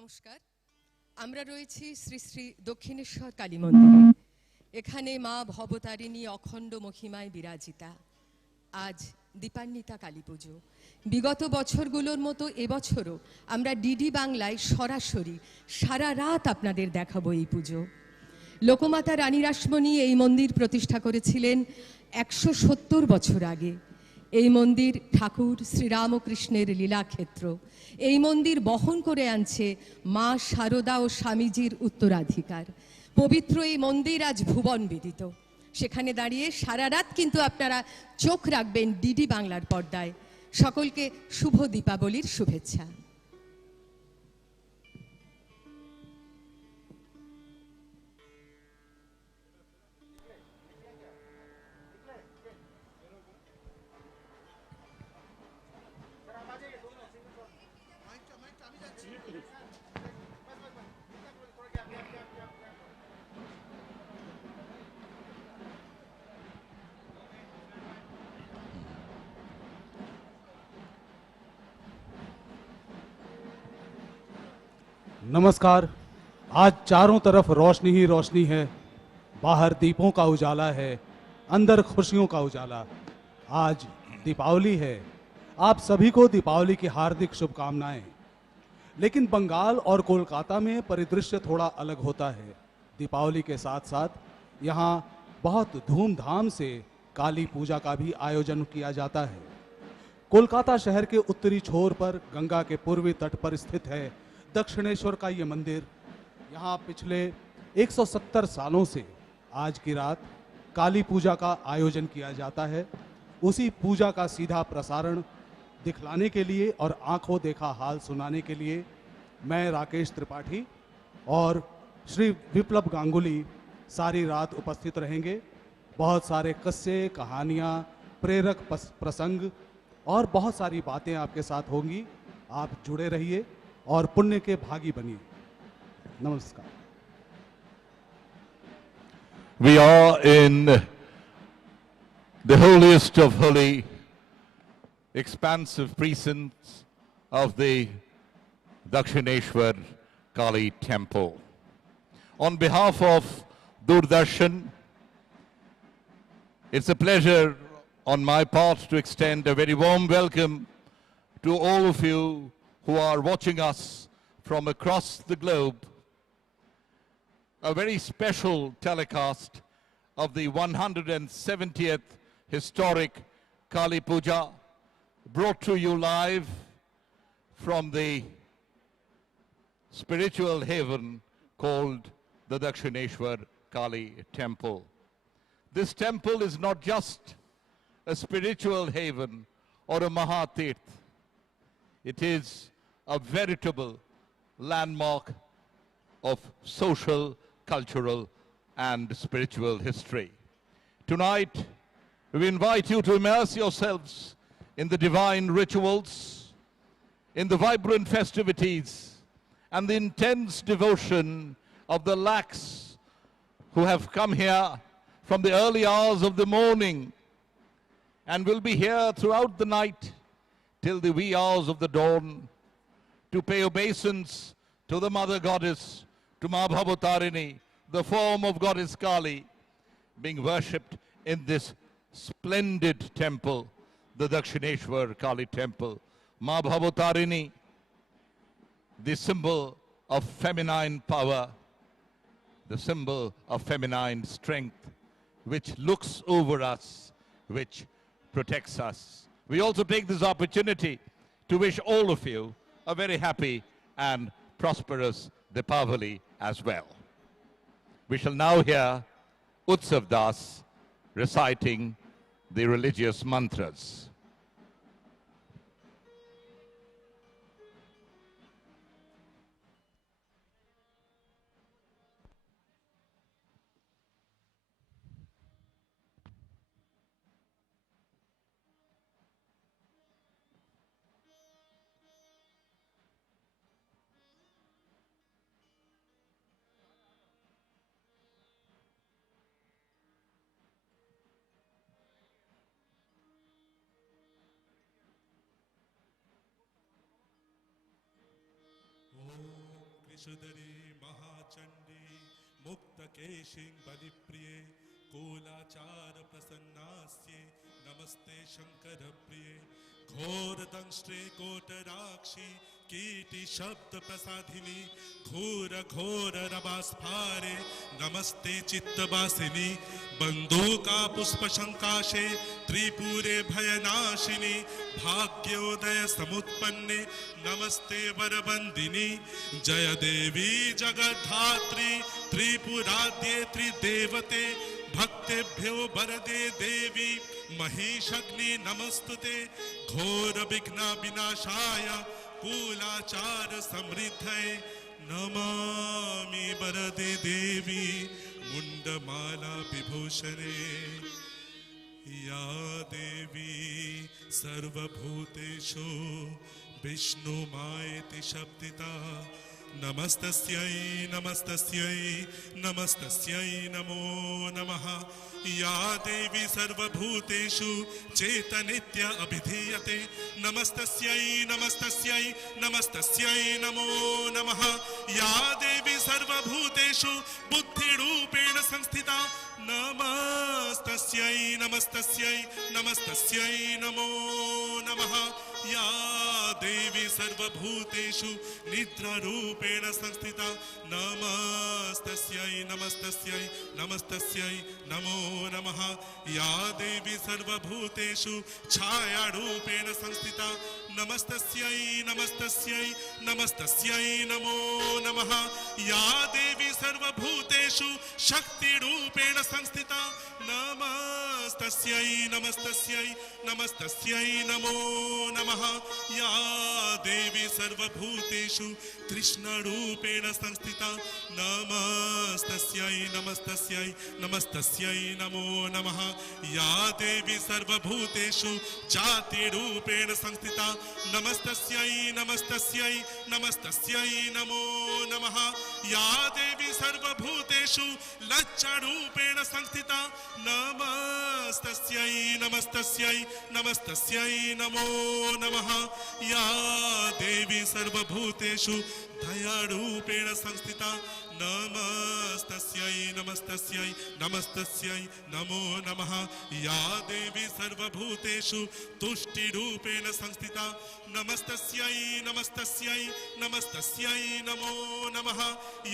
নমস্কার। আমরা রয়েছি শ্রী শ্রী দক্ষিণেশ্বর কালী মন্দিরে। এখানে মা ভবতারিণী অখণ্ড মহিমায় বিরাজিতা। আজ দীপান্বিতা কালী পুজো। বিগত বছরগুলোর মতো এবছরও আমরা ডিডি বাংলায় সরাসরি সারা রাত আপনাদের দেখাবো এই পুজো। লোকমাতা রানী রাসমণি এই মন্দির প্রতিষ্ঠা করেছিলেন 170 বছর আগে। এই মন্দির ঠাকুর শ্রী রামকৃষ্ণের লীলাক্ষেত্র। এই মন্দির বহন করে আনছে মা শারদা ও স্বামীজির উত্তরাধিকার। পবিত্র এই মন্দির আজ ভুবন বিদিত। সেখানে দাঁড়িয়ে সারা রাত কিন্তু আপনারা চোখ রাখবেন ডিডি বাংলার পর্দায়। সকলকে শুভ দীপাবলির শুভেচ্ছা। नमस्कार। आज चारों तरफ रोशनी ही रोशनी है। बाहर दीपों का उजाला है, अंदर खुशियों का उजाला। आज दीपावली है। आप सभी को दीपावली की हार्दिक शुभकामनाएं। लेकिन बंगाल और कोलकाता में परिदृश्य थोड़ा अलग होता है। दीपावली के साथ साथ यहाँ बहुत धूमधाम से काली पूजा का भी आयोजन किया जाता है। कोलकाता शहर के उत्तरी छोर पर गंगा के पूर्वी तट पर स्थित है दक्षिणेश्वर का ये मंदिर। यहाँ पिछले 170 सालों से आज की रात काली पूजा का आयोजन किया जाता है। उसी पूजा का सीधा प्रसारण दिखलाने के लिए और आंखों देखा हाल सुनाने के लिए मैं राकेश त्रिपाठी और श्री विप्लव गांगुली सारी रात उपस्थित रहेंगे। बहुत सारे किस्से, कहानियाँ, प्रेरक प्रसंग और बहुत सारी बातें आपके साथ होंगी। आप जुड़े रहिए और पुण्य के भागी बनिए। नमस्कार। We are in the holiest of holy, expansive precincts of the Dakshineswar Kali temple. On behalf of Doordarshan, it's a pleasure on my part to extend a very warm welcome to all of you who are watching us from across the globe. A very special telecast of the 170th historic Kali Puja, brought to you live from the spiritual haven called the Dakshineswar Kali temple. This temple is not just a spiritual haven or a Mahatirth. It is a veritable landmark of social, cultural, and spiritual history. Tonight, we invite you to immerse yourselves in the divine rituals, in the vibrant festivities, and the intense devotion of the lakhs who have come here from the early hours of the morning and will be here throughout the night till the wee hours of the dawn to pay obeisance to the Mother Goddess, to Ma Bhavotarini, the form of Goddess Kali, being worshipped in this splendid temple, the Dakshineswar Kali temple. Ma Bhavotarini, the symbol of feminine power, the symbol of feminine strength, which looks over us, which protects us. We also take this opportunity to wish all of you a very happy and prosperous Deepavali as well. We shall now hear Utsav Das reciting the religious mantras. सुदरे Mahachandi मुक्तकेशिं बलिप्रिये कूलाचार प्रसन्नास्ये नमस्ते शंकर प्रिये घोर दंष्ट्रे कोटराक्षी कीटी शब्द प्रसादिनी घोर घोर रवास्फारे नमस्ते चित्तवासिनी बंदूका पुष्प शंकाशे त्रिपुरे भयनाशिनी भाग्योदय समुत्पन्ने नमस्ते वरवंदिनी जय देवी जगद्धात्री त्रिपुराद्ये त्रिदेवते भक्तेभ्यो वरदे देवी महिषग्नि नमस्तुते घोर विघ्न विनाशाय कूलाचार समृद्धये नमामि वरदे देवी मुंडमाला विभूषणे या देवी सर्वभूतेषु विष्णुमायेति शब्दिता नमस्तस्यै नमस्तस्यै नमस्तस्यै नमो नमः या देवी सर्वभूतेषु चेतनित्य अभिधीयते नमस्तस्यै नमस्तस्यै नमस्तस्यै नमो नमः या देवी सर्वभूतेषु बुद्धिरूपेण संस्थिता नमस्तस्यै नमस्तस्यै नमस्तस्यै नमो नमः या देवी सर्वभूतेषु निद्रारूपेण संस्थिता नमस्तस्यै नमस्तस्यै नमस्तस्यै नमो नमः या देवी सर्वभूतेषु छायारूपेण संस्थिता नमस्तस्यै नमस्तस्यै नमस्तस्यै नमो नमः या देवी सर्वभूतेषु शक्तिरूपेण संस्थिता नमस्तस्यै नमस्तस्यै नमस्तस्यै नमो नमः या देवी सर्वभूतेषु कृष्णरूपेण संस्थिता नमस्तस्यै नमस्तस्यै नमस्तस्यै नमो नमः या देवी सर्वभूतेषु जातिरूपेण संस्थिता नमस्तस्यै नमस्तस्यै नमस्तस्यै नमो नमः या देवी सर्वभूतेषु लज्जारूपेण संस्थिता नमस्तस्यै नमस्तस्यै नमस्तस्यै नमो नमः या देवी सर्वभूतेषु दयारूपेण संस्थिता नमस्तस्यै नमस्तस्यै नमस्तस्यै नमो नमः या देवी सर्वभूतेषु तुष्टिरूपेण संस्थिता नमस्तस्यै नमस्तस्यै नमस्तस्यै नमो नमः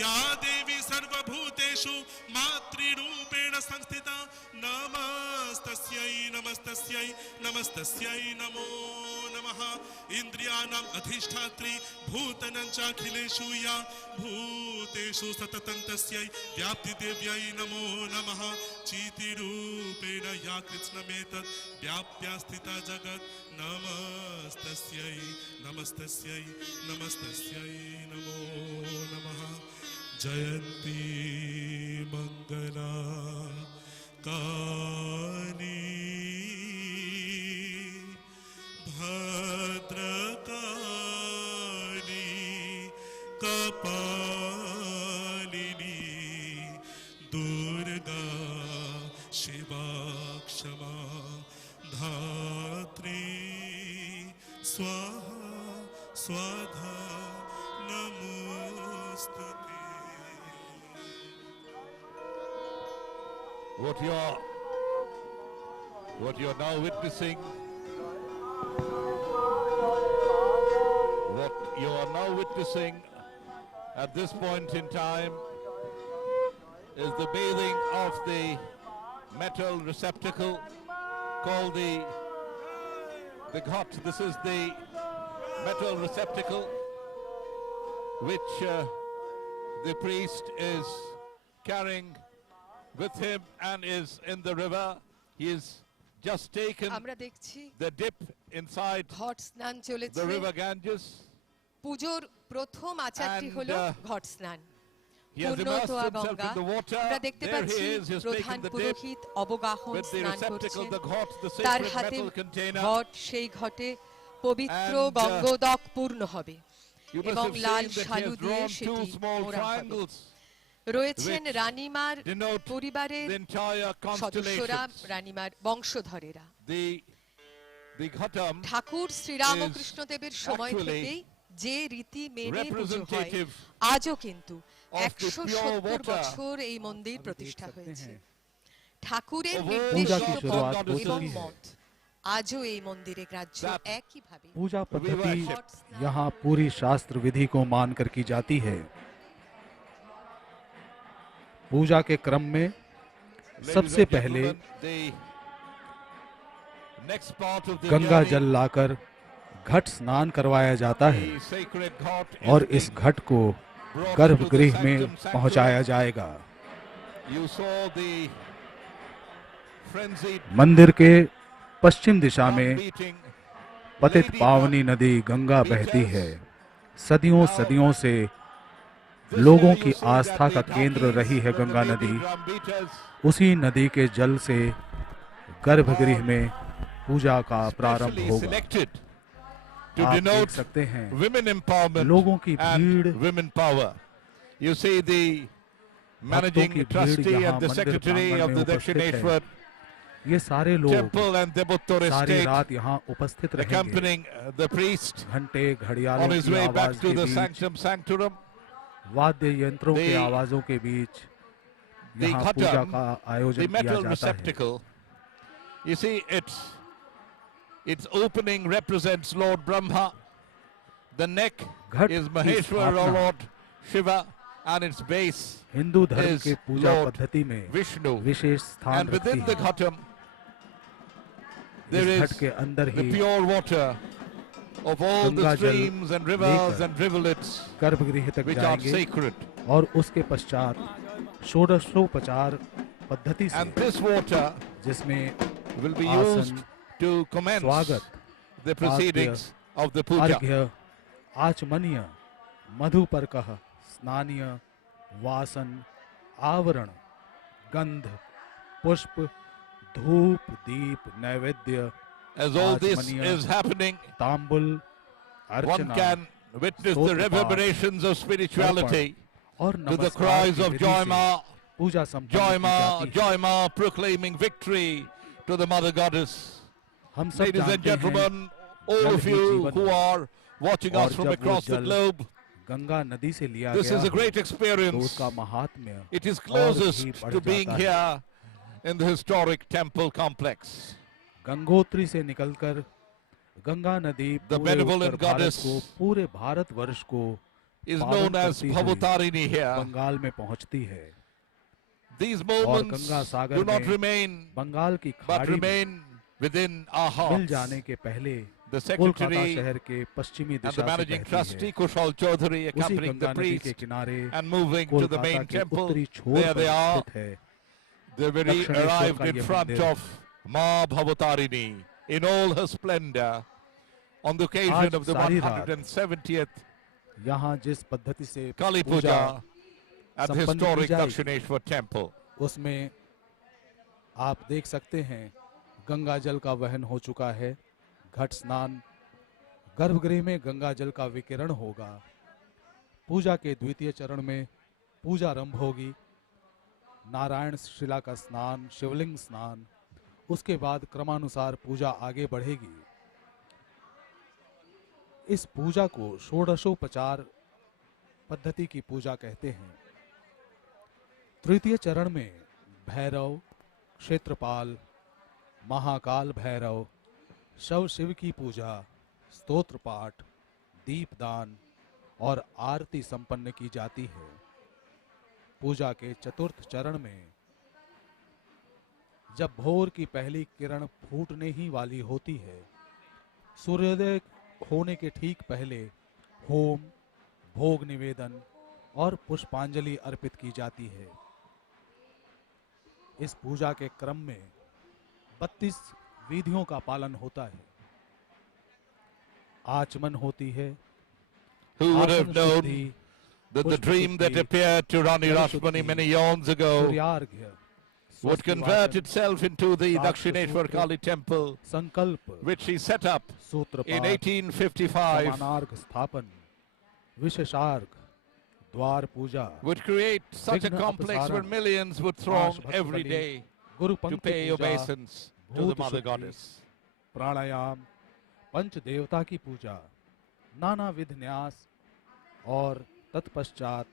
या देवी सर्वभूतेषु मातृरूपेण संस्थिता नमस्तस्यै नमस्तस्यै नमस्तस्यै नमो नमः इंद्रियाणाम् अधिष्ठात्री भूतनं चाखिलेषु या भूतेषु सततं तस्यै व्याप्तिदेव्यै नमो नमः चीतिरूपेण या कृष्णमेतत् व्याप्या स्थिता जगत् नमस्तस्यै नमस्तस्यै नमस्तस्यै नमो नमः जयन्ती मंगला काली भद्रकाली कपालिनी दुर्गा शिवा क्षमा धात्री स्वाहा स्वाधा नमोस्तुते। What you're now witnessing, at this point in time is the bathing of the metal receptacle called the ghat. This is the metal receptacle which the priest is carrying with him and is in the river. He is just taken the dip inside the river Ganges. পুজোর প্রথম আচারটি হলো ঘট স্নান। He has immersed himself in the water. আমরা দেখতে There পাচ্ছি he is. He's প্রধান taken the dip পুরোহিত অবগাহন with the স্নান receptacle, করছেন। the ghat, the তার sacred হাতে metal container. ঘট, সেই ঘটে পবিত্র And, গঙ্গোদক পূর্ণ হবে You must এবং have Lal seen that he Shalu has দিয়ে drawn সেটি two small মোড়া হবে। triangles রয়েছেন which রানীমার denote পরিবারের the entire সদস্যরা, constellations. রানীমার বংশধরেরা। The ghatam ঠাকুর শ্রীরামকৃষ্ণ দেবের সময় actually থেকেই যে রীতি মেনে পুজো হয় representative আজও কিন্তু of the pure 170 water বছর এই মন্দির প্রতিষ্ঠা হয়েছে। ঠাকুরের of all पूजा की নির্দেশিত शुरुआत পথ हो এবং चुकी है। মত আজও এই মন্দিরে গ্রাহ্য That একইভাবে। पूजा पद्धति worship यहाँ पूरी शास्त्र विधि को मानकर की जाती है। पूजा के क्रम में Ladies सबसे and पहले gentlemen, the next part of the Ganga journey, जल लाकर घट स्नान करवाया जाता है the sacred घाट और is इस being घट को brought to गर्भगृह the में sanctum पहुंचाया sanctorum. जाएगा। You saw the frenzied मंदिर के पश्चिम दिशा drum में beating. पतित Lady पावनी Mother नदी गंगा बहती beaters. है। सदियों Now, सदियों से This लोगों year की you see आस्था that का the केंद्र donkeys रही है with the गंगा lady नदी। drum beaters उसी नदी के जल से गर्भगृह में पूजा का प्रारंभ specially होगा। selected to आप देख denote सकते हैं women empowerment लोगों की and भीड़, women power. You see the managing की भीड़ trustee यहाँ and the मंदिर secretary प्रांगण of में the उपस्थित है। Dakshineswar ये सारे लोग temple and Debuttor सारी estate रात यहाँ उपस्थित रहेंगे। accompanying the priest घंटे on घड़ियालों his की way back आवाज to के the बीच, sanctum sanctorum. वाद्य यंत्रों के The- आवाजों के बीच The यहाँ पूजा ghatam, का the आयोजन किया metal जाता है। receptacle, you see its opening represents Lord Brahma. The neck घट is की Maheshwar or स्थापना Lord Shiva, and its base Hindu धर्म is के पूजा Lord पद्धति में Vishnu. विशेष स्थान And रखती within the है। ghatam, there इस is घट के अंदर the he pure water of all Ganga the जल streams and rivers लेकर and rivulets गर्भगृह तक which are जाएंगे sacred. और उसके पश्चात षोडशोपचार पद्धति से And this water जिसमें will be आसन, used to commence स्वागत, the proceedings of the puja. अर्घ्य, आचमनीय, मधुपर्कः, स्नानीय, वासन, आवरण, गंध, पुष्प, धूप, दीप, नैवेद्य, As all this आचमनीय, is happening, तांबुल, one Archana can witness the स्तोत्र पाठ, reverberations of spirituality और to the नमस्कार cries की of विधि Joy से Ma, पूजा संपन्न Joy की Ma, जाती है। Joy Ma, proclaiming victory to the Mother Goddess. हम सब Ladies and जानते हैं gentlemen, all जल of ही you जीवन who है। are watching और us from जब वो across the जल globe, गंगा नदी से लिया this गया is a great तो experience. उसका महात्म्य It is और closest भी बढ़ to being जाता है। here in the historic temple complex. Gangotri से निकलकर गंगा नदी The पूरे benevolent उत्तर भारत goddess को, पूरे भारतवर्ष को Is पावन known as करती हुई Bhavatarini here. बंगाल में पहुंचती है These और moments Ganga Sagar do not में remain, बंगाल की but खाड़ी में remain within our mill hearts. जाने के पहले The कोलकाता secretary शहर के पश्चिमी and the दिशा से managing बहती trustee है। Kushal Chaudhary उसी accompanying the गंगा नदी के priest किनारे and moving to the Kolkata main के temple. उत्तरी छोर There पर they are. स्थित है। They very दक्षिणेश्वर arrived का in ये front मंदिर of Ma Bhavatarini in all her splendor on the occasion आज of the सारी रात 170th यहाँ जिस पद्धति से Kali Puja Puja at the संपन्न की historic जाएगी, Dakshineswar temple. उसमें आप देख सकते हैं गंगा जल का वहन हो चुका है। घट स्नान, गर्भगृह में गंगा जल का विकिरण होगा। पूजा के द्वितीय चरण में पूजा आरंभ होगी। नारायण शिला का स्नान, शिवलिंग स्नान, उसके बाद क्रमानुसार पूजा आगे बढ़ेगी। इस पूजा को षोडशोपचार पद्धति की पूजा कहते हैं। तृतीय चरण में भैरव, क्षेत्रपाल, महाकाल भैरव, शव शिव की पूजा, स्तोत्र पाठ, दीपदान और आरती संपन्न की जाती है। पूजा के चतुर्थ चरण में जब भोर की पहली किरण फूटने ही वाली होती है, सूर्योदय होने के ठीक पहले होम, भोग निवेदन और पुष्पांजलि अर्पित की जाती है। इस पूजा के क्रम में 32 विधियों का पालन होता है। आचमन होती है, Who would have आसन known शुद्धि, that the पुष्प dream that शुद्धि, appeared to Rani जल Rashmani शुद्धि, many eons ago सूर्यार्घ्य, would स्वस्ति convert वाचन, itself into the साक्ष्य Dakshineshwar सूत्र, Kali temple, संकल्प, which she set up सूत्र in पाठ, 1855, समानार्घ स्थापन, विशेषार्घ, द्वार पूजा, would create such a विघ्न complex where अपसारण, millions would throng आश भक्त every Bali, day Guru to पंक्ति pay Puja, obeisance to the भूत Mother शुद्धि, Goddess. प्राणायाम, पंच देवता की पूजा, नानाविध न्यास और तत्पश्चात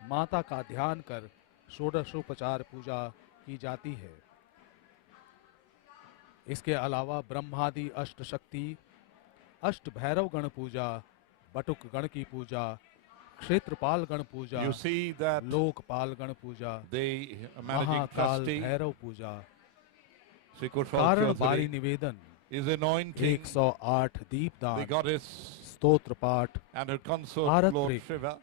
माता का ध्यान कर षोडशोपचार पूजा की जाती है। इसके अलावा ब्रह्मादि अष्ट शक्ति, अष्ट भैरव गण पूजा, बटुक गण की पूजा, क्षेत्रपाल गण पूजा, You see that लोकपाल गण पूजा, the managing Mahakal trustee, Bhairav Puja, Sri Kushal कारण बारी Chaudhary, निवेदन, is anointing 108 the दीपदान, goddess स्तोत्र पाठ, and her consort आरत Lord Rig, Shiva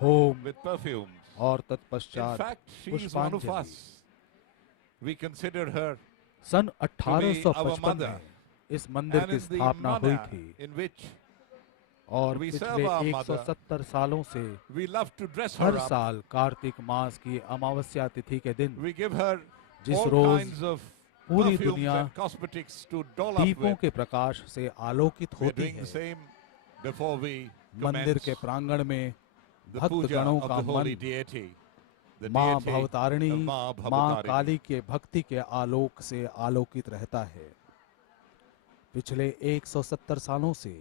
home with perfumes. और In तत्पश्चात fact, she is one of पुष्पांजलि। us. We consider her सन our 1855 mother. में इस मंदिर And की in the स्थापना हुई manner थी in which और we serve पिछले our mother, 170 सालों से we love to dress her her up. साल कार्तिक मास की अमावस्या तिथि के दिन We give her जिस all रोज kinds of पूरी perfumes दुनिया and cosmetics to doll up दीपों with. के प्रकाश से आलोकित We are होती doing है। the same before we मंदिर commence के प्रांगण में the भक्त puja गणों of का the holy मन deity. The माँ deity भवतारिणी, of माँ माँ भवतारिणी। काली के भक्ति के आलोक से आलोकित रहता है। पिछले 170 सालों से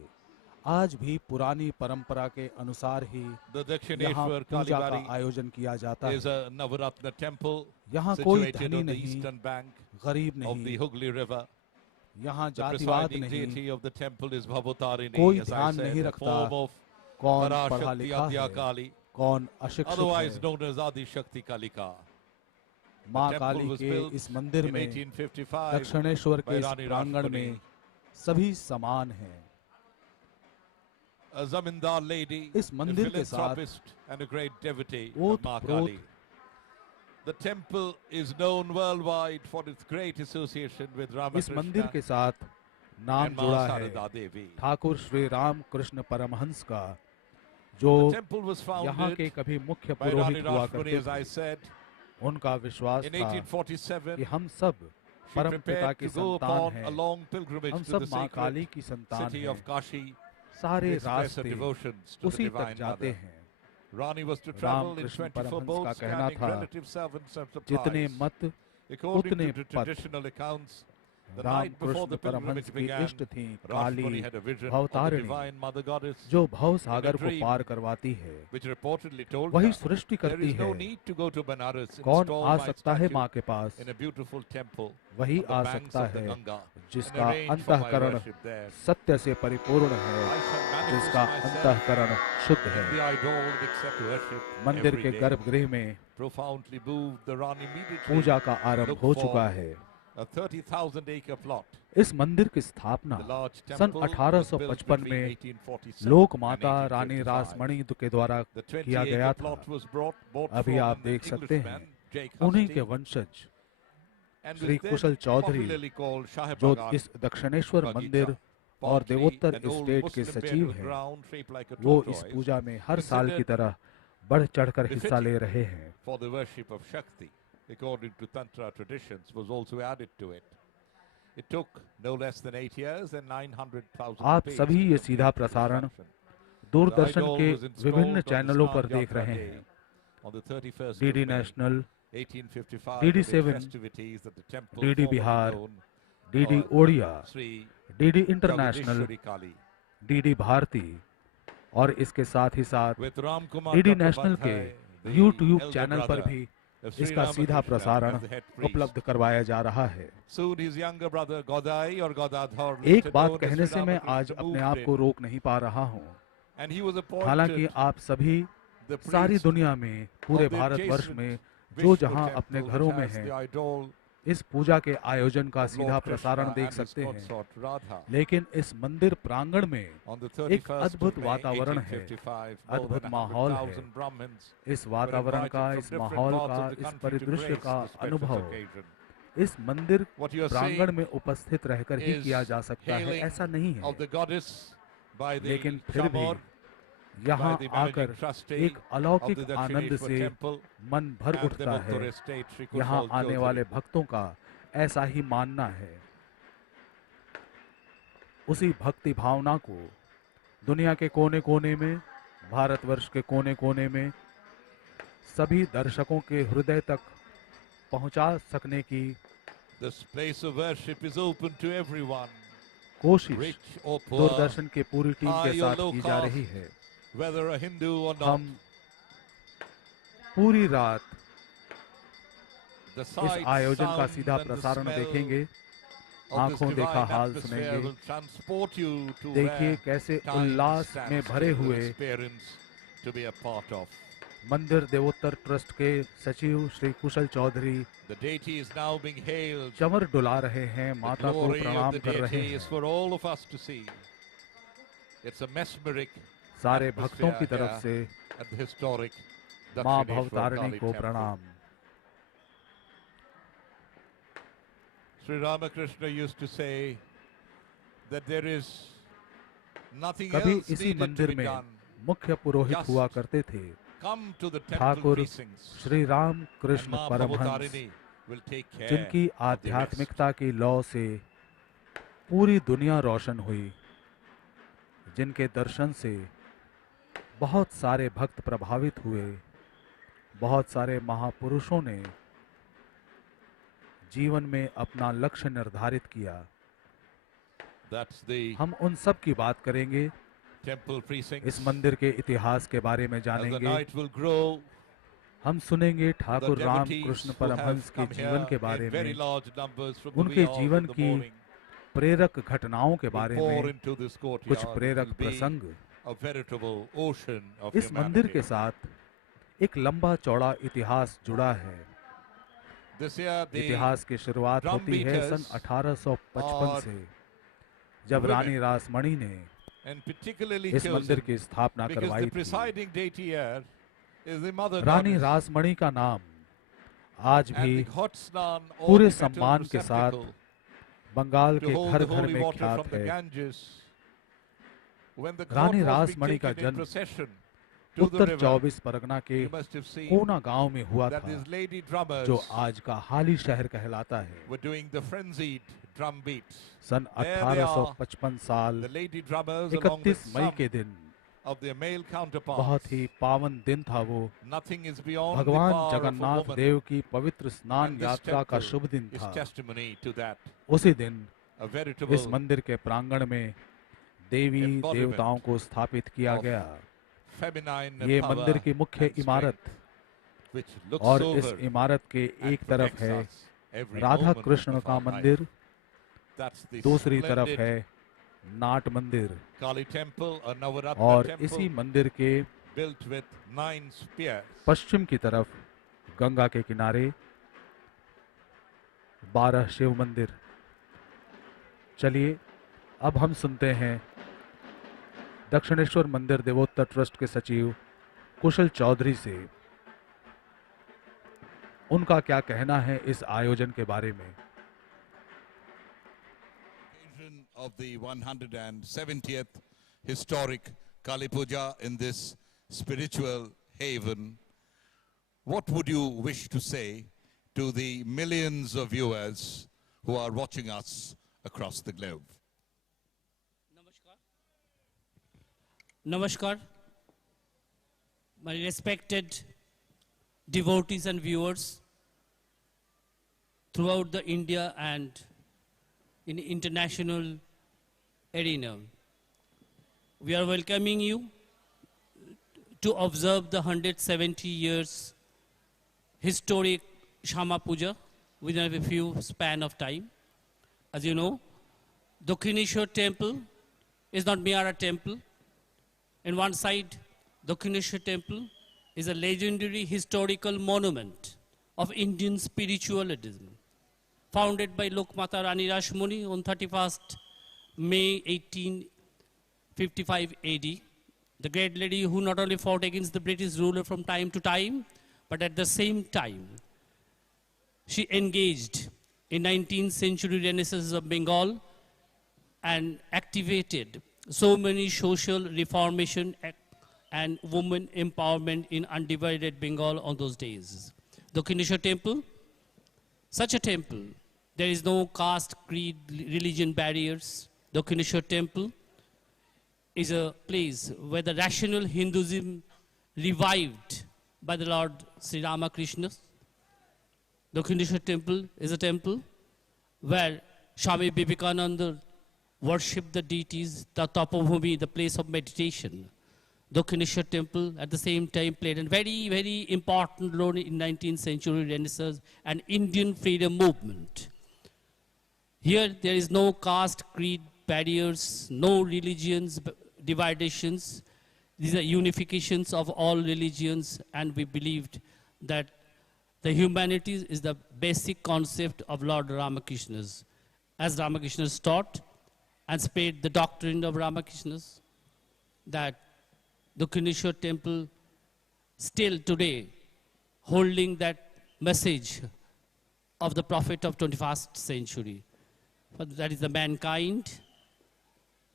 आज भी पुरानी परंपरा के अनुसार ही The यहाँ Dakshineswar पूजा का Kalibari आयोजन किया जाता is है। a Navaratna temple यहाँ कोई situated धनी on the नहीं, eastern bank गरीब of the नहीं, Hooghly River. यहाँ The जातिवाद presiding नहीं, deity of the temple is Bhavatarini, कोई as I ध्यान said, नहीं a रखता form of कौन पढ़ा Parashakti लिखा है, Adyakali, कौन अशिक्षित otherwise है। known as Adi Shakti Kalika. माँ The काली temple was के built इस मंदिर in में 1855 दक्षिणेश्वर by के इस Rani प्रांगण Rashmani, में सभी समान हैं। a zamindar lady, इस a मंदिर के साथ philanthropist and a great devotee of ओत Ma प्रोत Kali. The temple is known worldwide for its great association with इस मंदिर Ramakrishna के साथ नाम and Ma जुड़ा है Sarada Devi. ठाकुर श्री राम कृष्ण परमहंस का, जो The temple was यहाँ के founded कभी मुख्य by Rani पुरोहित हुआ Rashmani, करते as I थे। said, उनका विश्वास in था 1847. कि हम सब She परम पिता prepared की to go संतान upon a हैं, long pilgrimage हम to सब the माँ काली sacred की संतान city हैं, of Kashi सारे to express her रास्ते devotions to the उसी तक Divine जाते Mother. हैं। Rani was to travel in Ramakrishna 24 Paramhans का boats कहना carrying था, relative servants and जितने supplies. मत According उतने to the पथ। traditional accounts, the night before Ramakrishna the pilgrimage Paramhans की began, इष्ट थी काली Rashmani had a vision of the Bhavatarini, Divine Mother Goddess, जो भव सागर को dream, पार करवाती है। which reportedly told वही her, सृष्टि there करती is no है, need to go to Benares, कौन install आ my सकता है statue माँ के पास, in a beautiful temple वही on the आ banks सकता of the है Ganga, जिसका and arrange for my अंतःकरण worship there. सत्य से परिपूर्ण है, I shall manifest जिसका myself अंतःकरण शुद्ध in है। the idol and accept worship मंदिर every के day. गर्भगृह में Profoundly moved, the Rani immediately पूजा का आरंभ looked हो for चुका है। a 30,000 acre plot. इस मंदिर की स्थापना The large sun temple was built 1855 between में 1847 लोक and माता रानी 1855. रासमणी के द्वारा The किया 20 गया acre था। plot was bought अभी from आप an देख सकते हैं Englishman, Jake उन्हीं के Husty, वंशज and Shri was then Kusal Chaudhary, popularly called Shah जो Bagan इस दक्षिणेश्वर Bagita, मंदिर और partly देवोत्तर an old स्टेट के Muslim सचिव burial हैं, ground shaped like a वो इस tortoise, पूजा में हर साल की considered तरह बढ़ चढ़कर हिस्सा befitting ले रहे हैं। for the worship of Shakti, according to Tantra traditions, was also added to it. It took no less than 8 years and 900,000 आप rupees सभी to ये complete सीधा the प्रसारण construction. दूरदर्शन The idol के was installed विभिन्न on the चैनलों पर Snan देख Yatra रहे day हैं। on the 31st DD of May, national, 1855, DD with 7, festivities at the temple DD formerly Bihar, known DD as Odia, Sri DD international, Jagadishwari Kali. DD Bharati और इसके साथ ही साथ With Ram Kumar DD national के Chattopadhyay, the YouTube elder channel पर brother भी of Sri इसका सीधा Ramakrishna प्रसारण as the head priest. उपलब्ध करवाया जा रहा है। Soon his younger brother Godai or Godadhar, एक later बात known as कहने Sri से मैं आज Ramakrishna, अपने moved आप को in, रोक नहीं पा रहा हूँ। and he was हालांकि appointed आप सभी the सारी priest दुनिया में पूरे of the भारतवर्ष adjacent में जो Vishnu जहाँ temple अपने which घरों में has हैं, the idol इस पूजा के आयोजन का of सीधा Lord प्रसारण Krishna देख and his सकते हैं। consort Radha. लेकिन इस मंदिर प्रांगण में On the एक 31st अद्भुत of May, वातावरण है, 1855, more अद्भुत than माहौल है। 100,000 Brahmins इस were वातावरण invited का, from इस different माहौल parts का, of the इस country to परिदृश्य grace का this precious अनुभव occasion. इस मंदिर What you are प्रांगण seeing में उपस्थित रहकर ही is किया जा सकता है, hailing ऐसा नहीं है। of the goddess by the लेकिन फिर भी Shamor, यहाँ by the आकर managing trustee एक of अलौकिक the आनंद Dakshineswar से temple मन भर and the उठता है। Bhaktar estate Sri यहाँ Kushal आने वाले Chaudhary. भक्तों का ऐसा ही मानना है। उसी भक्ति भावना को दुनिया के कोने कोने में, भारतवर्ष के कोने कोने में सभी दर्शकों के हृदय तक पहुंचा सकने की This place of worship is open to everyone. कोशिश rich or poor, दूरदर्शन की पूरी टीम high के or साथ low की जा caste, रही है। whether a Hindu or not. हम पूरी रात The इस sight, आयोजन का sound सीधा and the प्रसारण smell देखेंगे, of this आंखों देखा divine हाल atmosphere सुनेंगे। will transport you to देखिए where कैसे time उल्लास stands में भरे still, an हुए experience to be a part of. मंदिर देवोत्तर ट्रस्ट के सचिव श्री कुशल Chaudhary The deity is now being hailed. चमर डुला रहे हैं, The माता को glory of प्रणाम the कर रहे deity is हैं। for all of us to see. It's a mesmeric सारे भक्तों की atmosphere तरफ से here at the historic माँ Dakshineswar भवतारिणी Kali को temple. प्रणाम। Sri Ramakrishna used to say that there is nothing कभी else इसी needed to मंदिर be में done. मुख्य पुरोहित Just हुआ करते थे। come to the temple Thakur precincts Shri Ram and Krishna Ma Paramhans, Bhavatarini will take care जिनकी of the rest. आध्यात्मिकता की लौ से पूरी दुनिया रोशन हुई, जिनके दर्शन से बहुत सारे भक्त प्रभावित हुए, बहुत सारे महापुरुषों ने जीवन में अपना लक्ष्य निर्धारित किया। That's the हम उन सब की बात करेंगे, temple precincts. इस मंदिर के इतिहास के बारे में As the जानेंगे। night will grow, हम सुनेंगे the Thakur Ram devotees Krishna who have Paramhans के come जीवन here के बारे in very में, large numbers from the उनके wee hours जीवन of the की morning प्रेरक घटनाओं के will बारे pour में into this कुछ courtyard. It प्रेरक will be प्रसंग। a veritable ocean of इस मंदिर के humanity. साथ एक लंबा चौड़ा इतिहास जुड़ा है। This year the इतिहास की शुरुआत drum होती है सन beaters 1855 are से, जब women, रानी रासमणी ने and particularly इस मंदिर chosen की स्थापना because करवाई the थी। presiding deity here is the mother Rani goddess. Rasmani का नाम आज And भी the hot snan or पूरे the metal सम्मान के साथ receptacle बंगाल to के hold घर the घर holy में water from ख्यात the है। Ganges. When the Rani court was Rasmani being का taken in जन्म procession to the Uttar river, 24 Pargana के you must have seen कोना गांव में हुआ that था, these lady drummers जो आज का हाली शहर कहलाता है। were doing the frenzied drum beats. Sun There they are, 1855 साल the lady drummers along 31 with May some के दिन, of their male counterparts. बहुत ही पावन दिन था वो। Nothing is beyond the भगवान power of a Jagannath woman. देव की पवित्र स्नान And this यात्रा का temple शुभ दिन is था। testimony to that. उसी दिन A इस veritable मंदिर के प्रांगण में देवी embodiment देवताओं को स्थापित किया of गया। feminine ये power मंदिर की मुख्य and इमारत, strength, which looks और over इस इमारत के and एक तरफ protects है us every Radha moment Krishna of का our life. मंदिर, That's the दूसरी तरफ splendid है नाट मंदिर, Kali temple, a Navaratna और temple इसी मंदिर के built with 9 spears. पश्चिम की तरफ गंगा के किनारे 12 शिव मंदिर। चलिए अब हम सुनते हैं दक्षिणेश्वर मंदिर देवोत्तर ट्रस्ट के सचिव कुशल चौधरी से, उनका क्या कहना है इस आयोजन के बारे में। Occasion of the 170th historic Kali Puja in this spiritual haven, what would you wish to say to the millions of viewers who are watching us across the globe? Namaskar, my respected devotees and viewers throughout the India and in international arena. We are welcoming you to observe the 170 years historic Shyama Puja within a few span of time. As you know, Dakshineswar temple is not mere a temple. In one side, Dakshineswar temple is a legendary historical monument of Indian spiritualism, founded by Lokmata Rani Rashmuni on 31st May 1855 AD. The great lady who not only fought against the British ruler from time to time, but at the same time, she engaged in 19th century Renaissance of Bengal and activated so many social reformation and women empowerment in undivided Bengal on those days. Dakshineswar temple, such a temple, there is no caste, creed, religion barriers. Dakshineswar temple is a place where the rational Hinduism revived by the Lord Sri Ramakrishna. Dakshineswar temple is a temple where Swami Vivekananda worship the deities, the Tapabhumi, the place of meditation. Dakshineswar temple at the same time played a very, very important role in 19th century Renaissance and Indian freedom movement. Here there is no caste, creed, barriers, no religions, divisions. These are unifications of all religions, and we believed that the humanity is the basic concept of Lord Ramakrishna's. As Ramakrishna taught and spread the doctrine of Ramakrishna's, that Dakshineswar temple still today holding that message of the prophet of 21st century. But that is the mankind,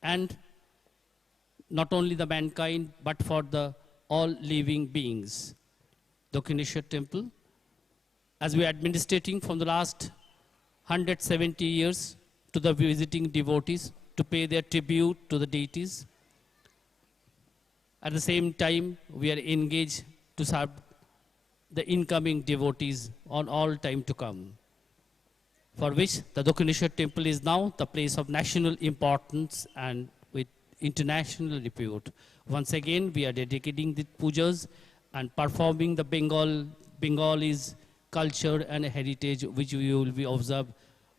and not only the mankind, but for the all living beings. Dakshineswar temple, as we are administrating from the last 170 years to the visiting devotees to pay their tribute to the deities. At the same time, we are engaged to serve the incoming devotees on all time to come, for which the Dakshineswar temple is now the place of national importance and with international repute. Once again, we are dedicating the pujas and performing the Bengalis culture and heritage which we will be observed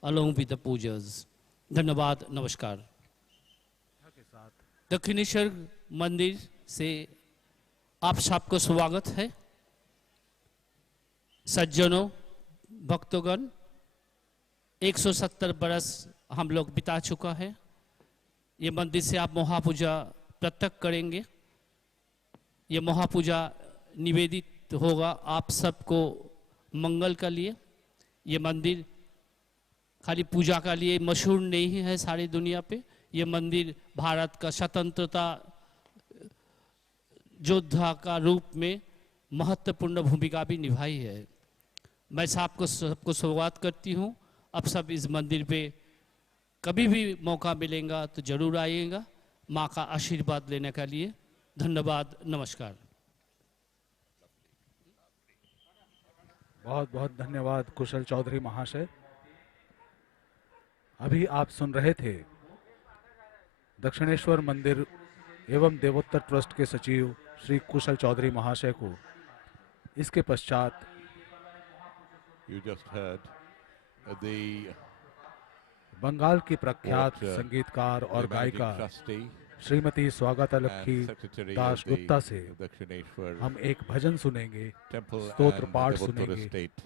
along with the pujas. धन्यवाद, नमस्कार। दक्षिणेश्वर मंदिर से आप सबको स्वागत है। सज्जनों, भक्तगण, 170 बरस हम लोग बिता चुका है। ये मंदिर से आप महापूजा प्रत्यक्ष करेंगे। ये महापूजा निवेदित होगा आप सबको मंगल का लिए। ये मंदिर खाली पूजा का लिए मशहूर नहीं है सारी दुनिया पे। ये मंदिर भारत का स्वतंत्रता योद्धा का रूप में महत्वपूर्ण भूमिका भी निभाई है। मैं सबको स्वागत करती हूँ। अब सब इस मंदिर पे कभी भी मौका मिलेगा तो जरूर आइएगा माँ का आशीर्वाद लेने के लिए। धन्यवाद, नमस्कार। बहुत बहुत धन्यवाद कुशल चौधरी महाशय। अभी आप सुन रहे थे दक्षिणेश्वर मंदिर एवं देवोत्तर ट्रस्ट के सचिव श्री कुशल चौधरी महाशय को। इसके पश्चात You just heard the Bengal की प्रख्यात What, संगीतकार और the managing गायिका trustee Shrimati Swagata and lucky secretary Das of the Gupta से Dakshineshwar हम एक भजन सुनेंगे, temple स्तोत्र and पाठ Devotar सुनेंगे। estate.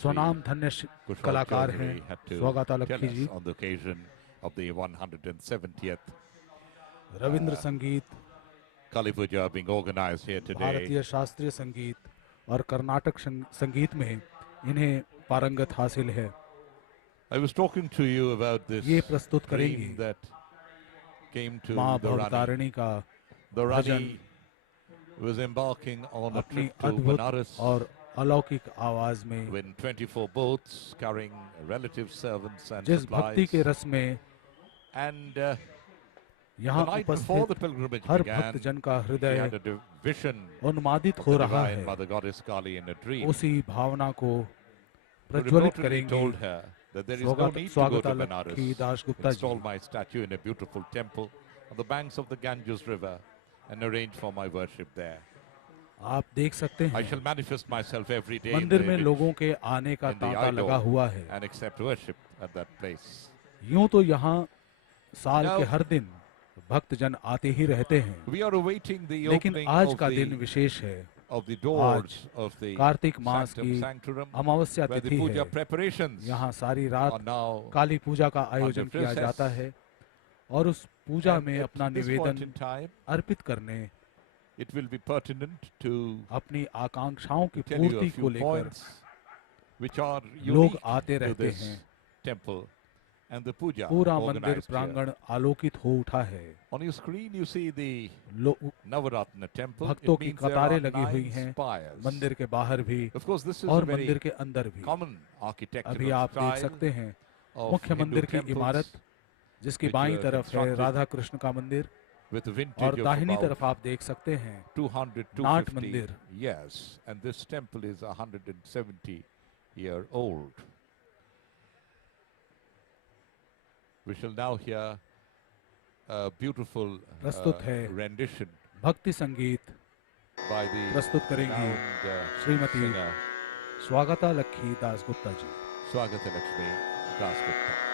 स्वनाम धन्य Kushal कलाकार Chaudhary हैं had to Swagata tell lucky ji. us on the occasion of the 170th Ravindra संगीत, Kali Puja being organized here today. भारतीय शास्त्रीय संगीत और कर्नाटक संगीत में इन्हें पारंगत हासिल है। I was talking to you about this ये प्रस्तुत dream करेंगे that came to माँ the Rani. भवतारिणी का The bhajan Rani was embarking on a अपनी trip to अद्भुत Benares और अलौकिक आवाज में with 24 boats carrying relatives, servants and जिस भक्ति supplies. के रस में And यहाँ the night before the उपस्थित pilgrimage हर began, भक्तजन का she हृदय had a vision उन्मादित of हो the रहा divine है। Mother Goddess Kali in a dream. उसी भावना को Who प्रज्वलित reportedly करेंगी told her that there is no need to go Swagata to lucky Benares. Das Gupta Install ji. my statue in a beautiful temple on the banks of the Ganges River and arrange for my worship there. आप देख सकते I हैं shall manifest myself every day in मंदिर the में image लोगों के आने का in the तांता लगा idol हुआ है। and accept worship at that place. यूं तो यहाँ साल Now- के हर दिन भक्तजन आते ही रहते हैं, We are awaiting the लेकिन opening आज of का दिन the, विशेष है। of the doors of the Kartik mass sanctum की sanctorum, अमावस्या where the तिथि puja है। preparations यहाँ सारी are रात now काली पूजा का आयोजन under किया process. जाता है और उस पूजा And में at अपना this point निवेदन in time, अर्पित करने, it will be pertinent to अपनी आकांक्षाओं की tell you पूर्ति a को few लेकर points which are लोग unique आते to रहते this हैं। temple and the puja पूरा मंदिर organized here. प्रांगण आलोकित हो उठा है। On your screen you see the लोग Navaratna temple. भक्तों It की means there कतारें are लगी हुई 9 हैं spires. मंदिर के बाहर भी Of course, this is और a very मंदिर के अंदर भी। common अभी architectural आप देख style सकते हैं of मुख्य Hindu मंदिर की temples इमारत, जिसकी which बाईं were तरफ है constructed राधा कृष्ण का मंदिर with a vintage और of दाहिनी about तरफ आप देख सकते हैं 200, नाट 250 मंदिर। years, and this temple is 170-year-old. We shall now hear a beautiful प्रस्तुत है rendition भक्ति संगीत by the प्रस्तुत करेंगी renowned श्रीमती singer स्वागता Lakshmi Das Gupta ji. Swagata Lakshmi Das Gupta.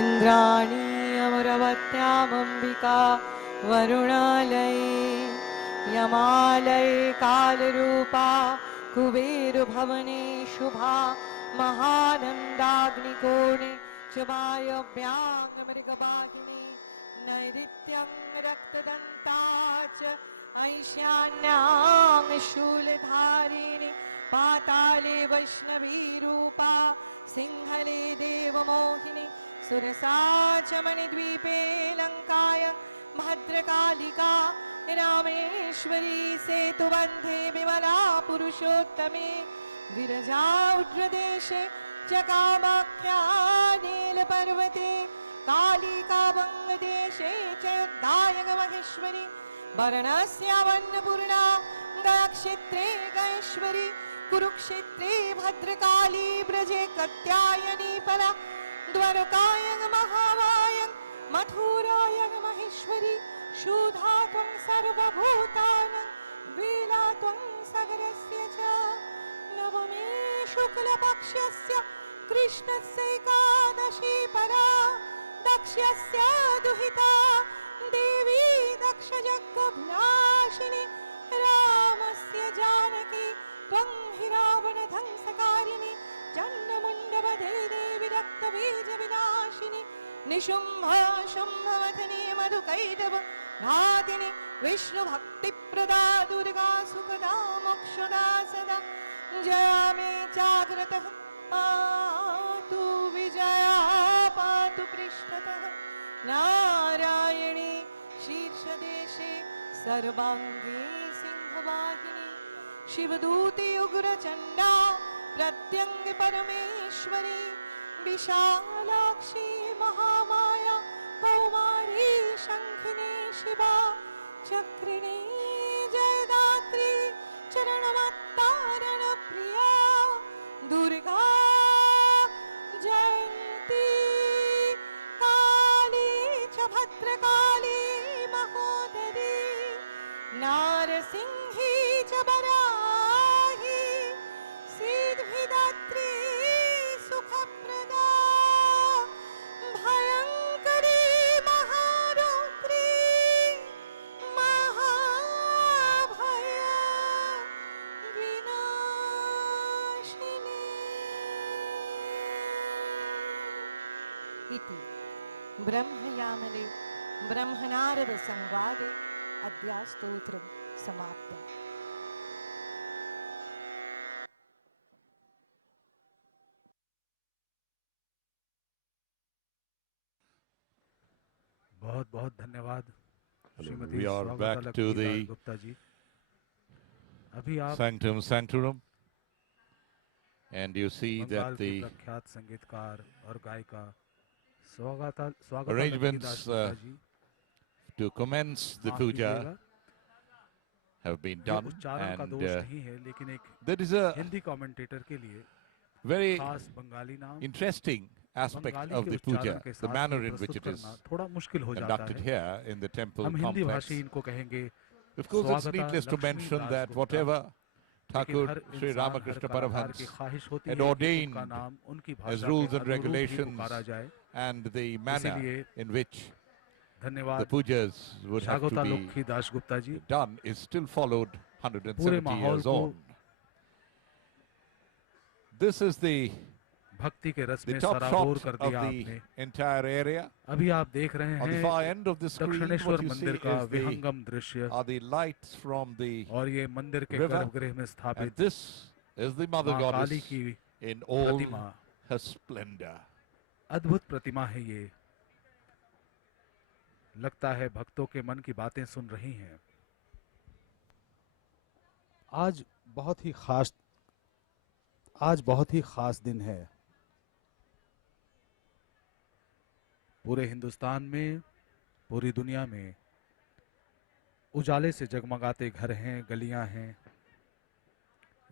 Indrani अमरवत्यामम्बिका वरुणालये यमालये कालरूपा कुबेरभवने शुभा महानन्दाग्निकोणे च वायव्याङ्मृगवाहिनी नैऋत्यं रक्तदन्ता च ऐशान्यां शूलधारिणी पाताले वैष्णवीरूपा सिंहले देवमोहिनी सुरसा च मणिद्वीपे लङ्कायां भद्रकालिका रामेश्वरी सेतुबन्धे विमला पुरुषोत्तमे विरजा उग्रदेशे च कामाख्या नीलपर्वते कालिका वङ्गदेशे च दायकमहेश्वरी वाराणस्यावन्नपूर्णा गयाक्षेत्रे गयेश्वरी कुरुक्षेत्रे भद्रकाली ब्रजे कात्यायनी परा द्वारकायां महामायां मथुरायां महेश्वरी शूधा त्वं सर्वभूतानां वीला त्वं सागरस्य च नवमे शुक्लपक्षस्य कृष्णस्य एकादशी परा दक्षस्य दुहिता देवी दक्षजगद्विनाशिनी रामस्य जानकी त्वं हि रावणध्वंसकारिणी चण्डमुण्डवधे देवी रक्तबीजविनाशिनी निशुम्भ शुम्भवथनी मधुकैटभ घातिनी विष्णुभक्तिप्रदा दुर्गा सुखदा मोक्षदा सदा जया मे जाग्रतः पातु विजया पातु पृष्ठतः नारायणी शीर्षदेशे सर्वाङ्गे सिंहवाहिनी शिवदूते उग्रचण्डा प्रत्यङ्ग परमेश्वरी विशालाक्षी महामाया कौमारी शङ्खिनी शिवा चक्रिणी जयदात्री चरणमत्तारण प्रिया दुर्गा जयन्ती काली च भद्रकाली महोदरी नारसिंही च वराही सिद्धिदात्री सुखप्रदा भयङ्करी महारुद्री महाभय विनाशिनी इति ब्रह्मयामले ब्रह्मनारद संवादे अद्यास्तोत्रं समाप्तम्। बहुत बहुत धन्यवाद Shrimati We are back स्वागतालक्ष्मी to the Das Gupta ji. अभी आप Sanctum Sanctorum, and you see Bengal that की the प्रख्यात संगीतकार और गायिका स्वागतालक्ष्मी arrangements Das Gupta ji to commence the माफ puja कीजिएगा, have been ये done, उच्चारण का and दोष नहीं है, लेकिन एक there is a Hindi commentator के लिए very खास बंगाली नाम interesting aspect बंगाली of के the उच्चारण puja, के the साथ manner ही in which प्रस्तुत it is करना थोड़ा मुश्किल हो जाता conducted है। here in the temple हम हिंदी complex. भाषी इनको कहेंगे Of course, it's Swagata needless to Lakshmi mention Das that Gupta, whatever लेकिन Thakur हर Sri इंसान, हर Ramakrishna कलाकार Paramhans की ख्वाहिश होती had है कि ordained उनका नाम उनकी as भाषा rules के and अनुरूप ही regulations पुकारा जाए। and the manner इसीलिए in which the धन्यवाद pujas would have to Swagata be Lakshmi Das Gupta ji. done is still followed पूरे 170 माहौल years को on. This is the भक्ति के रस में top सराबोर shot कर of दिया the आपने। entire area. अभी आप देख रहे On the हैं far end of the screen, Dakshineswar what you see मंदिर का is the विहंगम दृश्य, are the lights from the और ये मंदिर के river, गर्भगृह में and स्थापित this is the mother माँ goddess काली की in all Pratima. her splendor. अद्भुत प्रतिमा है ये। लगता है भक्तों के मन की बातें सुन रही हैं। आज बहुत ही खास दिन है। पूरे हिंदुस्तान में, पूरी दुनिया में उजाले से जगमगाते घर हैं, गलियां हैं।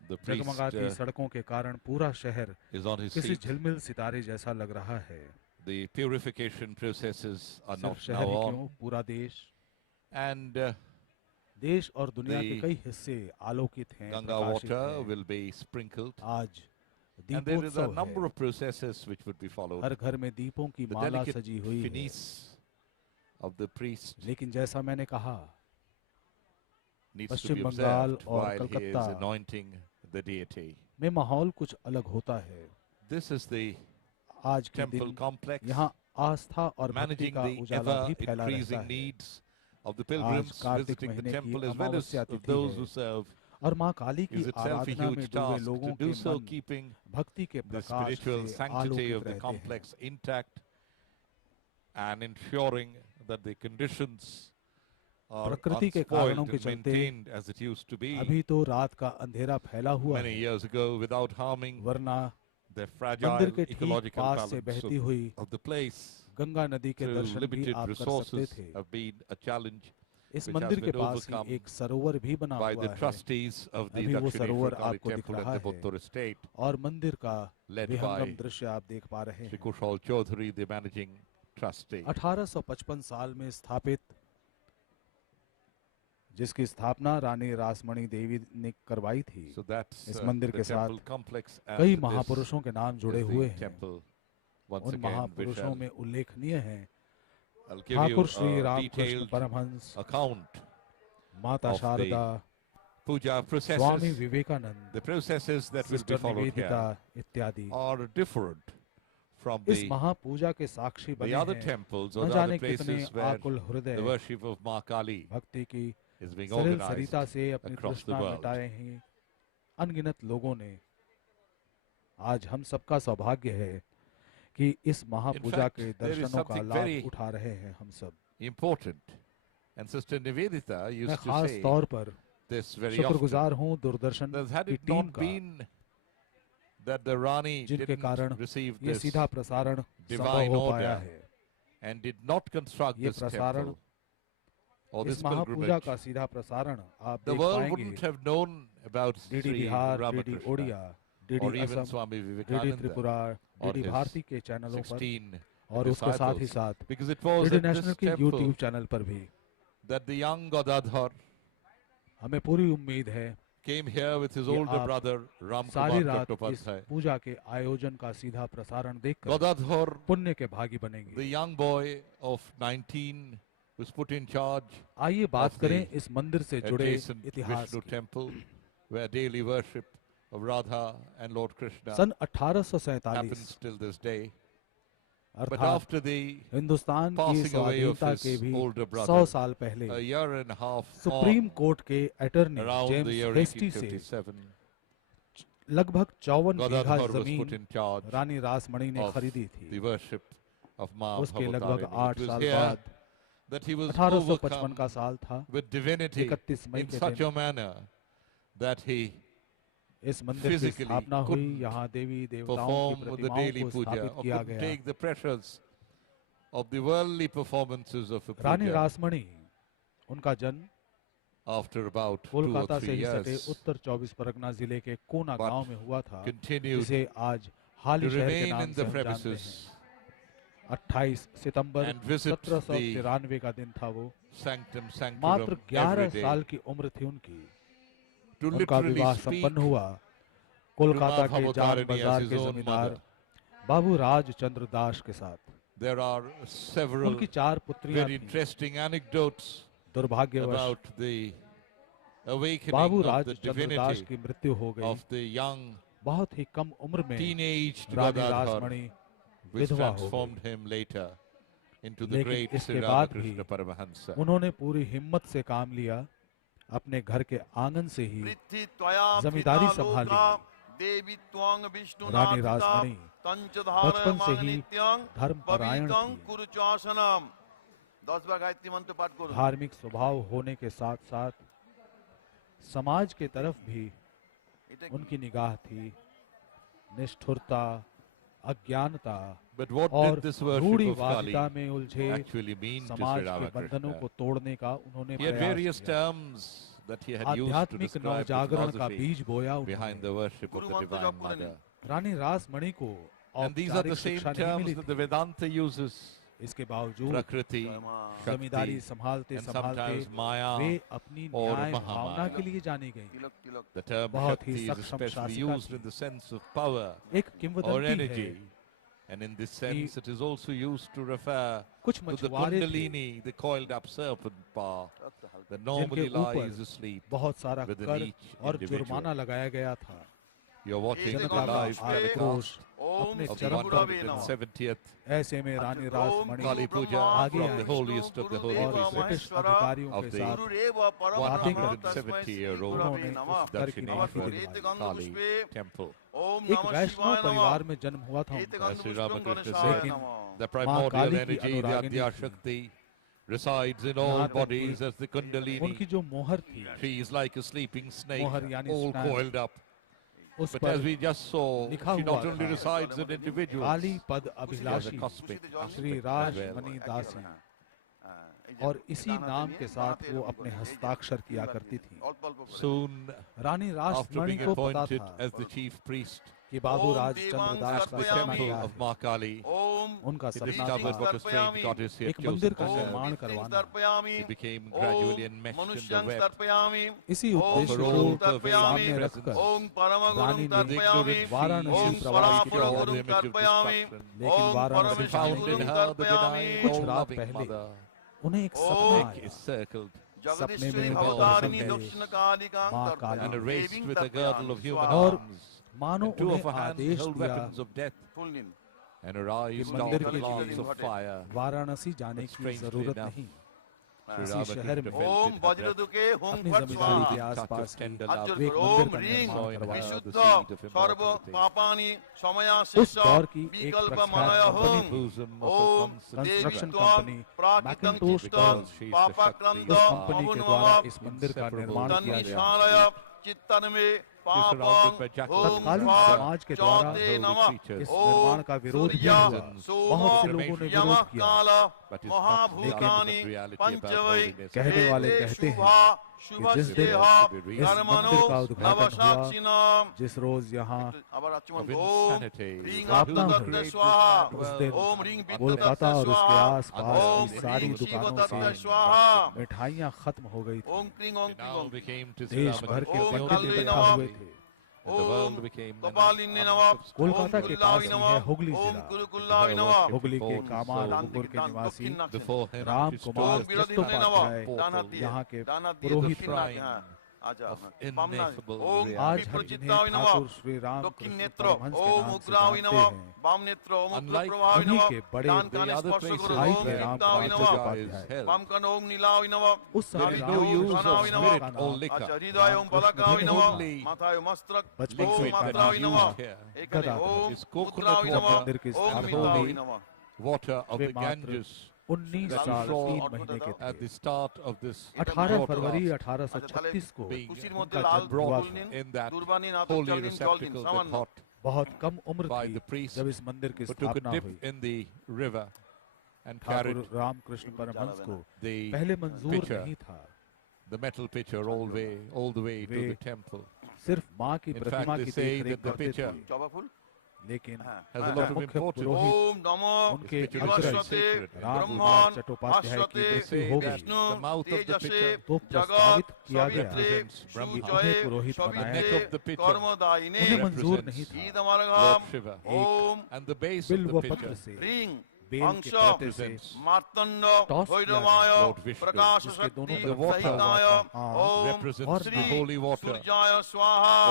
The priest जगमगाती सड़कों के कारण पूरा शहर is on his किसी seat. झिलमिल सितारे जैसा लग रहा है। The purification processes are सिर्फ not शहर now ही on, क्यों, पूरा देश, and देश और दुनिया के the कई हिस्से आलोकित हैं, Ganga प्रकाशित water हैं। will be sprinkled. आज And there is a Deepotsav number है। of processes which would be followed. हर घर में दीपों की The माला delicate सजी हुई है। finis of the priest लेकिन जैसा मैंने कहा, needs to be Paschim Bengal observed और while he is Calcutta anointing the deity. में माहौल कुछ अलग होता है। This is the आज के temple दिन complex, यहाँ आस्था और भक्ति managing का the उजाला भी फैला रहता ever-increasing है। needs of the आज pilgrims कार्तिक visiting the महीने की temple as well as Amavasya of तिथि those है who serve. और माँ काली की Is itself a आराधना में huge डूबे task लोगों to के do so, मन keeping भक्ति के the प्रकाश spiritual से sanctity आलोकित of the रहते हैं। complex intact and ensuring that the conditions are प्रकृति के unspoiled कारणों के and चलते maintained as it used to be अभी तो रात का अंधेरा फैला हुआ many है, years ago without harming वरना the मंदिर fragile के ठीक ecological पास से balance बहती हुई of the place गंगा नदी के through दर्शन भी limited आप कर सकते resources थे। have been a challenge इस which has मंदिर के been पास ही overcome एक सरोवर भी बना by हुआ the है trustees of the अभी वो Dakshineswar सरोवर Kali आपको दिख temple रहा and the है Buttur estate, और मंदिर का led विहंगम by दृश्य आप देख पा रहे Shri हैं। Kushal Chaudhary, the managing trustee. 1855 साल में स्थापित, जिसकी स्थापना रानी रासमणी देवी ने करवाई थी। So that's इस मंदिर the के साथ temple complex, and कई this महापुरुषों के नाम is जुड़े the हुए हैं। temple. Once उन again, we महापुरुषों shall, में उल्लेखनीय हैं I'll give Thakur you Shri a Ramakrishna detailed Paramahamsa, account Mata of Sarada, puja Swami processes. Vivekananda, The processes that will be sister followed Nivedita here इत्यादि are different from इस the महापूजा के साक्षी बने other हैं। temples न or the जाने other कितने places where आकुल हृदय the worship of Ma Kali भक्ति की is being सरल organized सरिता से अपनी across the तृष्णा world. मिटाए हैं अनगिनत लोगों ने। आज हम सबका सौभाग्य है कि इस महापूजा fact, के there is दर्शनों का something लाभ very उठा रहे हैं हम सब। Important. And Sister Nivedita मैं used to खास say तौर पर this very often. शुक्रगुजार हूँ दूरदर्शन That had की it टीम not का, been that the Rani जिनके कारण didn't receive ये this सीधा प्रसारण संभव divine हो पाया order है। and did not construct ये this प्रसारण, temple or इस this महापूजा pilgrimage, का सीधा प्रसारण आप the देख world पाएंगे wouldn't have known about DD Sri Bihar, DD Ramakrishna Odia, or DD even Assam, Swami DD Vivekananda Tripura, or DD his Bharati के चैनलों पर 16 और उसके साथ ही disciples, साथ because it was DD at national this के temple यूट्यूब चैनल पर भी। that the young Godadhar हमें पूरी उम्मीद है came here with his कि older आप brother सारी Ramkumar रात इस Chattopadhyay. पूजा के आयोजन का सीधा प्रसारण देखकर Godadhar, पुण्य के भागी बनेंगे। the young boy of 19, was put in charge आइए बात of करें the इस मंदिर से जुड़े adjacent इतिहास Vishnu की। temple, where daily worship of Radha and Lord Krishna sun 1847 happens till this day. But अर्थात after the हिंदुस्तान की passing away of स्वाधीनता his के भी older 100 brother, साल पहले a year and a half supreme on, court के attorney around the James year हेस्टी से 1857, लगभग 54 बीघा Godadhar was put जमीन in charge रानी रासमणी ने of खरीदी the थी। worship of Ma उसके लगभग Bhavatarani. 8 It was साल here बाद that he was 1855 overcome का साल था। with divinity 31 मई in के such दिन a manner that he इस मंदिर की physically स्थापना हुई। couldn't यहाँ देवी देवताओं की perform the प्रतिमाओं daily को puja स्थापित or किया couldn't गया। take the pressures of the worldly performances of a Rani puja Rasmani, उनका जन्म after about 2 or कोलकाता से 3 ही सटे years उत्तर 24 परगना जिले के कोना But गांव में हुआ था, continued जिसे आज हाली to शहर के remain नाम in से the हम जानते premises हैं। 28 सितंबर and visit 1793 का दिन था वो। sanctum मात्र sanctorum 11 every day साल की उम्र थी उनकी। to उनका literally विवाह speak संपन्न हुआ to कोलकाता Ma के जान Bhavatarani as बाजार his के own जमींदार mother. बाबू राज चंद्र दास के साथ। There are several उनकी 4 पुत्रियां very थीं। interesting anecdotes दुर्भाग्यवश about the awakening Babu of Raj the Chandra Das divinity की मृत्यु हो गई। of the young बहुत ही कम उम्र में teenaged Rani Godadhar, Rasmani which विधवा हो transformed गई। him later into the लेकिन great इसके Sri बाद भी Ramakrishna Paramahansa. उन्होंने पूरी हिम्मत से काम लिया। अपने घर के आंगन से ही पृथ्वी त्वया जमींदारी पिता संभाली। लोका, देवी त्वांग विष्णुना रानी पिता, रासमणी तंच बचपन से धारयमाण ही नित्यं धर्मपरायण पवित्रं थी। कुरु चासनम। 10 बार गायत्री मंत्र पाठ करो। धार्मिक स्वभाव होने के साथ साथ समाज के तरफ भी उनकी निगाह थी। निष्ठुरता, अज्ञानता But what और did this worship of Kali रूढ़िवादिता में उलझे actually mean to समाज Sri के बंधनों को Ramakrishna? तोड़ने का उन्होंने He had various प्रयास किया। terms that he had used to आध्यात्मिक describe the नवजागरण का philosophy बीज बोया behind उन्होंने। the worship of Guru the मंत्र Divine जप करें। Mother. रानी रासमणी को And these are औपचारिक the same शिक्षा नहीं मिली terms that थी। the Vedanta uses इसके बावजूद Prakriti, जमींदारी Shakti, संभालते and संभालते sometimes Maya वे अपनी or न्याय Mahamaya. भावना के लिए जानी गई। तिलक तिलक The term बहुत ही Shakti is सक्षम especially शासिका used थी। in the sense of power एक or किंवदंती है energy. And in this sense, it is also used to refer कुछ to the मछुआरे थे Kundalini, the coiled up serpent power that जिनके normally ऊपर lies asleep बहुत सारा within कर each और individual. जुर्माना लगाया गया था। You're watching the जनता का live आक्रोश telecast अपने of the चरम पर 170th ऐसे में रानी रासमणि Kali Puja आगे from आए the holiest of the holy और places ब्रिटिश अधिकारियों of के the साथ बातें करके 170-year-old उन्होंने उस कर की माफी दिलवाई। Kali temple. एक वैष्णव परिवार में जन्म हुआ था उनका, As Sri Ramakrishna लेकिन said, the माँ primordial काली की energy, the अनुरागिनी Adya थी। Shakti, resides in all यहाँ तक bodies कि as the Kundalini. उनकी जो मोहर थी She is like a sleeping snake, मोहर यानी all snake, coiled up. उस But पर as we just saw, लिखा she हुआ not only था, resides in individuals, काली पद she has a अभिलाषी cosmic Shri aspect as well. Rasmani दासी, और इसी नाम के साथ वो अपने हस्ताक्षर किया करती थी। Soon रानी after रासमणि being को पता appointed था as the chief priest कि बाबू राजचंद्र दास at का the सपना temple क्या of है। Ma Kali, उनका he सपना discovered था what a strange goddess he had एक मंदिर chosen का to serve. निर्माण करवाना। He became gradually enmeshed in the web इसी of उद्देश्य her को all-pervading सामने presence. रखकर रानी The ने ignorant वाराणसी she प्रवास despised all the image of destruction. लेकिन वाराणसी She found जाने in के her the benign, कुछ रात all-loving पहले mother. उन्हें एक सपना Thick आया। is circled सपने में वो भवतारिणी दर्शन थे माँ काली and ने, erased with a girdle of human और arms. मानो And two of उन्हें her hands आदेश held दिया weapons of death, and her eyes कि मंदिर dark के glance लिए of fire. वाराणसी जाने की strangely जरूरत enough, नहीं। Sri इसी शहर Ramakrishna में felt it her breath. अपनी जमींदारी के आसपास की वे एक मंदिर का निर्माण करवाया। उस दौर की एक प्रख्यात company Bosom of a constant construction strength. Company Macintosh Because she is the Shakti उस कंपनी के द्वारा इस मंदिर का निर्माण किया गया। तत्कालीन समाज के द्वारा इस निर्माण का विरोध भी हुआ। बहुत से लोगों ने विरोध किया, कहने वाले कहते हैं कि जिस दिन इस मंदिर का उद्घाटन हुआ, जिस रोज यहाँ स्थापना हुई, उस दिन कोलकाता और उसके आसपास की सारी दुकानों से मिठाइयाँ खत्म हो गई थी। देश भर के पंडित इकट्ठा हुए थे। कोलकाता के पास ही है हुगली जिला। हुगली के कामारपुकुर के निवासी राम कुमार चट्टोपाध्याय यहाँ के पुरोहित हैं। आज हम जिन्हें ठाकुर श्री राम कृष्ण परमहंस के नाम से जानते हैं, उन्हीं के बड़े भाई थे राम कुमार चट्टोपाध्याय। उस समय बचपन से मंदिर की स्थापना हुई। water of वे the मात्र Ganges 19 साल 3 महीने के at the थे। start of this 18 February broadcast 1836 को being उनका जन्म हुआ था। in that holy receptacle that hot बहुत कम उम्र by थी the priest जब इस मंदिर की who took a स्थापना dip हुई। in the river and Thakur carried Ramakrishna Paramhans को the पहले मंजूर pitcher, नहीं था, the metal pitcher all the way to way the temple. सिर्फ माँ की In प्रतिमा fact, they की say देख रेख that the करते थे, pitcher लेकिन has a lot of मुख्य importance. पुरोहित उनके This pitcher is अग्रज very sacred. राम कुमार चट्टोपाध्याय की They मृत्यु say हो that गई the mouth of the pitcher तो प्रस्तावित किया गया represents कि Brahma. उन्हें पुरोहित The बनाया neck गया। of the pitcher उन्हें मंजूर नहीं represents था। Lord Shiva. And the base of Bilva the पत्र pitcher से बेल के पत्ते से represents टॉस किया गया। Lord Vishnu. उसके दोनों The तरफ water लिखा हुआ था, हाँ, represents the और holy water of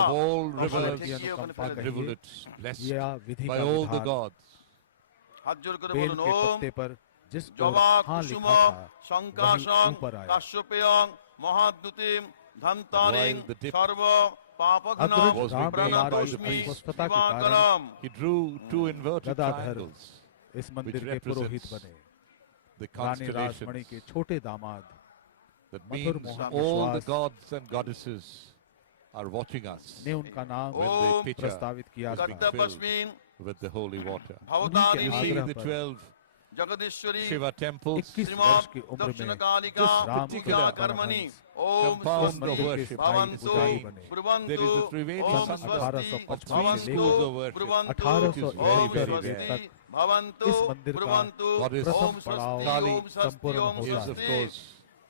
all Ishwar rivers, की अनुकंपा कहिए rivulets, blessed या विधि by का all the विधान। gods. बेल के पत्ते पर जिस ओर हाँ लिखा था वही ऊपर आया। While the dip अग्रज was Ram remained Kumar by की the priest, स्वस्थता के कारण he drew two inverted Gadadhar triangles, इस मंदिर which के पुरोहित represents बने। the रानी रासमणि के constellations. छोटे दामाद That Madhur means Mohan all the विश्वास gods and goddesses are watching us ने उनका नाम when the pitcher प्रस्तावित किया is being था। filled with the holy water. उन्हीं के You see आग्रह the पर 12 जगदीश्वरी Shiva temples 21 वर्ष की उम्र दक्षिण में कालिका राम पूजा कर्मणि ओम compound स्वस्ति of worship. भवन्तु बने। There is ब्रुवन्तु the Trivedi Om Sangam स्वस्ति 1855 of three भवन्तु schools of worship. ब्रुवन्तु 1871 very, very Om rare. स्वस्ति भवन्तु इस मंदिर का ब्रुवन्तु What is ओम प्रथम पड़ाव स्वस्ति ओम स्वस्ति संपूर्ण ओम होता is of स्वस्ति course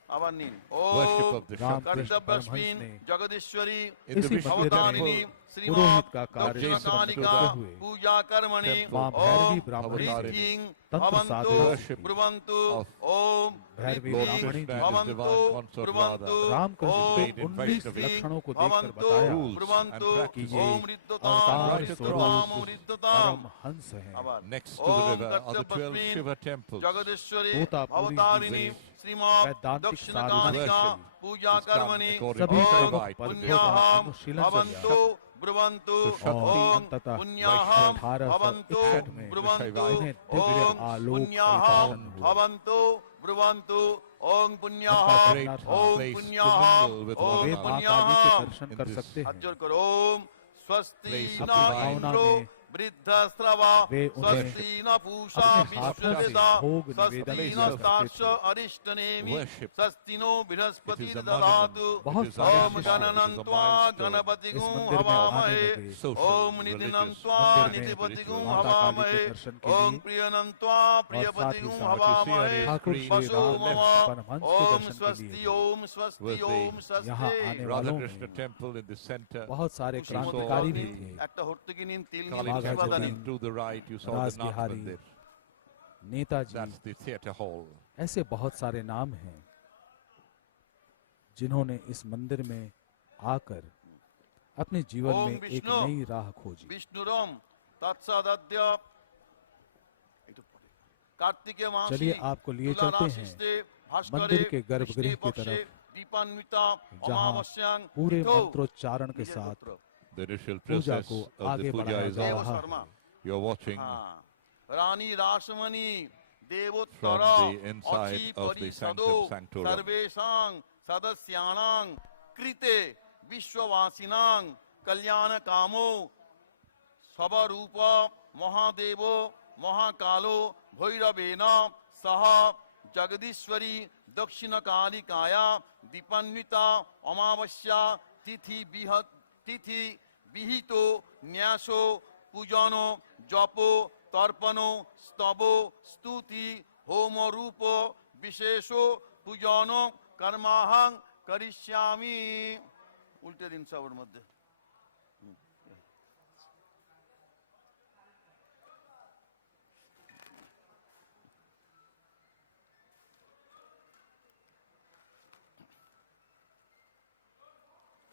आवर नीन worship ओम of the Shakti. Ramakrishna Paramhansa कर्तव्यस्मिन् ने जगदीश्वरी In the इसी Vishnu मंदिर भवतारिणी में temple, श्रीमद् पुरोहित का कार्य दक्षिण adjacent to कालिका the हुए पूजा कर्मणि temple, मां भैरवी ओम ब्राह्मणी ह्रीं तंत्र भवन्तु साधु worship ब्रुवन्तु of ओम भैरवी ह्रीं ब्राह्मणी Krishna and his भवन्तु divine consort ब्रुवन्तु Radha. Ramakrishna Made ने in 19 Vaishnavism. लक्षणों को देखकर भवन्तु बताया rules ब्रुवन्तु and कि practices. ये ओम रिद्धताम अवतार रिद्धताम स्वरूप रिद्धताम परमहंस हैं। आभार। Next to the Om river are the 12 कर्तव्यस्मिन् Shiva temples. Jagadishwari Totapuri Bhavatarini जी श्रीमद् वैदांतिक दक्षिण साधना Kalika worship Puja is done कर्मणि according सभी to प्रमुख rite. पद्धतियों का पुण्याहम अनुशीलन भवन्तु चल ब्रुवन्तु तो शक्ति ओम अंततः पुण्याहम 1861 भवन्तु में ब्रुवन्तु इन्हें दिव्य ओम आलोक पुण्याहम परिपालन हुआ। भवन्तु ब्रुवन्तु ओम Uncountable पुण्याहम great Om place to पुण्याहम mingle with Om one way another. माता जी के पुण्याहम दर्शन in कर this सकते हाथ हैं। जोड़कर ओम स्वस्ति place न of divine इंद्रो में वृद्धस्रवा वे उन्हें स्वस्ति न पूषा अपने हाथों से विश्ववेदा भोग स्वस्ति निवेदन न किया स्तार्क्ष करते थे। अरिष्टनेमि Worship. स्वस्ति नो बृहस्पति It is a ददातु बहुत It is सारे a ओम शिष्य गणनन्त्वा milestone. गणपतिगुं इस मंदिर में हवामहे आने लगे। Social, ओम religious, निधिनन्त्वा मंदिर में निधिपतिगुं माता काली हवामहे के दर्शन के ओम लिए प्रियनन्त्वा प्रियपतिगुं साथ हवामहे ठाकुर श्री पशु मम परमहंस के ओम दर्शन के स्वस्ति लिए ओम स्वस्ति with ओम the यहाँ स्वस्ति आने वालों Ramakrishna में temple in the center. बहुत सारे उसी क्रांतिकारी भी मंदिर थे। একটা হর্তুকি নিন তিল নিন Kali Bhaga কিছু বাধা temple নেই Jodin, to the right, you saw the Ras Nath Bihari, Mandir. Netaji, That's the theatre hall. ऐसे बहुत सारे नाम हैं जिन्होंने इस मंदिर में आकर अपने जीवन ओम में एक विष्णु। नई राह खोजी। विष्णुरम तत्सदद्य कार्तिके मासी चलिए आपको लिए तुला चलते राशिस्ते हैं भास्करे मंदिर के गर्भगृह कृष्णे की पक्षे तरफ, दीपान्विता जहाँ अमावस्यां पूरे तिथौ मंत्रोच्चारण के साथ The initial पूजा process को of आगे the puja बढ़ाया is जा देव on. रहा शर्मा है। You're watching हाँ रानी रासमणि देवोत्तर From the inside अचि of the परिषदो sanctum sanctorum. सर्वेषां सदस्यानां कृते विश्ववासिनां कल्याण कामो स्वरूप महादेवो महाकालो भैरवेन सह जगदीश्वरी दक्षिण कालिकाया दीपान्विता अमावस्या तिथि विहितो न्यासो पूजनो जपो तर्पणो स्तवो स्तुति होम रूप विशेषो पूजनो कर्माहं करिष्यामि उल्टे दिन सबर मध्य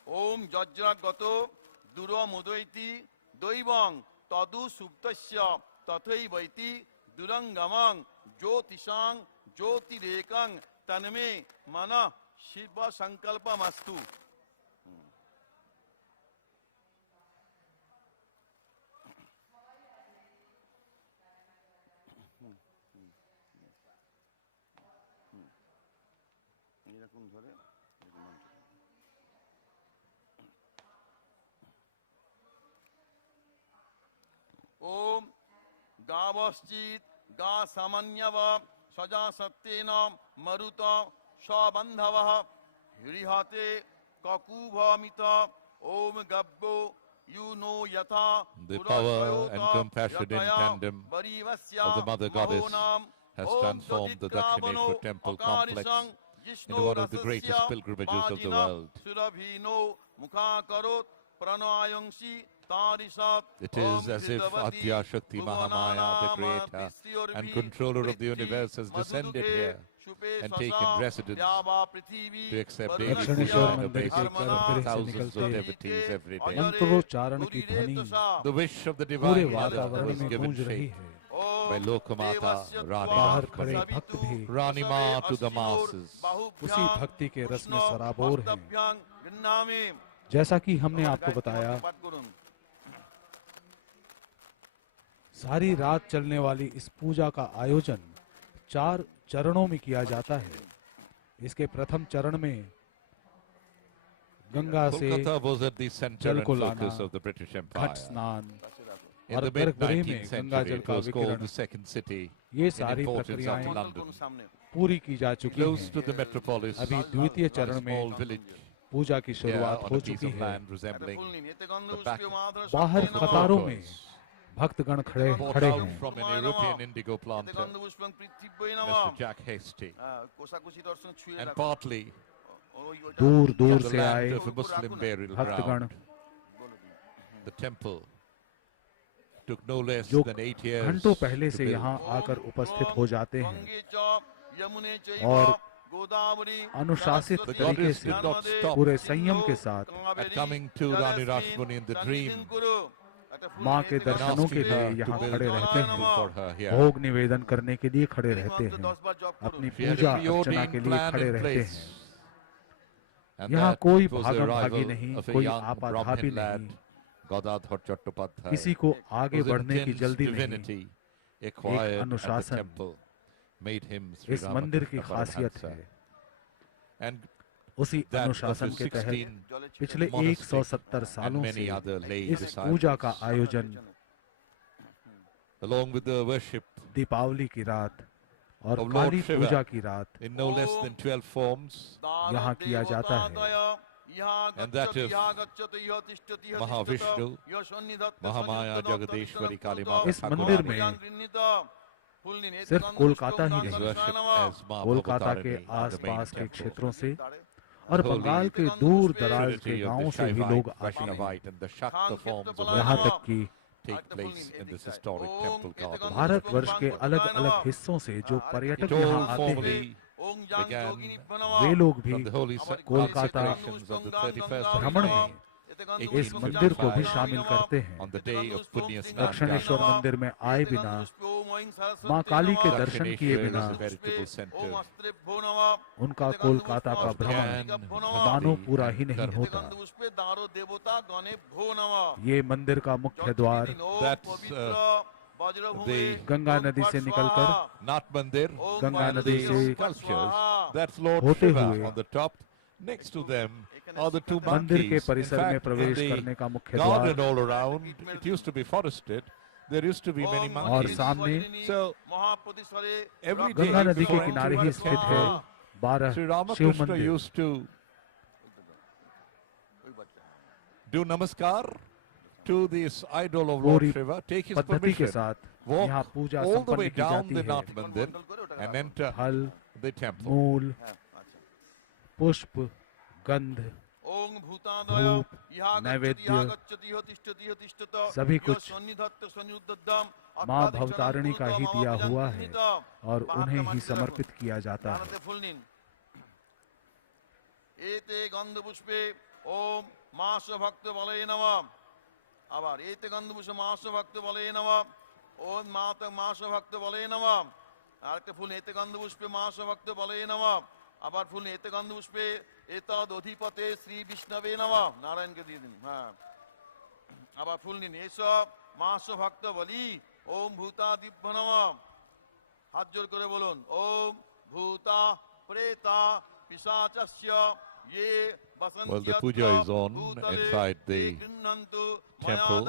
ओम जज्रागत दूरमुदयति दैवं तदु सुप्तस्य तथैवैति दुरंगमं ज्योतिषां ज्योतिरेकं तन्मे मन शिव संकल्पमस्तु। এরকম ধরে ओम गावश्चित गा सामान्यव सजा सत्येन मरुत सबंधव हृहाते ककुभमित ओम गब्बो यू नो यथा The power and compassion in tandem of the Mother Goddess has transformed the Dakshineswar temple complex into one of the greatest pilgrimages of the world. It is as if Adya Shakti Mahamaya, the creator and controller of the universe, has descended here and taken residence to accept daily Dakshineswar puja on the मंदिर के basis गर्भगृह of से thousands of निकलते devotees every day. मंत्रोच्चारण की ध्वनि The wish of the पूरे Divine Mother वातावरण was में given गूंज रही shape है। by Lokamata बाहर खड़े Rani भक्त भी Rani Ma to the masses. उसी भक्ति के रस में सराबोर हैं। हैं। जैसा कि हमने आपको बताया, सारी रात चलने वाली इस पूजा का आयोजन 4 चरणों में किया जाता है। इसके प्रथम चरण में गंगा से Kolkata was at the center जल and को focus लाना, of the British घट Empire. स्नान In और the mid गर्भगृह में 19th गंगा century, जल it का was called विकिरण, the second city ये in सारी importance प्रक्रियाएं after London. पूरी की जा चुकी Close to हैं। the metropolis, अभी द्वितीय a चरण small में village पूजा की here शुरुआत on हो a piece चुकी of है। land resembling the back बाहर of कतारों में tortoise. भक्तगण खड़े bought खड़े out हैं। from an European indigo planter, গন্ধপুষ্পং পৃথিব্যৈ নমঃ Mr. Jack Hasty, কোষাকুষি দর্শন ছুঁয়ে and রাখো partly ওইটা दूर from दूर the से आए land of a Muslim burial भक्तगण, ground. The temple took no less जो than 8 years घंटों पहले to से build. यहाँ आकर उपस्थित हो जाते हैं गंगे च यमुने चैव और गोदावरी अनुशासित सरस्वती The तरीके goddess से did not नर्मदे stop पूरे संयम के साथ at coming to Rani Rashmani in the dream माँ के and दर्शनों के asking लिए her to यहाँ build खड़े a रहते temple हैं, for her here. भोग निवेदन करने के लिए खड़े रहते हैं, अपनी She had पूजा a अर्चना के preordained लिए plan खड़े in रहते place. हैं। And यहाँ that कोई was the भागम भागी arrival नहीं, of a कोई young आपाधापी Brahmin lad, नहीं, Gadadhar Chattopadhyay, किसी को आगे whose बढ़ने की intense जल्दी नहीं। divinity acquired at the अनुशासन temple made him Sri इस मंदिर की Ramakrishna खासियत Paramahansa. है। And उसी that of अनुशासन his के तहत 16 पिछले monastics 170 and सालों many से other lay इस पूजा का disciples, आयोजन along with the worship Deepawali की रात और of Lord काली Shiva पूजा की रात in no less than 12 forms, यहाँ किया जाता है। and that of Mahavishnu, Mahamaya Jagadeshwari Kali Mata इस मंदिर में सिर्फ कोलकाता ही is नहीं, worshipped as Ma कोलकाता के Bhavatarini in the main आसपास के temple. क्षेत्रों से और Holy बंगाल के दूर दराज के Trinity of गांवों the से भी लोग Shaivite, आते हैं, Vaishnavite and the Shakta forms of यहाँ worship तक कि take place in this historic temple garden. Bharatvarsh के अलग अलग हिस्सों से जो It पर्यटक all यहाँ आते हैं, formally began वे लोग भी from the holy Kolkata consecrations of the 31st of भ्रमण May, में इस मंदिर को भी शामिल करते हैं। on the day of Punya Dakshineswar Snan. मंदिर में आए बिना, माँ काली के दर्शन किए बिना Dakshineshwar is a veritable center. उनका कोलकाता का भ्रमण Gyan, मानो Bhakti पूरा and ही नहीं karma. होता। ये मंदिर का मुख्य द्वार That's the गंगा नदी से निकलकर Nath Mandir, गंगा and नदी the से sculptures. That's Lord होते Shiva हुए on the top. Next to them are the two मंदिर के monkeys. In परिसर में fact, प्रवेश in करने the का मुख्य garden द्वार all around, it used to be forested. There used to be many और monkeys. सामने So every day गंगा नदी के before किनारे ही entering स्थित the है temple, 12 Sri शिव Ramakrishna मंदिर। used to do namaskar to this idol of Lord पूरी Shiva, take his पद्धति के permission, साथ walk यहाँ पूजा all the way संपन्न की down जाती the है। Nath Mandir and enter फल, the temple. मूल, पुष्प, गंध, धूप, नैवेद्य, सभी कुछ माँ भवतारिणी का ही दिया हुआ है और उन्हें ही समर्पित किया जाता है। एते गंध पुष्पे ओम मास भक्त बले नमः আবার এতে গন্ধপুষ্পে মাস ভক্ত বলে নমঃ ওম মাত মাস ভক্ত বলে নমঃ আরেকটা ফুল এতে গন্ধপুষ্পে মাস ভক্ত বলে নমঃ আবার ফুল এতে গন্ধপুষ্পে এতদ অধিপতে শ্রী বিষ্ণবে নমঃ নারায়ণকে দিয়ে দিন হ্যাঁ আবার ফুল নিন এসব মাস ভক্ত বলি ওম ভূতা দিব্য নমঃ হাত জোর করে বলুন ওম ভূতা প্রেতা পিশাচস্য Well, the puja is on inside the temple.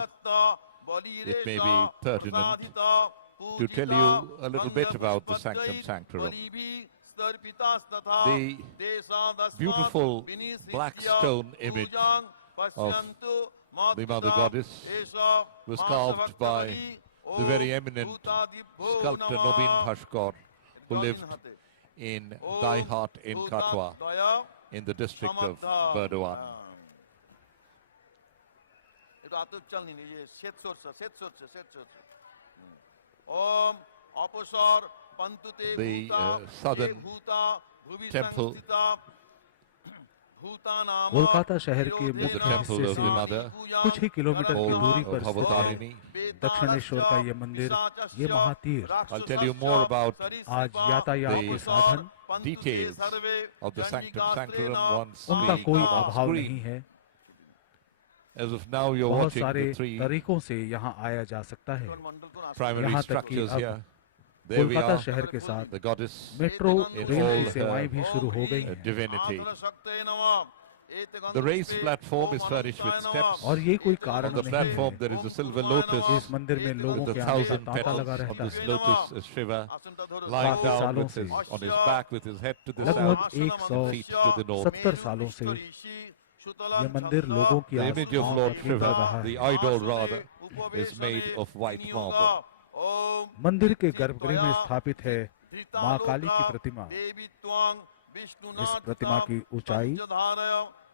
It may be pertinent to tell you a little bit about the Sanctum Sanctorum. The beautiful black stone image of the Mother Goddess was carved by the very eminent sculptor Nobin Bhaskar, who lived in Daihat in Katwa, in the district of Burdwan. The southern temple, Kolkata शहर के the मुख्य temple हिस्से of the से Mother, कुछ ही kilometre की दूरी of पर स्थित है Bhavatarini. दक्षिणेश्वर का ये मंदिर, ये महातीर्थ। I'll tell you more about आज यातायात के the साधन, details of the Sanctum Sanctorum once उनका we कोई come on अभाव नहीं screen. है। As of now, you're बहुत watching सारे the three तरीकों से यहाँ आया जा सकता है। primary यहाँ तक कि structures अब here. There we Kolkata are, शहर के साथ the goddess metro in rail all की सेवाएं her भी शुरू हो गई हैं divinity. The raised platform is furnished with steps. और ये कोई कारण On the नहीं platform है। there is a silver lotus इस मंदिर में लोगों with के a आने का 1,000 तांता लगा petals. On रहता this है। lotus is Shiva lying काफी down सालों with से on his back with his head to the लगभग south, 170 feet to the north. सालों से ये मंदिर लोगों की The image of आस्थाओं Lord का केंद्र रहा Shiva, है। the idol rather, is made of white marble. मंदिर के गर्भगृह में स्थापित है मां काली की प्रतिमा। इस प्रतिमा की ऊंचाई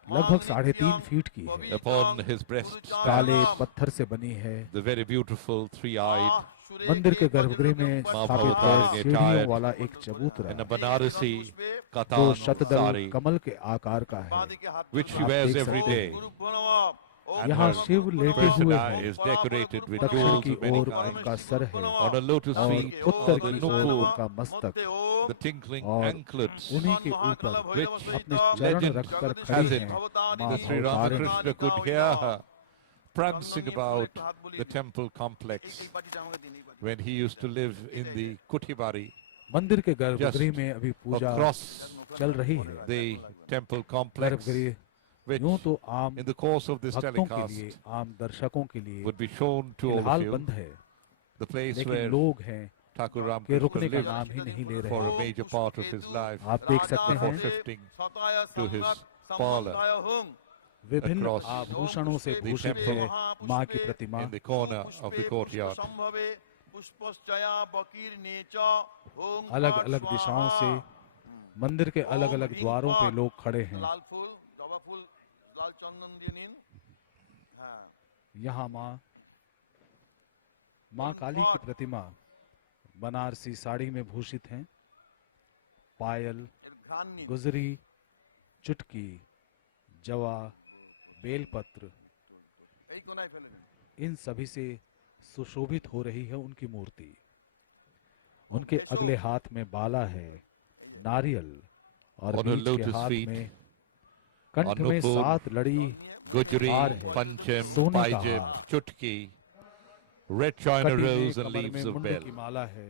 लगभग 3.5 फीट की है। Upon his breast काले stands पत्थर से बनी है। the very beautiful three-eyed मंदिर के गर्भगृह में स्थापित है Mahabharata सीढ़ियों वाला एक चबूतरा in a Banarasi जो katan शतदल sari, कमल के आकार का है। which she आप wears देख every सकते day. हैं। And यहाँ her शिव लेटे हुए persona हैं। is decorated with दक्षिण jewels की of many ओर kinds. उनका सर है On a lotus और feet, उत्तर the की ओर nupur, उनका मस्तक, the tinkling और anklets, उन्हीं के ऊपर which अपने चरण legend रखकर has खड़ी it हैं मां that Sri Bhavatarini. Ramakrishna could hear her prancing about the temple complex when he used to live in the Kutibari, मंदिर के just गर्भगृह में अभी पूजा across चल रही है। the temple complex, गर्भगृह which यूं तो आम in the course of this भक्तों के लिए, telecast आम दर्शकों के लिए would be shown to all of फिलहाल you, बंद है, the place लेकिन where लोग हैं Thakur कि Ramakrishna रुकने का lived नाम ही नहीं ले for रहे। a major part of his life आप देख सकते before हैं shifting to his parlor विभिन्न across आभूषणों से the भूषित temple है मां की प्रतिमा। in the corner of the courtyard. अलग अलग दिशाओं से मंदिर के अलग अलग द्वारों पे लोग खड़े हैं। लाल फूल, जबा फूल, लाल चंदन दिए नीन। हाँ, यहाँ मां काली की प्रतिमा बनारसी साड़ी में भूषित हैं। पायल, गुजरी, चुटकी, जवा, बेलपत्र, इन सभी से सुशोभित हो रही है उनकी मूर्ति। उनके अगले हाथ में बाला है, नारियल, और On a बीच के lotus हाथ feet, में कंठ में Anupur, 7 लड़ी Gujri, हार है, Pancham, सोने का Paijab, हार। Chutki, red china कटी में rose and कमर में leaves of मुंड bell. की माला है।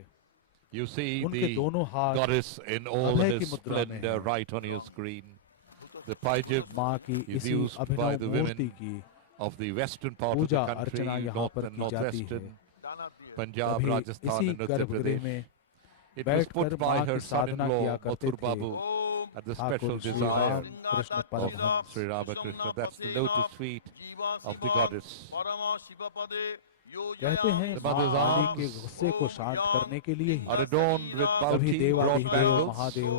You see उनके the दोनों हाथ goddess in all अभय की his मुद्रा में splendor है। right on your screen. The Paijab मां की is इसी used by Abhinav the Murthy women की of the western part of Puja the country, अर्चना यहाँ north पर and की जाती है। northwestern, Punjab, अभी Rajasthan इसी and Uttar गर्भगृह Pradesh. में It was बैठकर put by मां her की साधना son-in-law, किया करते Mathur थे Babu, at the Thakur special Shri desire Ramakrishna of Paramhans. Sri Ramakrishna. That's the lotus feet of the goddess. कहते हैं The मां mother's काली arms के गुस्से को शांत करने के लिए ही are adorned with सभी bulky broad देवाधिदेव bangles, महादेव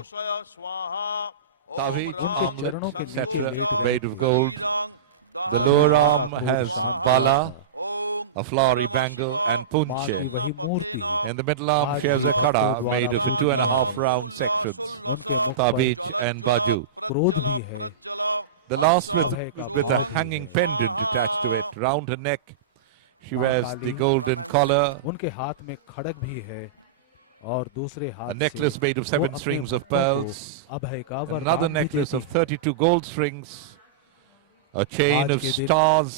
Tavij, उनके चरणों के armlet, नीचे etc., लेट गए made थे। of gold. The तभी lower मां का arm क्रोध has शांत हुआ bala, था। a flowery bangle, and मां की punche. वही मूर्ति In the middle arm, आज she has भी a भक्तों khada द्वारा made of पूजनीय 2.5 है। round sections, उनके मुख पर Tavij and Baju. क्रोध भी है, The last with अभय का a भाव भी hanging है। pendant attached to it. Round her neck, she मां wears Kali, the golden collar, उनके हाथ में खड़ग भी है और दूसरे हाथ a necklace से made of वो 7 अपने strings of भक्तों को pearls, अभय का another वरदान भी necklace देती of है। 32 gold strings, a chain आज of के दिन stars,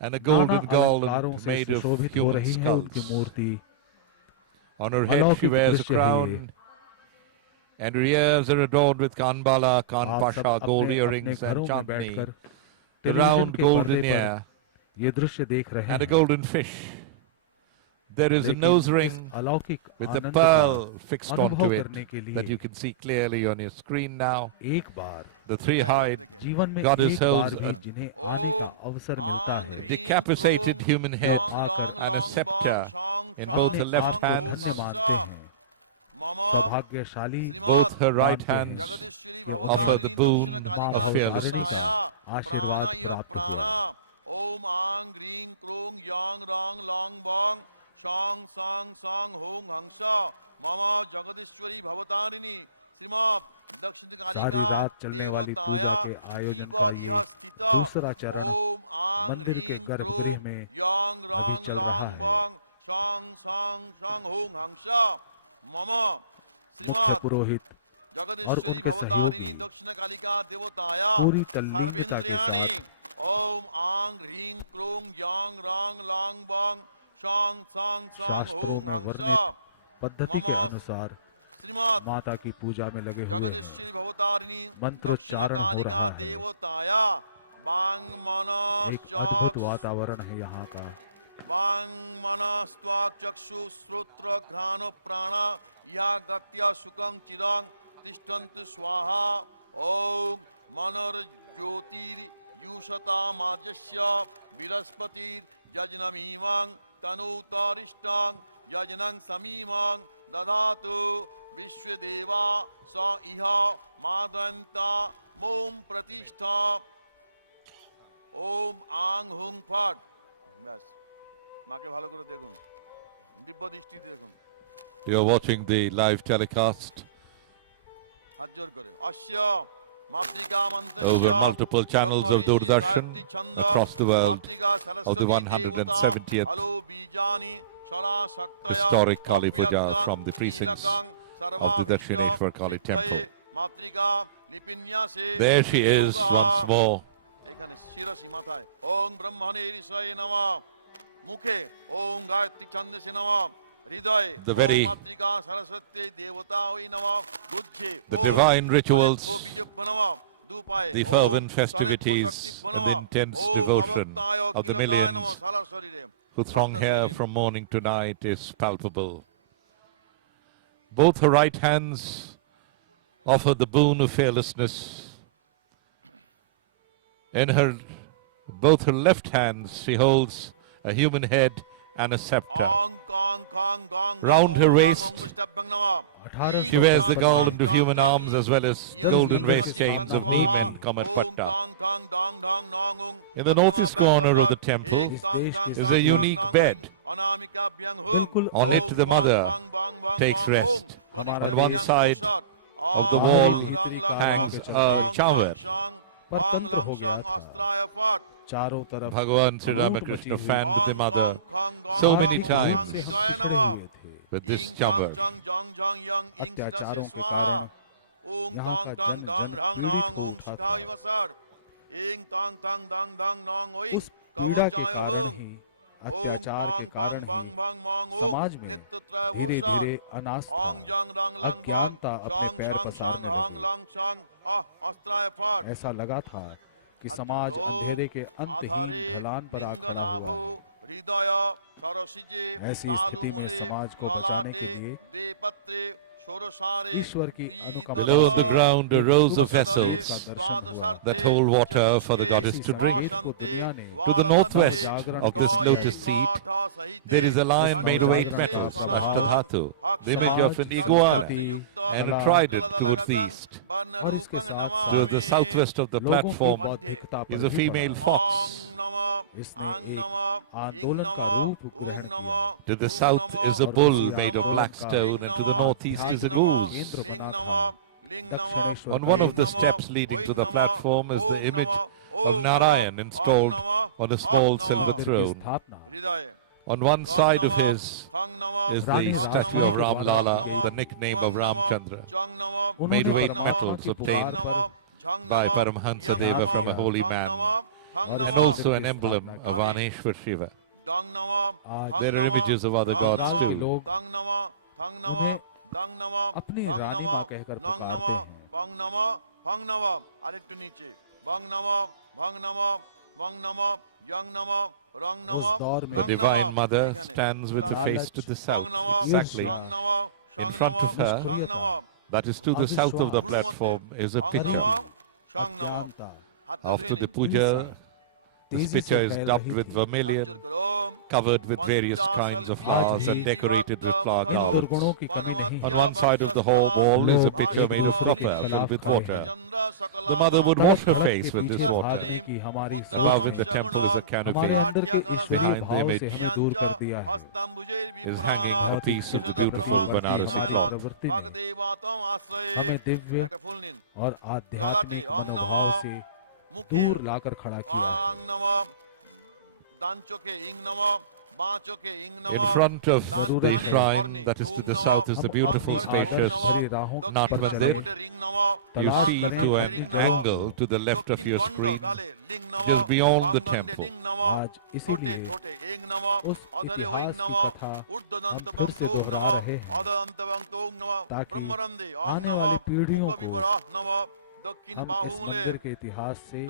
and a Nana golden अलंकारों garland से made of सुशोभित हो human रही है उनकी skulls. Murthy. On her head, she अलौकिक wears a दृश्य है ये। crown, and her ears are adorned with kanbala, आप सब kanpasha, gold अपने अपने earrings, and घरों में chandni, बैठकर the टेलीविजन round के golden पर्दे पर ear, ये दृश्य देख रहे and a हैं। golden fish. There is a लेकिन nose इस ring अलौकिक with a आनंद pearl का fixed अनुभव onto it करने के that लिए you can see clearly on your screen now. एक बार The three-eyed जीवन में goddess एक बार holds भी a जिन्हें आने का अवसर मिलता है decapitated human head वो आकर and a scepter in both अपने her आप left को hands. धन्य मानते हैं, सौभाग्यशाली Both her right मानते हैं hands कि offer उन्हें the boon मां of भवतारिणी fearlessness. का आशीर्वाद प्राप्त हुआ। ओम आंग ह्रीं क्रूं यांग रांग लांग वांग शांग सांग सांग हों हंसा ममा जगदीश्वरी भवतारिणी श्रीमां दक्षिण काली सारी रात चलने वाली पूजा के आयोजन का ये दूसरा चरण मंदिर के गर्भगृह में अभी चल रहा है। शांग सांग सांग हों हंसा ममा मुख्य पुरोहित और उनके सहयोगी दक्षिण कालिका देवताया पूरी तल्लीनता के साथ ओम आंग ह्रीं क्रूं यांग रांग लांग वांग शांग सांग शास्त्रों में वर्णित पद्धति के अनुसार माता की पूजा में लगे हुए हैं। मंत्रोच्चारण हो रहा है। एक अद्भुत वातावरण है यहाँ का। यजनमीमां तनूतरिष्टां यजनं समीमां ददातु विश्वदेवा स इह मादन्ता ओम प्रतिष्ठा ओम आंग हुं फट माके ভালো করে দেখুন দিব্য দৃষ্টি দেখুন You are watching the live telecast over multiple channels of Doordarshan across the world of the 170th historic Kali Puja from the precincts of the Dakshineswar Kali temple. There she is once more. The divine rituals, the fervent festivities, and the intense devotion of the millions who throng here from morning to night is palpable. Both her right hands offer the boon of fearlessness. In both her left hands she holds a human head and a scepter. Round her waist she wears the garland of human arms as well as golden waist chains of neem and kamarpatta. In the northeast corner of the temple is a unique bed. On it the mother takes rest. On one side of the wall hangs a chamber. Bhagavan Sri Ramakrishna fanned the mother so many times with this chamber. अत्याचारों के कारण यहाँ का जन जन पीड़ित हो उठा था। उस पीड़ा के कारण ही, अत्याचार के कारण ही समाज में धीरे धीरे अनास्था, अज्ञानता अपने पैर पसारने लगी। ऐसा लगा था कि समाज अंधेरे के अंतहीन ढलान पर आ खड़ा हुआ है। ऐसी स्थिति में समाज को बचाने के लिए ईश्वर की अनुकंपा Below on the ground are rows of vessels that hold water for the goddess to drink. To the northwest of this lotus seat there is a lion made of 8 metals, Ashtadhatu, the image of an iguana, and a trident towards the east. To the southwest of the platform is a female fox. To the south is a bull made of black stone, and to the northeast is a goose. On one of the steps leading to the platform is the image of Narayan installed on a small silver throne. On one side of his is the statue of Ram Lala, the nickname of Ramchandra, made of 8 metals obtained by Paramhansa Deva from a holy man, and also an emblem of Aneshwar Shiva. There are images of other gods too. उन्हें अपनी रानी माँ कहकर पुकारते हैं। The Divine Mother stands with her face to the south. Exactly in front of her, that is to the south of the platform, is a pitcher. After the puja, this pitcher is dubbed with vermilion, covered with various kinds of flowers and decorated with flower garlands. On one side of the wall is a pitcher made of copper filled with water. The mother would wash her face with this water. Above in the temple is a canopy. Behind the image is hanging a piece of the beautiful Banarasi cloth. हमें दिव्य और आध्यात्मिक मनोभाव से दूर लाकर खड़ा किया है। In front of the shrine that is to the south is the beautiful spacious Nath Mandir. You see to an angle to the left of your screen, just beyond the temple. आज इसीलिए उस इतिहास की कथा हम फिर से दोहरा रहे हैं ताकि आने वाली पीढ़ियों को हम इस मंदिर के इतिहास से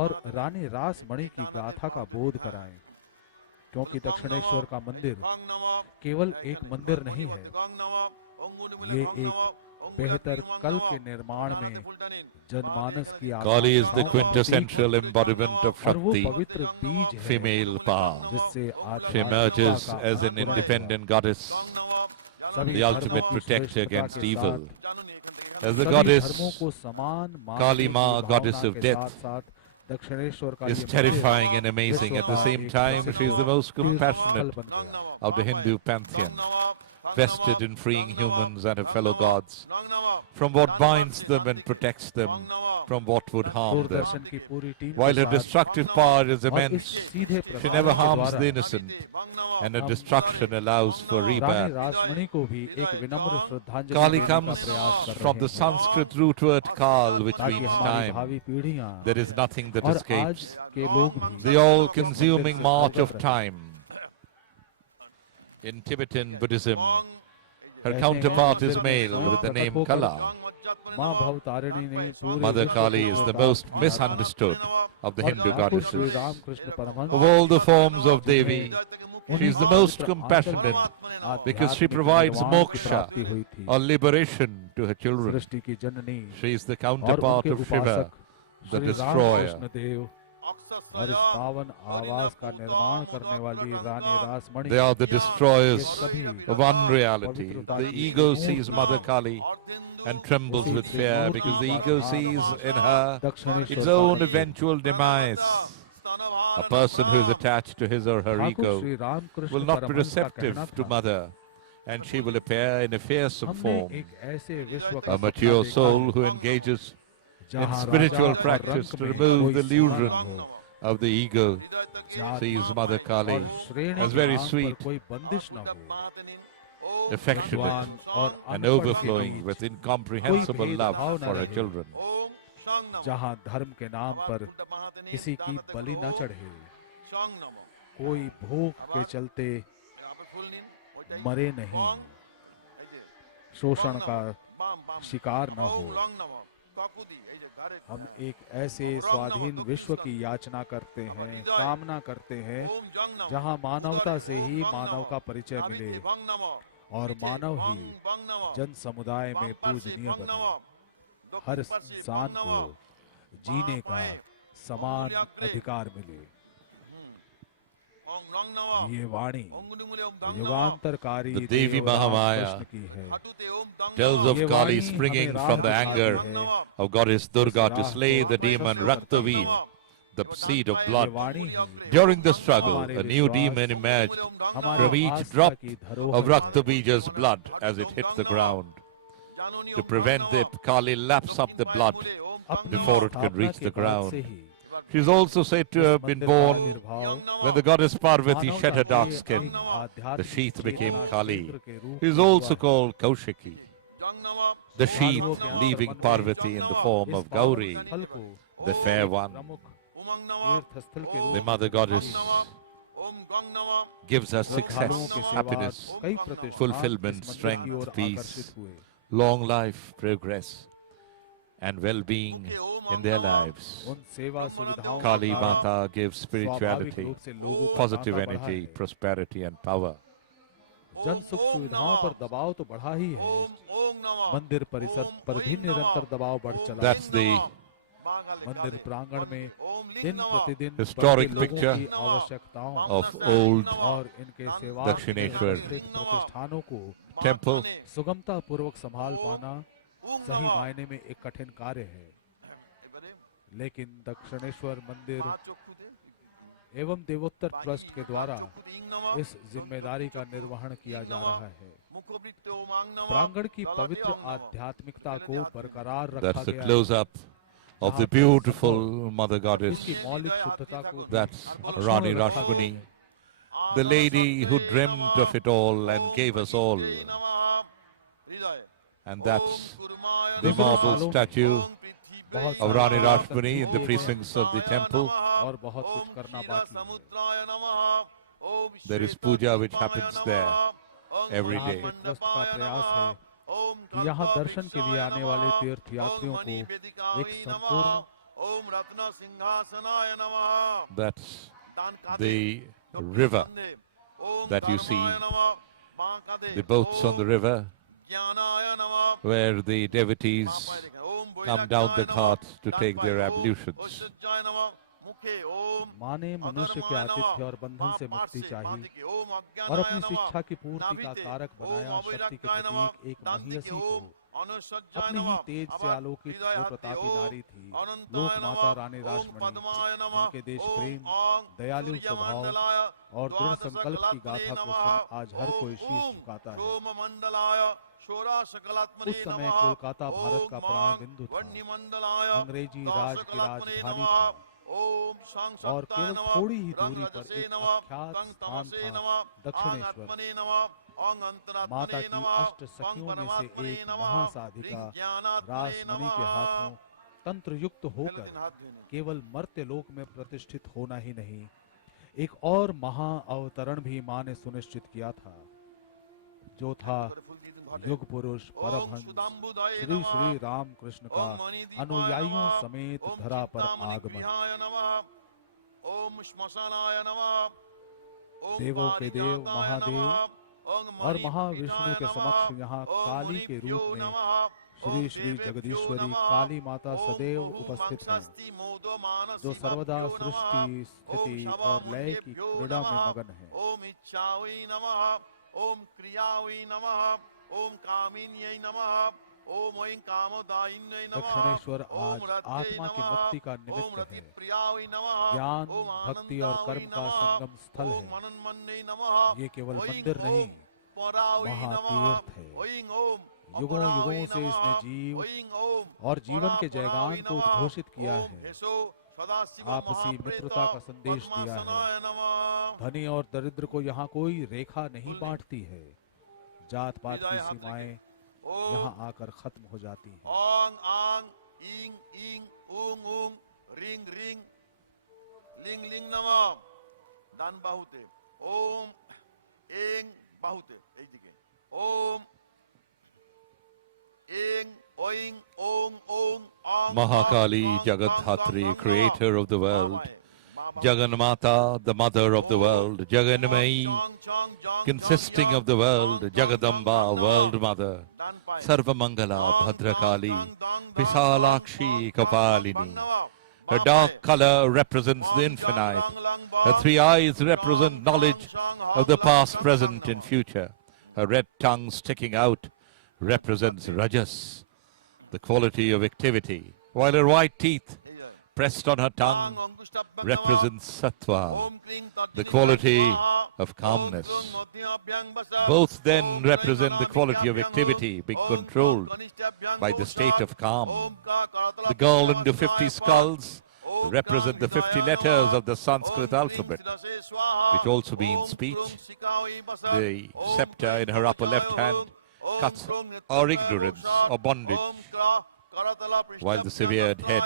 और रानी रासमणि की गाथा का बोध कराएं, क्योंकि दक्षिणेश्वर का मंदिर केवल एक मंदिर नहीं है, ये एक बेहतर कल के निर्माण में जनमानस की Kali is the आकांक्षाओं का प्रतीक quintessential embodiment of और वो Shakti, पवित्र बीज है female power. जिससे She आध्यात्मिकता emerges का as an अंकुरण हुआ। independent goddess, सभी the धर्मों ultimate की protector श्रेष्ठता against के evil. साथ As the सभी धर्मों goddess, को समान मानने Kali की Ma, goddess भावना of के death, साथ दक्षिणेश्वर का is ये मंदिर terrifying and amazing. विश्व At the का same एक time, she is the प्रसिद्ध most तीर्थस्थल compassionate बन गया। of the Hindu pantheon, vested in freeing humans and her fellow gods from what binds them and protects them from what would harm them. Doordarshan की पूरी team While के her साथ destructive power is और इस immense, सीधे she प्रसारण never के harms द्वारा the innocent, and her destruction allows for Rani rebirth. Rasmani को भी एक विनम्र श्रद्धांजलि Kali देने का comes प्रयास कर from रहे the हैं Sanskrit root word Kal, which ताकि means हमारी time. भावी पीढ़ियां There is nothing that और आज escapes. के लोग भी The all-consuming इस मंदिर से march अवगत of रहे। time. In Tibetan Buddhism, her कहते हैं, counterpart is मंदिर में male स्वयं with the प्रकट name होकर Kala. मां भवतारिणी ने पूरे Mother विश्व Kali को is the प्रदान most किया था। misunderstood of the और Hindu Thakur Shri goddesses. Ramakrishna Paramhans Of all the forms of Devi, she उन्हीं is the की most पवित्र compassionate आंतरिक because she आध्यात्मिक provides निर्वाण की moksha प्राप्ति हुई थी। or liberation to her children. सृष्टि की जननी She is the और counterpart उनके of Shiva, उपासक the श्री destroyer. रामकृष्ण देव और इस पावन आवास का निर्माण करने वाली रानी Rasmani They are the destroyers सभी of unreality. The ego sees Mother Kali and trembles with fear because the ego sees in her its own eventual demise. A person who is attached to his or her Thakur ego Shri Ramakrishna will not be Paramhans का receptive कहना to था, Mother, and she will appear in a fearsome हमने form. एक ऐसे विश्व का A सपना mature देखा soul है who engages in जहाँ spiritual राजा और practice रंक to में remove कोई the सीमा न illusion हो, of the ego जात sees Mother और Kali श्रेणी as के very नाम पर sweet, कोई बंदिश न हो, affectionate, विद्वान और and अनपढ़ के overflowing बीच with incomprehensible कोई love भेदभाव न for her रहे। children. जहाँ धर्म के नाम पर किसी की बलि न चढ़े, कोई भूख के चलते मरे नहीं, शोषण का शिकार न हो। हम एक ऐसे स्वाधीन विश्व की याचना करते हैं, कामना करते हैं, जहां मानवता से ही मानव का परिचय मिले और मानव ही जन समुदाय में पूजनीय बने, हर इंसान को जीने का समान अधिकार मिले। ये वाणी युगांतरकारी The Devi Dev Mahamaya Ramakrishna की है। tells of ये Kali वाणी springing हमें from the राह anger दिखाती है। of goddess Durga to राह slay को the demon प्रशस्त करती Raktaveer, है। the seed of ये blood. Vani he During the struggle, हमारे a new विश्वास, demon emerged हमारी from each आस्था drop की of धरोहर है। Raktaveer's blood as it hit the ground. To prevent it, Kali laps up the blood अपनी before it can स्थापना reach के the बाद ground. से ही She is also said to have been मंदिर का born आविर्भाव when the goddess Parvati मानवता shed her के dark एक skin. The आध्यात्मिक sheath became चेतना Kali. केंद्र के रूप She is में also हुआ है। called Kaushiki. The sheath leaving Parvati in the form इस of पावन Gauri, स्थल को the fair one. प्रमुख तीर्थस्थल के रूप The में mother goddess gives us श्रद्धालुओं success, के सेवा happiness, कई प्रतिष्ठान fulfillment, इस मंदिर की strength, ओर peace, आकर्षित हुए। long life, progress, and well-being in their lives. उन सेवा सुविधाओं के Kali कारण Mata gives स्वाभाविक spirituality, रूप से लोगों का positive नाता बढ़ा energy, है। prosperity, and power. जन सुख सुविधाओं पर दबाव तो बढ़ा ही है, मंदिर परिसर पर भी निरंतर दबाव बढ़ चला है। That's the मंदिर प्रांगण में दिन प्रतिदिन historic बढ़ते लोगों picture की आवश्यकताओं of old और इनके सेवा Dakshineswar प्रतिष्ठानों को temple. सुगमता पूर्वक संभाल पाना सही मायने में एक कठिन कार्य है, लेकिन दक्षिणेश्वर मंदिर एवं देवोत्तर ट्रस्ट के द्वारा इस जिम्मेदारी का निर्वहन किया जा रहा है। प्रांगण की पवित्र आध्यात्मिकता को बरकरार रखा That's the गया है। close-up of the beautiful mother goddess. इसकी मौलिक शुद्धता को That's अक्षुण्ण Rani रखा गया Rashmani, है। the lady who dreamt of it all and gave us all. And that's the marble statue बहुत of सारी Rani सेवा तक Rashmani in the किए गए precincts of the temple. और बहुत कुछ करना बाकी है। There is puja which happens there every यहाँ day. पे ट्रस्ट का प्रयास है कि यहाँ दर्शन के लिए आने वाले तीर्थयात्रियों को एक संपूर्ण That's the river that you see, the boats on the river, where the devotees come down the ghats to take their ablutions. माँ ने मनुष्य के आतिथ्य और बंधन से मुक्ति चाही और अपनी शिक्षा की पूर्ति का कारक बनाया शक्ति के प्रतीक एक महियसी को। अपने ही तेज से आलोकित वो प्रतापी नारी थी लोक माता रानी राजमणि, जिनके देश प्रेम, दयालु स्वभाव और दृढ़ संकल्प की गाथा को सुन आज हर कोई शीश झुकाता है। उस समय कोलकाता भारत का प्राण बिंदु था, अंग्रेजी राज की राजधानी थी और केवल थोड़ी ही दूरी पर एक अख्यात स्थान था दक्षिणेश्वर। माता की अष्ट सखियों में से एक महासाधिका रासमणि के हाथों तंत्र युक्त होकर केवल मर्त्य लोक में प्रतिष्ठित होना ही नहीं, एक और महा अवतरण भी मां ने सुनिश्चित किया था, जो था युग पुरुष परमहंस श्री श्री रामकृष्ण का अनुयायियों समेत धरा पर आगमन। देवों के देव महादेव और महाविष्णु के समक्ष यहाँ काली के रूप में श्री श्री जगदीश्वरी काली माता सदैव उपस्थित हैं, जो सर्वदा सृष्टि स्थिति और लय की क्रीड़ा में मगन है। ओम क्रियावै नमः, ओम कामिन्यै नमः, ओम ऐं कामदायिन्यै नमः। दक्षिणेश्वर आज आत्मा की मुक्ति का निमित्त है, ज्ञान, भक्ति और कर्म का संगम स्थल है। ये केवल मंदिर नहीं, महातीर्थ है। युगों युगों से इसने जीव और जीवन के जयगान को उद्घोषित किया है, आपसी मित्रता का संदेश दिया है। धनी और दरिद्र को यहाँ कोई रेखा नहीं बांटती है, जात पात की सीमाएं यहाँ आकर खत्म हो जाती हैं। ओंग आंग इंग इंग ऊंग ऊंग रिंग रिंग लिंग लिंग नमः। दान बाहुते ओम एंग बाहुते এই দিকে ओम एंग ओइंग ओंग ओंग आंग। Mahakali Jagadhatri, creator of the world, Jagannamata, the mother of the world, Jagannamayi, consisting of the world, Jagadamba, world mother, Sarvamangala, Bhadrakali, Visalakshi, Kapalini. Her dark color represents the infinite. Her three eyes represent knowledge of the past, present, and future. Her red tongue sticking out represents Rajas, the quality of activity, while her white teeth pressed on her tongue represents Sattva, the quality of calmness. Both then represent the quality of activity being controlled by the state of calm. The girl in the 50 skulls represent the 50 letters of the Sanskrit alphabet, which also means speech. The scepter in her upper left hand cuts our ignorance or bondage, while the severed head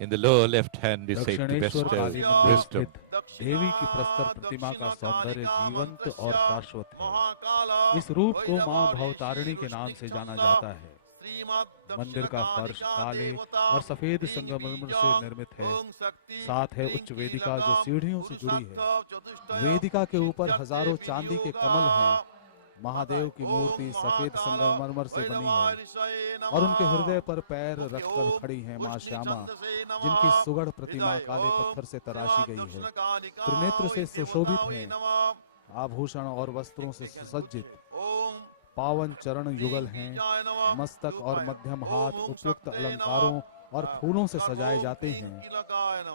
in the lower left hand is said to bestow wisdom. देवी की प्रस्तर प्रतिमा का सौंदर्य जीवंत और शाश्वत है। इस रूप को मां भवतारिणी के नाम से जाना जाता है। मंदिर का फर्श काले और सफेद संगमरमर से निर्मित है। साथ है उच्च वेदिका जो सीढ़ियों से जुड़ी है। वेदिका के ऊपर हजारों चांदी के कमल हैं। महादेव की मूर्ति सफेद संगमरमर से बनी है और उनके हृदय पर पैर रखकर खड़ी है मां श्यामा, जिनकी सुगढ़ प्रतिमा काले पत्थर से तराशी गई है। त्रिनेत्र से सुशोभित हैं, आभूषण और वस्त्रों से सुसज्जित। पावन चरण युगल हैं, मस्तक और मध्यम हाथ उपयुक्त अलंकारों और फूलों से सजाए जाते हैं।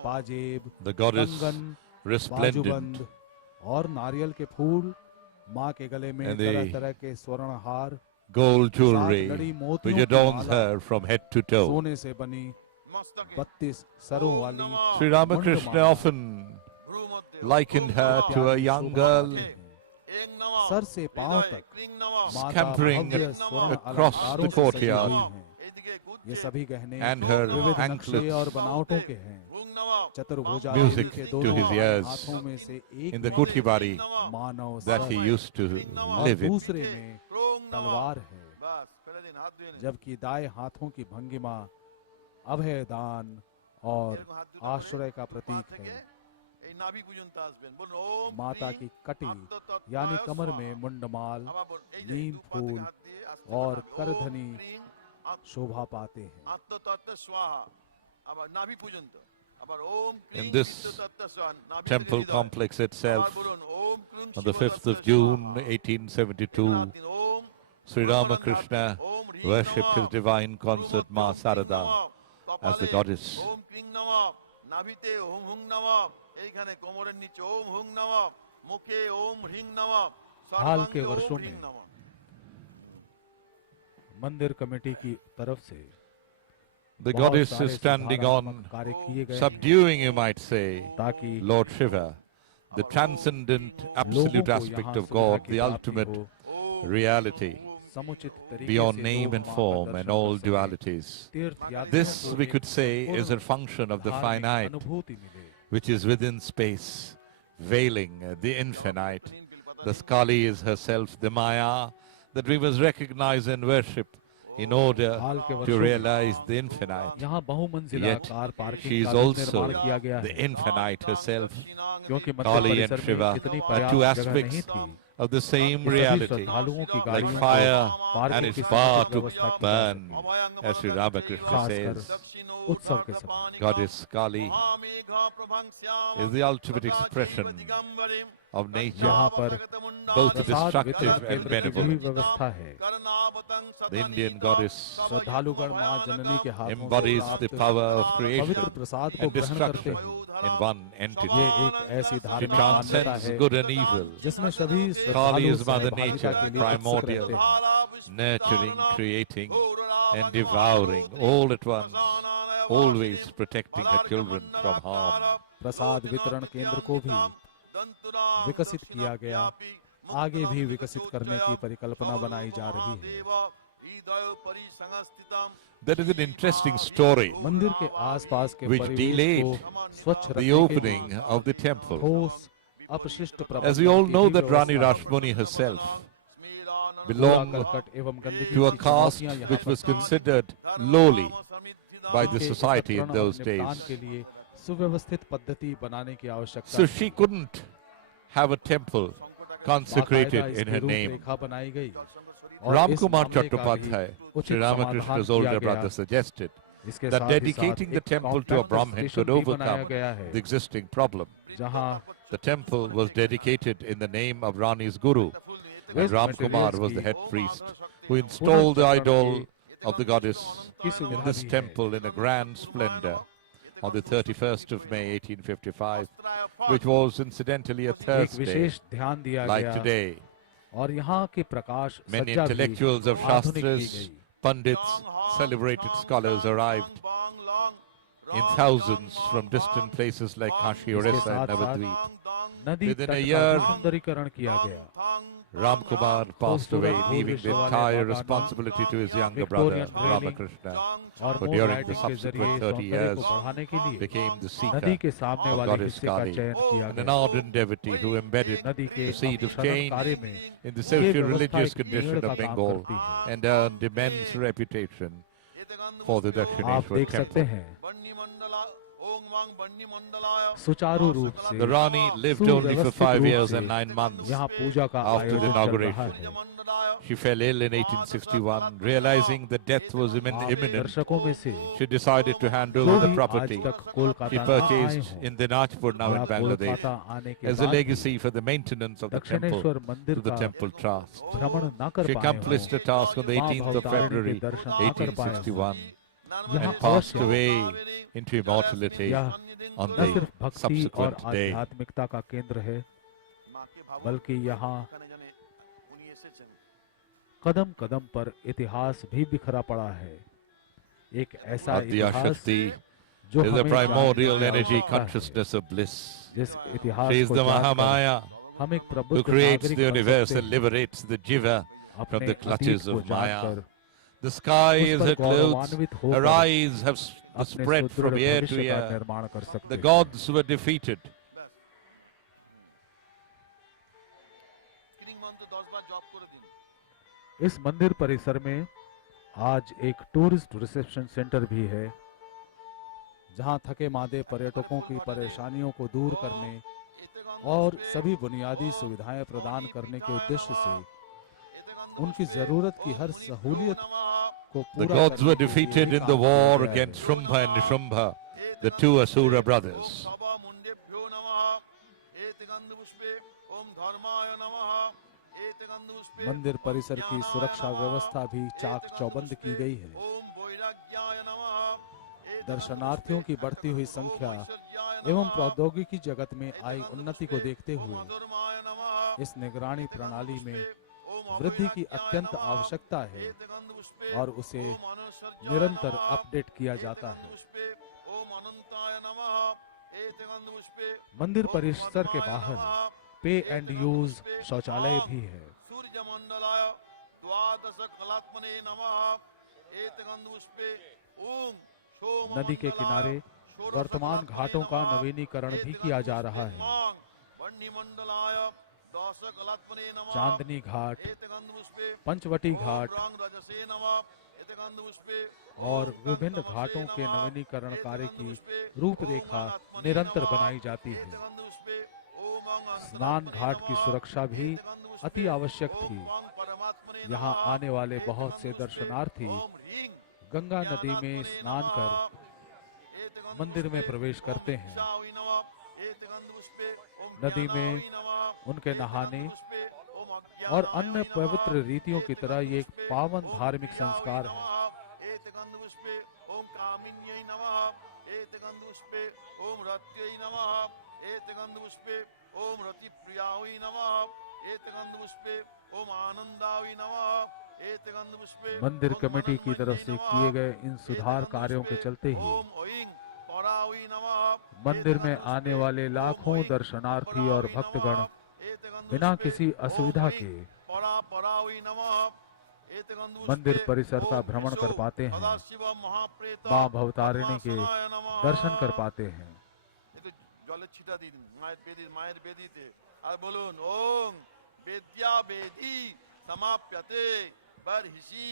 पाजेब, कंगन, बाजूबंद और नारियल के फूल, माँ के गले में तरह तरह के स्वर्ण हार, gold jewelry which adorns her from head to toe. सोने से बनी 32 सरों वाली Sri Ramakrishna often likened her to a young girl sir से पांव तक scampering across the courtyard, ये सभी गहने and her विविध नक्शे anklets, और बनावटों के हैं। चतुर्भुजा music के to दोनों his ears हाथों में से एक in the में Kutibari Manav that he sir used to और live in. दूसरे में तलवार है, जबकि दाएं हाथों की भंगिमा अभय दान और आश्रय का प्रतीक है। माता की कटी यानी कमर में मुंडमाल, नीम फूल और करधनी शोभा पाते हैं। আত্মতত্ত্ব স্বাহা আবার নাভি পর্যন্ত আবার ওম In ক্রিং this বিদ্যুতত্ত্ব স্বাহা নাভি temple থেকে হৃদয়। complex itself, আবার বলুন ওম ক্রিং on the 5th of শিবতত্ত্ব June স্বাহা। 1872, ওম Sri Ramakrishna ওম হ্রিং worshipped নমঃ। his divine consort Ma গুরুমুখে ওম Sarada ক্রিং নমঃ। as the কপালে goddess. ওম ক্রিং নমঃ। নাভিতে ওম হুং নমঃ। এইখানে কোমরের নিচে ওম হুং নমঃ। মুখে ওম হ্রিং নমঃ। हाल के সর্বাঙ্গে ওম वर्षों হ্রিং में নমঃ। मंदिर कमेटी की तरफ से The बहुत goddess सारे is standing सुधारात्मक on, कार्य किए गए हैं, subduing, you might say, ताकि Lord Shiva, the transcendent, लोगों absolute को aspect यहाँ of सुविधा God, की the प्राप्ति ultimate हो, reality, समुचित तरीके beyond से name लोग and मां का form दर्शन and कर all सकें। dualities. तीर्थयात्रियों This, को we एक could say, is संपूर्ण a function of the धार्मिक finite, अनुभूति मिले। which is within space, veiling the infinite. The Kali is herself the Maya that we must recognize and worship in order हाल के to वर्षों में realize the infinite. यहाँ बहुमंजिला Yet car parking she is का भी also निर्माण किया गया the है, infinite herself. क्योंकि मंदिर Kali and परिसर में Shiva इतनी are पर्याप्त two जगह aspects नहीं थी of the same कि सभी reality, श्रद्धालुओं की like गाड़ियों को fire, and पार्किंग it's की far समुचित to व्यवस्था की जा burn, सके, as Sri Ramakrishna खासकर says. उत्सव के समय। Goddess Kali is the ultimate expression of nature, यहाँ पर both प्रसाद destructive वितरण and केंद्र की भी benevolent. व्यवस्था है। The Indian goddess श्रद्धालुगण मां जननी के हाथों से embodies the प्राप्त power of पवित्र creation प्रसाद को and ग्रहण करते destruction हैं। in one ये entity. एक ऐसी She धार्मिक मान्यता transcends है good and evil. जिसमें सभी Kali श्रद्धालु is Mother सहभागिता Nature, के लिए उत्सुक primordial, रहते हैं। nurturing, creating, and devouring all at once, always protecting her children from harm. प्रसाद वितरण केंद्र को भी विकसित किया गया, आगे भी विकसित करने की परिकल्पना बनाई जा रही है। That is an interesting story, मंदिर के आसपास के which परिवेश delayed को स्वच्छ the रखने के opening लिए of the temple. ठोस अपशिष्ट As we प्रबंधन all की know भी that Rani व्यवस्था है। Rashmani herself कूड़ा belonged करकट एवं गंदगी to a की caste चुनौतियां यहाँ which पर was थीं। considered lowly by the उनके society in एकत्रीकरण और those निपटान days. के लिए सुव्यवस्थित पद्धति बनाने की आवश्यकता So थी। she couldn't have a temple consecrated बाकायदा in इसकी her name. रूपरेखा बनाई गई और Ram इस Kumar मामले का भी Chattopadhyay, उचित Sri Ramakrishna's समाधान किया older गया। brother, suggested इसके that साथ ही dedicating साथ the एक temple to a compact Brahmin station could भी बनाया overcome गया है, the existing problem. जहां The temple was dedicated in the name of Rani's guru, and waste Ram Kumar materials was the की head priest who installed the पुनर्चक्रण idol की of the goddess की in सुविधा this भी है। temple in a grand splendor on the 31st of May 1855, which was incidentally a एक Thursday, विशेष ध्यान दिया like गया today. और यहाँ के प्रकाश Many सज्जा भी intellectuals of आधुनिक की Shastras, गई। Pandits, celebrated scholars arrived in thousands from distant places like Kashi, इसके Orissa, and साथ साथ Navadvip. नदी Within तट a का year, भी सुंदरीकरण किया गया। Ram Kumar passed away, leaving the entire responsibility to his younger brother, Victorian railing Ramakrishna, और who more during the riding के subsequent जरिए 30 सौंदर्य years को बढ़ाने के लिए became the नदी seeker के सामने of वाले Goddess हिस्से का Kali, चयन किया and an गया। ardent devotee who embedded नदी के the seed of अपक्षरण change कार्य में in the ये socio-religious व्यवस्था एक condition पेड़ of का काम Bengal करती है। and earned immense reputation for the आप Dakshineswar देख सकते temple. हैं सुचारू रूप से The Rani lived only for 5 years and 9 months यहाँ पूजा का after the आयोजन चल रहा inauguration. है। She fell ill in 1861, realizing that death was आप imminent. दर्शकों में से She decided to hand जो over the भी आज property तक कोलकाता she न आए purchased हों in Dinajpur, now in या Bangladesh, कोलकाता आने के as a बाद legacy for the maintenance of the temple Dakshineswar मंदिर to the का temple trust. भ्रमण न कर She पाए accomplished हों, the task on the मां 18th of भवतारिणी February के दर्शन न कर पाए हों, 1861 यहाँ and passed अवश्य away into immortality यह on न the सिर्फ भक्ति और subsequent day. आध्यात्मिकता का केंद्र है, बल्कि यहाँ कदम कदम पर इतिहास भी बिखरा पड़ा है। एक ऐसा इतिहास Adyashakti जो is the हमें primordial जानने की energy आवश्यकता है। consciousness of bliss. जिस इतिहास She is को the जानकर Mahamaya हम एक who प्रबुद्ध creates नागरिक the बन universe सकते and हैं। liberates the jiva from अपने the अतीत clutches को of Maya. जानकर The sky उस is पर her clothes, गौरवान्वित her होकर eyes have अपने spread सुदृढ़ from year to भविष्य का year. निर्माण कर सकते The हैं। gods were defeated. इस मंदिर परिसर में आज एक टूरिस्ट रिसेप्शन सेंटर भी है, जहां थके मादे पर्यटकों की परेशानियों को दूर करने और सभी बुनियादी सुविधाएं प्रदान करने के उद्देश्य से उनकी जरूरत की हर सहूलियत को The पूरा gods करने were के लिए defeated ही in the काम किया war गया है। against Shrumbha and Nishrumbha, the two Asura brothers. सभा मुंडेभ्यो नमः एते गंधपुष्पे ओम धर्माय नमः एते गंधपुष्पे मंदिर परिसर की सुरक्षा व्यवस्था भी चाक चौबंद की गई है। ओम वैराग्याय नमः दर्शनार्थियों की बढ़ती हुई संख्या एवं प्रौद्योगिकी जगत में आई उन्नति को देखते हुए धर्माय नमः इस निगरानी प्रणाली में वृद्धि की अत्यंत आवश्यकता है और उसे निरंतर अपडेट किया जाता है। ओम अनंताय नमः एते गंधपुष्पे मंदिर परिसर के बाहर पे एंड यूज शौचालय भी है। सूर्य मंडलाय द्वादश कलात्मने नमः एते गंधपुष्पे ओम सोम नदी के किनारे वर्तमान घाटों का नवीनीकरण भी किया जा रहा है। मंडलाय दश कलात्मने नमः चांदनी घाट, एते गंधपुष्पे पंचवटी घाट रजसे नमः एते गंधपुष्पे और विभिन्न घाटों के नवीनीकरण कार्य की रूपरेखा निरंतर बनाई जाती है। स्नान घाट की सुरक्षा भी अति आवश्यक थी। यहाँ आने वाले बहुत से दर्शनार्थी गंगा नदी में स्नान कर मंदिर में प्रवेश करते हैं। नदी में उनके नहाने और अन्य पवित्र रीतियों की तरह ये एक पावन धार्मिक संस्कार है। ओम कामिन्यै नमः एते गंधपुष्पे ओम रत्यै नमः एते गंधपुष्पे ओम रतिप्रियायै नमः एते गंधपुष्पे ओम आनंदायै नमः एते गंधपुष्पे मंदिर कमेटी की तरफ से किए गए इन सुधार कार्यों के चलते ही ओम ओइं परायै नमः मंदिर में आने वाले लाखों दर्शनार्थी और भक्तगण बिना किसी असुविधा के परायै नमः मंदिर परिसर का भ्रमण कर पाते हैं, मां भवतारिणी के दर्शन कर पाते हैं। जलेर छिटा दिन माয়ের বেদিতে আর বলুন ओम वेद्या वेदी समाप्यते बर्हिषि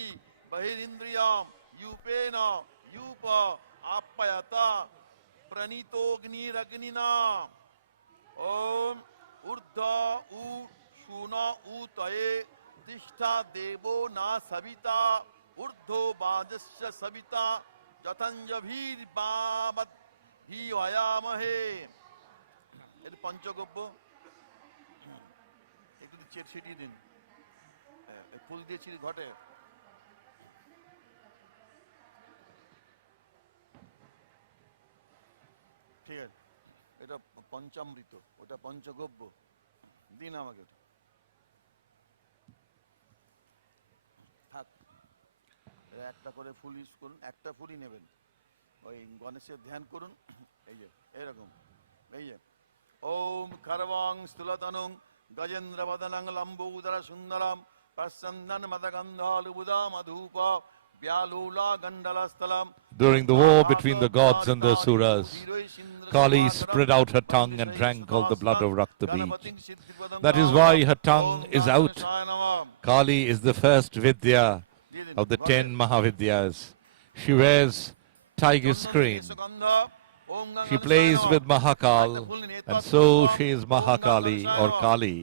बहिरिंद्रियम यूपेन यूप आप्यायता प्रणीतोग्निरग्निना ओम ऊर्ध्व उ शून ऊतये तिष्ठा देवो ना सविता ऊर्ध्व बाजस्य सविता যথাঞ্জভীর বাবদ হি হয়ামহে। এর পঞ্চগব্য একটু ছিটিয়ে দিন, ফুল দিয়ে ছিটি ঘটে। ঠিক আছে, এটা পঞ্চামৃত, ওটা পঞ্চগব্য দিন আমাকে। একটা করে ফুল ইউজ করুন, একটা ফুলই নেবেন। ওই গণেশের ধ্যান করুন, এই যে এরকম, এই যে ওম খরবং স্থূলতনুং Gajendra বদনং Lambodar Sundaram প্রসন্নন মদগন্ধলুবুদা Madhup ব্যালুলা গণ্ডলস্থলম। During the war between the gods and the Asuras, Kali spread out her tongue and drank all the blood of Rakta beach. That is why her tongue is out. Kali is the first Vidya of the 10 Mahavidyas. She wears tiger screen. She plays with Mahakal, and so she is Mahakali or Kali.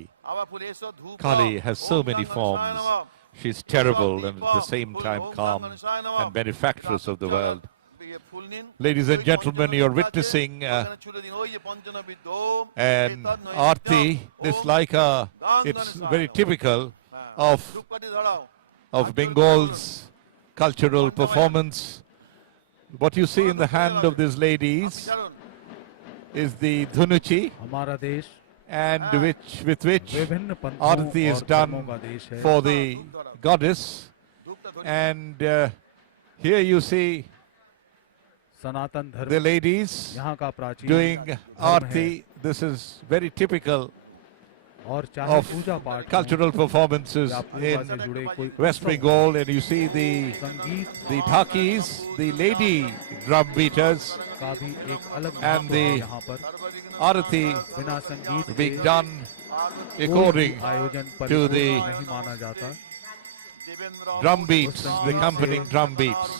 Kali has so many forms. She is terrible and at the same time calm and benefactress of the world. Ladies and gentlemen, you are witnessing an arti. It's like it's very typical of Bengal's cultural performance. What you see in the hand of these ladies is the dhunuchi, हमारा देश and with which विभिन्न पंथों arati is और done धर्मों का देश है। for the goddess. And here you see सनातन धर्म the ladies यहाँ का प्राचीन doing धर्म arti. है This is very typical और चाहे of पूजा पाठ हो cultural performances या पूजा से in जुड़े कोई West उत्सव हो, Bengal, and you see संगीत the dhakis, the lady drum beaters, का भी एक अलग and महत्व है the यहाँ पर। arati बिना संगीत के being done कोई भी according आयोजन to परिपूर्ण the नहीं माना जाता। drum beats, the accompanying drum beats.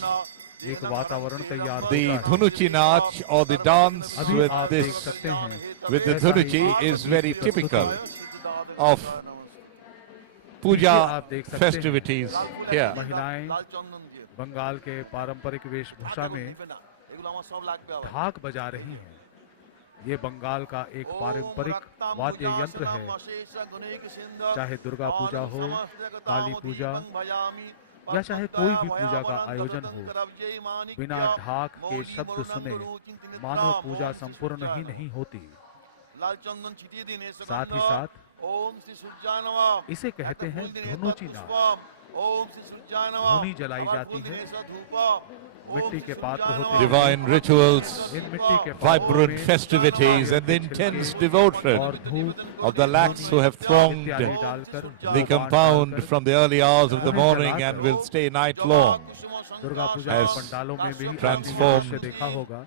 एक वातावरण तैयार The होता है। dhunuchi nach or the dance अभी with आप देख this, सकते हैं with the ऐसा ही dhunuchi is very प्रस्तुति typical of puja आप देख सकते हैं festivities here. महिलाएं बंगाल के पारंपरिक वेशभूषा में এগুলো আমার সব লাগবে আবার ढाक बजा रही हैं। ये बंगाल का एक पारंपरिक वाद्य यंत्र है। चाहे दुर्गा पूजा हो, काली पूजा या चाहे कोई भी पूजा का आयोजन हो, बिना ढाक के शब्द सुने मानो पूजा संपूर्ण ही नहीं होती। লাল চন্দন ছিটিয়ে দিন এসো साथ ही साथ ওম শ্রী সূর্যায় নমঃ इसे कहते हैं धुनुची नाद। ओम श्री सूर्याय नमः धुनी जलाई जाती है, मिट्टी के पात्र होते हैं। Divine rituals, इन मिट्टी के vibrant festivities, and the intense devotion और धूप of the lakhs who have thronged इत्यादि डालकर the compound from the early hours of the morning and will stay night long Durga Puja has के पंडालों में भी transformed आपने देखा होगा।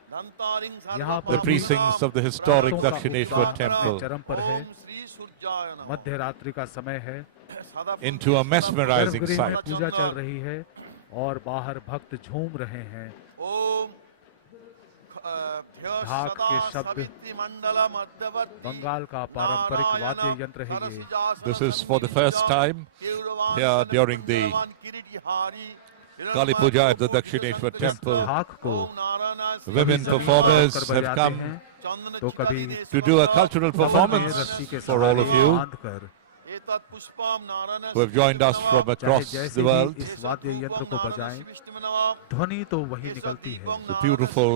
यहाँ the पर precincts of the historic भक्तों का Dakshineswar उत्साह temple चरम पर है। श्री सूर्याय नमः मध्य रात्रि का समय है, into a mesmerizing गर्भगृह में sight. पूजा चल रही है और बाहर भक्त झूम रहे हैं। ओम ढाक के शब्द बंगाल का पारंपरिक वाद्य यंत्र है ये। This is for the first time here during the Kali Puja at the Dakshineswar temple. ढाक को Women performers have come तो कभी to do a cultural रस्सी performance के for all of you बांधकर who have joined us from चाहे across जैसे the भी world. इस वाद्य यंत्र को बजाएं, ध्वनि तो वही निकलती है। The beautiful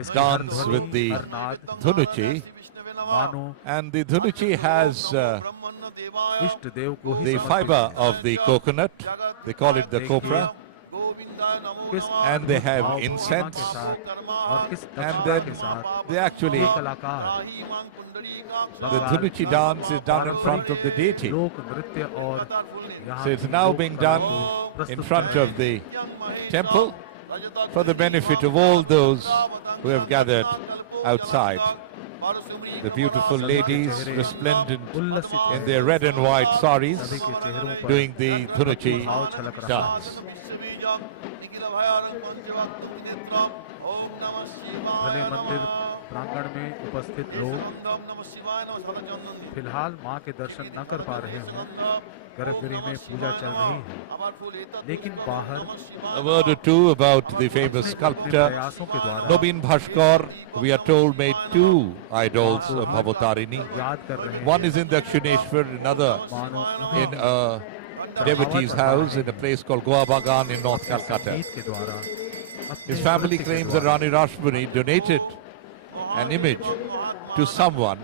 इसकी हर dance ध्वनि, with the हर नाद Dhunuchi, मानो and the Dhunuchi has इष्ट देव को ही the समर्पित fiber है। of the coconut, they call it the copra, किस and they have भावपूर्णिमा के incense, साथ और किस and दक्षता then के साथ they actually, ये कलाकार the Dhunuchi dance is done in front of the deity. लोक नृत्य और यहाँ So it's की now लोक being कला done को प्रस्तुत in front कर of the temple for the benefit of all those who have gathered outside. The beautiful ladies resplendent in their red and white saris सभी के चेहरों पर doing the Dhunuchi भाव छलक रहा है। dance. भले मंदिर प्रांगण में उपस्थित लोग फिलहाल मां के दर्शन न कर पा रहे हैं, गर्भगृह में पूजा चल रही है, लेकिन बाहर A word or two about the famous अपने sculptor प्रयासों के द्वारा Nobin Bhaskar, we are told, made two idols of Bhavatarini. याद कर रहे हैं। One is in Dakshineshwar, another मानो in a devotee's house in a place called Goabagan in North Calcutta. संगीत के द्वारा अपने His family नृत्य के claims that द्वारा Rani Rashmani donated an image to someone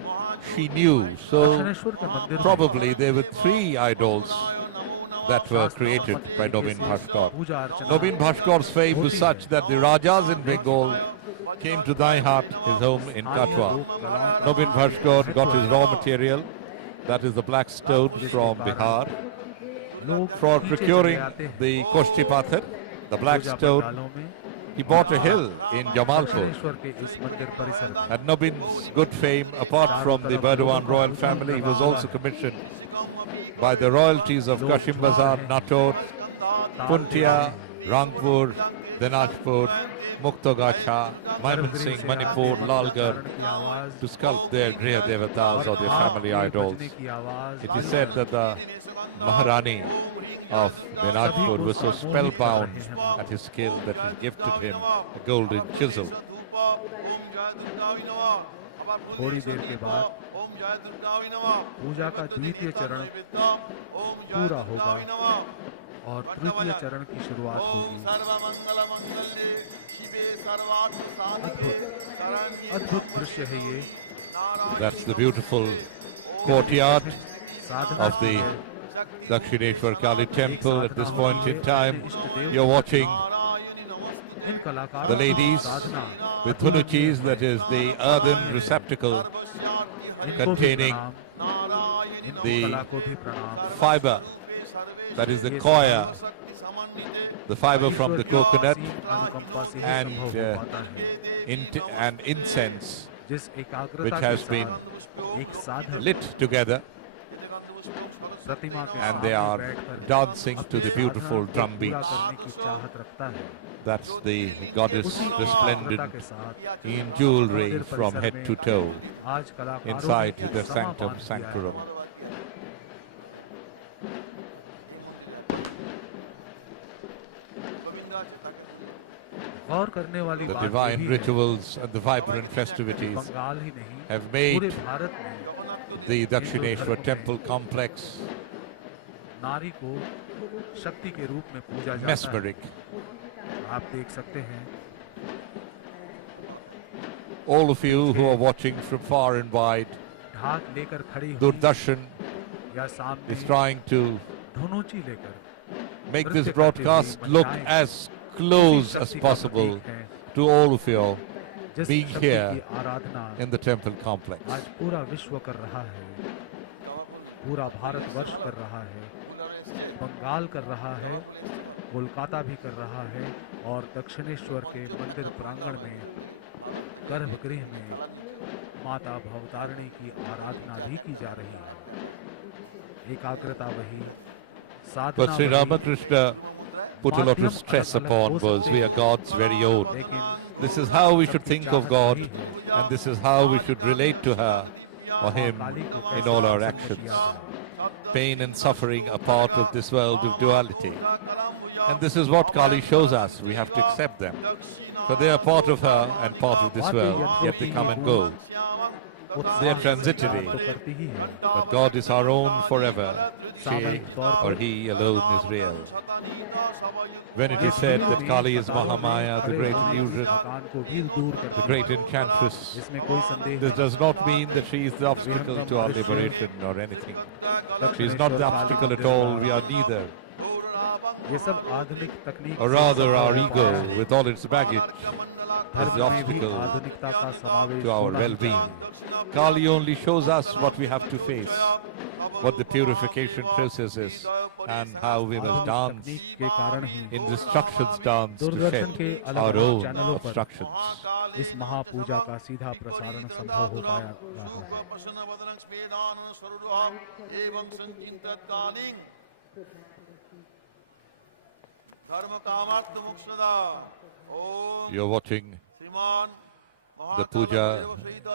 she knew. So Dakshineswar के मंदिर में probably there were three idols that were created by Nobin Bhaskar. Puja Archana Nobin Bhaskar's fame was such that the Rajas in Bengal came to Daihat, his home in Katwa. Nobin Bhaskar got his raw material, that is the black stone from Bihar, लोग for नीचे procuring चले आते हैं। the Koshti Pathar, the black Puja stone. पंडालों में He bought a hill in Jamalpur. Dakshineswar के इस मंदिर परिसर में And Nobin's good fame, apart from the Burdwan royal family, he was also commissioned by the royalties of Kashim Bazar, Natod, Puntia, Rangpur, Dinajpur, Muktagacha, Maiman Singh, Manipur, Lalgarh, की आवाज to sculpt their Griha Devatas or their family idols. बजने की आवाज It is said that the Maharani of Dinajpur was so spellbound at his skill that he gifted him a golden chisel. थोड़ी देर के बाद पूजा का द्वितीय चरण पूरा होगा और तृतीय चरण की शुरुआत होगी। अद्भुत दृश्य है ये। That's the beautiful courtyard Sadhana of the Dakshineshwar Kali temple. At this point in time, you're watching इन कलाकारों the की ladies Sadhana with dhunuchis, that is the earthen receptacle इनको भी containing प्रणाम, इन the कला को भी प्रणाम। fiber, that is the koya, the fiber from the coconut, अनुकंपा से ही and संभव हो पाता है। and incense, जिस एकाग्रता which के has साथ been एक साधक lit together, प्रतिमा के and they सामने are बैठकर dancing to अपनी the beautiful साधना को drum पूरा beats. करने की चाहत रखता है। That's the goddess उसी resplendent एकाग्रता के साथ in jewelry मंदिर from परिसर head में to toe आज कलाकारों ने inside एक the समा sanctum बांध दिया है। sanctorum. गौर करने वाली The बात divine यही है rituals and the vibrant कि festivities बंगाल ही नहीं have पूरे made भारत में the हिंदू Dakshineshwar धर्म में temple complex नारी को शक्ति के रूप में पूजा जाता है। mesmeric. आप देख सकते हैं All of you who are watching from far and wide, ढाक लेकर खड़ी हुई Doordarshan या सामने is trying to धुनोची लेकर make नृत्य this करती broadcast हुई look महिलाएं as close as शक्ति का possible प्रतीक हैं, to all of you जिस being शक्ति की here Aradhana in the temple complex. आज पूरा विश्व कर रहा है, पूरा भारतवर्ष कर रहा है, बंगाल कर रहा है, कोलकाता भी कर रहा है और दक्षिणेश्वर के मंदिर प्रांगण में गर्भगृह में माता भवतारिणी की आराधना भी की जा रही है। एकाग्रता वही, But साधना Sri वही, Ramakrishna put a lot of stress upon was we are God's very own. This is how we should think of God, and this is how we should relate to her or him in all our actions. Pain and suffering are part of this world of duality. And this is what Kali shows us. We have to accept them. For they are part of her and part of this world, yet they come and go. They are transitory, but God is our own forever. She or he alone is real. When it is said that Kali is Mahamaya, the great illusion, the great enchantress, this does not mean that she is the obstacle to our liberation or anything. She is not the obstacle at all, we are neither. Or rather, our ego, with all its baggage, is the obstacle to our well-being. Kali only shows us what we have to face, what the purification process is, and how we must dance in the instructions dance to shed our own obstructions. इस महापूजा का सीधा प्रसारण संभव हो पाया रहा है। You're watching the puja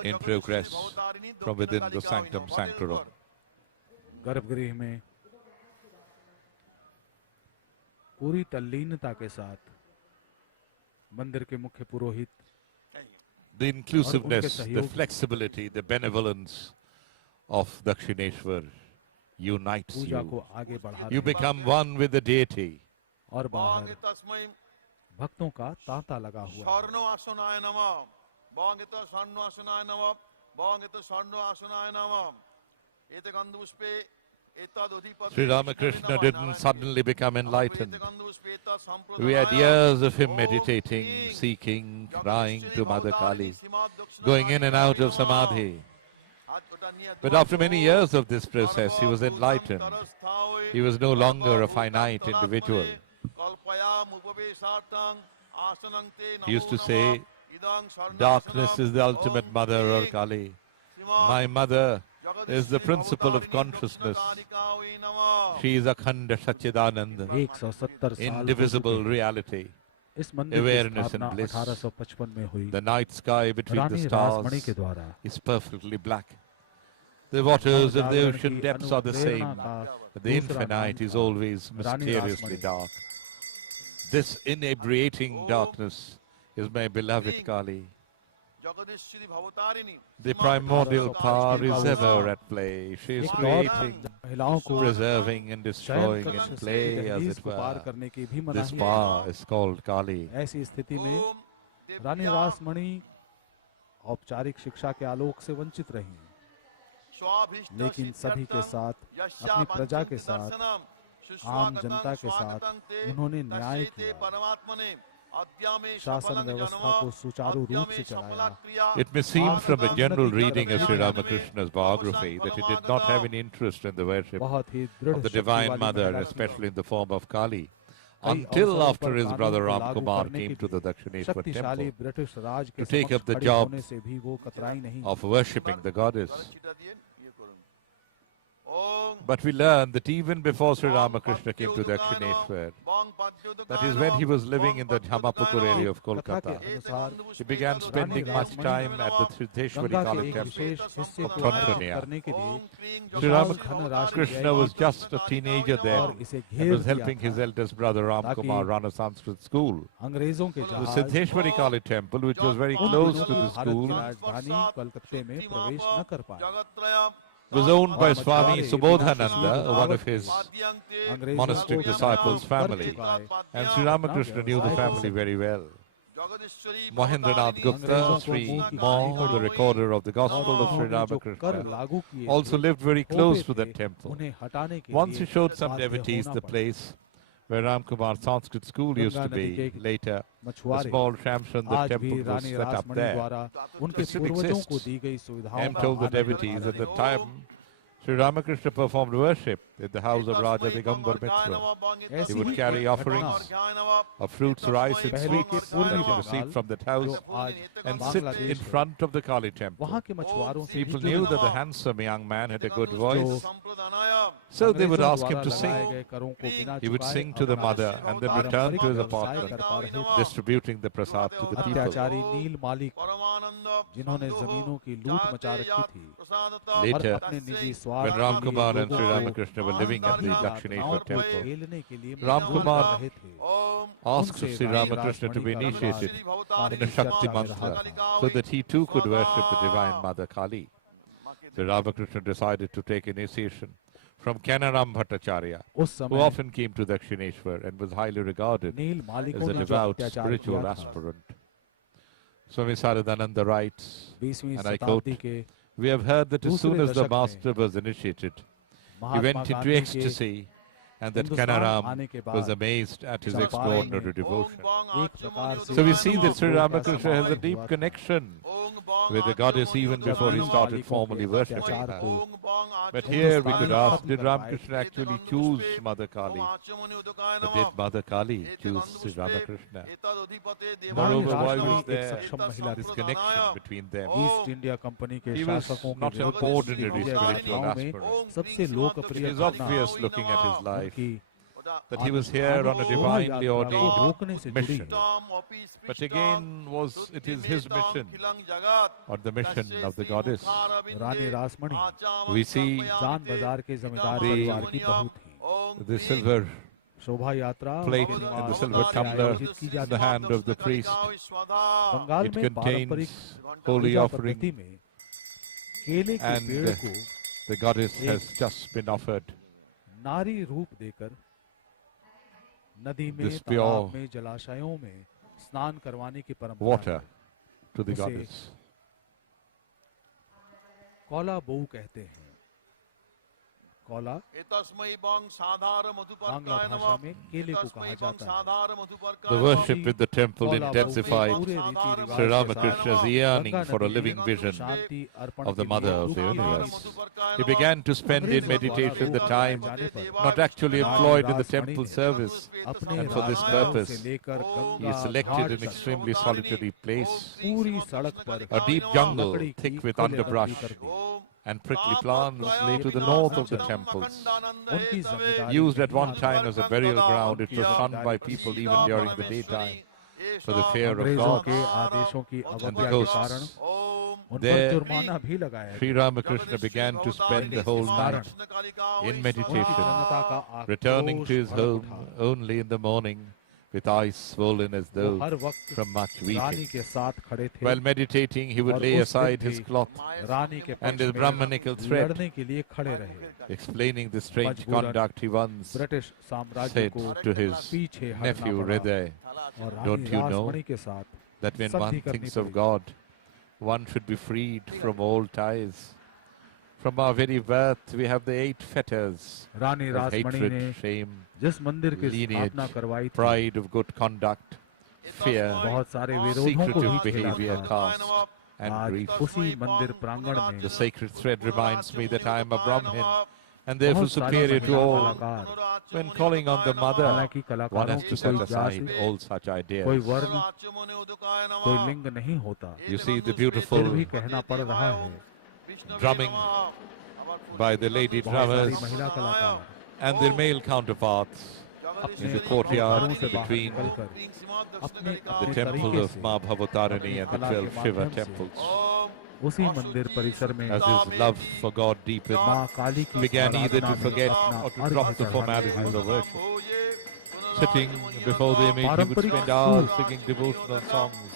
in progress from within the sanctum sanctorum. गर्भगृह में पूरी तल्लीनता के साथ मंदिर के मुख्य पुरोहित The inclusiveness, the flexibility, the benevolence of Dakshineshwar unites Puja you. को आगे बढ़ा You रहे हैं become one with the deity. और बाहर भक्तों का तांता लगा हुआ है। Sri Ramakrishna didn't suddenly become enlightened. We had years of him meditating, seeking, crying to Mother Kali, going in and out of samadhi. But after many years of this process, he was enlightened. He was no longer a finite individual. He used to say, darkness is the ultimate mother or Kali. My mother is the principle of consciousness. She is Akhanda Satchidananda, 170 साल indivisible reality, इस मंदिर की awareness and स्थापना bliss. 1855 में हुई। The night sky between the Rani Rasmani stars के द्वारा is perfectly black. The waters of the ocean depths are the same, but the infinite is always mysteriously dark. This inebriating darkness is my beloved Kali. The primordial power is ever at play. She is creating, preserving and destroying in play, as it were. This power is called Kali. ऐसी स्थिति में रानी रासमणि औपचारिक शिक्षा के आलोक से वंचित रही, लेकिन सभी के साथ, अपनी प्रजा के साथ, आम जनता के साथ उन्होंने न्याय किया, शासन व्यवस्था को सुचारू रूप से चलाया। It may seem from a general reading of Sri Ramakrishna's biography that he did not have any interest in the worship of the Divine Mother, especially in the form of Kali, until after his brother Ramkumar came to the Dakshineshwar temple to take up the job of worshipping the goddess. But we learn that even before Sri Ramakrishna came to Dakshineswar, that is when he was living in the Jhamapukur area of कथा के Kolkata, अनुसार he began spending much time at the Siddheshwari Ganga के Kali एक temple विशेष हिस्से of को अर्पित Tantrania. करने के लिए Sri विशाल धनराशि Ramakrishna was just a teenager then और इसे and घेर was दिया helping his था eldest brother Ram ताकि Kumar run a Sanskrit school. अंग्रेजों के The जहाज Siddheshwari Kali temple, which was very उन close दिनों to की the भारत school, की राजधानी कलकत्ते में प्रवेश न कर पाए was owned by और Swami मछुआरे Subodhananda, one of his अंग्रेजों monastic को disciples' कर family. चुका है And Sri Ramakrishna knew the family very well. Mahendranath Gupta, Sri Mo, the recorder of the Gospel of Sri उन्होंने जो कर Ramakrishna, लागू किए also थे, lived very थोपे close to थे, that temple. उन्हें हटाने के Once लिए he showed some बाध्य devotees होना the पड़ा। place where Ramkumar Sanskrit school used to Ganga नदी be. के Later, a मछुआरे small Shamsundar आज भी temple was Rani set up Rasmani there. द्वारा उनके It still पूर्वजों को exists. दी गई सुविधाओं And का told the आनंद devotees उठा at the रहे हैं। time Sri Ramakrishna performed worship at the house of Raja Digambar Mitra. He ऐसी would ही carry एक offerings घटना of fruits, rice and पहले के sweets पूर्वी that he Bengal received from that house जो आज and sit in बांग्लादेश है, front of the Kali temple. वहाँ के मछुआरों से People भी knew जुड़ी that the handsome young man had a good जो voice, so they would अंग्रेजों ask him द्वारा to लगाए sing. गए करों को बिना He would चुकाए sing to the अपना mother and then return पारंपरिक to his व्यवसाय apartment, कर पा रहे थे। distributing the prasad to the people. अत्याचारी नील मालिक जिन्होंने जमीनों की लूट मचा रखी थी और Later, अपने निजी when स्वार्थ के लिए Ramkumar and लोगों Sri को Ramakrishna were living at the अंधी Dakshineswar को temple, झेलने के लिए Ram मजबूर Kumar कर रहे थे। asked उनसे Sri Rani Ramakrishna to be Rasmani का initiated विवाह in a Shakti mantra so that he too could worship the Divine Mother Kali. Sri Ramakrishna decided to take initiation from Kanaram Bhattacharya, उस who समय often came to Dakshineswar and was highly regarded nil as मालिकों a ने जो devout अत्याचार spiritual किया था aspirant. Swami Saradananda writes, 20वीं and I quote, शताब्दी के "We have heard that as soon दूसरे as the दशक में master was initiated, he Mahatma went into Gandhi के ecstasy, and that Hindustan Kanaram आने के was बाद amazed at his Champaran extraordinary में devotion." एक प्रकार से So we see that Sri लोगों का Ramakrishna has a समागम deep हुआ था। connection with the goddess even before he started formally worshipping अत्याचार her. को But here we Hindustan could में ask, खत्म did करवाए। Ramakrishna actually choose Mother Kali? Or did Mother Kali choose Sri Ramakrishna? Rani Moreover, why Rasmani was एक there सक्षम महिला this थी। connection between them? East India company के He was शासकों के not an विरुद्ध ordinary उनकी spiritual घटनाओं में aspirant. सबसे It लोकप्रिय is घटना obvious looking at his life उनकी that he was here on a Shobha divinely यात्रा को ordained रोकने से जुड़ी mission. है। But again, it is his mission or the mission of the goddess. Rani Rasmani We see जान बाजार के जमींदार the- परिवार की बहू थी। the silver शोभा यात्रा plate उनके and the निवास silver से tumbler आयोजित की in जाती the है। hand of the priest. Bengal It में पारंपरिक contains holy पूजा offering, पद्धति में केले के and पेड़ को the goddess has just been offered नारी रूप देकर नदी में, this तालाब pure में, जलाशयों में स्नान करवाने की परंपरा water है। to the उसे goddess. कौला बहू कहते हैं। कौला बांग्ला भाषा में केले को कहा जाता है। The worship in the temple कौला बहू के intensified पूरे रीति-रिवाज Sri के Ramakrishna's साथ yearning गंगा for a नदी living में vision Shanti Arpan of the के mother लिए of the धूप की universe. रीति। He began to spend in अंग्रेजों द्वारा meditation the रोक time लगाए जाने पर not actually Rani employed in the Rasmani temple ने service, अपने and for this Rajmahal purpose, से लेकर he Ganga selected Ghat an तक extremely solitary place, पूरी सड़क पर a deep jungle लकड़ी की thick with किलेबंदी underbrush कर दी। and prickly plants lay to the north of the temples. उनकी जिम्मेदारी Used at नहीं one आती। time as a burial ground, it was shunned by people even during the daytime for the fear of अंग्रेजों के gods. आदेशों की the अवज्ञा के ghosts. कारण उन पर There, जुर्माना भी लगाया Sri गया। Ramakrishna began to spend the whole night in उनकी meditation, जनता का returning आक्रोश to his भड़क home उठा। only in the morning with eyes swollen as वो though हर वक्त from much रानी weeping. के साथ खड़े थे While meditating, he would और lay उस aside दिन his भी cloth, रानी के and पक्ष his में Brahmanical thread, लड़ने के लिए खड़े रहे। explaining the strange मजबूरन conduct he once ब्रिटिश साम्राज्य said को to his पीछे हटना nephew पड़ा Hriday, और "Don't Rani you know Rasmani के साथ that when संधि one करनी thinks of पड़ी। God, one should be freed from all ties. From our very birth, we have the 8 fetters Rani of Rasmani ने hatred, shame, जिस मंदिर की lineage, स्थापना करवाई थी, pride of good conduct, fear, बहुत सारे विरोधों को secretive भी झेला behavior, था। caste, and आज grief. उसी मंदिर प्रांगण में The sacred thread reminds me that I am a Brahmin and therefore बहुत सारे superior to महिला all. कलाकार, When calling on the mother, हालांकि one कलाकारों has की to set कोई aside जाति, all such कोई ideas. वर्ण, कोई लिंग नहीं होता। You see the फिर beautiful भी कहना पड़ रहा है। drumming by the lady बहुत सारी drummers महिला कलाकार and their male counterparts in the courtyard between अपने the अपने temple तरीके of से Ma Bhavatarani and the कला के 12 Shiva माध्यम से temples. उसी मंदिर परिसर में As his love for God deepened, माँ काली की began either आराधना to में forget अपना or to अर्घ drop the चढ़ाने formalities लगा। of worship. Sitting before the image, he would पारंपरिक spend hours सुर singing devotional songs.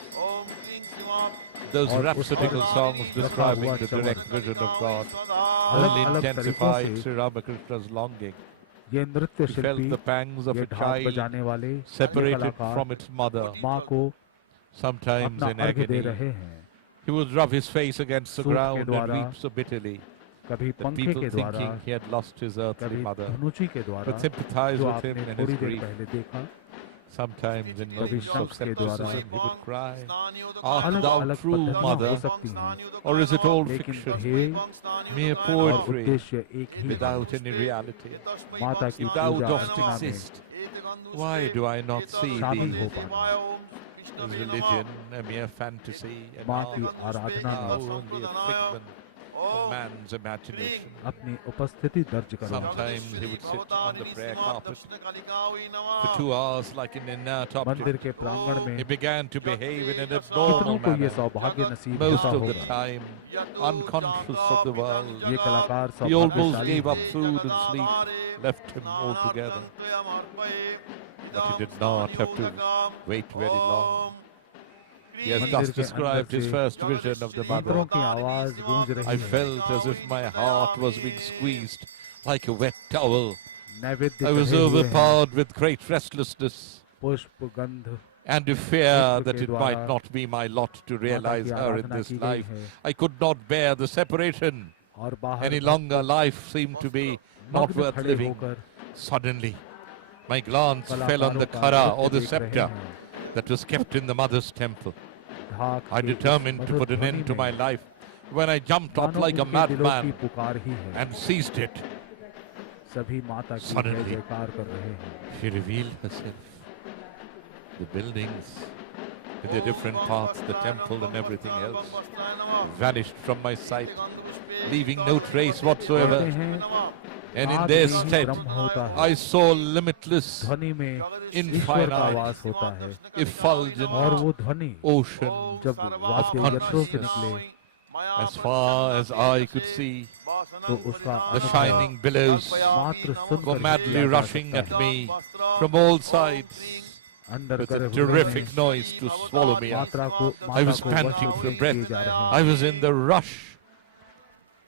Those और उस पर rhapsodical songs रखा describing हुआ the Chaman direct vision of God अलग only अलग तरीकों intensified से Sri Ramakrishna's longing. ये नृत्य He Shilpi felt the pangs of ये a ढाक child बजाने वाले ये separated कलाकार from its mother, माँ को sometimes अपना in अर्घ दे agony. रहे हैं, He would rub his face against the suit के ground and द्वारा, weep so bitterly कभी that पंखे people के द्वारा, thinking he had lost his earthly कभी mother धनुची के द्वारा, would sympathize जो with him आपने in थोड़ी his देर grief. पहले देखा, Sometimes in कभी moments of शंख के द्वारा, skepticism he would cry, Art अलग thou अलग true पद्धतियां mother, हो सकती हैं, or is it all लेकिन fiction, ध्येय mere और poetry उद्देश्य एक ही है। without any reality? माता की If thou पूजा dost अर्चना में exist, why do I not see शामिल हो thee? पाना, Is religion a mere fantasy, an माँ की art, आराधना now में only a figment of man's imagination? अपनी उपस्थिति दर्ज करो। Sometimes he would sit on the prayer carpet for 2 hours like an inert मंदिर object. के प्रांगण में He began to behave in an कितनों abnormal को ये manner, सौभाग्य नसीब most होता of the होगा। time unconscious of the world. ये कलाकार He almost सौभाग्यशाली gave up हैं। food and sleep, left him altogether. But he did not have to wait very long. He has मंदिर thus के described अंदर his से first vision of the मंत्रों mother. की आवाज गूंज रही I है। felt as if my heart was being squeezed like a wet towel. नैवेद्य I was चढ़े हुए हैं, overpowered with great restlessness पुष्प गंध and a fear पुष्प that के it द्वारा might not be my lot to माता realize की her in आराधना this की गई life. है I could not bear the separation और बाहर any longer. Life seemed to be not मग्न worth खड़े living. होकर Suddenly, my glance fell on कलाकारों the का khara or नृत्य the देख रहे scepter हैं। that was kept in the mother's temple. ढाक I के इस determined to Madhur put an ध्वनि end to my में life when I jumped up मानो like a उनके दिलों की madman पुकार ही है। and seized it. सभी माता की जय Suddenly, जयकार कर रहे हैं। she revealed herself. The buildings, with the different parts, the temple and everything else, vanished from my sight, leaving no trace कहते whatsoever. हैं And in नाद their में ही stead, ब्रह्म होता है, I saw limitless, ध्वनि में ईश्वर infinite, का वास होता है, और effulgent वो ध्वनि ocean जब वाद्य यंत्रों से निकले as far as I could see. तो उसका The अनुभव shining billows मात्र were सुनकर ही madly किया जा rushing सकता at है। me from all sides अंदर with करे a हुए terrific हैं, noise to swallow me up. मात्रा को I was माता को panting वश for में breath. किए जा रहे I हैं। was in the rush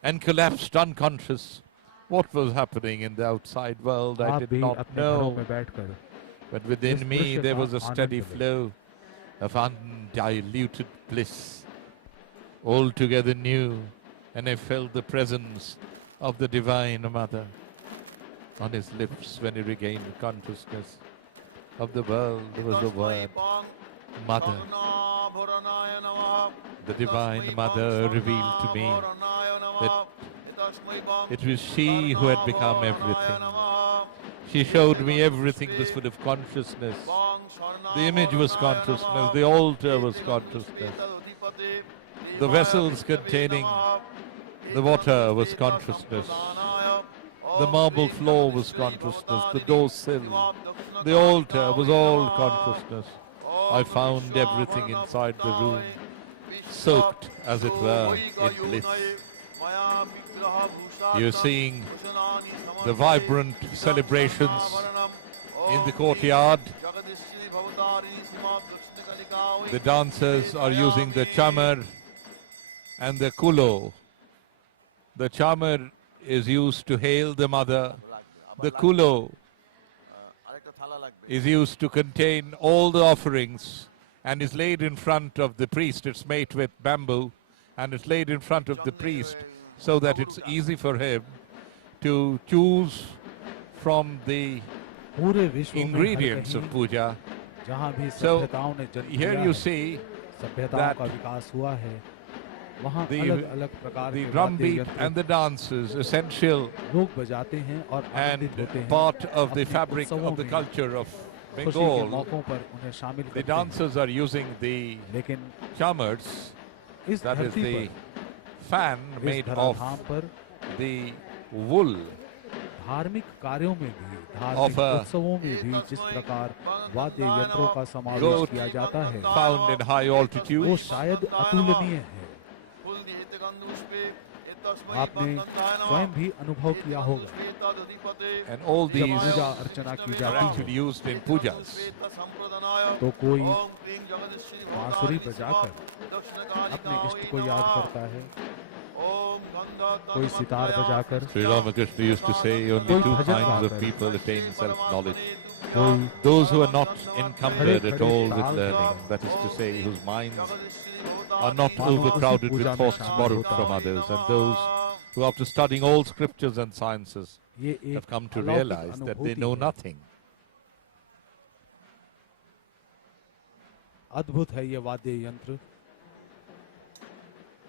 and collapsed unconscious. What was happening in the outside world, I आप did भी not अपने घरों know. में बैठकर But within इस me, दृश्य there का was a steady आनंद लें। flow of undiluted bliss, altogether new, and I felt the presence of the Divine Mother on his lips when he regained consciousness of the world. There was the word Mother. The Divine Mother revealed to me that it was she who had become everything. She showed me everything was full of consciousness. The image was consciousness, the altar was consciousness. The vessels containing the water was consciousness. The marble floor was consciousness, the door sill, the altar was all consciousness. I found everything inside the room, soaked as it were in bliss. You're seeing the vibrant celebrations in the courtyard. The dancers are using the chamar and the kulo. The chamar is used to hail the mother. The kulo is used to contain all the offerings and is laid in front of the priest. It's made with bamboo and it's laid in front of the priest so that it's easy for him to choose from the पूरे विश्व में हर ingredients of कहीं puja. जहाँ भी So, सभ्यताओं ने जन्म here लिया you है, see सभ्यताओं that का विकास हुआ है, वहाँ the- अलग-अलग प्रकार the के drum वाद्य beat यंत्र and the dances, essential लोग बजाते हैं और and आनंदित होते हैं। part of the अपने fabric उत्सवों of the में culture of खुशी के Bengal. मौकों पर उन्हें शामिल The करते हैं। dancers are using the लेकिन chamars, इस that is धरती the पर, fan इस made of धराधाम पर the wool धार्मिक कार्यों में भी, of धार्मिक a उत्सवों में भी जिस प्रकार वाद्य यंत्रों का समावेश goat किया जाता है, found in high वो altitudes. शायद अतुलनीय है। आपने स्वयं भी अनुभव किया होगा And all जब these पूजा अर्चना की are जाती actually है used in pujas. तो कोई बांसुरी बजाकर अपने इष्ट को याद करता है, कोई सितार बजाकर, Sri Ramakrishna used to say only कोई two भजन kinds of गाकर, people attain self-knowledge. कोई Those who are not encumbered at खड़े all with ताल learning, that is to say, whose minds are not मानो उसी overcrowded पूजा with में thoughts शामिल borrowed होता from है। others, and those who after studying all scriptures and sciences ये एक have come to अलौकिक realize that they अनुभूति know है। nothing. अद्भुत है ये वाद्य यंत्र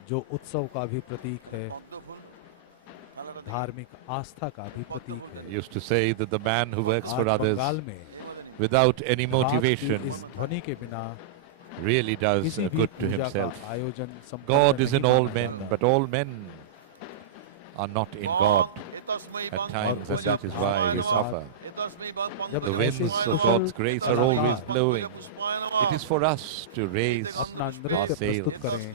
जो उत्सव का भी प्रतीक है, धार्मिक आस्था का भी प्रतीक है। Used to say that the man who works आज for others बंगाल में without any रात की motivation इस ध्वनि के बिना really does किसी भी good to पूजा का himself. आयोजन संपन्न God is नहीं in all माना men, जाता। but all men are not in God at times, and उसी that is भाव why के we साथ suffer. जब The ऐसे winds of Kusal God's grace are कलाकार always blowing. It is for us to raise अपना our नृत्य sails. प्रस्तुत करें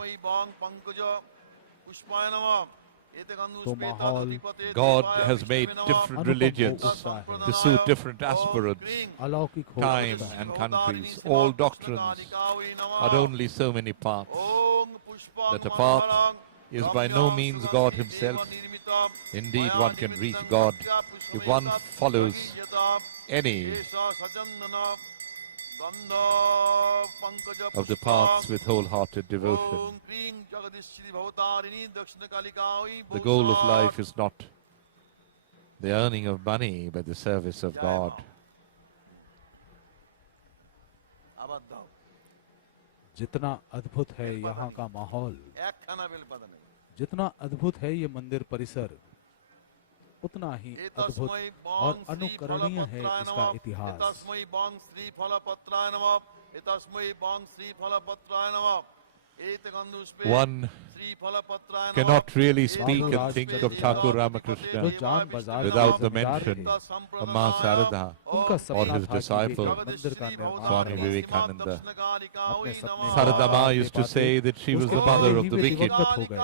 तो माहौल God has made different Anupam religions हो उठता है, to suit different aspirants, अलौकिक हो time उठता है। and countries. All doctrines are only so many paths. That a path is by no means God himself. Indeed, one can reach God if one follows any of the paths with wholehearted devotion. The goal of life is not the earning of money, but the service of God. जितना अद्भुत है यहाँ का माहौल, जितना अद्भुत है ये मंदिर परिसर, उतना ही अद्भुत और अनुकरणीय है इसका इतिहास। One cannot really speak and think of Thakur Ramakrishna जो जान बाजार without के the जमींदार mention थे, of Ma Sarada उनका or सपना his था कि वे disciple एक मंदिर का निर्माण Swami करवाएं। Vivekananda. अपने सपने Sarada Ma साकार used to नहीं say पाते, that she was उसके the पहले mother he of the way wicked. दिवंगत हो गए।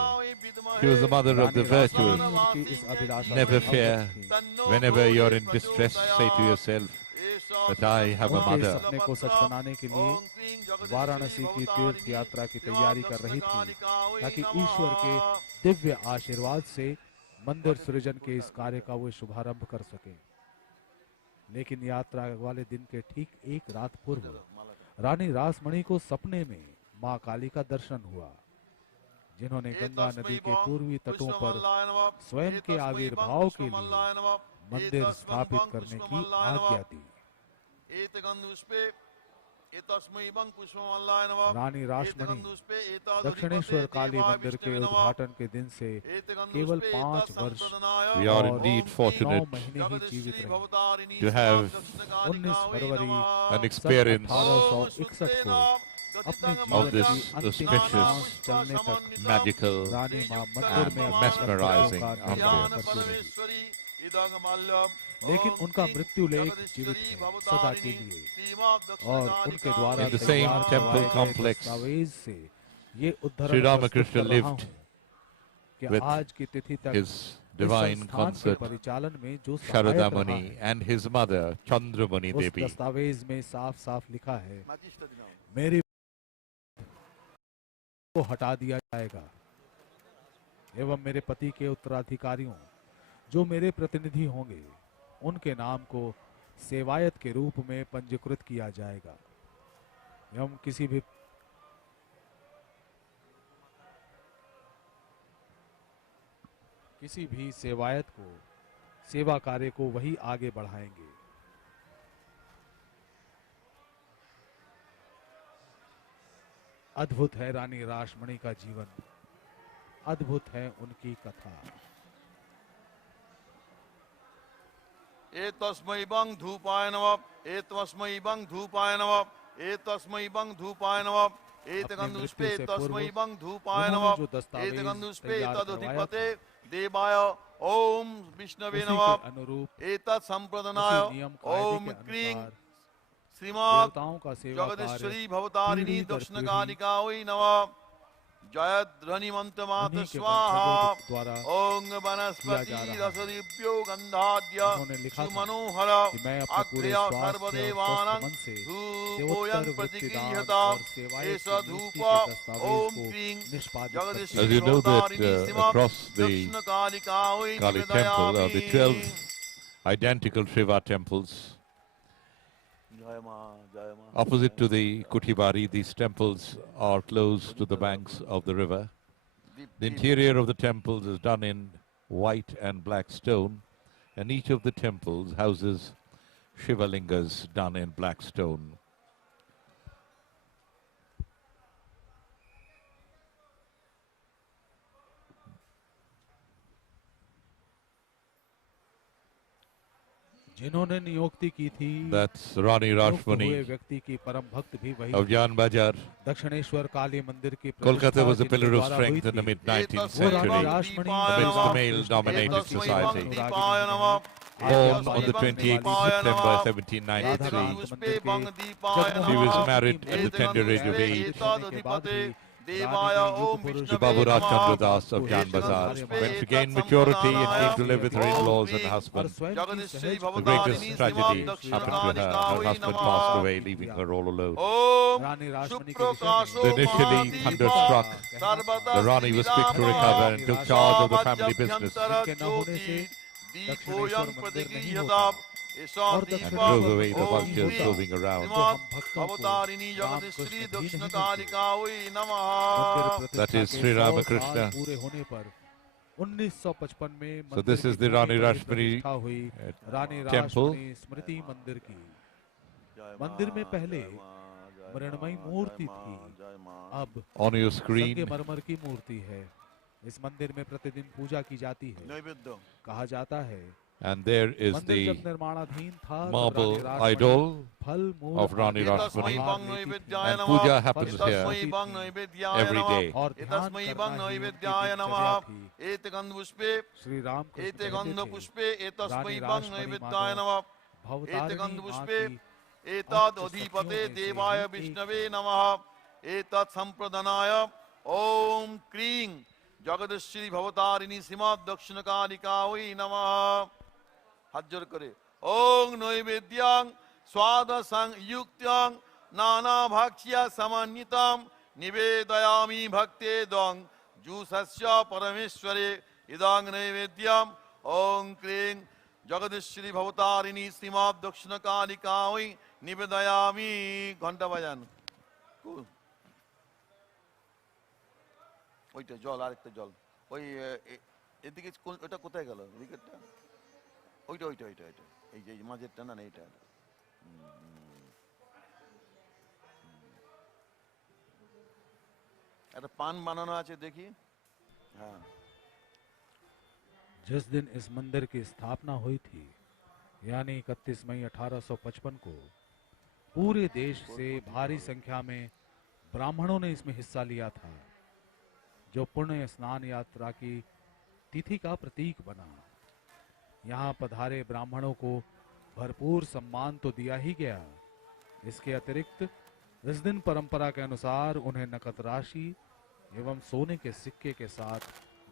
She was the mother of the Rani virtuous. Rasmani उनकी इस अभिलाषा Never से fear. अवगत थी। Whenever you're in distress, say to yourself that I have a उनके mother. सपने को सच बनाने के लिए वाराणसी की तीर्थ यात्रा की तैयारी कर रही थी, ताकि ईश्वर के दिव्य आशीर्वाद से मंदिर सृजन के इस कार्य का वो शुभारंभ कर सके। लेकिन यात्रा वाले दिन के ठीक एक रात पूर्व रानी रासमणी को सपने में मां काली का दर्शन हुआ, जिन्होंने गंगा नदी के पूर्वी तटों पर स्वयं के आविर्भाव के लिए मंदिर स्थापित करने की आज्ञा दी। रानी रासमणी दक्षिणेश्वर काली मंदिर के उद्घाटन के दिन से केवल 5 वर्ष We are और indeed 9 fortunate महीने ही जीवित रही। to have 19 February an experience 1861 को अपने of जीवन this की अंतिम auspicious, सांस चलने तक magical, रानी मां मंदिर and में अपने mesmerizing कर्तव्यों का निर्वाह करती रही। लेकिन उनका मृत्यु लेख जीवित है सदा के लिए, और उनके द्वारा In the same तैयार temple करवाए गए complex, दस्तावेज से ये उद्धरण Sri प्रस्तुत Ramakrishna कर रहा lived हूं कि with आज की तिथि तक his इस divine संस्थान के consort परिचालन में जो सहायक Sharada रहा Muni है, and his mother Chandramani उस Devi. दस्तावेज में साफ साफ लिखा है, मेरी को हटा दिया जाएगा एवं मेरे पति के उत्तराधिकारियों जो मेरे प्रतिनिधि होंगे उनके नाम को सेवायत के रूप में पंजीकृत किया जाएगा एवं किसी भी सेवायत को सेवा कार्य को वही आगे बढ़ाएंगे। अद्भुत है रानी रासमणी का जीवन, अद्भुत है उनकी कथा। एतस्मै बं धूपाय नमः, एतस्मै बं धूपाय नमः, एतस्मै बं धूपाय नमः, एत अपनी गंधपुष्पे मृत्यु से तस्मै पूर्व बं धूपाय उन्होंने नमः जो एत दस्तावेज गंधपुष्पे तैयार करवाया तदधिपते था, देवाय ओम विष्णवे उसी नमः के अनुरूप एतत् संप्रदनाय उसी नियम कायदे ओम के क्रीं अनुसार श्रीमद् देवताओं का सेवा कार्य जगदीश्वरी भवतारिणी पीढ़ी दर दक्षिण पीढ़ी कालिका वै नमः जयध्वनि मंत्र मात उन्हीं के स्वाहा वंशजों द्वारा ओंग किया वनस्पति जा रहा है। रसदिव्यो गंधाद्य उन्होंने लिखा था सुमनोहर कि मैं अपने पूरे अग्रया स्वास्थ्य और सर्वदेवानां स्वस्थ मन से धूपोऽयं देवोत्तर प्रतिगृह्यता वृत्तिदान और सेवाएं एष की धूप नियुक्ति के दस्तावेज ओम को क्रीं निष्पादित As Jagadishwari you know that Bhavatarini Shrimad across the दक्षिण कालिका वै Kali temple are the 12 निवेदयामि identical Shiva temples. जय मां जय मां Opposite to the Kutibari, these temples are close to the banks of the river. The interior of the temples is done in white and black stone, and each of the temples houses Shiva lingas done in black stone. जिन्होंने नियुक्ति की थी, That's Rani नियुक्त हुए Rashmani व्यक्ति की परम भक्त भी वही of Jan Bajar. Dakshineswar Kali मंदिर की Kolkata was a प्रतिष्ठा pillar जिनके of द्वारा हुई strength in the थी, mid-19th वो रानी century Rasmani amidst the Ramakrishna male-dominated Paramhans society. Anuragi Born on the आज 28th बाल September राधा 1793, कांत मंदिर के she was जगमोहन married की at the tender age of मूर्ति 8 होने के बाद भी देवाय रानी ओम के युग पुरुष to विष्णवे Babu Raj नमः Chandra Das of Jan एतत् Bazar. संप्रदानाय When she gained maturity and came to live with her in-laws and और husband, स्वयं की जगदीश्वरी सहज the Bhavatarini greatest Shrimad tragedy दक्षिण happened to her. Kalika Her why husband नमः passed away, leaving her all alone. ओम रानी रासमणी के सुप्रकाशो The initially महादीपः thunderstruck, सर्वदा the Rani was quick to recover and took charge of the family business दीपोऽयं प्रतिगृह्यताम् एषा and दीपः drove away the Om vultures क्रीं roving around. Shrimad Bhavatarini Jagadishwari दक्षिण कालिका वै नमः That is Sri Ramakrishna. पूरे होने पर 1955 में So this is the Rani Rashmani हुई रानी temple. रासमणी स्मृति मंदिर की। मंदिर में पहले मृण्मयी मूर्ति थी, अब On your screen, संगमरमर की मूर्ति है। इस मंदिर में प्रतिदिन पूजा की जाती है। नैवेद्य कहा जाता है and there is मंदिर जब the निर्माणाधीन था तब marble रानी रासमणी idol फल मूल of Rani आदि Rashmani. आहार लेती थी। And puja happens एतस्मै here बं नैवेद्याय every नमः day. और ध्यान एतस्मै करना बं ही नैवेद्याय उनकी नमः दिनचर्या थी। एते गन्धपुष्पे श्री राम कृष्ण एते कहते थे, गन्धपुष्पे एतस्मै रानी बं रासमणी नैवेद्याय माधव नमः एते भवतारिणी गन्धपुष्पे माँ की एतद् अष्ट अधिपते सखियों में से देवाय ही एक विष्णवे नमः एतत् संप्रदनाय ओम क्रीं जगदीश्वरी भवतारिणी श्रीमद् दक्षिण कालिका वै नमः हाथ जोड़ करे ओम नैवेद्यं स्वाद संयुक्तं नाना भक्ष्य समन्वितं निवेदयामि भक्ते दं जुसस्य परमेश्वरे इदं नैवेद्यं ओम क्लीं जगदीश्वरी भवतारिणी श्रीमद् दक्षिण कालिका वै निवेदयामि घंटा বাজান ওইটা জল আরেকটা জল ওই এদিকে ওটা কোথায় গেল উইকেটটা ওইটা ওইটা ওইটা ওইটা এই যে মাঝেরটা না এইটা একটা পান বানানো আছে দেখি হ্যাঁ जिस दिन इस मंदिर की स्थापना हुई थी यानी 31 मई 1855 को पूरे देश से भारी संख्या में ब्राह्मणों ने इसमें हिस्सा लिया था, जो पुण्य स्नान यात्रा की तिथि का प्रतीक बना। यहाँ पधारे ब्राह्मणों को भरपूर सम्मान तो दिया ही गया, इसके अतिरिक्त इस दिन परंपरा के अनुसार उन्हें नकद राशि एवं सोने के सिक्के के साथ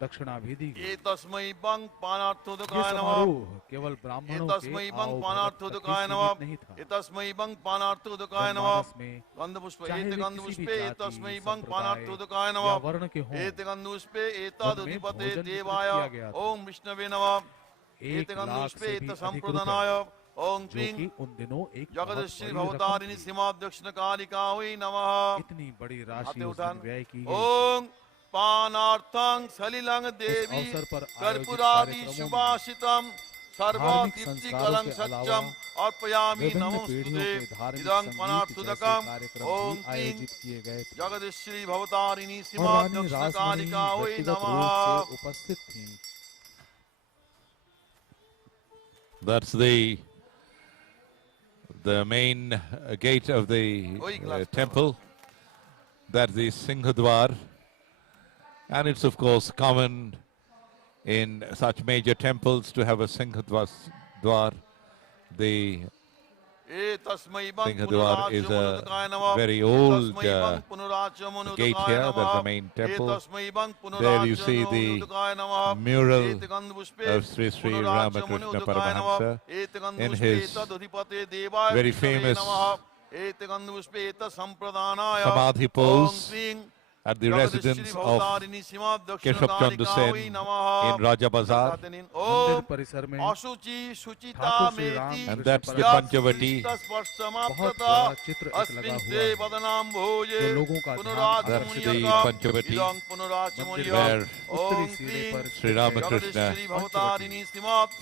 दक्षिणा भी दी गई। तस्मै बं पानार्थोदकाय ये नमः समारोह केवल ब्राह्मणों तस्मै के बं आओ भगत तक पानार्थोदकाय ही नमः सीमित नहीं था। तस्मै बं पानार्थोदकाय नमः जनमानस में गंधपुष्प चाहे एते वे गंधपुष्पे किसी भी तस्मै जाति, बं पानार्थोदकाय या नमः वर्ण के हों, एते गंधपुष्पे एतद् उनमें अधिपते भोजन देवाय वितरित किया गया था। ओम विष्णवे नमः 1 एते लाख गंधपुष्पे से भी एत अधिक संप्रदानाय रुपए, ओम जो क्लीं कि उन दिनों एक बहुत जगदीश्वरी बड़ी रकम भवतारिणी थी। श्रीमद् दक्षिण कालिका वै नमः इतनी बड़ी राशि हाथे उस उठान दिन व्यय की गई। ओम पानार्थं सलिलं देवी अवसर पर आयोजित कर्पूरादि कार्यक्रमों में सुभाषितम् धार्मिक सर्वतीर्थकलं संस्कारों के सत्यम् अलावा अर्पयामि विभिन्न नमोस्तुते पीढ़ियों के धार्मिक इदं संगीत पनार्थुदकम् जैसे कार्यक्रम ओम भी क्लीं आयोजित किए गए थे। जगदीश्वरी भवतारिणी और श्रीमद् रानी दक्षिण रासमणी कालिका वै व्यक्तिगत नमः रूप से उपस्थित थीं। That's the main gate of the temple. That's the Singhadwar. And it's of course common in such major temples to have a Singhadwar. The Singhadwar is a very old gate here. There's the main temple. There you see the mural of Sri Sri Ramakrishna Paramahamsa in his very famous Samadhi pose at the residence of Keshav Chandra Sen in Raja Bazar. मंदिर परिसर में Thakur Shri Ram And that's the Panchavati. बहुत बड़ा चित्र एक लगा हुआ है जो लोगों का ध्यान That's the Panchavati, where उत्तरी सिरे पर Sri Ramakrishna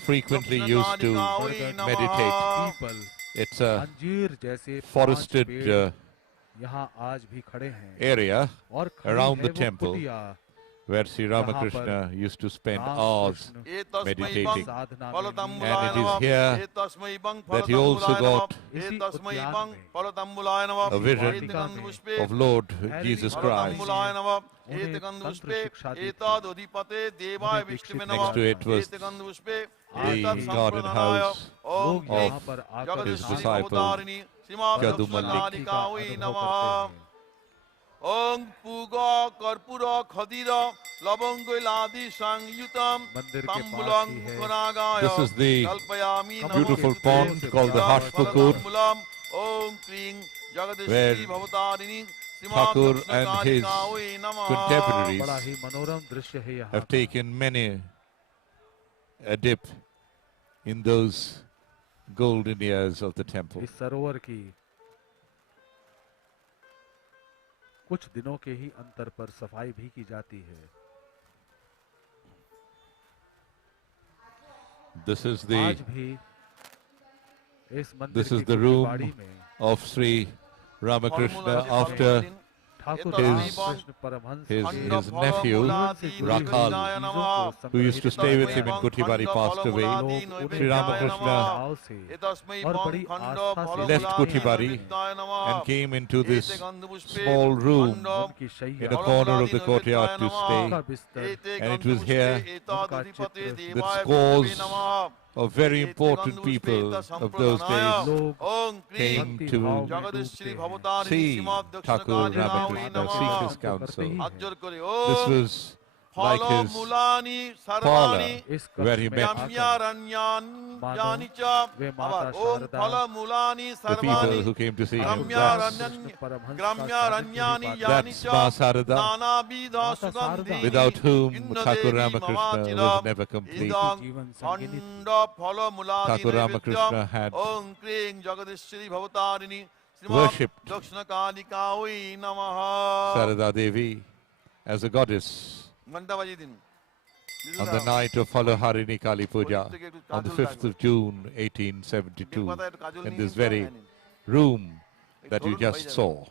frequently used to meditate. People It's a अंजीर जैसे forested यहाँ आज भी खड़े हैं area और खड़ी around है the वो temple कुटिया where Sri Ramakrishna used to spend hours meditating. Sadhana And it is here that he also got इसी उद्यान में a vision of Lord Jesus Christ. उन्हें तंत्र शिक्षा दी थी। Next to it was the garden house लोग यहाँ of पर आकर his ध्यान disciple Kyadu Malik. का अनुभव करते हैं Om Puga Karpura Khadira Labangoiladi Sangyutam मंदिर के पास Tambulang ही है Kunagaya This is the Kalpayami beautiful pond called the Hashpakur. Om Kring Where Jagadishri Bhavatarini Thakur and his बड़ा contemporaries ही मनोरम दृश्य है यहाँ have taken many a dip in those golden years of the temple. इस सरोवर की कुछ दिनों के ही अंतर पर सफाई भी की जाती है। This is आज the भी इस मंदिर this is की the कुटीबाड़ी room में of Sri Ramakrishna after Thakur his- Ramakrishna Paramhans his के nephew Rakhal, चीजों को who used to stay with him in संग्रहित Kutibari, passed away. लोग Sri Ramakrishna भाव से और बड़ी आस्था से left Kutibari and came into this small room उनकी शैया in a corner of the courtyard to उनका stay. बिस्तर And it was here उनका चित्र that scores of very important people of those days लोग came भक्ति to भाव में डूबते हैं। see Thakur Ramakrishna, seek his counsel. This was like his parlor इस where he कक्ष में met आकर वे माता Sharda the people who came to see him. That's Krishna Paramhans का सानिध्य Ma Sarada, without whom Thakur Ramakrishna was never complete. जीवन संगिनी Thakur Ramakrishna had worshipped Sarada Devi as a goddess. On the night of Phalharini Kali Puja, on the 5th of June 1872, in this very room that you just saw.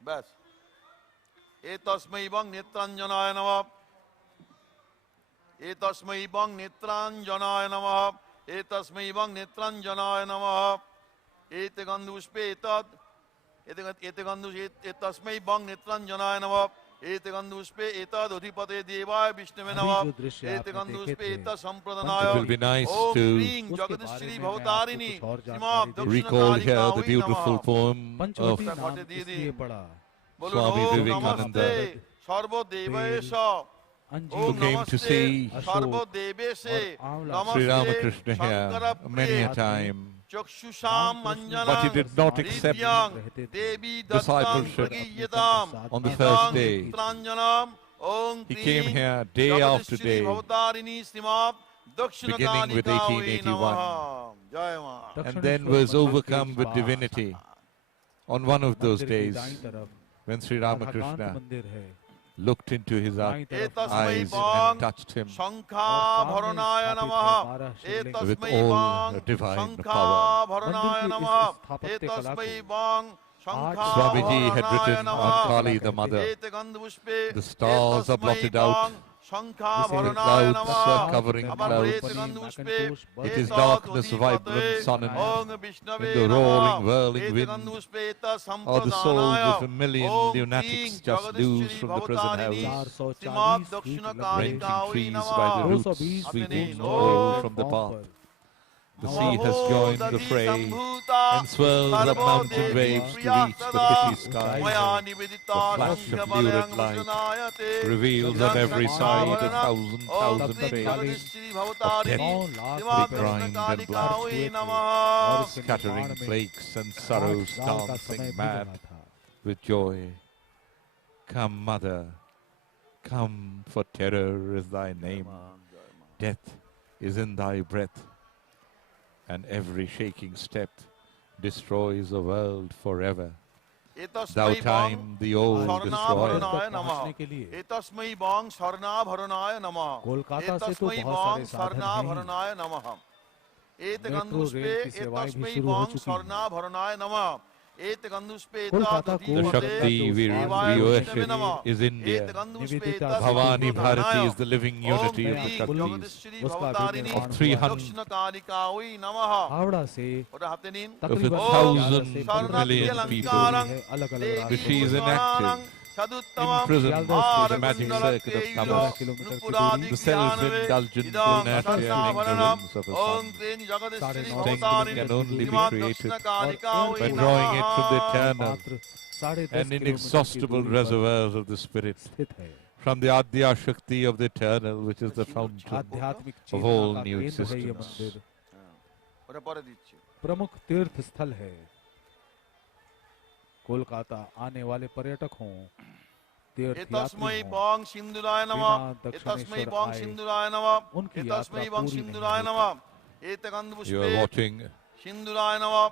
Bas. Etasmai bang netranjanaya namaha. Etasmai bang netranjanaya namaha. Etasmai bang netranjanaya namaha. Eteganduspe etad. Etegandus etasmai bang netranjanaya namaha. Eteganduspe etad adhipate devaya vishnave namaha. Eteganduspe etad sampradhanaya. It will be nice to Jagadishri Bhavatarini. recall here the beautiful poem of Panchavati नाम इसलिए पड़ा Swami Vivekananda, who came to see Sri Ramakrishna here many a time, but he did not accept discipleship on the first day. He came here day after day, beginning with 1881, and then was overcome with divinity on one of those days when Sri Ramakrishna looked into his eyes and touched him with all divine power. Swamiji had written on Kali the mother, the stars are blotted out, the clouds are covering clouds. It is darkness, vibrant sun and in the roaring, whirling wind are the souls of a million lunatics just loose from the prison house, wrenching trees by the roots, sweeping snow from the path. The sea has joined the fray and swirls up mountain waves to reach the pitchy sky. The flash of lurid light reveals on every side a thousand faces of death, begrimed and black, scattering flakes and sorrows dancing mad with joy. Come, mother, come, for terror is thy name. Death is in thy breath, and every shaking step destroys a world forever. Thou time the old destroyer. एतस्मै वांग शरणाभरणाय नमः कोलकाता से तो एतस्मै बहुत वांग सारे साधन हैं। शरणाभरणाय नमः एत metro गंधुष्पे rail की सेवाएं भी एतस्मै शुरू हो वांग चुकी हैं। शरणाभरणाय नमः एत गंधुष्पे कोलकाता को The Shakti we worship is India. Bhavani Bharati is the living unity of the Shaktis. Of 300 दक्षिण कालिकायै नमः हावड़ा से और हाथे नीन of a तकरीबन 1,000 million people. अलग अलग The she is inactive, imprisoned in the magic circuit of Tamas, the self-indulgent inertia and ignorance of a sun. Thinking can only be created by drawing it from the eternal and inexhaustible reservoirs of the spirit, from the Adya Shakti of the eternal, which is the fountain आध्यात्मिक of Chetna all का new केंद्र है ये existence. मंदिर। और परे दीजिए प्रमुख तीर्थ स्थल है। कोलकाता आने वाले पर्यटकों एतस्मै वांग सिंधुराय नमः एतस्मै वांग सिंधुराय नमः एतस्मै वांग सिंधुराय नमः एतगंधपुष्पे You are watching सिंधुराय नमः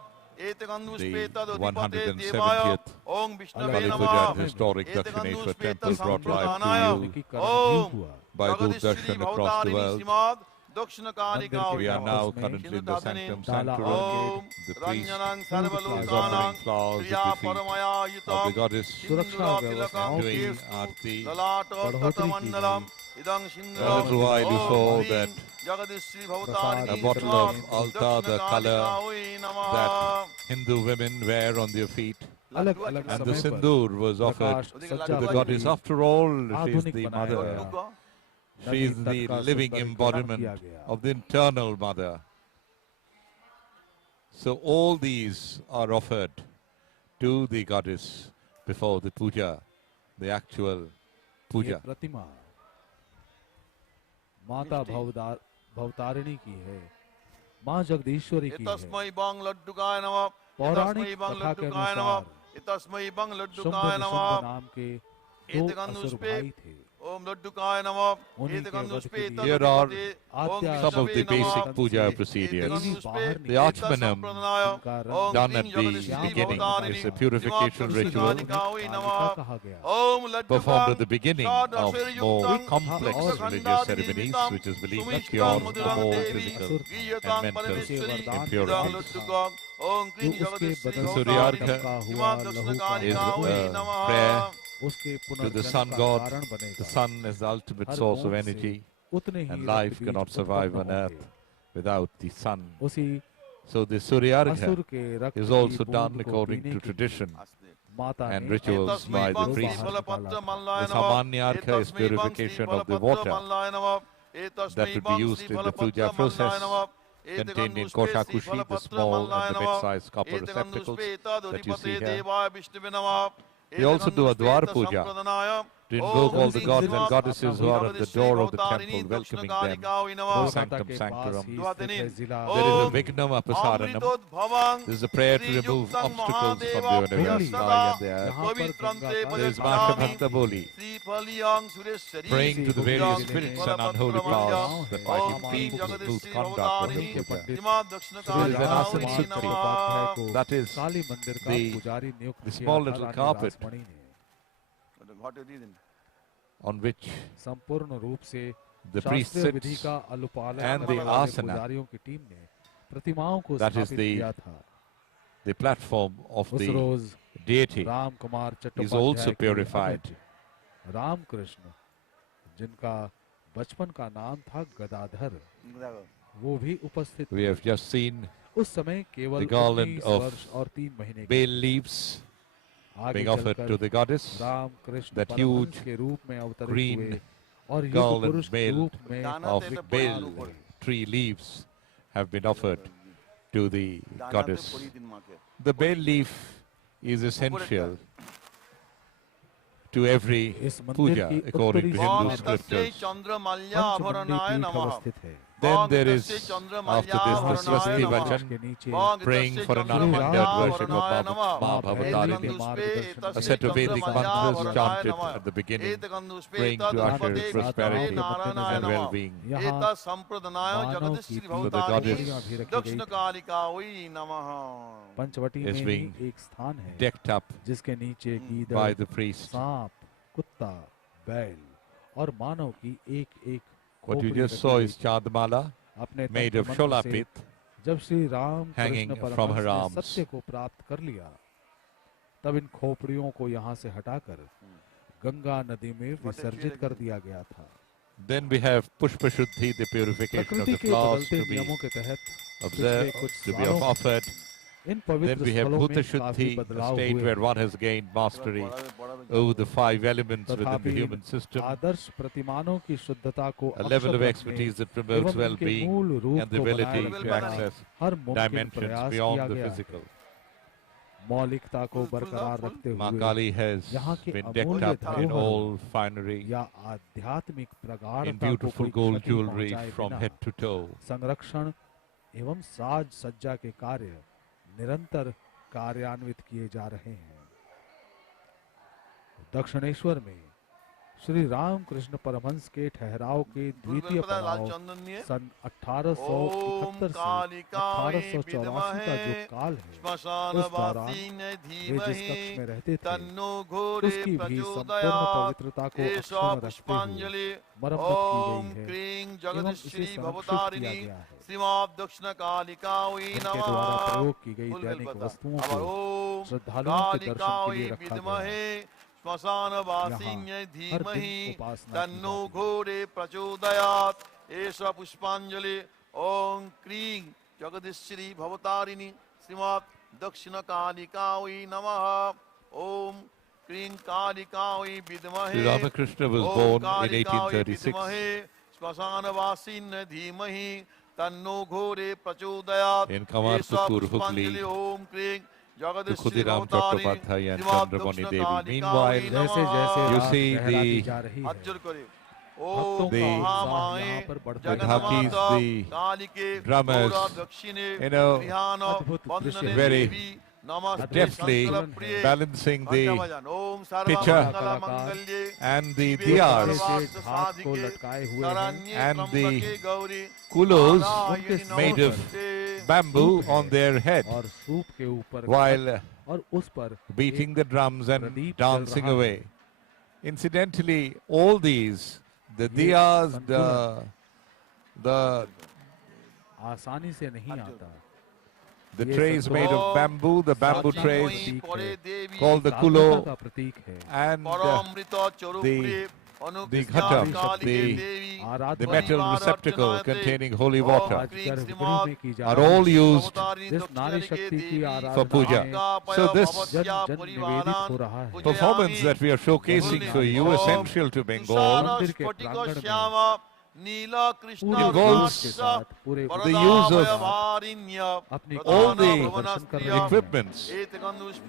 एतगंधपुष्पे तदधिपते देवाय 170th ओम विष्णवे Kali नमः Puja and historic Dakshineswar temple brought life to you Om by Doordarshan across the world. दक्षिण Kalika We are now currently in the sanctum sanctorum. Om The priest रंजनं is सर्वलोकानां offering flowers Priya at the feet परमयायुतं of the goddess, सुरक्षा व्यवस्थाओं doing की aarti. ललाट ततमण्डलम् इदं A सिन्दूरं little while you saw that Jagadishwari a Bhavatarini bottle of altar, the color नमः that Hindu women wear on their feet, अलग अलग and the समय पर sindoor was offered to the goddess. After all, she is the बनाया mother. गया। She is the living embodiment of the internal mother. So all these are offered to the goddess before the puja, the actual ये puja. प्रतिमा माता भवतारिणी की है, माँ जगदीश्वरी की है। एतस्मै बं लड्डुकाय नमः पौराणिक एतस्मै बं कथा के लड्डुकाय अनुसार नमः एतस्मै बं शुंभ लड्डुकाय निशुंभ नमः नाम के दो असुर एतगंधुष्पे भाई थे। ओम लड्डुकाय नमः उन्हीं के एतगंधुष्पे वध के लिए Here are Adya some of the विष्णवे basic नमः puja procedures. एतगंधुष्पे The Archmanam एतसंप्रदाय Om done क्लीं at the Jagadishwari beginning Bhavatarini is a purification ritual श्रीमाद्दक्षिणकालिकायै नमः कहा गया। ओम लड्डुकां performed at the beginning of more षोडशयुक्तं complex religious ceremonies, which is believed to cure the more physical and mental impurities. ओम क्लीं जो उसके जगदीश्वरी बदन Suryargha Bhavatarini हुआ लहू का श्रीमाद्दक्षिणकालिकायै is नमः prayer उसके to the पुनर्जन्म sun का god. कारण The बनेगा। sun is the ultimate her source of बूंद से energy, उतने ही and रक्त life बीज cannot survive on उत्पन्न earth होंगे। without the sun. उसी So the Suryargha असुर के रक्त is की also बूंद done को according पीने to के tradition माता and ने rituals एतस्मै by the बं priest. श्रीफलपत्रमल्लाय The नमः Samanyargha is एतस्मै बं purification of the water श्रीफलपत्रमल्लाय नमः that एतस्मै would be बं used in the puja श्रीफलपत्रमल्लाय process, नमः contained in एतगंधुष्पे Koshakushi, the small श्रीफलपत्रमल्लाय and the नमः mid-sized copper receptacles एतगंधुष्पे that you तदधिपते see here. देवाय विष्णवे नमः We also do a Dwar एतगंधुष्पे Puja तत्सम्प्रदानाय to invoke all the gods and goddesses who are at the door of the Jagadishwari temple, welcoming them दक्षिणकालिकायै to नमः the sanctum sanctorum. द्वादनी There is a Vignam Apasaranam. अमृतोद्भवं There is a prayer to remove obstacles from the universe, sky and the earth. There is Masha Bhakta Boli, praying to the various spirits and unholy powers that might impede the smooth conduct of the puja. There is an Asan Sutri, that is काली मंदिर का the पुजारी नियुक्त the किया small था little रानी carpet Rasmani ने। on which संपूर्ण रूप से the priest शास्त्रीय विधि sits, का अनुपालन and the करने वाले asana, पुजारियों की टीम ने प्रतिमाओं को that is स्थापित the किया था। the platform of उस the rose deity Ram Kumar is Chattopadhyay also के purified. अनुज रामकृष्ण, जिनका बचपन का नाम था गदाधर, वो भी उपस्थित We थे। have just seen उस समय केवल the garland 19 of वर्ष और 3 महीने के bay थे। leaves आगे being offered चलकर to the goddess. Ramakrishna That Paramhans huge के रूप में अवतरित green हुए और युग garland पुरुष के bale रूप में of विख्यात bale हुए। tree leaves have been offered to the goddess. The bale leaf is essential to every इस मंदिर puja की according उत्तरी to सीमा Hindu में scriptures. चंद्रमल्याभरणाय पंचमुंडी पीठ नमः अवस्थित है। Then there भगतस्य is, after this, the चंद्रमल्याभरणाय Swasti नमः Vachan, के नीचे praying भगतस्य for an unhindered worship of चंद्रमल्याभरणाय नमः Ma Bhavatarini. एतगन्धुष्पे A set of Vedic एतस्य mantras चंद्रमल्याभरणाय chanted नमः at the beginning, एतगन्धुष्पे praying to usher तदुपते prosperity विष्णवे नारायणाय and नमः well-being. यहाँ एतत् संप्रदानाय मानव जगदीश्वरी की For the भवतारिणी goddess दक्षिण कालिका वै नमः पंचवटी is में being ही एक स्थान है decked up जिसके नीचे by गीदड़, the priest. सांप, कुत्ता, बैल और मानव की एक-एक What you खोपड़ी just रखी saw गई is थी। Chandmala अपने made of तंत्र मंत्र से Sholapit जब Shri Ram hanging Krishna from her Paramhans ने arms. सत्य को प्राप्त कर लिया, तब इन खोपड़ियों को यहाँ से हटाकर गंगा नदी में विसर्जित कर दिया गया था। Then we have Pushpa Shuddhi, the purification of प्रकृति the के flowers बदलते to be नियमों के तहत observed, पिछले कुछ to be सालों में offered. इन Then पवित्र we have स्थलों Bhuta में काफी Shuddhi, a बदलाव state हुए where हैं। one has gained mastery over the 5 elements within the तथापि human system, आदर्श प्रतिमानों की शुद्धता को a level of Akshat expertise that रखने promotes एवं इनके मूल well-being रूप and the को बनाए ability रखने to का access हर मुमकिन dimensions प्रयास किया beyond the गया है। physical. मौलिकता को बरकरार रखते Ma हुए Kali has यहाँ के been decked अमूल्य up in धरोहर all finery, या आध्यात्मिक in प्रगाढ़ता को beautiful कोई gold क्षति jewelry पहुंचाए from बिना head to toe. संरक्षण एवं साज सज्जा के कार्य निरंतर कार्यान्वित किए जा रहे हैं। दक्षिणेश्वर में श्री रामकृष्ण परमहंस के ठहराव के द्वितीय पड़ाव सन 1871 से 1884 का जो काल है, उस दौरान वे जिस कक्ष में रहते थे उसकी भी संपूर्ण पवित्रता को अक्षुण्ण रखते हुए मरम्मत की गई है एवं इसे संरक्षित किया गया है। इनके द्वारा प्रयोग की गई दैनिक वस्तुओं को श्रद्धालुओं के दर्शन के लिए रखा गया है। श्मशानवासिन्यै धीमहि तन्नो घोरे प्रचोदयात् एष पुष्पांजलि ओम क्रीं जगदीश्वरी भवतारिणी श्रीमद् दक्षिण कालिकायै नमः ओम क्रीं कालिकायै विद्महे Sri Ramakrishna was born in 1836 श्मशानवासिन्यै धीमहि तन्नो घोरे प्रचोदयात् in Kamarpukur, Hooghly, ओम क्रीं to Khudiram Chattopadhyay and Chandramani Devi. Meanwhile, जैसे जैसे you रात see गहराती the जा रही है, ओम the यहाँ पर बढ़ते dhakis, the drummers, you know, very deftly balancing the pitcher and the diyas से हाथ को लटकाए हुए हैं and the kulos made of bamboo on their head और सूप के ऊपर while और उस पर beating the drums and Pradeep dancing जल रहा away. Incidentally, all these, the diyas, the आसानी से नहीं आता। the ये trays Santosh made of bamboo, the bamboo साधना का trays प्रतीक है, called the साधना kulo, का प्रतीक है, and the ghata, the metal receptacle containing holy water, आज गर्भगृह में की जा are रही all used जिस नारी शक्ति की for आराधना puja. में So this जन जन निवेदित हो रहा है। performance that we are showcasing for you, essential to Bengal, मंदिर के प्रांगण में नीला कृष्ण involves के साथ पूरे the use of अपनी all the दर्शन कर रहे हैं। equipments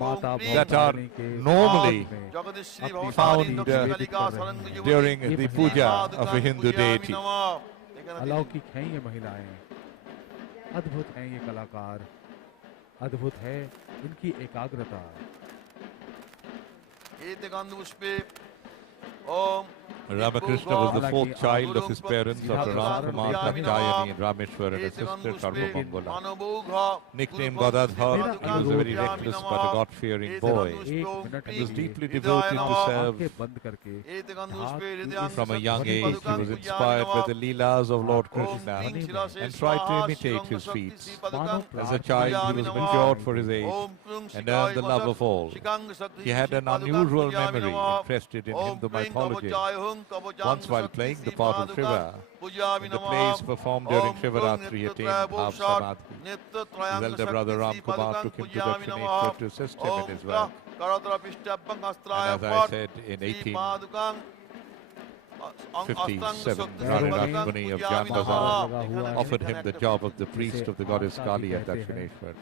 माता that are भवानी के normally अपनी found भक्ति निवेदित कर रहे हैं। during the puja of a Hindu deity. अलौकिक हैं ये महिलाएं, अद्भुत हैं ये कलाकार, अद्भुत है इनकी एकाग्रता। ओम Ramakrishna was the fourth child of his parents, Dr. Ramkumar Katyayani and Rameshwar, and a sister Sarvamangala. Nicknamed Gadadhar, he was a very reckless but a God-fearing boy. He was deeply devoted to serve. From a young age, he was inspired by the Leelas of Lord Krishna and tried to imitate his feats. As a child, he was matured for his age and earned the love of all. He had an unusual memory interested in Hindu mythology. Once while playing the part of Shiva, in the plays performed during Shivaratri, he attained Bhav Samadhi. His elder brother Ramkumar took him to Dakshineswar to assist him in his work. And as I said, in 1857, Rani Rashmani of Janbazar offered him the job of the priest of the goddess Kali at Dakshineswar.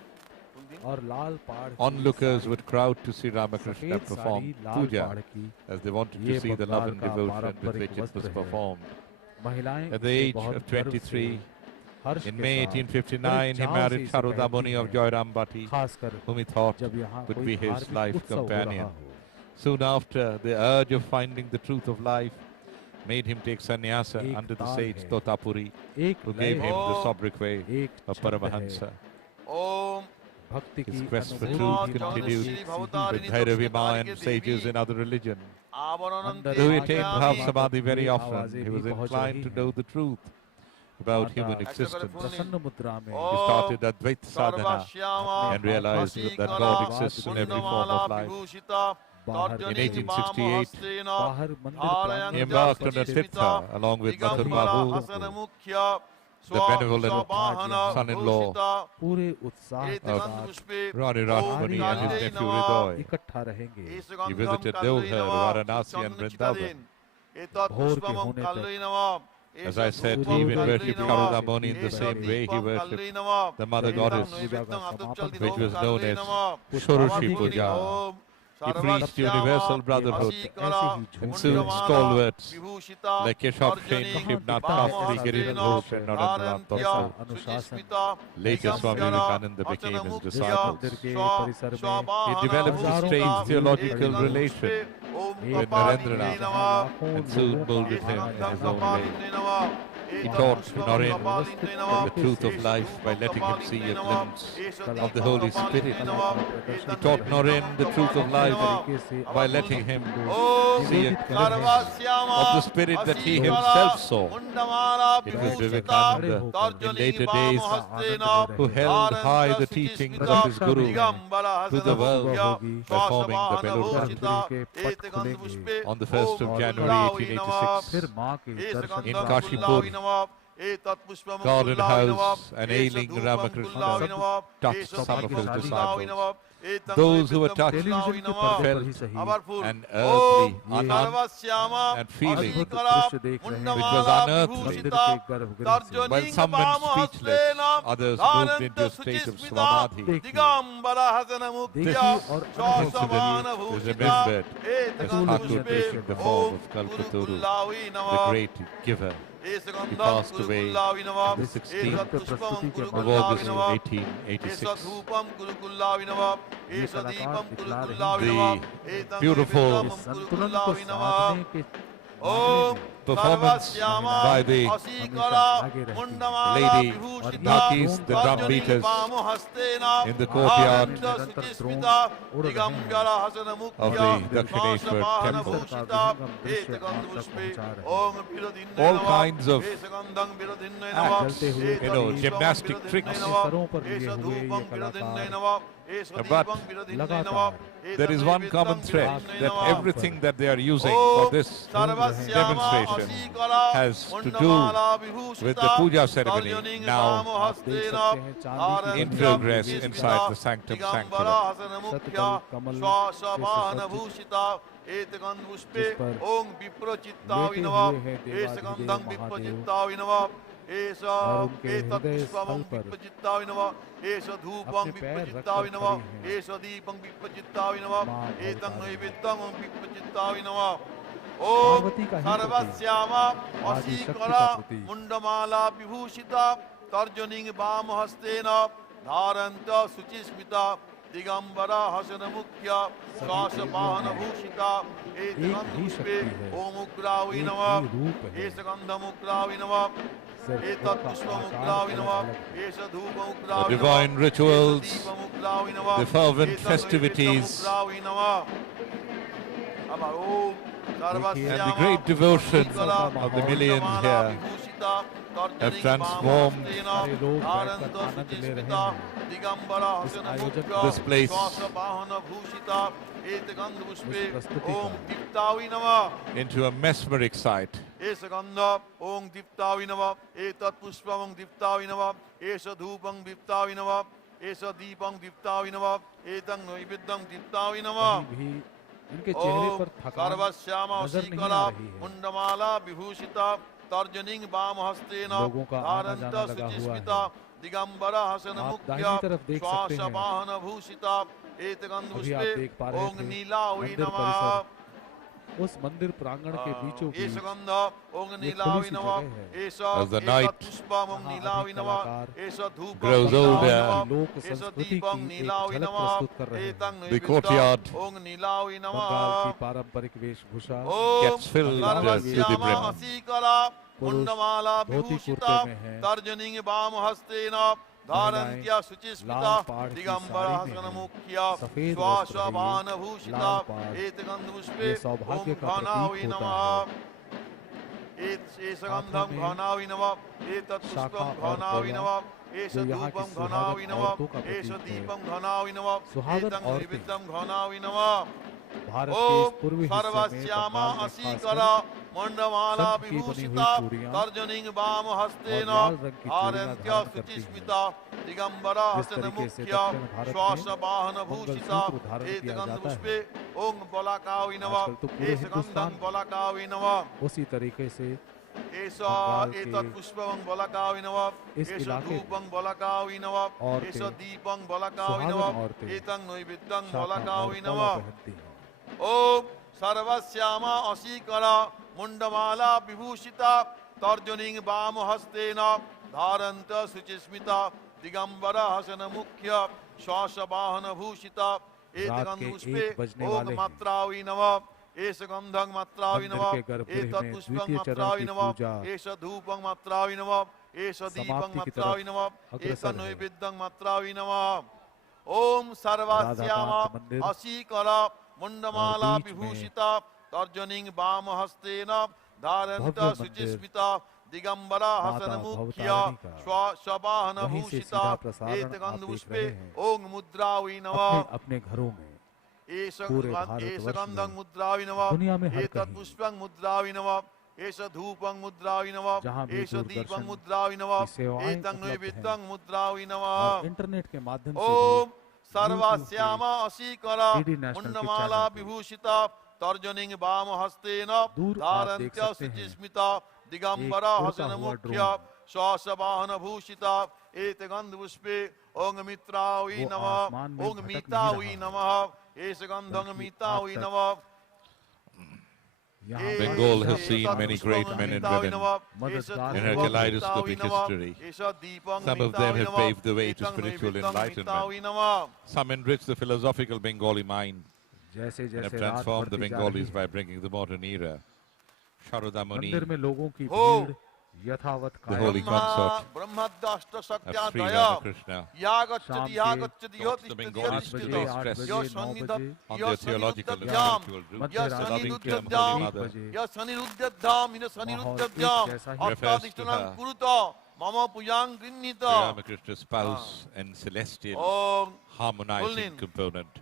Onlookers would crowd to see Ramakrishna perform puja, as they wanted to see the love and devotion with which it was performed. At the age of 23, in May 1859, he married Sharoda Muni of Joyrambati, whom he thought would be his life companion. Soon after, the urge of finding the truth of life made him take sannyasa under the sage Totapuri, who gave him the sobriquet of Paramahansa. His quest for truth continued with Bhairavi Ma and sages in other religions. Though he attained Bhav Samadhi very often, he was inclined to know the truth about human existence. He started Advaita Sadhana and realized that God exists in every form of life. In 1868, he embarked on a tirtha along with Mathur Babu, the benevolent son-in-law of Rani Rashmani and his nephew Hridoy. He visited Devghar, Varanasi and Vrindavan. As I said, he even worshipped Sharoda Muni in the same way he worshipped the mother goddess, which was known as Shyama Puja. He preached universal brotherhood and soon stalwarts like Yashov Sen, Shivnath Shastri, Giriraj Ghosh and Narendranath Thakur. Later Swami Vivekananda became his disciple. He developed a strange theological relation with Narendranath and soon molded him in his own way. He taught Naren the truth of life by letting him see a glimpse of the Holy Spirit. He taught Naren the truth of life by letting him see a glimpse of the Spirit that he himself saw. It was Vivekananda in later days who held high the teachings of his Guru to the world by forming the Belur on the 1st of January 1886 in Kashipur. Garden House and ailing Ramakrishna touched some of his disciples. Those who were touched felt an earthly, and feeling which was unearthly. While some went speechless, others moved into a state of samadhi. This incident is remembered as Thakur taking the form of Kalpataru, the great giver. He passed away on the 16th of August 1886. The beautiful performance by the lady Dakis, the drum beaters, in the courtyard of the Dakshineswar temple. All kinds of acts, gymnastic tricks. But there is one common thread, that everything that they are using for this demonstration has to do with the puja ceremony now in progress inside the sanctum sanctorum. Om Sarvasyama Vasikara Mundamala Vibhushita Tarjaning Bam Hastena Dharanta Suchismita Digambara Hasan मुख्य श्वास वाहन भूषिता एत गंध पुष्पे ओम उग्रावी नमः S गंध मुग्रावी नमः एतत् पुष्प मुग्रावी नमः एस धूप The मुग्रावी divine नमः rituals, दीप मुग्रावी नमः the fervent एतत् festivities, मुग्रावी नमः अब ओम and the great devotion of the millions here have transformed this place into a mesmeric sight. एष गंध ओं दीप्तावि नमः एतत् पुष्पं दीप्तावि नमः एष धूपं दीप्तावि नमः एष दीपं दीप्तावि नमः एतं नैवेद्यं दीप्तावि नमः इनके चेहरे पर थकान सर्वश्यामा नजर नहीं कला आ रही है। मुंडमाला विभूषिता तर्जनिंग वाम हस्तेन लोगों का आना धारंत जाना लगा हुआ सुचिस्मिता दिगंबरा हसन आप मुख्य दाहिनी तरफ देख सकते श्वास हैं। वाहन भूषिता एत गंध अभी आप पुष्पे देख पा रहे ओं थे नीला हुई मंदिर नमः परिसर, उस मंदिर प्रांगण के बीचों एष बीच गंध ओं ये नीला खुली हुई सी नमः जगह है। एष As the एतत् night पुष्पं ओं नीला हुई नमः एष धूपं grows नीला हुई older, नमः लोक एष संस्कृति दीपं की नीला एक हुई झलक नमः प्रस्तुत कर रहे हैं। एतं the नैवेद्यं courtyard ओं नीला हुई बंगाल नमः की पारंपरिक वेशभूषा ओम gets filled to the सर्वश्यामा brim. असीकला पुरुष मुंडमाला धोती विभूषिता कुर्ते में हैं। तर्जनिंग वाम हस्तेन धारन्त्या शुचिस्मिता लाल पाड़ की दिगंबर साड़ी में हसन हैं। मुख्या सफेद श्वास वस्त्र है ये, वाहन भूषिता लाल पाड़। एत गंध पुष्पे ये सौभाग्य ओम का घनावी प्रतीक नमः होता एत एष हाथों गंधं में घनावी नमः एतत् शाखा पुष्पं और घनावी पौधा, नमः एष जो यहाँ की धूपं घनावी सुहागन नमः औरतों का एष प्रतीक है। दीपं घनावी नमः सुहागन एतं औरतें नैवेद्यं घनावी नमः भारत के इस ओम पूर्वी हिस्से में सर्वश्यामा बंगाल में असीकरा मंडमाला शंख की बनी हुई विभूषिता चूड़ियां तर्जनिंग वाम हस्तेन और लाल रंग की चूड़ियां आरंत्य धारण करती शुचिस्मिता दिगंबरा जिस हसन तरीके से मुख्य दक्षिण भारत श्वास में वाहन भूषिता मंगलसूत्र धारण एत किया गंध जाता पुष्पे है। ओम बलाकावि नमः आजकल तो पूरे एष गंधं हिंदुस्तान बलाकावि नमः उसी तरीके से एष बंगाल के एतत् पुष्पं बलाकावि नमः इस एष इलाके में धूपं बलाकावि नमः औरतें एष दीपं बलाकावि सुहागन नमः औरतें एतं नैवेद्यं शाखा और बलाकावि पौधा नमः पहनती हैं। ओम सर्वश्यामा असीकरा मुंडमाला विभूषिता तर्जनिंग वाम हस्तेन धारन्त शुचिस्मिता दिगंबर हसन मुख्य श्वास वाहन भूषिता एत रात गंध के पुष्पे 1 बजने ओम वाले हैं। मात्रावी नमः एष गंधं मात्रावी मंदिर नमः के गर्भगृह एतत् में पुष्पं द्वितीय चरण मात्रावी की नमः पूजा एष धूपं मात्रावी नमः एष दीपं समाप्ति की मात्रावी तरफ नमः अग्रसर एत है। नैवेद्यं मात्रावी नमः ओम सर्वश्यामा राधाकांत मंदिर असीकरा मुंडमाला और बीच में विभूषिता तर्जनिंग वाम हस्तेन धारन्त भव्य मंदिर शुचिस्मिता दिगंबरा हसन माता मुख्य भवतारिणी का श्वासवाहन वहीं से भूषिता सीधा प्रसारण एत आप गंध देख पुष्पे रहे हैं। ओं मुद्रावी अपने नमः अपने घरों में एष पूरे भारतवर्ष गंधं में, मुद्रावी नमः दुनिया में हर एतत् कहीं पुष्पं मुद्रावी नमः एष धूपं मुद्रावी नमः जहाँ भी एष दीपं दूरदर्शन मुद्रावी नमः की सेवाएं एतं उपलब्ध नैवेद्यं हैं। मुद्रावी और नमः इंटरनेट के माध्यम से ओम भी सर्वश्यामा असीकरा DD नेशनल के मुंडमाला चैनल पे विभूषिता तर्जनिंग वाम हस्तेन दूर आप देख धारन्त्य सकते हैं शुचिस्मिता दिगंबरा एक उड़ता हसन हुआ मुख्य ड्रोन। श्वास वाहन भूषिता एत गंध पुष्पे ओं मित्रावी वो नमः आसमान में ओं भटक मीतावी नहीं रहा नमः एष गंधं बल्कि मीतावी आज तक नमः यहाँ Bengal has एष seen तत् many पुष्पं great men and मीतावी women नमः, मददगार एष in her धूपं kaleidoscopic मीतावी नमः, history. एष दीपं Some of them मीतावी have नमः, paved the way to एतं spiritual नैवेद्यं enlightenment. मीतावी नमः। Some enrich the philosophical Bengali mind जैसे and have जैसे रात transformed the बढ़ती जा Bengalis रही by है, bringing the modern era. Sharada Muni, मंदिर में लोगों की हो। भीड़ यथावत The holy कायम consort ब्रह्मद्दाष्ट of शक्त्या Sri Daya Ramakrishna या गच्छति शाम या के गच्छति यो the तिष्ठति यो Bengalis 8 तिष्ठति बजे, today 8 stress बजे, यो 9 सन्निधत् बजे, on yo their theological and सन्निरुद्धत्याम spiritual roots, मध्य यो रात्रि loving के care of सन्निरुद्धत्याम Holy 1 Mother, बजे यो सन्निरुद्धत्याम इन सन्निरुद्धत्याम जैसा ही अर्थादिष्टनं refers to her. कुरुत मम पूजां गृह्णीत Sri Ramakrishna's spouse and celestial Om harmonizing Kulnin. component.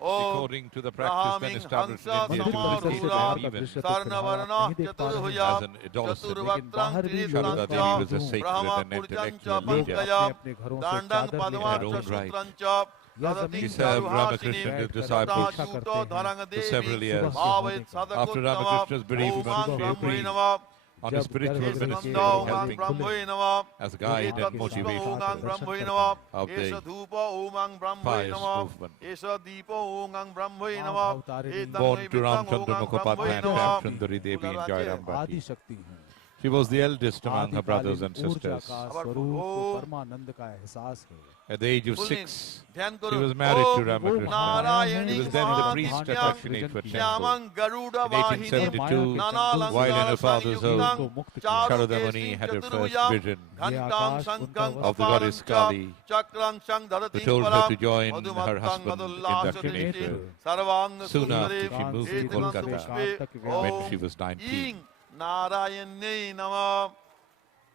Om According to the practice then Rahaming established Hansa in India to मंदिर imitate परिसर से and बाहर का even दृश्य तो स्वर्ण फिलहाल वर्ण आप नहीं देख पा रहे चतुर्भुजा हैं, as an adolescent. लेकिन चतुर्वक्त्रं बाहर भी लोगों Sharada का Devi was a धूम sacred ब्रह्म and पूर्जं च intellectual leader. पंकजा अपने घरों से दाण्डं चादर पद्मं in her च own right. सूत्रं च या ददति She जमीन served चारुहासिनी Ramakrishna and his बैठकर disciples अपेक्षा तथाजूतो करते धरंग हैं देवी several years. भावेत् After सदकोत्तमः Ramakrishna's bereavement, ओमां she ब्रह्मणे agreed नमः on a जब spiritual गर्भ ministry के एष of ओमां helping ब्रह्मणे नमः as guide एतत् and पुष्प motivation ओमां दर्शन ब्रह्मणे करते नमः of एष the धूप ओमां ब्रह्मणे pious नमः movement. एष दीप ओमां ब्रह्मणे मां नमः भवतारिणी एतं Born to नैवेद्यं Ramchandra ओमां Mukhopadhyay ब्रह्मणे and नमः Sundari Devi in आदि Jairambati. शक्ति हैं She was the eldest among her brothers and आदिकालीन ऊर्जा sisters. का आभार स्वरूप बोलो। परमानंद का एहसास है। At the age of full नींद 6, ध्यान she करो। was married to Om Ramakrishna. Narayani He was then the priest at महादिव्यां Dakshineswar temple. श्यामं Garuda In वाहिनीं 1872, नानालंकार while in her father's home, संयुक्तां Charu Sharada Muni केसरीं had her first चतुर्भुजां vision घंटां शंखं of the goddess Kali, चक्रं शं who धरतीं told her परां to join her मधुमत्तं husband in मधुल्लासदृष्टिं Dakshineswar. सर्वांग Soon after, सुंदरीं she moved to एतगन्तपुष्पे Kolkata when Om she was 19. ईं नारायण्यै नमः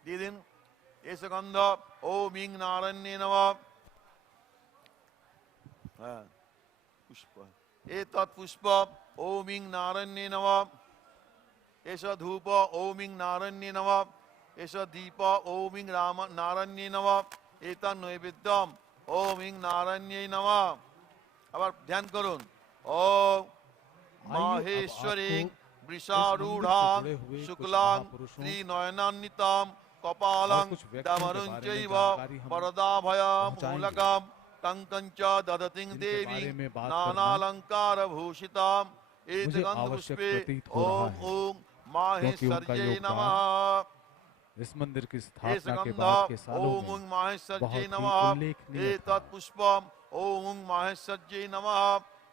दीदिन एष गंध ओम ईं नारायण्यै नमः पुष्प एतत् पुष्प ओम ईं नारायण्यै नमः एष धूप ओम ईं नारायण्यै नमः एष दीप ओम ईं राम नारायण्यै नमः एतत् नैवेद्यम ओम ईं नारायण्यै नमः আবার ধ্যান করুন ओम माहेश्वरीं वृषारूढ़ां शुक्लां त्रिनयनान्वितां कपालं डमरुञ्चैव वरदाभयां मूलकां टङ्कञ्च ददतिं देवीं नानालङ्कारभूषितां एतगन्धपुष्पे ओम ओम माहेश्वर्यै नमः इस मंदिर की एष स्थापना के गंध बाद के सालों ओम में ऊं माहेश्वर्यै बहुत ही नमः उल्लेखनीय एतत् पुष्पम ओम ऊं माहेश्वर्यै नमः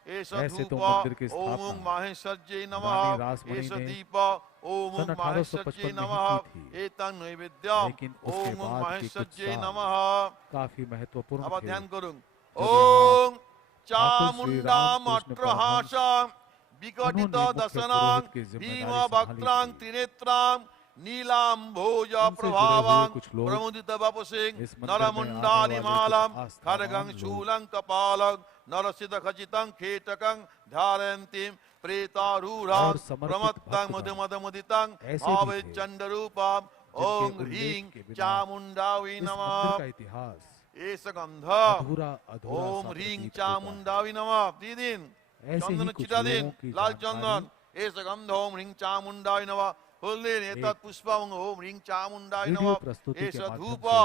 एष ऐसे तो धूप मंदिर की ओम ऊं स्थापना माहेश्वर्यै रानी नमः रासमणी एष ने दीप ओम ऊं सन माहेश्वर्यै 1855 में नमः ही की थी। एतं नैवेद्यम लेकिन उसके ओम ऊं बाद के कुछ माहेश्वर्यै साल नमः काफी महत्वपूर्ण अब थे। ध्यान करूं जब ओम ठाकुर श्री रामकृष्ण चामुंडामट्रहासां विकटित उन्होंने मुख्य दशनां पुरोहित की जिम्मेदारी भीम संभाली वक्त्रां थी। त्रिनेत्रां नीलाम्भोज उनसे जुड़े प्रभावां हुए कुछ लोग प्रमुदित वपुषिं इस मंदिर में नरमुंडानि आने वाले मालां कुछ आस्थावान खड्गं लोग शूलं कपालं नरसितखचितं खेटकं धारयन्तीं प्रेतारूढां और समर्पित प्रमत्तं भक्तगण मधुमदमुदितं ऐसे भी भावे थे चंडरूपां ओम जिनके ह्रीं उल्लेख के बिना चामुंडायै इस नमः मंदिर का इतिहास एष गंध अधूरा अधूरा ओम सा ह्रीं प्रतीत होता है। चामुंडायै नमः दीदिन ऐसे ही चंदन कुछ छिटा दिन लोगों की लाल जानकारी चंदन एष गंध ओम ह्रीं चामुंडायै नमः फुल्लिन एतत् पुष्पं ओम ह्रीं चामुंडायै वीडियो नमः प्रस्तुति एष के माध्यम धूप से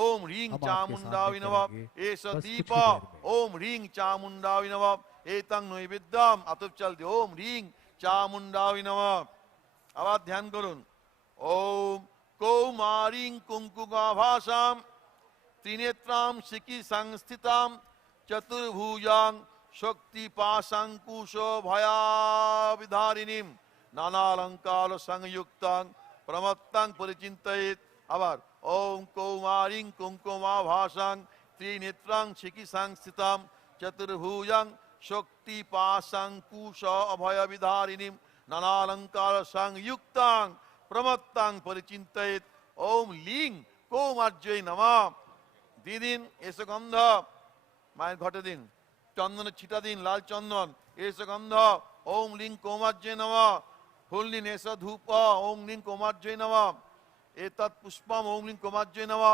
ओम ह्रीं हम आपके चामुंडायै सामने नमः करेंगे। एष बस कुछ दीप ही देर में। ओम ह्रीं चामुंडायै नमः एतं नैवेद्यम अतुप चलते ओम ह्रीं चामुंडायै नमः আবার ধ্যান করুন ওম কৌমারীং কুঙ্কুমাভাসাম त्रिनेत्रां शिखि संस्थितां चतुर्भुजां शक्ति पाशांकुश भयाविधारिणीं नानालंकार संयुक्तां प्रमत्तां परिचिन्तयेत् আবার ओम कौमारीं कुंकुमाभासां त्रिनेत्रां शिखि संस्थितां चतुर्भुजां शक्ति पाशांकुश अभयविधारिणीं नानालंकार संयुक्तां प्रमत्तां परिचिन्तयेत् ओम लिंग कौमार्यै नमः দিদিন এসে গন্ধ মায়ের ঘটে দিন চন্দনের ছিটা দিন লাল চন্দন এসে গন্ধ ওম লিং কোমার্জয় নমঃ ফুল দিন এসে ধূপ ওম লিং কোমার্জয় নমঃ এতৎ পুষ্পম ওম লিং কোমার্জয় নমঃ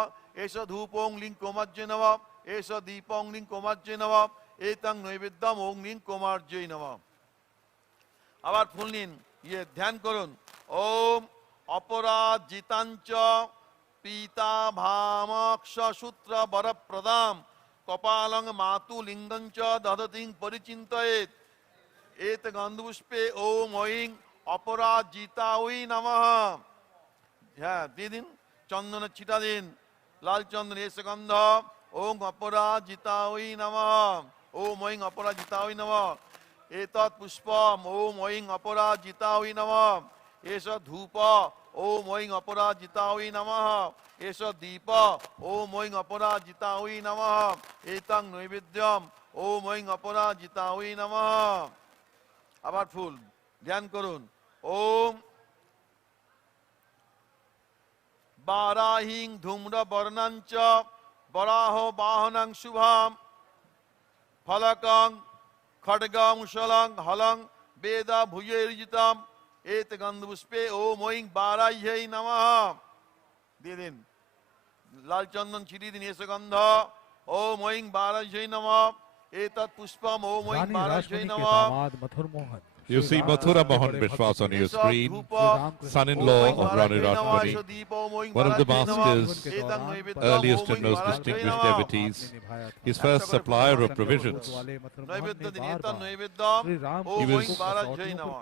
এসে ধূপ ওম লিং কোমার্জয় নমঃ এসে দীপ ওম লিং কোমার্জয় নমঃ এতং নৈবেদ্যম ওম লিং কোমার্জয় নমঃ আবার ফুল নিন ধ্যান করুন ওম অপরাজিতাঞ্চ पीता भामक्ष सूत्र वर प्रदाम कपालं मातु लिंगं च दधतिं परिचिन्तयेत् एत गंधपुष्पे ओम ऐं अपराजितायै नमः হ্যাঁ দিয়ে দিন চন্দন ছিটা দিন লাল চন্দন এসে গন্ধ ওম অপরাজিতাयै নমঃ ওম ঐং অপরাজিতাयै নমঃ এতৎ পুষ্পম ওম ঐং অপরাজিতাयै নমঃ এষ ধূপ ओम ऐं अपराजितायै नमः एष दीप ओम ऐं अपराजितायै नमः एतं नैवेद्यम ओम ऐं अपराजितायै नमः আবার ফুল ধ্যান করুন ओम बाराहिं धूम्र वर्णञ्च वराह वाहनं शुभं फलकं खड्गं शलं हलं वेद भुजैर्जितम् एत गंधपुष्पे ओम ऐं बाराह्यै नमः দিয়ে দিন লাল চন্দন ছিটিয়ে দিন এসে গন্ধ ओम ऐं बाराह्यै नमः एतत् पुष्पम ओम ऐं रानी बाराह्यै रासमणी के नमः दामाद Mathur Mohan You see Mathura Mohan Vishwas on your screen, son-in-law of Rani Rashmani, one of the masters, earliest and most distinguished devotees, his first supplier of provisions. नैवेद्य दिन एतत् नैवेद्यम ओम ऐं बाराह्यै नमः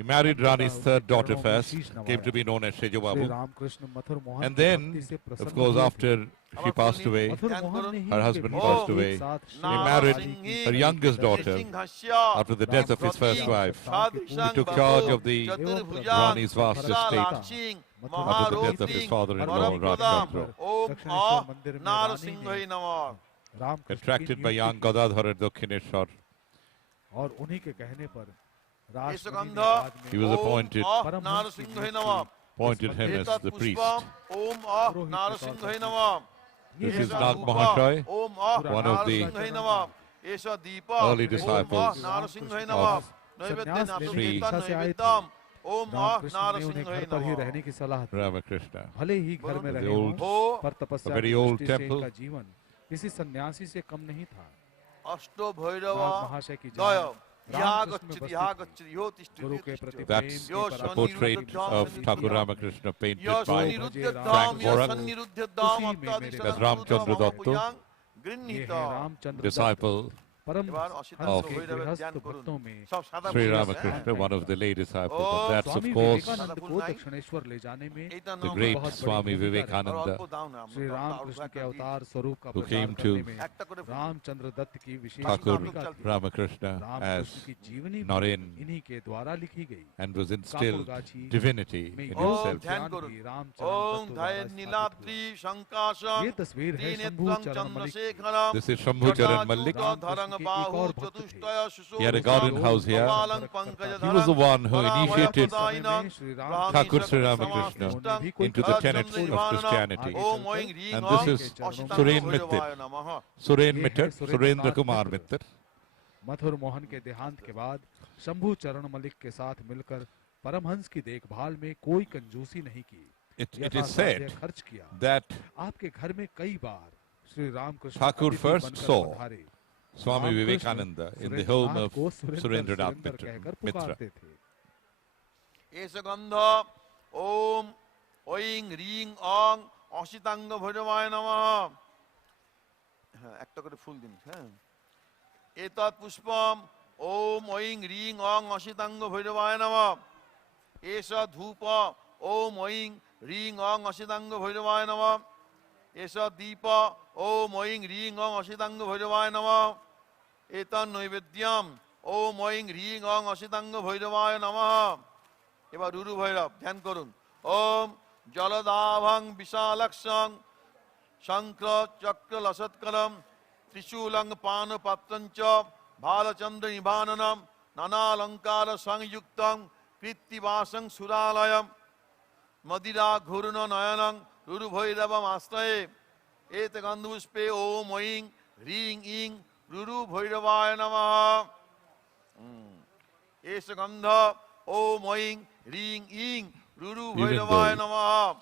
He married अंततः Rani's उसके third daughter चरणों में first, शीश came to नवाया। be known as Sejo Shri Babu. Ramakrishna Mathur Mohan And की then, भक्ति से of प्रसन्न course, हुए थे। after she passed away, Mathur Mohan ने ही her उनके husband भीतर passed एक away. साथ He शिव married बालाजी की her छवि youngest की daughter Darshan after the death of his first wife. He took charge of the Rani's vast estate after the death of his father-in-law, Rajchandra. Dakshineswar मंदिर में रानी नारसिंह ने नमः रामकृष्ण की Attracted by नियुक्ति young की Gadadhar Dakshineswar, और उन्हीं के कहने पर ये राष्ट्रपति सुगंध ने बाद he में was appointed, ओम नारसिंह नमः appointed him as the priest. ओम नारसिंह नमः This is Nag Mahashay, Om one of the नारसिंह नमः एषा दीप early disciples नारसिंह नमः of नैवेद्य Sri नारसिंह नैवेद्यम ओम रामकृष्ण ने उन्हें नारसिंह घर पर ही नमः रहने की सलाह दी। Ramakrishna. भले ही घर में The रहे old- हों, पर तपस्या very की old दृष्टि से temple. इनका जीवन किसी सन्यासी से कम नहीं था। अष्टो भैरव नाग महाशय की दय जय यहाँ रामकृष्ण में गच्छति यहाँ बसती थी। गच्छति यो तिष्ठति गुरु यो के प्रति तिष्ठति That's प्रेम की a पराकाष्ठा portrait की of स्थिति Thakur में Ramakrishna painted yo by सन्निरुध्यताम yo Gorak. सन्निरुध्यताम उसी में अत्यादि मेरे That's Ramchandra Datta, सनातन ये गृह्णीत है रामचंद्र दत्त, disciple परम এবার हंस অসিতাঙ্গ के ভৈরবের गृहस्थ ধ্যান করুন भक्तों में সব সাদা Sri ফুল আছে, Ramakrishna, one of the lay disciples. Oh, And that's, of Swami course, Vivekananda सादा को फूल नहीं। दक्षिणेश्वर ले जाने में এইটা the নাম great बहुत बड़ी Swami भूमिका रही। আর Vivekananda, অল্প দাও না श्री रामकृष्ण के अवतार स्वरूप का who प्रचार came करने to में একটা করে ফুল रामचंद्र दत्त की विशेष Thakur भूमिका थी। Ramakrishna as रामकृष्ण की जीवनी भी Naren इन्हीं के द्वारा लिखी गई। and was instilled कापुरगाछी divinity में in योग ओम himself. ध्यान ज्ञान करुन भी रामचंद्र ओम दत्त धाय द्वारा स्थापित नीलाद्रि हुई। शंकाशम ये तस्वीर है शंभू त्रिनेत्रं चरण मलिक की। चंद्रशेखरम This is Shambhu Charan Malik. Darrang Ramakrishna के एक बाहु और भक्त थे। चतुष्टय He had a garden house here. कपालं Pankaj He was the one who initiated Shri Ram Thakur Sri Ramakrishna into the tenets of Christianity. ओम ऐं ह्रीं And this is Suren Mittir. Suren ये Mittir, है सुरेंद्र Surendra नाथ Kumar मित्र। Mittir. मथुर मोहन के देहांत के बाद शंभू चरण मलिक के साथ मिलकर परमहंस की देखभाल में कोई कंजूसी नहीं की। It is said यथासाध्य खर्च किया। that आपके घर में कई बार श्री रामकृष्ण Thakur अतिथि first बनकर saw पधारे। Swami Ramakrishna Vivekananda in the Surendra home Nath of को सुरेंद्र Surendranath सुरेंद्र कहकर Mitra. पुकारते थे। एष गंध ओम ऐं ह्रीं অং অসিতাঙ্গ ভৈরবায় নমঃ হ্যাঁ একটা করে ফুল দিন হ্যাঁ এতৎ পুষ্পম ওম ঐং ह्रीं অং অসিতাঙ্গ ভৈরবায় নমঃ এষ ধূপ ওম ঐং ह्रीं অং অসিতাঙ্গ ভৈরবায় নমঃ এষ দীপ ওম ঐং ह्रीं অং অসিতাঙ্গ ভৈরবায় নমঃ এতৎ নৈবেদ্যম ওম ঐং ह्रीं অং অসিতাঙ্গ ভৈরবায় নমঃ এবার রুরু ভৈরব ধ্যান করুন ওম জলদাভং বিশালক্ষং শঙ্খ চক্র লসৎকরম ত্রিশূলং পানপাত্রঞ্চ ভালচন্দ্র নিবাননম নানালঙ্কার সংযুক্তং কৃত্তিবাসং সুরালয়ম মদিরা ঘূর্ণ নয়নং রুরু ভৈরবম আশ্রয়ে এত গন্ধপুষ্পে ওম ঐং হ্রিং ইং রুরু ভৈরবায় নমঃ এষ গন্ধ ওম ঐং হ্রিং ইং রুরু ভৈরবায় নমঃ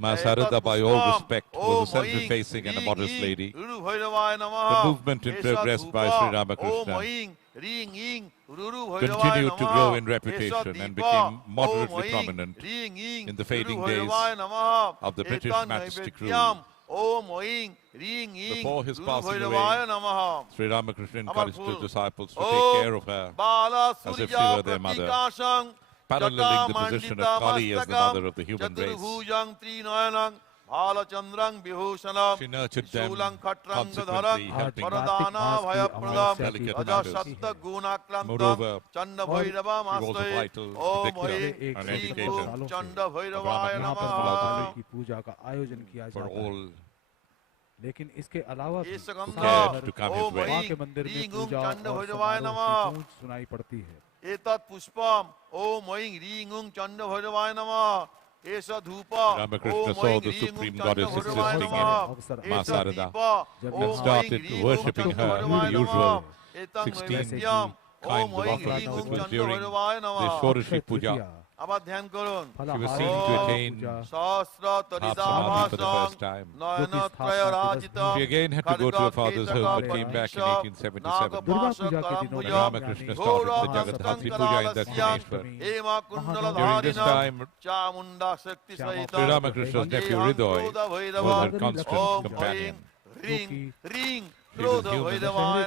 Ma Sarada, by all respect, was a self-effacing and a modest lady. রুরু ভৈরবায় নমঃ The movement in progress by Sri Om Ramakrishna ঐং হ্রিং ইং রুরু ভৈরবায় continued to নমঃ grow in reputation and became moderately Om ঐং prominent হ্রিং ইং in the Ruru fading days ভৈরবায় নমঃ of the British এতৎ majestic নৈবেদ্যম rule. ওম ঐং হ্রিং ইং Before his রুরু passing ভৈরবায় away, নমঃ Sri Ramakrishna আমার encouraged full his disciples to Om take care of her, Bala as if she Surya were their mother, প্রতিকাশং paralleling the position of Kali as the mother of the human race. চতুর্ভুজং ত্রিনয়নং ভালচন্দ্রং বিভূষণম She nurtured them শূলং খট্রং ধরং consequently, helping বরদানা Kartik मास की ভয়প্রদম अमावस्या की delicate অজ matters. সত্য গুণাক্রান্তং Moreover, Chanda ভৈরবম she was a আশ্রয়ে vital ওম predictor ঐং एक and से শ্রীং दो educator ওম सालों চণ্ড से ভৈরবায় यहाँ पर নমঃ भोलाबाली की पूजा का आयोजन किया for जाता है। all लेकिन इसके अलावा भी ये सुगंध cared to come his Om way. माँ ऐं के मंदिर में ह्रीं पूजा ॐ और चण्ड भैरवाय समारोह नमः की गूंज सुनाई पड़ती है। एतत् पुष्पम ओम ऐं ह्रीं ॐ चण्ड भैरवाय नमः एष धूप Ramakrishna ओम saw ऐं the ह्रीं ॐ supreme चण्ड goddess भैरवाय existing नमः in Ma एष Sarada दीप जब ओम यहाँ ऐं started ह्रीं ॐ worshipping चण्ड her भैरवाय the नमः usual एतं 16 नैवेद्यम kinds ओम of ऐं offerings, ह्रीं ॐ which was Chanda during भैरवाय the नमः Shorashi अक्षय Puja. तृतीया, আবার ধ্যান করুন She was फलाहार seen to ओम attain पूजा, सहस्र half samadhi for the तरिदाभासं first time. नयनत्रय राजितं She again had to go to her father's home but came back in 1877. Durga Puja के दिनों And में Ramakrishna started the Jagadhatri Puja in Dakshineswar. During this time, Sri Ramakrishna's nephew Hridoy was her constant companion. She was human,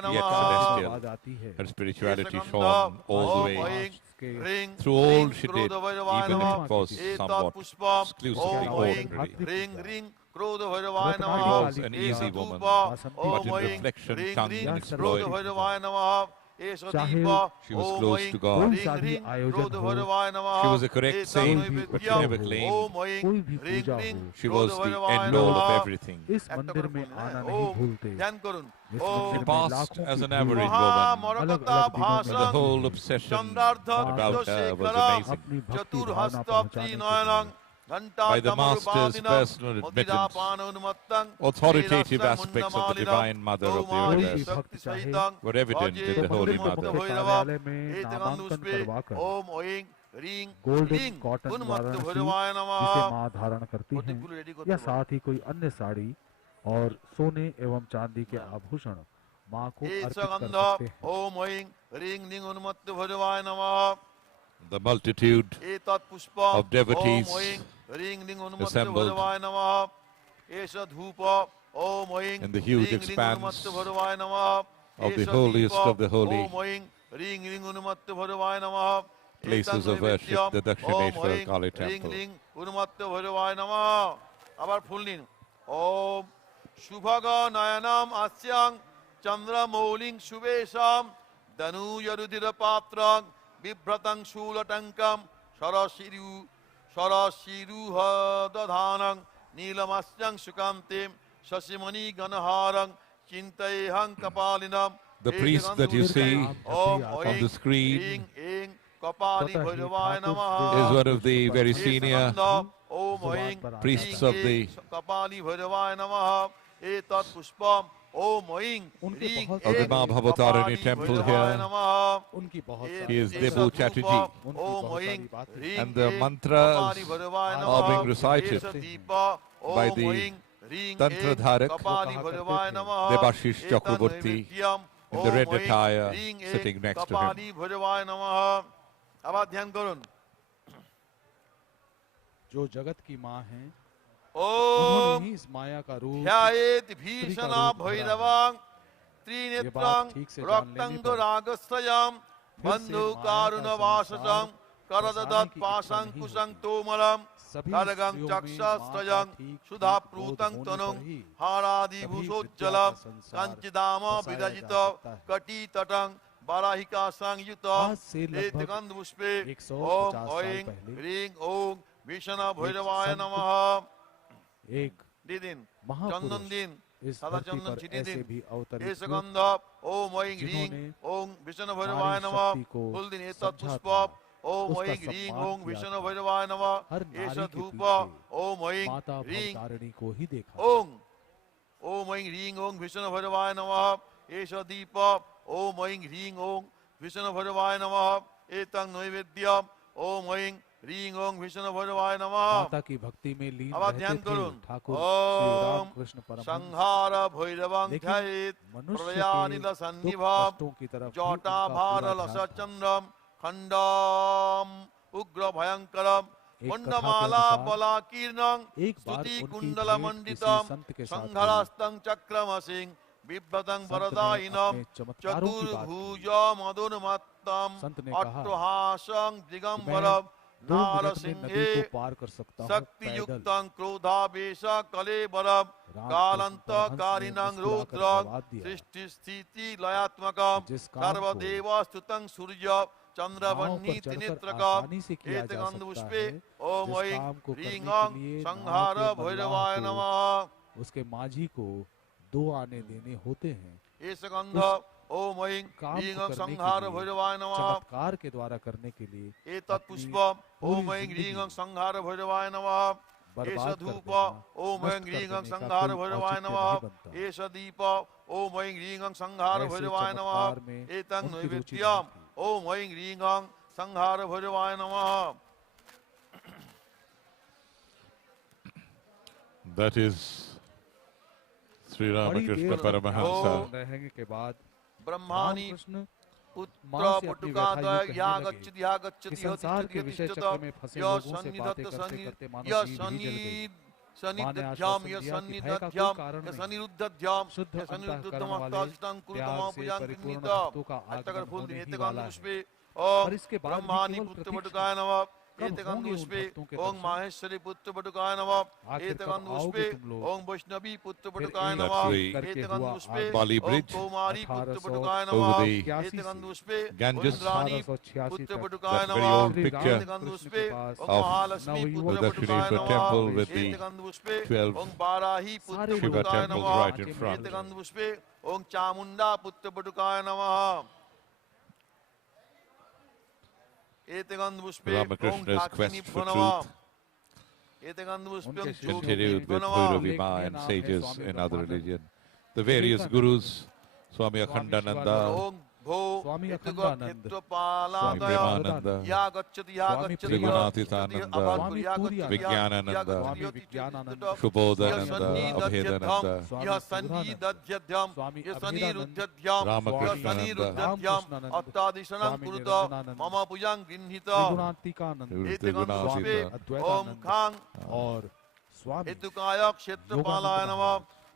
yet celestial. आवाज आती है। Her spirituality shone all the way. के ring Through all ring she did, krodha bhairavaaya even namah it was etat somewhat pushpam exclusively om aing ordinary. ring ring krodha bhairavaaya Ratnakali namah was an Kali easy Priya, woman, Vasanti but om in Priya, aing reflection, ring tongue ring and या krodha Saraswati exploit, bhairavaaya namah esha चाहे deepa she was om close aing to God. कोई ring सा भी ring आयोजन krodha हो, bhairavaaya She namah was a correct etam saint, भी but she naivedyam never उत्सव हो, claimed om aing कोई भी ring पूजा ring हो, she krodha was the bhairavaaya end all of namah everything. इस একটা मंदिर করে में বলুন, आना হ্যাঁ, नहीं ওম भूलते। ধ্যান করুন इस ওম She मंदिर में passed लाखों as की an भीड़ average মহা woman, মরকতা अलग-अलग दिनों में but the ভাসং whole आती है। obsession চন্দ্রার্ধং माँ about her was শেখরং amazing. अपनी भक्ति চতুর্হস্ত भावना প্রি पहुंचाने के নয়নং लिए ঘণ্টা By the Domru Master's বাদিনং personal মদিরা admittance, পান উন্মত্তং authoritative শ্রীরাষ্ট্রং aspects of the মুন্ডমালিনং Divine Mother of the Kaumari कोई भी universe শক্তি भक्त चाहे সহিতং were evident ভজে in the तो Holy मंदिर के উন্মত্ত Mother. मुख्य ভৈরবম कार्यालय में एतगन्ध नामांकन पुष्पे करवाकर ओम ओइं ह्रीं गोल्डन क्लीं कॉटन उन्मत्त वाराणसी भैरवाय नमः जिसे माँ धारण करती हैं প্রদীপগুলো রেডি করতে या বলো साथ ही कोई अन्य साड़ी और सोने एवं चांदी के आभूषण माँ को अर्पित कर एतगन्ध सकते हैं। ओम ओइं ह्रीं ह्रीं उन्मत्त भैरवाय नमः The multitude एतत् पुष्पम of devotees ओम ओइं ह्रीं ह्रीं उन्मत्त assembled भैरवाय नमः एष धूप ओम ओइं in the huge ह्रीं ह्रीं expanse उन्मत्त भैरवाय नमः of the एष holiest Deep of the holy ओम ओइं ह्रीं ह्रीं उन्मत्त भैरवाय नमः places of worship, the Om Dakshineswar ओइं Kali ह्रीं temple. ह्रीं उन्मत्त भैरवाय नमः আবার ফুল নিন ওম শুভগ নয়নম अस्याং চন্দ্রমৌলিং শুভেশাম ধনুয়রুধির পাত্রং বিভ্রতং শূলটঙ্কম সরশিরুহ দধানং নীলমস্যং সুকান্তিম শশিমণি গণহারং চিন্তয়েহং কপালিনম The priest that you see on the screen কপালি ভৈরবায় নমঃ is one of the very senior ओम ऐं priests of the कपाली भैरवाय नमः एतत् पुष्पम ओम ऐं उनके ह्रीं बहुत of the ऐं Ma Bhavatarani Kapali temple भैरवाय here. नमः उनकी बहुत He is एतत् Debu धूपम Chatterjee. ओम ऐं ह्रीं And the ऐं mantras कपाली भैरवाय are नमः being recited एष दीप by ओम the ऐं ह्रीं ऐं Tantradharak, कपाली भैरवाय नमः Debashish एतत् Chakraborty, naivedyam in the red ओम ऐं attire ह्रीं ऐं sitting next to him. कपाली भैरवाय नमः আবার ধ্যান করুন जो जगत की माँ हैं ओम उन्होंने ही इस माया का रूप ध्यायेत् स्त्री का भीषणा रूप धरा है। भैरवां ये त्रिनेत्रां बात ठीक से जान लेने रक्तंग पर रागस्त्रयां फिर से बंधु माया का कारुणवाससं संसार करददत् बसाने की पाशं इच्छा नहीं कुशं होती। तोमरं सभी खड्गं स्त्रियों में चक्षस्त्रयं माँ का ठीक सुधा ठीक बोध प्रूतं होने तनुं पर ही हारादिभूषोज्ज्वलं सभी विद्या का संसार कञ्चिदाम बसाया जा विरजित सकता है। कटितटं वाराहिका संयुतं आज से लगभग एतगन्धपुष्पे 150 ओम साल ऐं पहले ह्रीं ओं भीषण भैरवाय संत नमः एक দিন महापुरुष চন্দন দিন इस সাদা धरती চন্দন पर ছিটিয়ে ऐसे দিন भी अवतरित এস हुए গন্ধ ওম ঐং হ্রিং जिन्होंने ওং বিষ্ণু ভৈরবায় नारी নমঃ शक्ति को ফুল দিন এতৎ समझा পুষ্প था, ओम उसका ঐং হ্রিং सम्मान ওং किया বিষ্ণু था। ভৈরবায় নমঃ हर এস नारी के ধূপ पीछे ओम ঐং माता হ্রিং भवतारिणी को ही देखा। ওং ওম ঐং হ্রিং ওং বিষ্ণু ভৈরবায় নমঃ এস দীপ ওম ঐং হ্রিং ওং বিষ্ণু ভৈরবায় নমঃ এতং নৈবেদ্যম ওম ঐং হ্রিং ওং বিষ্ণু ভৈরবায় নমঃ माता की भक्ति में लीन আবার रहते ধ্যান थे করুন ठाकुर श्री ओम रामकृष्ण परमहंस। संहार भैरवं लेकिन ध्यायेत् मनुष्य प्रयानिल के दुख सन्निभां कष्टों की तरफ भी जटा उनका भार पूरा ध्यान था। लसचंद्रम खंडम उग्र भयंकरम एक मुंडमाला कथा के अनुसार बलाकीर्णं एक बार स्तुति उनकी कुंडल भेंट मंडितम किसी संत के साथ हुई। संघरास्तं चक्रमसिं बिभ्रतं संत ने वरदायिनं अपने चमत्कारों की बात चतुर्भुज मधुरमत्तं संत ने कहा अट्टहासं कि मैं दिगंबरम 2 मिनट में नदी नारसिंहे को पार कर सकता हूँ शक्ति पैदल। युक्तं क्रोधावेश कलेबरम कालंतकारिणं रुद्रं सृष्टि स्थिति लयात्मकं जिस काम को सर्वदेव स्तुतं सूर्य नाव चंद्रवन्नी पर चढ़कर त्रिनेत्रकं आसानी से किया जा एतगन्ध सकता पुष्पे है। ओम जिस ऐं काम को ह्रीं करने ओं के लिए संहार नाव के भैरवाय मल्लाह नमः को उसके माझी को 2 आने देने होते हैं। एष गन्ध उस ओम ऐं काम ह्रीं को ओं करने संहार के लिए भैरवाय नमः चमत्कार के द्वारा करने के लिए एतत् अपनी पुष्पम पूरी ओम ऐं ह्रीं ओं जिंदगी संहार भैरवाय नमः एष बर्बाद कर धूप देना, ओम ऐं नष्ट ह्रीं कर ओं देने का संहार कोई भैरवाय औचित्य नमः नहीं बनता। एष दीप ओम ऐं ह्रीं ओं संहार ऐसे भैरवाय नमः चमत्कार में एतं उनकी रुचि नैवेद्यं नहीं थी। ओम ऐं ह्रीं ओं संहार भैरवाय नमः That is Sri बड़ी Ramakrishna देर Paramahansa. रहने के बाद ब्रह्माणि रामकृष्ण पुत्र माँ से अपनी पुटुकादय व्यथा यूं या कहने लगे गच्छति या कि गच्छति संसार के विषय चक्र में फंसे य लोगों से सन्निधत्त बातें करते करते मानो य जीभ ही जल गई। सन्निध्याम माँ ने य आश्वासन दिया कि भय का कोई सन्निध्याम कारण य नहीं। सन्निरुद्धध्याम शुद्ध य अंतःकरण सन्निरुद्धम वाले अस्ताष्टां कुरुतम प्यार से पुजां परिपूर्ण कृणीता भक्तों का अष्टकर आगमन फूल होने दिन ही एतकांत वाला है। पुष्पे ओम पर इसके बाद भी ब्रह्माणी केवल पुत्र प्रतीक्षा। बटुकाय नमः कब एते होंगे उन गंधपुष्पे भक्तों के ओम दर्शन? माहेश्वरी पुत्र बटुकाय नमः आखिर एते कब गंधपुष्पे आओगे तुम लोग? ओम वैष्णवी पुत्र फिर बटुकाय एक नमः That's एक करके एते हुआ गंधपुष्पे आगे। Bali ओम Bridge कौमारी पुत्र 1886 बटुकाय over नमः the एते गंधपुष्पे Ganges. इंद्राणी 1886 पुत्र तक बटुकाय That very नमः old श्री picture एते रामकृष्ण गंधपुष्पे के पास ओम of महालक्ष्मी नवयुवक पुत्र the बटुकाय Dakshineswar नमः temple with एते the गंधपुष्पे 12 ओम बाराही पुत्र सारे Shiva बटुकाय temples नमः right in front. एते गंधपुष्पे ओम चामुंडा पुत्र बटुकाय नमः एते गंधपुष्पे ओम Ramakrishna's ढाकिनी quest for नमः truth एते गंधपुष्पे उनके ओम शिष्यों continued जोगी with नमः Bhairavima उल्लेखनीय and नाम है sages Swami in other Brahmanand, religion. The various Vivekananda, gurus, Swami Swami Akhandananda, ओम भो स्वामी इत्युक् अखंडानंद, क्षेत्र Swami पालादय Premananda, या गच्छति या स्वामी गच्छति Trigunatitananda, स्वामी Vijnanananda, स्वामी विज्ञानानंद, Shubodhananda, यह Abhedananda, यह संजीदध्यध्यम स्वामी यह अभेदानंद, सनिरुद्धध्यम यह Ramakrishnananda, सनिरुद्धध्यम रामकृष्णानंद, अत्तादिशनं स्वामी कुरुत निरंजनानंद, मम पूजां गृह्णीत त्रिगुणातीतानंद, एते गंधपुष्पे Trigunatita, ओम खां और स्वामी एतुकाय क्षेत्रपालाय नमः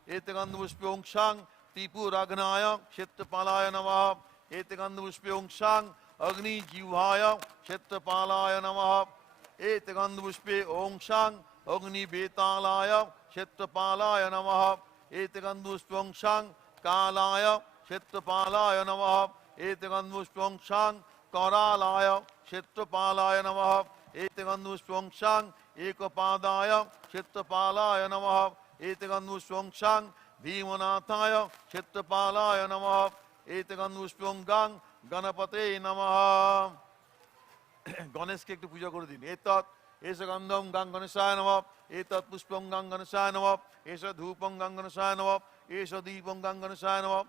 एते गंधपुष्पे ओम शां त्रिपुराग्नाय क्षेत्रपालाय नमः एते गंधपुष्पे ओम शां अग्नि जिह्वाय क्षेत्रपालाय नमः एते गंधपुष्पे ओम शां अग्नि बेतालाय क्षेत्रपालाय नमः एते गंधपुष्पे ओम शां कालाय क्षेत्रपालाय नमः एते गंधपुष्पे ओम शां करालाय क्षेत्रपालाय नमः एते गंधपुष्पे ओम शां एकपादाय क्षेत्रपालाय नमः एते गंधपुष्पे ओम शां भीमनाथाय क्षेत्रपालाय नमः एते गंधपुष्पे ओम गां गणपते नमः गणेशকে একটু পূজা করে দিন এতৎ এষ গন্ধম গাং গণেশায় নমঃ এতৎ পুষ্পং গাং গণেশায় নমঃ এষ ধূপং গাং গণেশায় নমঃ এষ দীপং গাং গণেশায় নমঃ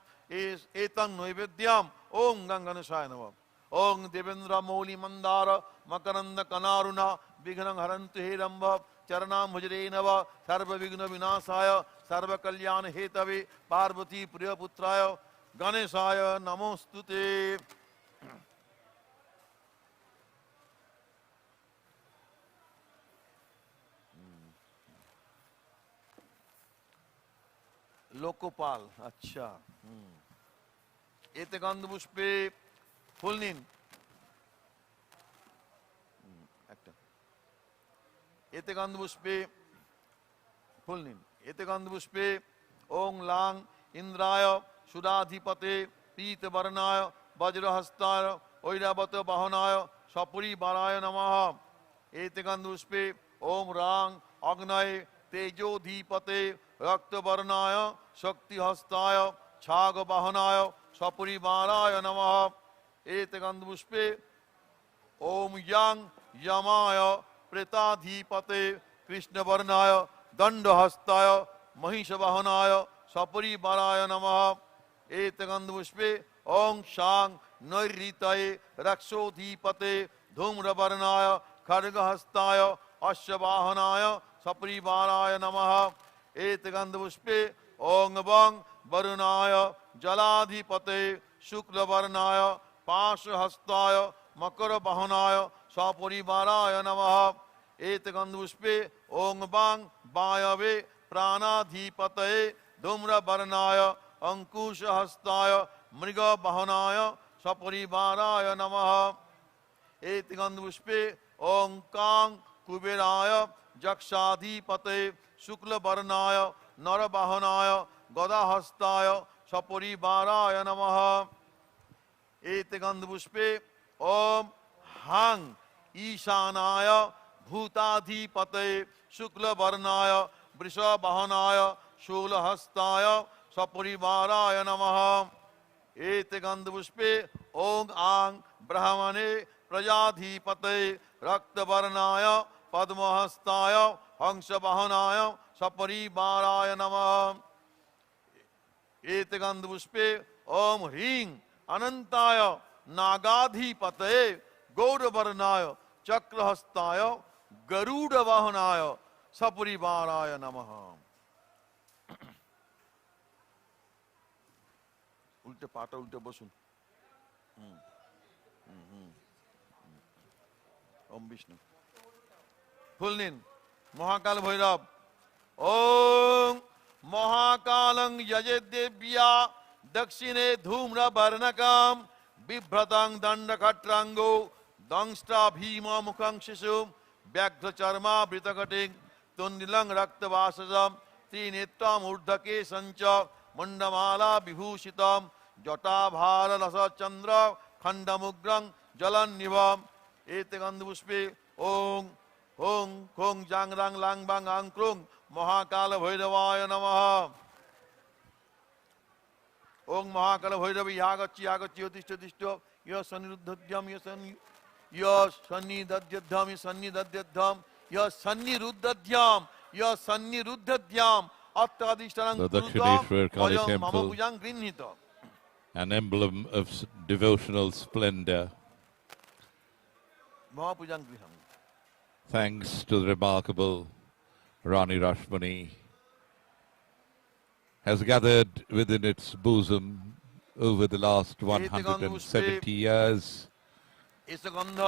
এতং নৈবেদ্যম ওম গাং গণেশায় নমঃ ওং দেবেন্দ্র মৌলি মন্দার মকরন্দ কনারুণা বিঘ্नं হরন্তু হে রম্ভ চরণাম ভজরে নব সর্ব বিঘ্ন বিনাশায় সর্ব কল্যাণ হেতবে পার্বতী প্রিয় পুত্রায় গণেশায় নমস্তুতে লোকপাল আচ্ছা এতে গন্ধপুষ্পে ফুল নিন একটা এতে গন্ধপুষ্পে ফুল নিন এতে গন্ধপুষ্পে ওং লাং ইন্দ্রায় সুরাধিপতে পীতবর্ণায় বজ্রহস্তায় ঐরাবত বাহনায় সপরিবারায় নমঃ এতে গন্ধপুষ্পে ওম রাং অগ্নয়ে তেজোধীপতে रक्तवर्णाय शक्तिहस्ताय छागवाहनाय सपरिवाराय नमः एते गंधपुष्पे ओम yang यमाय प्रेताधिपते कृष्णवर्णाय दंडहस्ताय महिषवाहनाय सपरिवाराय नमः एते गंधपुष्पे ओम शां नैऋतये रक्षोधिपते धूम्रवर्णाय खड्गहस्ताय अश्ववाहनाय सपरिवाराय नमः एते गंधपुष्पे ओं वं वरुणाय जलाधिपते शुक्लवर्णाय पाशहस्ताय मकर वाहनाय सपरिवाराय नमः एते गंधपुष्पे ओं वं वायवे प्राणाधिपते धूम्रवर्णाय अंकुशहस्ताय मृगवाहनाय सपरिवाराय नमः एते गंधपुष्पे ओं कां कुबेराय जक्षाधिपते शुक्लवर्णाय नरवाहनाय गदाहस्ताय सपरिवाराय नमः एते गंधपुष्पे ओम हं ईशानाय भूताधिपते शुक्लवर्णाय वृषवाहनाय शूलहस्ताय सपरिवाराय नमः एते गंधपुष्पे ओं आं ब्राह्मणे प्रजाधिपते रक्तवर्णाय पद्महस्ताय हंसवाहनाय सपरिवाराय नमः एते गंधपुष्पे ओम ह्रीं अनंताय नागाधिपते गौरवर्णाय चक्रहस्ताय गरुड़वाहनाय सपरिवाराय नमः उल्टे पाटा उल्टे बसुन ओम विष्णु फुल निन महाकाल भैरव ओम महाकालं यजे देव्या दक्षिणे धूम्र वर्णकम বিভ্রতং দণ্ডকট্রাঙ্গো দংষ্টা ভীমা মুখং শিশু ব্যাঘ্র চর্মা বৃতকটিং তুন্দিলং রক্তবাসজম ত্রিনেত্রম ঊর্ধ্বকে সঞ্চ মুন্ডমালা বিভূষিতম জটাভার রসচন্দ্র খণ্ডমুগ্রং জলন্নিভম এতে গন্ধপুষ্পে ওং ওং খোং জাং রাং লাং বাং আং ক্রুং মহাকাল ভৈরবায় নমঃ ওং মহাকাল ভৈরব ইয়াগচ্ছি ইয়াগচ্ছি অতিষ্ঠ তিষ্ঠ ইয় সন্নিরুদ্ধম ইয় সন্নিদধ্যম সন্নিদধ্যম ইয় সন্নিরুদ্ধম ইয় সন্নিরুদ্ধম অত্যাদিষ্টানং The কুরুতম Dakshineswar Kali অয়ং mom Temple, পূজাং গৃহীত an emblem of devotional splendor, মহা পূজাং গৃহম thanks to the remarkable Rani Rashmani, has gathered within its bosom over the last 170 years এসে গন্ধ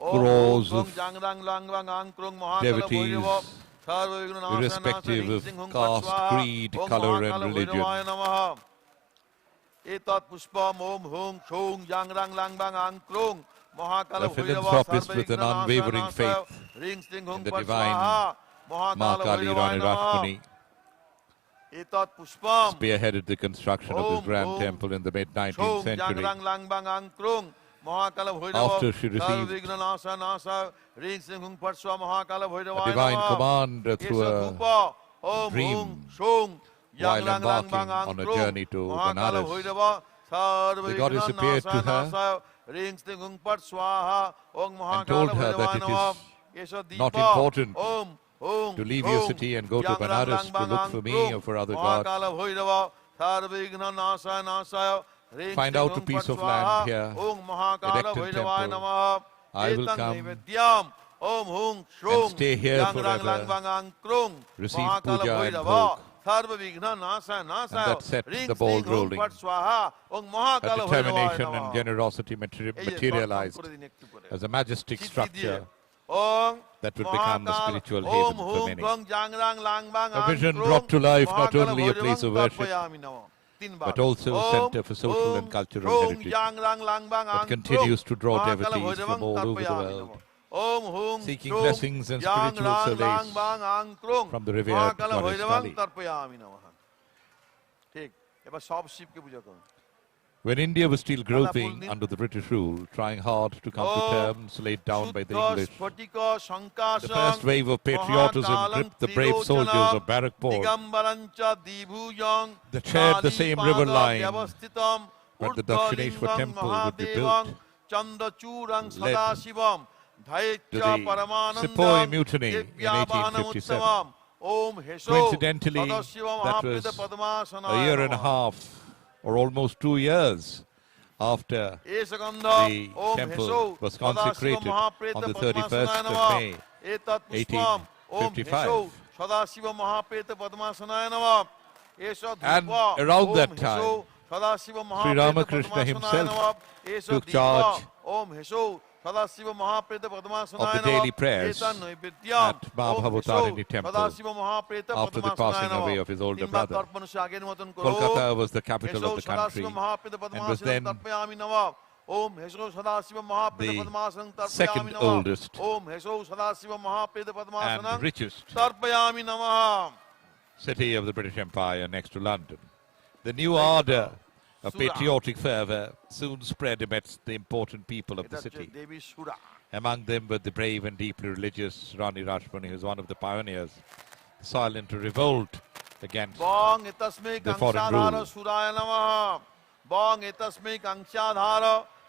crores ওং of জাং রাং লাং বাং আং ক্রুং মহাকাল devotees, ভৈরব সর্ববিঘ্ন নাশনায় irrespective of রিং সিং caste, পটস্বাহা creed, ওং colour মহাকাল and ভৈরবায় religion. নমঃ এতৎ পুষ্পম ওম হুং ছৌং জাং রাং লাং বাং আং ক্রুং Mahakal A Bhairav philanthropist with সর্ববিঘ্ন an unwavering নাশনায় faith রিং সিং হুং in the পটস্বাহা মহাকাল Ma Kali ভৈরবায় Rani নমঃ Rashmani এতৎ পুষ্পম spearheaded the construction of this Om, grand Om, temple in the mid-19th ছৌং জাং century. রাং লাং বাং আং ক্রুং Mahakal Bhairav After she received সর্ববিঘ্ন নাশনায় রিং সিং হুং পটস্বাহা মহাকাল A ভৈরবায় divine নমঃ command through এসো a ধূপ ওম dream হুং ছৌং জাং while রাং লাং বাং embarking আং on a ক্রুং journey to Mahakal Banaras. Bhairav The goddess appeared to her রিং সিং হুং পট স্বাহা ওং মহাকাল told her that ভৈরবায় it নমঃ is এসো দীপ not important ওম হুং to leave your city and go to Banaras to look for me or for other gods. Mahakal Bhairav সর্ববিঘ্ন নাশায় রিং Find সিং out হুং a piece পট of স্বাহা land here, ওং মহাকাল erect a ভৈরবায় temple. নমঃ I will এতং come নৈবেদ্যম Om Hung ছৌং stay here জাং রাং লাং forever, বাং আং ক্রুং receive Mahakal puja and Bhairav bhog. সর্ববিঘ্ন নাশায় And that set রিং the ball সিং হুং rolling. পট স্বাহা ওং Her মহাকাল ভৈরবায় determination নমঃ and generosity এই যে দর্শন materialized করে দিন একটু করে as a majestic সিদ্ধি দিয়ে structure ওং that would become the Mahakal spiritual Om haven for Hung many. গং জাং রাং লাং বাং A আং vision ক্রুং brought to life not Mahakal only a ভৈরবং place of worship, তর্পয়ামি নমঃ তিনবার but also a Om center for social Hung and cultural ছৌং heritage জাং রাং লাং বাং that আং ক্রুং continues to draw Mahakal devotees ভৈরবং from all over the তর্পয়ামি world, নমঃ ওম হুং seeking ছৌং blessings and জাং spiritual রাং lung solace বাং আং ক্রুং from the revered Mahakal goddess ভৈরবং Kali. তর্পয়ামি নমঃ ঠিক এবার সব শিবকে পূজা করুন When India was still groping Pulni. under the British rule, trying hard to come to Om terms laid down by the শুদ্ধ English, স্ফটিক the শঙ্কাসং first wave of patriotism মহাকালং gripped the brave soldiers of Barrackpore দিগম্বরঞ্চ দ্বিভুজং that shared the same river line ব্যবস্থিতম where the Dakshineswar temple would be built, চন্দ্রচূড়ং led সদাশিবম ধায়েচ্চ to the পরমানন্দম Sepoy Mutiny in দিব্যাবাহনমুত্তমম Om হেসো Coincidentally, সদাশিবম that মহাপ্রীত was পদ্মাসনায় a year and a নমঃ। half, or almost 2 years, after এসগন্ধ the Om temple হেসো was সদাশিবম consecrated মহাপ্রীত on the পদ্মাসনায় 31st of নমঃ। May, এতৎ Pushpam ওম হেসো 1855. সদাশিব মহাপ্রীত পদ্মাসনায় নমঃ। এষ And ধূপ around Om that হেসো time, Sadashiv Sri মহাপ্রীত Ramakrishna পদ্মাসনায় himself নমঃ। এষ took Deep charge Om হেসো Sadashiv মহাপ্রীত পদ্মাসনায় of the নমঃ। daily prayers এতৎ নৈবেদ্যম at Ma Om হেসো Bhavatarani temple Sadashiv মহাপ্রীত after the পদ্মাসনায় passing নমঃ। away of his older তিনবার brother. তর্পণ সে আগের মতন করো। Kolkata was the capital হেসো of the country Sadashiv মহাপ্রীত and was পদ্মাসনং then তর্পয়ামি নমঃ। ওম হেসো Sadashiv মহাপ্রীত the পদ্মাসনং তর্পয়ামি second নমঃ। oldest Om হেসো Sadashiv মহাপ্রীত পদ্মাসনং and richest তর্পয়ামি নমঃ। city of the British Empire next to London. The new ardor of patriotic fervour soon spread amidst the important people of এটা the হচ্ছে city. দেবী সুরা। Among them were the brave and deeply religious Rani Rashmani, who was one of the pioneers, silent to revolt against Bong এতস্মৈ the foreign কাংসাধার rule. সুরায় নমঃ। বং এতস্মৈ কাংসাধার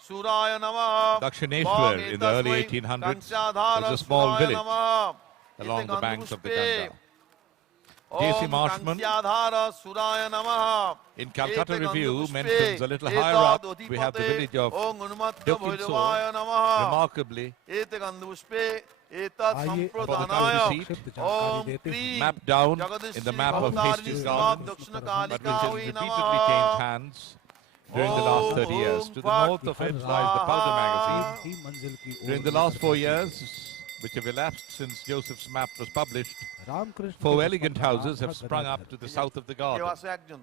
সুরায় নমঃ। Dakshineswar Bong in the early এতস্মৈ 1800s কাংসাধার was a small সুরায় village নমঃ। along এতে the banks of the গন্ধপুষ্পে Ganga. J.C. Om Marshman কাংসাধার সুরায় নমঃ। in Calcutta এতে Review গন্ধপুষ্পে mentions a little higher এতদ up we have the অধিপতে village of ওং উন্মত্ত Dakshineswar. ভৈরবায় নমঃ। Remarkably এতে গন্ধপুষ্পে এতদ आइए সম্প্রদানায় अब संक्षिप्त ওম जानकारी देते हैं ক্রিম mapped down in Jagadishwari the map of Bhavatarini history's Srimat garden, দক্ষিণ but কালিকা which has ওই repeatedly নমঃ। changed hands during the last 30 years. To the north of it lies the Powder magazine. ही मंजिल की ओर During the last 4 years, which have elapsed since Joseph's map was published, Ramakrishna 4 के elegant पुष्प houses have Aradhana sprung Gadar up है। to the south of the কেউ garden. আছে একজন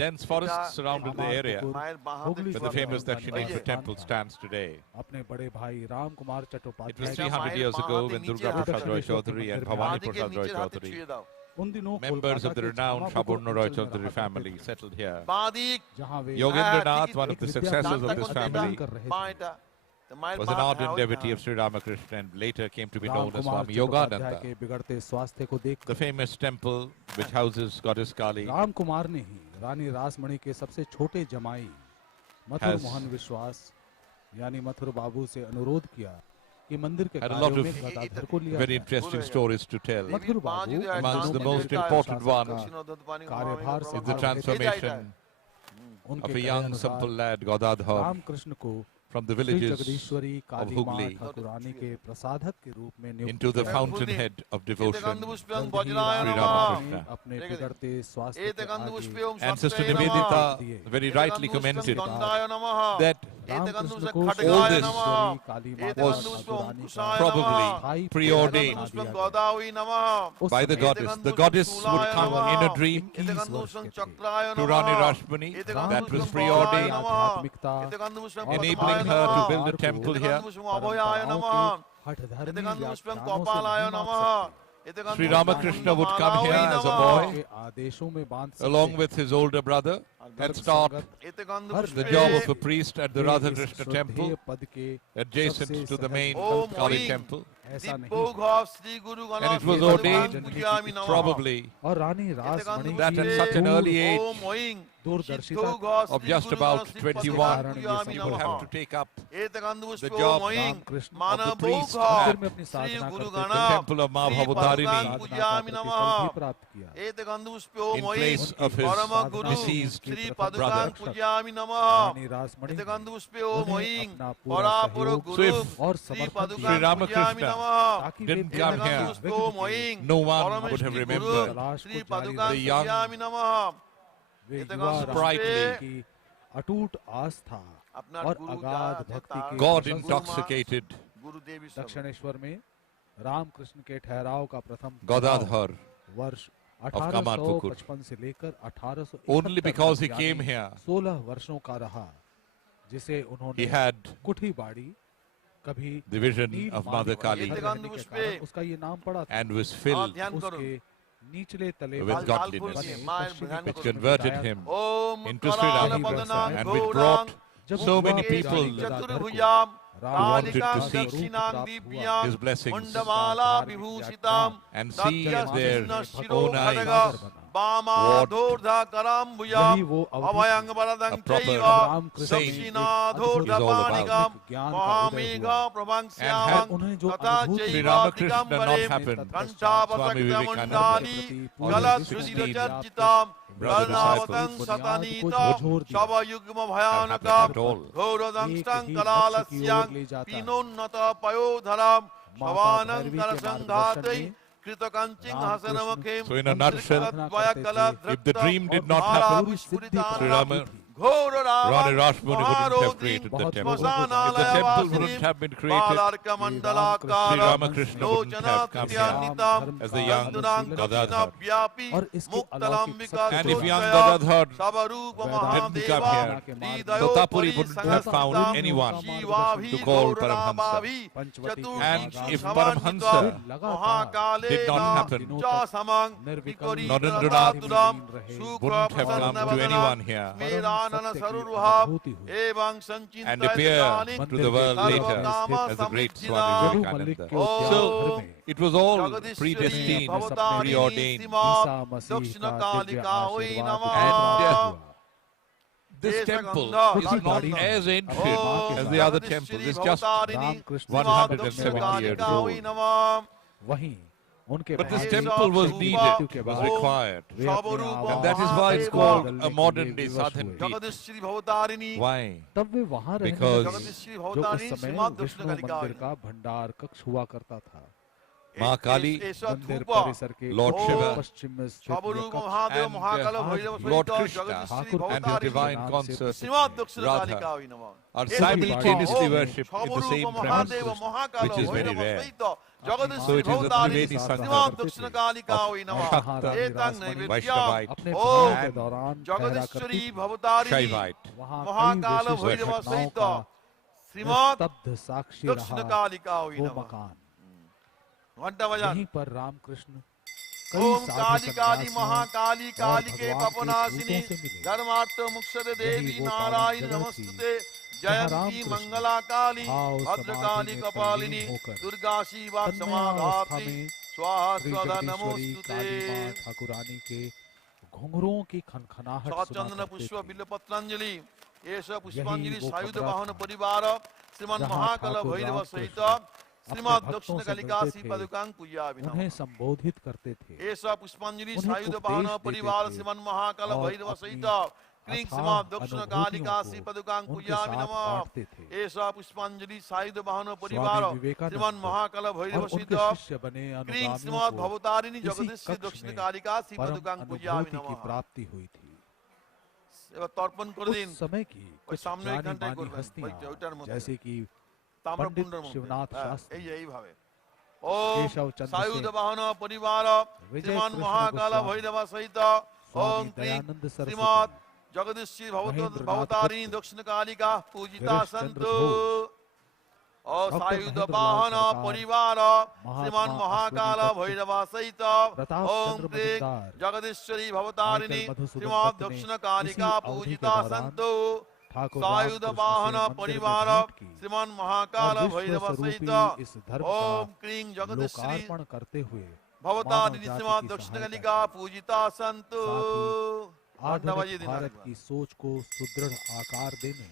dense forests এটা surrounded the हमारे area মায়ের বাঁ হাতে हुगली where the ছোঁয়া famous দেওয়া। Dakshineswar এই যে, temple stands today. अपने बड़े भाई Ram Kumar It was Chattopadhyay 300 years ago when Durga Prasad Roy Chaudhary and বাঁ Bhavani দিকে Prasad Roy নিচের হাতে Chaudhary, ছুঁয়ে দাও। उन दिनों members कोलकाता of the के renowned छामापुकुर Shaburnur Roy अंचल में Chaudhary रहा family करते थे, settled here. বাঁ দিক जहाँ वे Yogendranath, ठीक one of the एक successors of ডানটা this করতে family, कर रहे বাঁ थे। এটা তো মায়ের was বাঁ an ardent হ্যাঁ, ওই devotee of হ্যাঁ। Sri Ramakrishna and later came to be Ram known as Kumar Swami Chattopadhyay Yogananda. के बिगड़ते स्वास्थ्य को देख The famous temple which houses Goddess Kali Ram Kumar ने ही रानी रासमणि के सबसे छोटे जमाई मथुर Has- मोहन विश्वास यानी मथुर बाबू से अनुरोध किया कि मंदिर के had a lot कार्यों of में गदाधर को लिया very जाए। interesting stories to tell. Mathur देवी पाँच बाबू यदि आए, Amongst the दान most देवी का important शासन one का दक्षिणोद्धत पानी कार्यभार से is the ये transformation उनके of a कहे young अनुसार simple lad Godadhar रामकृष्ण को from the Shri villages Jagadishwari of काली माँ Hooghly ठाकुरानी के प्रसाधक के रूप में नियुक्त into the किया। fountainhead of devotion. पुष्पं जल्द ही वज्राय Sri नमः Ramakrishna. अपने ठीक है। बिगड़ते स्वास्थ्य एते के गंध आगे पुष्पं And Sister सत्ते नमः। Nivedita very rightly एते गंध पुष्पं commented गन्धाय नमः। that एते गंध रामकृष्ण पुष्पं को खड्गाय this नमः। काली एते माता गंध पुष्पं ठाकुरानी अंकुशाय का probably नमः। भाई एते गंध preordained पुष्पं दिया गया। गोदावरी नमः। उस by the समय goddess. The goddess would come in a dream एते गंध पुष्पं चक्राय to नमः। Rani Rashmani. एते गंध That was पुष्पं preordained, नमः। आध्यात्मिकता एते गंध पुष्पं enabling पद्माय her to नमः। build a temple एते here. गंध पुष्पं अभयाय परंपराओं नमः। के हठधर्मी एते गंध पुष्पं व्याख्यानों से कपालाय नहीं माप नमः। सकते। एते गंध Sri पुष्पं Ramakrishna would come कुंडमालाय here as a नमः। boy के आदेशों में बांध सकते along हैं। with his older brother and start एते गंध हर्ष the पुष्पे job of a priest at the way Radha इस Krishna श्रद्धेय temple पद के adjacent सबसे to the सहज main ओम Kali ओम temple. ऐसा नहीं दिव्योघ श्री गुरु And it was Ganesh ordained पूजयामि नमः। probably और रानी रासमणि that की at such an early age Om Om दूरदर्शिता of just about 21, she will have to take up the job Ramakrishna of the priest मंदिर at में अपनी साधना गुरु करते गण the temple of Ma Shri Bhavatarini भगवान पूजयामि साधना का नमः। प्रतिफल भी प्राप्त किया। in place of his परम गुरु deceased श्री brother. पदुकां पूजयामि नमः। रानी रासमणि एते गंध ने पुष्पे ओम उन्हें ओम अपना पूरा परापुर सहयोग गुरु और श्री समर्थन पदुकां Sri Ramakrishna पूजयामि नमः। ताकि वे didn't एते come गंध here. पुष्पे Om Om No one परम would have Shri remembered Guru Shri the पदुकां young पूजयामि नमः। वे एते युवा गंध sprightly पुष्पे की अटूट आस्था अपना और गुरु अगाध का भक्ति के God प्रशंसक intoxicated गुरुदेवी सब दक्षिणेश्वर में रामकृष्ण के ठहराव का प्रथम Godadhar वर्ष Kamarpukur. 1855 से लेकर 1871 only because he तक, came यानी here. 16 वर्षों का रहा, जिसे उन्होंने He had कुठी बाड़ी कभी the vision nil of Mali Mother पर Kali घर रहने के कारण उसका ये नाम पड़ा था। and was filled ध्यान करो उसके निचले तले with बने godliness, पश्चिमी which पथ converted में him ओम into Sri कराल Ramakrishna, बदनां and which घोरां brought जब so many युवा people जानी गदाधर को चतुर्भुजां wanted to कालिकां see दक्षिणां दिव्यां his blessings मुंडमाला विभूषितां and see as their शिरो own खड्ग eyes वामाधोर्धा कराम्बुजां यही वो अवधि अभयं वरदं a proper चैव रामकृष्ण में दक्षिणाधोर्धपाणिकां ज्ञान का महामेघा प्रभंस्यां है। उन्हें जो तथा अद्भुत Sri चैव Ramakrishna not Digambare happened. कंठापसक्त Swami मुंडानि Vivekananda, गलश्रुतिरचर्चितां brothers कर्णावतं disciples, सतनीतां शवयुग्म have भयानकां happened at all. घोरदंष्टं एक ही कलालस्यां लक्ष्य की ओर ले जाता है। पीनोन्नत पयोधरां माता शवानं भैरवी के करसंघातै मार्गदर्शन में कृतकंचिं Ramakrishna हसनमुखिं So in a nutshell, if the dream did not और happen, महाराविस्फुरितां Sri Rama, घोर Rani Ravan Rashmani wouldn't have created the temple. If the temple wouldn't have been created, Sri Ramakrishna wouldn't have come here as the young Godadhar. और इसके अलौकिक सत्य And को if young Godadhar didn't didn't come here, Totapuri wouldn't have found anyone to call Paramhansa. And if Paramhansa did not happen, Narendranath wouldn't have come to anyone here and appear to the world later as the great Swami Vivekananda. So it was all predestined, preordained. And this temple is not as ancient as the other temple. It's just 170 years old. वहीं उनके But this भाई temple was की needed, मृत्यु के was बाद required. वे अपने And आवास that is why it's को called बदलने a के modern लिए day विवश southern हुए। peak. Why? तब वे वहां Because रहने लगे जो उस समय विष्णु मंदिर का भंडार कक्ष हुआ करता था। Ma Kali, ऐसा मंदिर धूप परिसर के Lord Shiva, पश्चिम में स्थित सबरूप यह कक्ष महादेव and महाकाल आज भैरव भी Lord सहित Krishna Jagadishwari Thakur and his Bhavatarini divine नाम से consort श्रीमद् दक्षिण Radha कालिकायै नमः are ऐसा simultaneously Om worshipped in the सबरूप same Mahadev premises, Mahakal which is very Bhairav rare. सहित So Jagadishwari it is a Bhavatarini Trivedi Shrimad Sangam दक्षिण of कालिकायै नमः Shakta, एतं नैवेद्यं Vaishnavite, अपने ओम भ्रमण के and दौरान ठहरा जगदीश्वरी करती थी। भवतारिणी Shaivite. वहाँ कई महाकाल विशिष्ट भैरव घटनाओं सहित का श्रीमद् निस्तब्ध साक्षी दक्षिण रहा कालिकायै वो नमः मकान। घंटा बजान यहीं पर रामकृष्ण कई ओम साधु काली काली सन्यासियों महाकाली और काली के भगवान के पपनाशिनी दूतों से मिले। धर्मार्थ मुक्षद देवी यही वो नारायण पावन जगह नमस्ते जहाँ जयंती रामकृष्ण मंगला काली भाव भद्रकाली समाधि में कपालिनी तल्लीन होकर दुर्गा शिवा तन्मयावस्था समाधात्री में स्वाहा श्री स्वधा जगदीश्वरी नमोस्तुते काली माँ ठाकुरानी के घुंघरुओं की खनखनाहट सुना चंदन करते पुष्प थे। बिल्व पत्रांजलि एष पुष्पांजलि वो सायुध कमरा वाहन था, परिवार श्रीमन् जहाँ महाकाल ठाकुर भैरव रामकृष्ण सहित अपने श्रीमद् भक्तों दक्षिण से कालिका मिलते श्री थे, पदुकां पूज्यामि उन्हें नमः संबोधित करते थे, ऐसा पुष्पांजलि उन्हें सायुध उपदेश वाहन देते परिवार थे श्रीमन् महाकाल और भैरव अपनी सहित क्रीं अथाह सीमा दक्षिण अनुभूतियों कालिका को श्री पदुकां उनके पूज्यामि साथ नमः बांटते थे। ऐसा पुष्पांजलि सायुध वाहन परिवार स्वामी विवेकानंद श्रीमन् महाकाल और भैरव सहित उनके शिष्य बने क्रीं अनुगामियों सीमा को भवतारिणी इसी जगदीश्वरी कक्ष दक्षिण में कालिका श्री परम पदुकां पूज्यामि अनुभूति की नमः प्राप्ति हुई थी। এবার তর্পণ করে দিন उस समय की ওই कुछ সামনে जानी ওইখানটাই मानी করবেন हस्तियां ওইটার মধ্যে जैसे कि তাম্রকুণ্ডের पंडित মধ্যে शिवनाथ হ্যাঁ, शास्त्री, এই যে এইভাবে ওম केशव चंद्र सायुध सेन, वाहन परिवार विजय श्रीमान कृष्ण महाकाल गोस्वामी, भैरव सहित स्वामी ओम क्रीं दयानंद सरस्वती, श्रीमद् जगदीश्वरी महेंद्रनाथ भवतारिणी गुप्त, दक्षिण कालिका पूजिता गिरीश चंद्र संतो घोष, और डॉक्टर सायुध महेंद्रलाल वाहन सरकार, परिवार श्रीमान महात्मा महाकाल अश्विनी दत्त, भैरव सहित प्रताप ओम चंद्र क्रीं मजुमदार, जगदीश्वरी भवतारिणी माइकल मधुसूदन श्रीमद् दत्त ने दक्षिण कालिका इसी अवधि के पूजिता दौरान संतो ठाकुर सायुध रामकृष्ण वाहन से मंदिर में परिवार भेंट की श्रीमान महाकाल और विश्व भैरव स्वरूपी सहित इस धर्म ओम का क्रीं जगदीश्वरी लोकार्पण करते हुए भवतारिणी मानव जाति श्रीमद् की दक्षिण सहायता कालिका की। पूजिता संतो घंटा बजे आधुनिक दिन भारत की सोच को सुदृढ़ आकार देने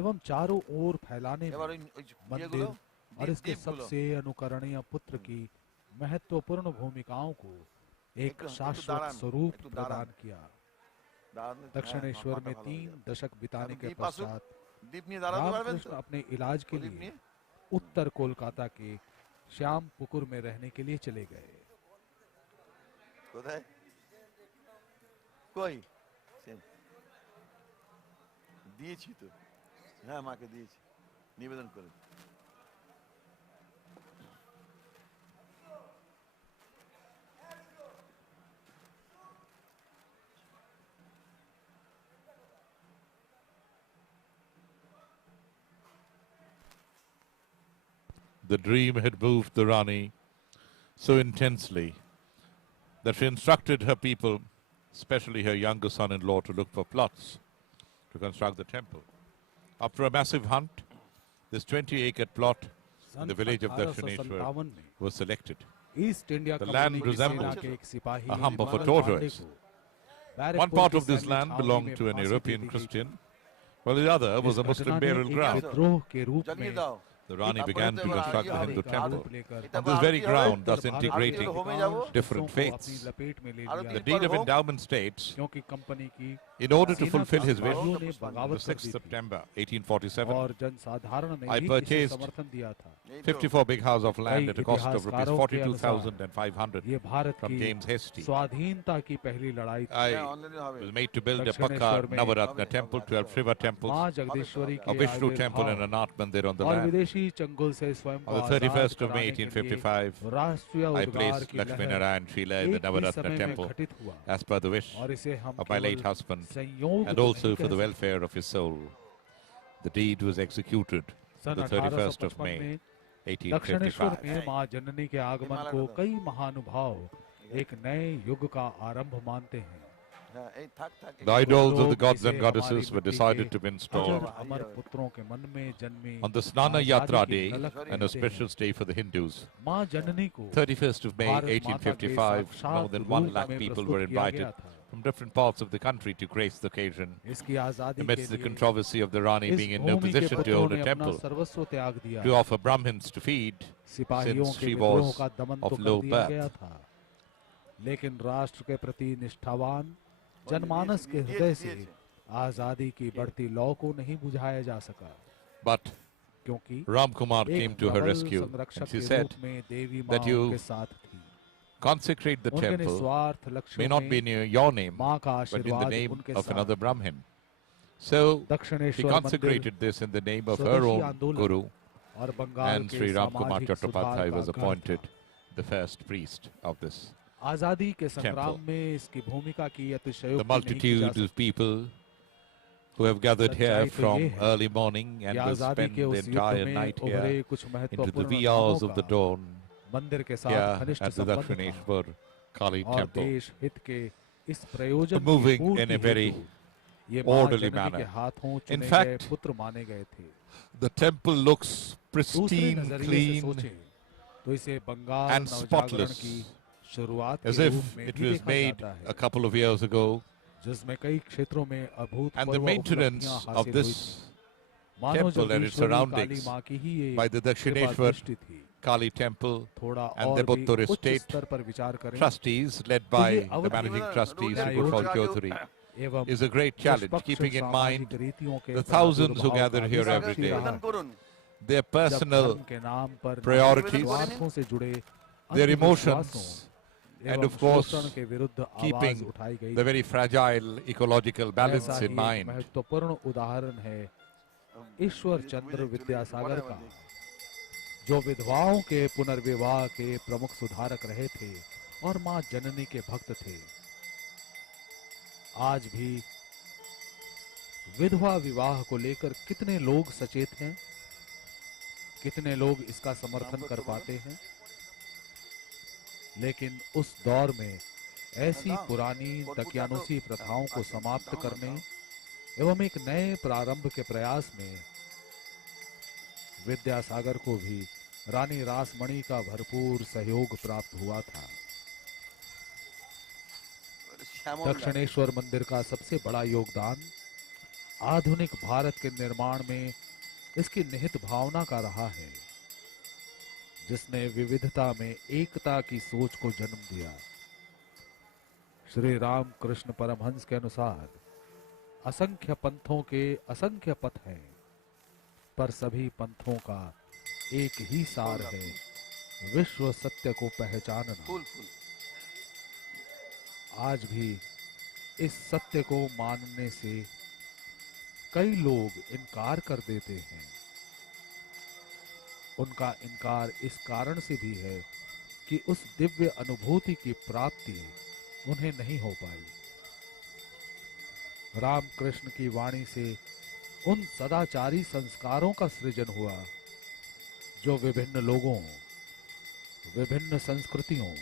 एवं चारों ओर फैलाने এবার में ওই मंदिर ইয়েগুলো और इसके দ্বীপগুলো सबसे अनुकरणीय पुत्र की महत्वपूर्ण भूमिकाओं को एक একটু शाश्वत দাঁড়ান, स्वरूप একটু দাঁড়ান। प्रदान किया। দাঁড়ান, হ্যাঁ, दक्षिणेश्वर মাথা में ভালো 3 হয়ে दशक बिताने এখন के দ্বীপ আসুক। पश्चात দ্বীপ নিয়ে দাঁড়াতে পারবেন रामकृष्ण তো अपने इलाज के প্রদীপ लिए নিয়ে उत्तर कोलकाता के श्याम पुकुर में रहने के लिए चले गए। কোথায় কই সেম দিয়েছি তো হ্যাঁ মাকে দিয়েছি নিবেদন করে The dream had moved the Rani so intensely that she instructed her people, especially her younger son-in-law, to look for plots to construct the temple. After a massive hunt, this 20-acre plot in the village of Dakshineswar 1857 में was selected. East India The company land की सेना resembled के एक सिपाही a hump of a Vimal tortoise. Pandey को One Barrackpore part की of this सैन्य land छावनी belonged में to an फांसी दे European दी गई Christian, थी। while the other was इस a Muslim घटना ने burial एक ground. विद्रोह के रूप जगनी में दाओ The Rani आप began बोलते to बड़ा construct the आगे Hindu आगे temple. रूप लेकर এটা On this very আরতি হবে, ground, thus उत्तर भारत integrating আরতি হোমে के যাব different हिस्सों को अपनी faiths. लपेट में ले आरती The लिया deed of Parvo? endowment states, क्योंकि कंपनी की in order to सेना fulfill के his wish, सिपाहियों ने on the बगावत कर 6th दी थी September 1847, और जनसाधारण ने I भी इसे purchased समर्थन दिया था। এই तो 54 big house of land कई at a cost of rupees इतिहासकारों के अनुसार 42,500 ये भारत from की James Hastie. स्वाधीनता की पहली लड़ाई थी। I হ্যাঁ অনলাইনে হবে was made to build a Dakshineswar Pakka में Navaratna temple, 12 Shiva temples, माँ जगदीश्वरी a के Vishnu temple and a आविर्भाव Nath Mandir on the और land. विदेशी चंगुल से स्वयं को On the Azad 31st of May कराने के लिए 1855, राष्ट्रीय I उद्गार placed की Lakshmi लहर Narayan Shila in the एक ही Navaratna समय में temple घटित हुआ as per the wish और इसे हम of my late केवल husband संयोग and तो also नहीं for the कह सकते। welfare of his soul. The deed was executed on sun the 31st of 1855 May में दक्षिणेश्वर 1855. में माँ जननी के आगमन को कई महानुभाव एक नए युग का आरंभ मानते हैं। হ্যাঁ এই থাক থাক The idols of the लोग gods इसे and goddesses हमारी were मिट्टी decided के to be installed अजर अमर पुत्रों के मन में जन्मी on the Snana आजादी Yatra की day, झलक an कहते हैं। auspicious day for the Hindus. माँ जननी को 31st of May भारत माता के 1855, साक्षात more than रूप 1 lakh में people प्रस्तुत were किया invited गया था। from different parts of the country to grace the occasion. इसकी आजादी के Amidst the लिए controversy of the Rani इस being in no भूमि के position to पुत्रों hold ने a अपना temple, सर्वस्व त्याग दिया। to offer Brahmins to feed, सिपाहियों since के she विद्रोह was का दमन of तो कर low दिया birth. गया था, लेकिन राष्ट्र के प्रति निष्ठावान जनमानस के हृदय से आजादी की बढ़ती लौ को नहीं बुझाया जा सका। but क्योंकि Ramkumar एक came to her प्रबल rescue संरक्षक and she के said रूप में देवी माँ that you उनके साथ थी। consecrate the उनके temple निस्वार्थ may लक्ष्यों not be में in your name, माँ का but in the आशीर्वाद name उनके of साथ another था। Brahmin. So she दक्षिणेश्वर मंदिर consecrated this in the name of her स्वदेशी own आंदोलन guru, और बंगाल and के Sri Ramkumar सामाजिक सुधार Chattopadhyay का was गढ़ appointed था। the first priest of this. आजादी के संग्राम temple. में इसकी भूमिका की The अतिशयोक्ति नहीं की जा multitude of सकती। people who have gathered here सच्चाई तो ये from है early morning and कि will आजादी spend के the उस युद्ध entire में night उभरे here कुछ into the महत्वपूर्ण wee नामों hours of the का dawn मंदिर के साथ here घनिष्ठ at the संबंध था Dakshineswar Kali और temple, देश हित के इस प्रयोजन की moving in पूर्ति a very हेतु ये माँ orderly जननी के manner. हाथों In चुने गए fact, पुत्र माने गए थे। the temple looks दूसरे pristine, नजरिए से clean, सोचें तो इसे बंगाल and नवजागरण spotless, की शुरुआत as के if रूप में it भी was देखा made जाता a है, couple of years ago. जिसमें कई क्षेत्रों में And the अभूतपूर्व maintenance उपलब्धियां of हासिल हुई this थी। मानो temple and its Jagadishwari Kali surroundings माँ की ही ये by the कृपा Dakshineswar दृष्टि थी। Kali temple थोड़ा and और the भी Buttur उच्च estate स्तर पर विचार करें trustees led तो by ये the अवधि managing trustees न्यायोचित Gopal न्यायोचित Chaudhary एवं is a great challenge, निष्पक्ष keeping in सामाजिक mind रीतियों के the thousands who प्रादुर्भाव gather का भी here every साक्षी day, रहा निवेदन है। করুন their जब personal धर्म के नाम पर priorities, स्वार्थों से जुड़े their अंधविश्वासों emotions, and एवं of course, शोषण के विरुद्ध आवाज keeping उठाई गई the very fragile ecological ऐसा balance ही in एक mind. महत्वपूर्ण उदाहरण है ईश्वर चंद्र विद्यासागर का, जो विधवाओं के पुनर्विवाह के प्रमुख सुधारक रहे थे और मां जननी के भक्त थे। आज भी विधवा विवाह को लेकर कितने लोग सचेत हैं, कितने लोग इसका समर्थन कर पाते हैं, लेकिन उस दौर में ऐसी पुरानी दकियानुसी प्रथाओं को समाप्त करने एवं एक नए प्रारंभ के प्रयास में विद्यासागर को भी रानी रासमणि का भरपूर सहयोग प्राप्त हुआ था। दक्षिणेश्वर मंदिर का सबसे बड़ा योगदान आधुनिक भारत के निर्माण में इसकी निहित भावना का रहा है, जिसने विविधता में एकता की सोच को जन्म दिया। श्री रामकृष्ण परमहंस के अनुसार असंख्य पंथों के असंख्य पथ हैं, पर सभी पंथों का एक ही सार है, विश्व सत्य को पहचानना। आज भी इस सत्य को मानने से कई लोग इनकार कर देते हैं। उनका इनकार इस कारण से भी है कि उस दिव्य अनुभूति की प्राप्ति उन्हें नहीं हो पाई। रामकृष्ण की वाणी से उन सदाचारी संस्कारों का सृजन हुआ जो विभिन्न लोगों, विभिन्न संस्कृतियों,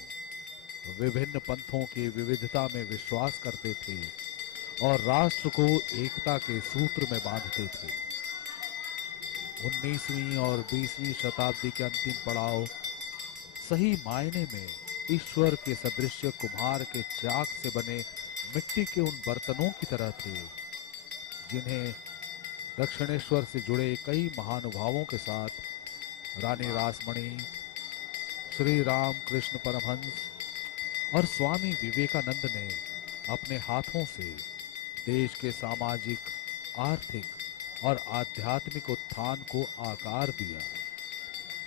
विभिन्न पंथों की विविधता में विश्वास करते थे और राष्ट्र को एकता के सूत्र में बांधते थे। 19वीं और 20वीं शताब्दी के अंतिम पड़ाव सही मायने में ईश्वर के सदृश कुम्हार के चाक से बने मिट्टी के उन बर्तनों की तरह थे, जिन्हें दक्षिणेश्वर से जुड़े कई महानुभावों के साथ रानी रासमणि, श्री रामकृष्ण परमहंस और स्वामी विवेकानंद ने अपने हाथों से देश के सामाजिक, आर्थिक और आध्यात्मिक उत्थान को आकार दिया,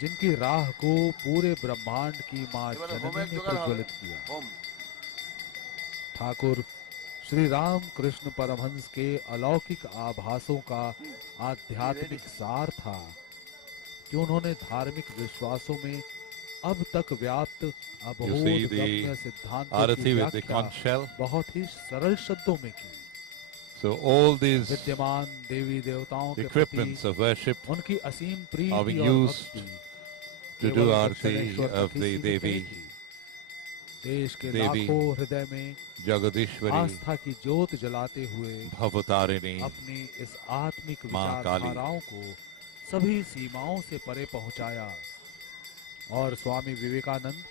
जिनकी राह को पूरे ब्रह्मांड की मां जननी ने प्रज्वलित किया। ठाकुर श्री रामकृष्ण परमहंस के अलौकिक आभासों का आध्यात्मिक सार था कि उन्होंने धार्मिक विश्वासों में अब तक व्याप्त अबोधगम्य सिद्धांतों की व्याख्या बहुत ही सरल शब्दों में की। So all these विद्यमान देवी देवताओं के equipments प्रति of worship उनकी असीम are प्रीति being और used भक्ति to do केवल arti दक्षिणेश्वर of तक ही the सीमित Devi नहीं थी। देश के देवी लाखों हृदय में Jagadishwari आस्था की ज्योत जलाते हुए Bhavatarini अपनी इस आत्मिक मां काली। विचारधाराओं को सभी सीमाओं से परे पहुंचाया और स्वामी विवेकानंद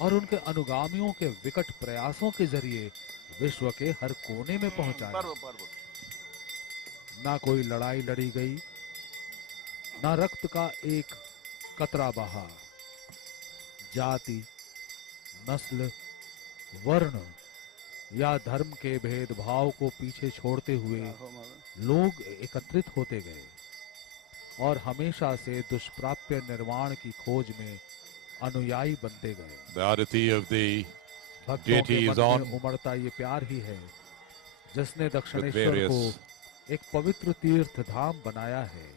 और उनके अनुगामियों के विकट प्रयासों के जरिए विश्व के हर कोने में पहुंचाया। ना कोई लड़ाई लड़ी गई, ना रक्त का एक कतरा बहा। जाति, नस्ल, वर्ण या धर्म के भेदभाव को पीछे छोड़ते हुए लोग एकत्रित होते गए और हमेशा से दुष्प्राप्य निर्वाण की खोज में अनुयायी बनते गए। The arati of the भक्तों के deity is मन on में उमड़ता ये प्यार ही है जिसने with दक्षिणेश्वर को various एक पवित्र तीर्थ धाम बनाया है।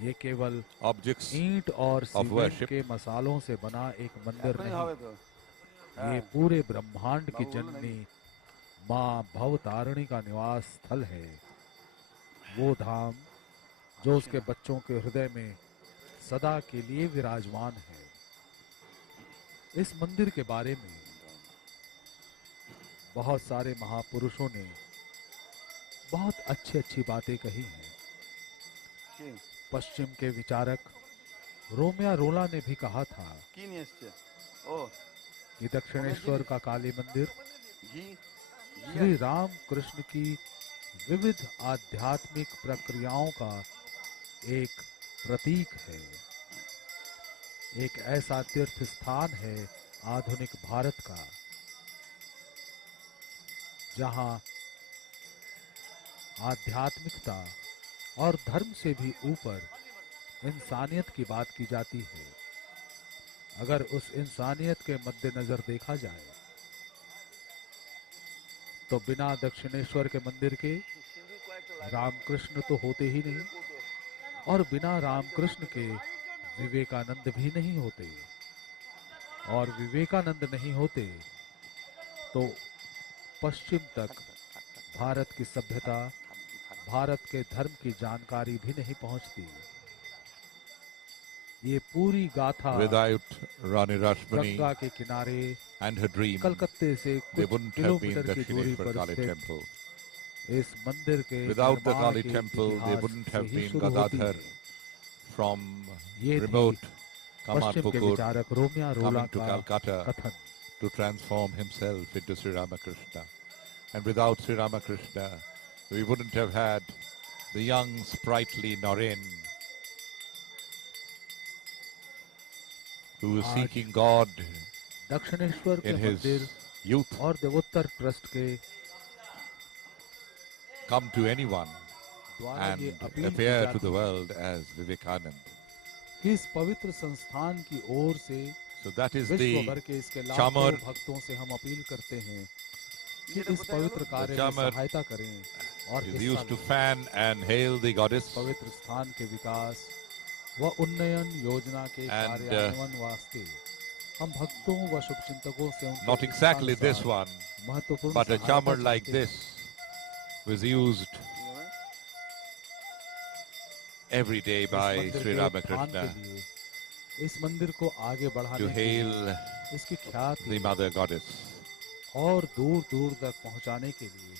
ये केवल objects ईंट और of सीमेंट worship. के मसालों से बना एक मंदिर नहीं, ये पूरे ब्रह्मांड की जननी माँ भवतारिणी का निवास स्थल है। वो धाम जो उसके बच्चों के हृदय में सदा के लिए विराजमान है। इस मंदिर के बारे में बहुत सारे महापुरुषों ने बहुत अच्छी अच्छी बातें कही हैं। पश्चिम के विचारक रोमिया रोला ने भी कहा था कि दक्षिणेश्वर का काली मंदिर श्री राम कृष्ण की विविध आध्यात्मिक प्रक्रियाओं का एक प्रतीक है, एक ऐसा तीर्थ स्थान है आधुनिक भारत का जहां आध्यात्मिकता और धर्म से भी ऊपर इंसानियत की बात की जाती है। अगर उस इंसानियत के मद्देनजर देखा जाए तो बिना दक्षिणेश्वर के मंदिर के रामकृष्ण तो होते ही नहीं, और बिना रामकृष्ण के विवेकानंद भी नहीं होते, और विवेकानंद नहीं होते तो पश्चिम तक भारत की सभ्यता, भारत के धर्म की जानकारी भी नहीं पहुंचती। ये पूरी गाथा without Rani Rashmani गंगा के किनारे and her dream, कलकत्ते से they कुछ wouldn't have been किलोमीटर की दूरी Dakshineshwar पर Kali स्थित temple. इस मंदिर के Without the निर्माण Kali के temple, they इतिहास wouldn't से have ही been शुरू होती Gadadhar है। from ये थी remote पश्चिम के Kamarpukur विचारक रोमिया रोला coming to का Calcutta कथन। to transform himself into Sri Ramakrishna. And without Sri Ramakrishna, we wouldn't have had the young, sprightly Naren who was आज seeking God दक्षिणेश्वर के in his मंदिर youth और देवोत्तर ट्रस्ट के come to anyone द्वारा ये and appeal की appear to जाती the है world as Vivekanand. कि इस पवित्र संस्थान की ओर से So that is विश्व the भर के इसके लाखों Chamar. भक्तों से हम अपील करते हैं कि इस पवित्र कार्य में Chamar सहायता करें और is हिस्सा used to लें। fan and hail the goddess. पवित्र स्थान के विकास व उन्नयन योजना के And, कार्यान्वयन वास्ते हम भक्तों व शुभचिंतकों से उनके Not exactly this इच्छानुसार one, महत्वपूर्ण but a सहायता chamar like चाहते हैं। this was used every day इस by मंदिर Sri के उत्थान के Ramakrishna लिए, इस मंदिर को आगे to बढ़ाने के hail लिए, इसकी ख्याति the mother goddess. और दूर दूर तक पहुंचाने के लिए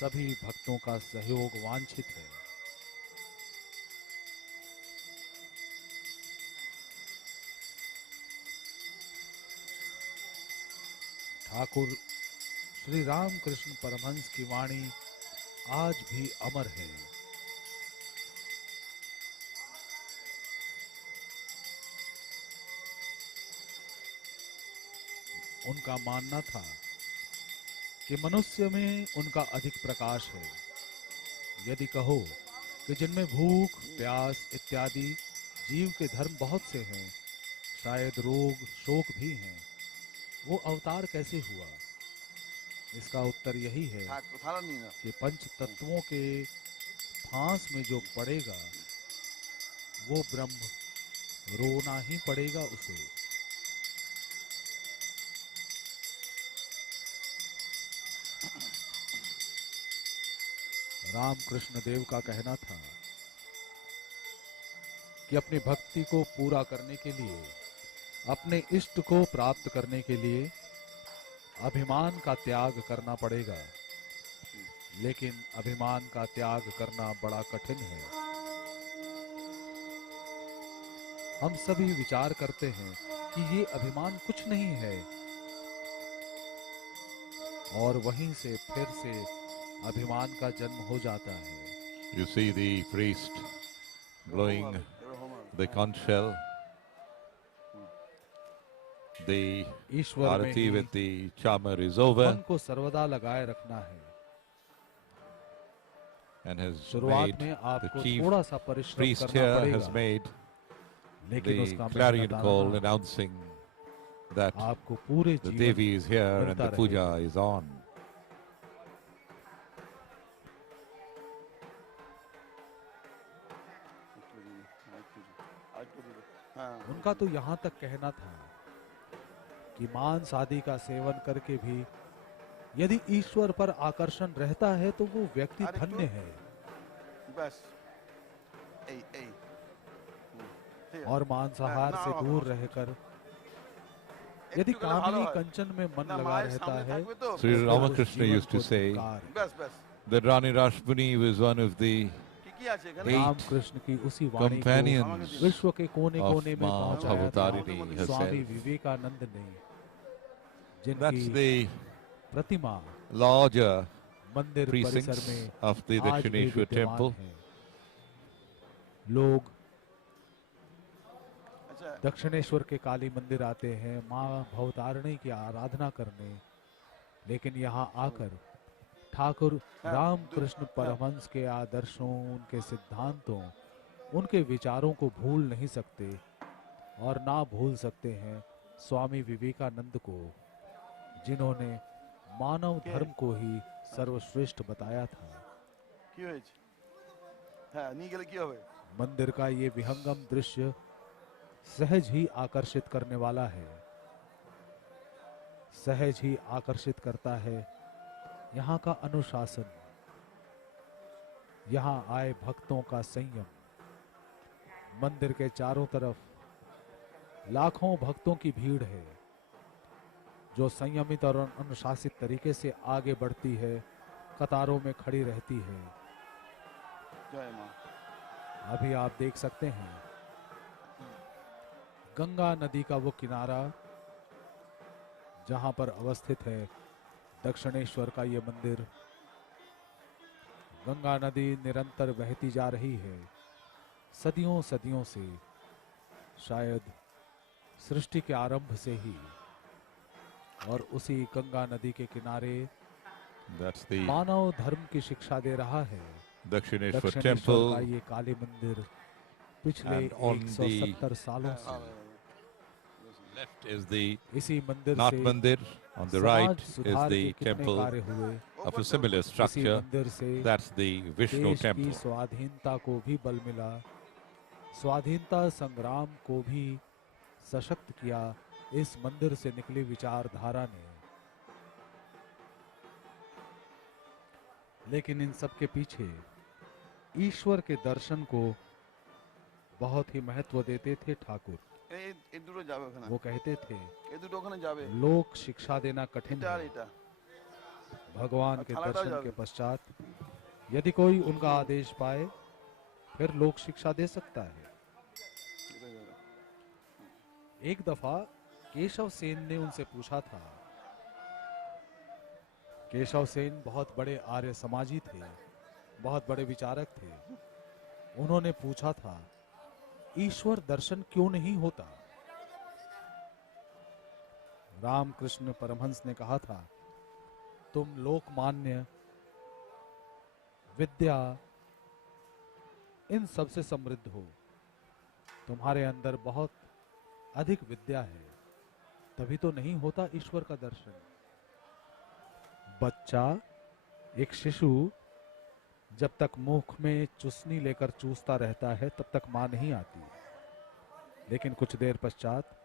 सभी भक्तों का सहयोग वांछित है। ठाकुर श्री रामकृष्ण परमहंस की वाणी आज भी अमर है। उनका मानना था कि मनुष्य में उनका अधिक प्रकाश है। यदि कहो कि जिनमें भूख, प्यास इत्यादि जीव के धर्म बहुत से हैं, शायद रोग, शोक भी हैं, वो अवतार कैसे हुआ? इसका उत्तर यही है कि पंच तत्वों के फांस में जो पड़ेगा वो ब्रह्म रोना ही पड़ेगा उसे। रामकृष्ण देव का कहना था कि अपनी भक्ति को पूरा करने के लिए, अपने इष्ट को प्राप्त करने के लिए अभिमान का त्याग करना पड़ेगा, लेकिन अभिमान का त्याग करना बड़ा कठिन है। हम सभी विचार करते हैं कि ये अभिमान कुछ नहीं है, और वहीं से फिर से अभिमान का जन्म हो जाता है। You see the priest blowing the conch shell, the ईश्वर में arati he with the chamar is over, मन को सर्वदा लगाए रखना है। and has शुरुआत made, में the आपको chief थोड़ा सा परिश्रम priest करना here has पड़ेगा, made लेकिन the उसका clarion मेहनताना call announcing that आपको पूरे the जीवन Devi is here and मिलता the puja रहेगा। is on. उनका तो यहाँ तक कहना था कि मांस आदि का सेवन करके भी यदि ईश्वर पर आकर्षण रहता है तो वो व्यक्ति धन्य है। बस और मांसाहार से दूर रहकर यदि कामनी कंचन में मन लगा रहता है, Sri Ramakrishna used to say that Rani Rashmani was one of the Ramakrishna की उसी वाणी को companions विश्व के कोने कोने में Ma पहुंचाया था Bhavatarini स्वामी herself. विवेकानंद ने, That's जिनकी the प्रतिमा larger मंदिर परिसर precincts में of the आज भी Dakshineswar विद्यमान temple. है। लोग दक्षिणेश्वर के काली मंदिर आते हैं माँ भवतारिणी की आराधना करने, लेकिन यहाँ आकर ठाकुर रामकृष्ण परमहंस के आदर्शों, उनके सिद्धांतों, उनके विचारों को भूल नहीं सकते और ना भूल सकते हैं स्वामी विवेकानंद को, जिन्होंने मानव धर्म को ही सर्वश्रेष्ठ बताया था। मंदिर का ये विहंगम दृश्य सहज ही आकर्षित करने वाला है, सहज ही आकर्षित करता है यहाँ का अनुशासन, यहाँ आए भक्तों का संयम। मंदिर के चारों तरफ लाखों भक्तों की भीड़ है जो संयमित और अनुशासित तरीके से आगे बढ़ती है, कतारों में खड़ी रहती है। अभी आप देख सकते हैं गंगा नदी का वो किनारा जहां पर अवस्थित है दक्षिणेश्वर का ये मंदिर। गंगा नदी निरंतर बहती जा रही है सदियों सदियों से, शायद सृष्टि के आरंभ से ही, और उसी गंगा नदी के किनारे मानव धर्म की शिक्षा दे रहा है Dakshineswar दक्षिणेश्वर temple, का ये काली मंदिर पिछले and on 170 सालों से। left is the इसी मंदिर Nath से Mandir, on the समाज right is सुधार the के कितने temple कार्य हुए। of a similar इसी structure, मंदिर से that's the Vishnu देश की temple. स्वाधीनता को भी बल मिला, स्वाधीनता संग्राम को भी सशक्त किया इस मंदिर से निकली विचारधारा ने। लेकिन इन सब के पीछे ईश्वर के दर्शन को बहुत ही महत्व देते थे ठाकुर। वो कहते थे लोक शिक्षा देना कठिन है, भगवान के दर्शन के पश्चात यदि कोई उनका आदेश पाए फिर लोक शिक्षा दे सकता है। एक दफा केशव सेन ने उनसे पूछा था, केशव सेन बहुत बड़े आर्य समाजी थे, बहुत बड़े विचारक थे। उन्होंने पूछा था ईश्वर दर्शन क्यों नहीं होता? रामकृष्ण परमहंस ने कहा था तुम लोकमान्य, विद्या, इन सब से समृद्ध हो, तुम्हारे अंदर बहुत अधिक विद्या है, तभी तो नहीं होता ईश्वर का दर्शन। बच्चा, एक शिशु जब तक मुख में चुसनी लेकर चूसता रहता है तब तक मां नहीं आती, लेकिन कुछ देर पश्चात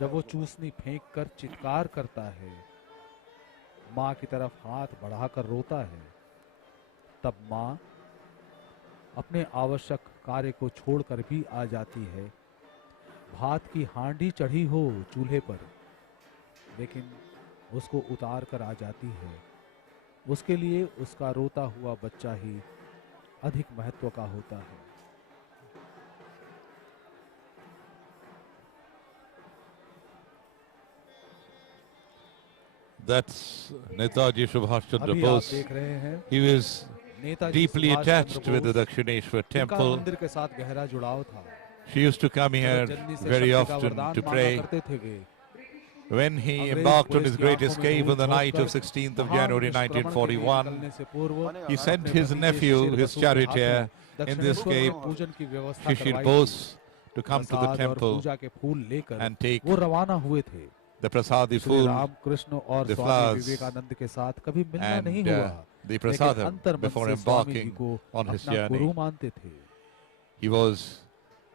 जब वो चूसनी फेंक कर चित्कार करता है, मां की तरफ हाथ बढ़ाकर रोता है, तब मां अपने आवश्यक कार्य को छोड़कर भी आ जाती है। भात की हांडी चढ़ी हो चूल्हे पर, लेकिन उसको उतार कर आ जाती है। उसके लिए उसका रोता हुआ बच्चा ही अधिक महत्व का होता है। That's Netaji Subhash Chandra अभी आप Bose. देख रहे हैं He was Netaji deeply Subhash attached Chandra with the Bose, Dakshineswar जिनका temple. मंदिर के साथ गहरा जुड़ाव था। She used to come here जननी से very शक्ति का often वरदान to मांगा pray. करते थे वे। When he अंग्रेज embarked on पुलिस his की great आंखों में escape धूल on the night झोंककर of 16th of महान January निष्क्रमण के लिए 1941, निकलने से पूर्व he sent अपने his भतीजे nephew, शिशिर his बसु के charioteer, हाथों in this दक्षिणेश्वर के escape, पूजन की व्यवस्था Shishir करवाई थी। Bose, to come to the प्रसाद और temple पूजा के फूल लेकर and take वो रवाना हुए थे। the prasadi Shri food, Ramakrishna और the स्वामी flowers, विवेकानंद के साथ कभी मिलना and नहीं हुआ, the लेकिन prasadam अंतर्मन before से स्वामी जी embarking को on his अपना गुरु journey. मानते थे। He was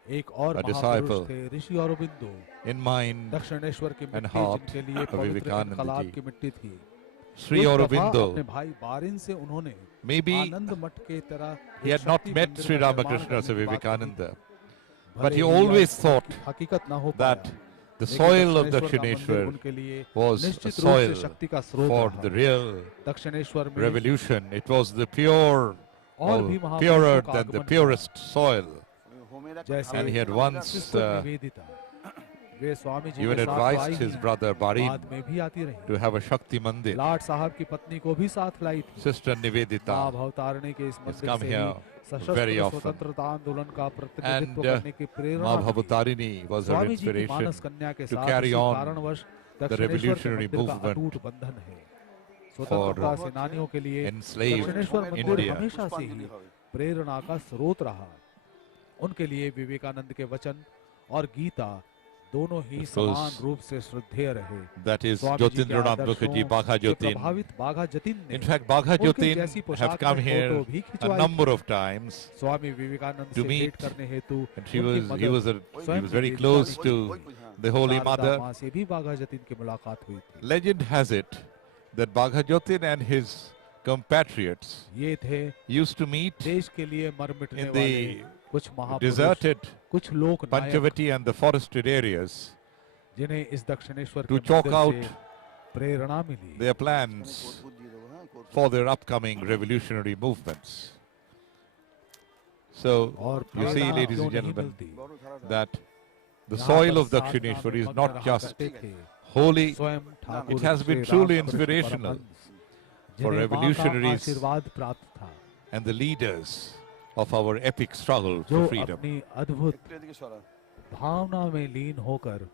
एक और a महापुरुष disciple थे ऋषि अरविंदो, in mind दक्षिणेश्वर की and मिट्टी heart जिनके लिए of पवित्र Vivekananda इनकलाब ji. की मिट्टी थी। Sri एक दफा Aurobindo, अपने भाई बारिन से उन्होंने maybe आनंद मठ के तरह he एक had not शक्ति met मंदिर Sri का निर्माण Ramakrishna करने Sri की बात कही Vivekananda, थी। but he भले ही always आज thought इसकी हकीकत न हो that पाया, the लेकिन soil of दक्षिणेश्वर का मंदिर Dakshineshwar उनके लिए was a निश्चित रूप से soil शक्ति का स्रोत for रहा। the real दक्षिणेश्वर में revolution. It was the pure, और भी or महापुरुषों purer का than the आगमन हुआ। purest soil. जैसे And he had once sister Nivedita, वे स्वामी जी even के साथ तो advised आई his ही, brother Barin बाद में भी आती रही। to have a Shakti Mandir. लाट साहब की पत्नी को भी साथ लाई थी। Sister मां Nivedita भवतारिणी के इस has मंदिर come से here ही very सशस्त्र often. स्वतंत्रता आंदोलन का And प्रतिनिधित्व करने की प्रेरणा Ma milli. Bhavatarini was her Swami ji की inspiration मानस कन्या के to साथ carry इसी on कारणवश the दक्षिणेश्वर के revolutionary मंदिर का movement अटूट बंधन है। स्वतंत्रता सेनानियों के लिए enslaved दक्षिणेश्वर मंदिर India. हमेशा से ही प्रेरणा का स्रोत रहा। उनके लिए विवेकानंद के वचन और गीता दोनों ही Of समान course, रूप से श्रद्धेय रहे। that is स्वामी जी के Jyotindranath Mukherjee, आदर्शों Bagha से Jyotin. प्रभावित बाघा जतिन ने In fact, Bagha उनके Jyotin जैसी पोशाक have come में here फोटो भी a खिंचवाई number थी। of times, Swami Vivekananda to से meet, भेंट करने हेतु and he उनकी was मदद he was very स्वयं close निवेदिता to ने की। the Holy Sharda Mother. मां से भी बाघा जतिन की मुलाकात हुई थी। Legend has it that Bagha Jyotin and his compatriots ये थे used to meet देश के लिए मर मिटने in वाले the कुछ महापुरुष, deserted कुछ लोक नायक, Panchavati and the forested areas जिन्हें इस दक्षिणेश्वर to के chalk मंदिर out से प्रेरणा मिली। their plans for their upcoming revolutionary movements. So, और you see, प्रेरणा ladies क्यों and नहीं gentlemen, मिलती? that the यहाँ soil पर of साधना Dakshineshwar में is मग्न not रहा just करते थे। holy, स्वयं Thakur it has Shri been truly Ramakrishna inspirational Paramhans, for जिन्हें मां का revolutionaries आशीर्वाद प्राप्त था, and the leaders of our epic struggle जो for freedom. अपनी अद्भुत भावना में लीन होकर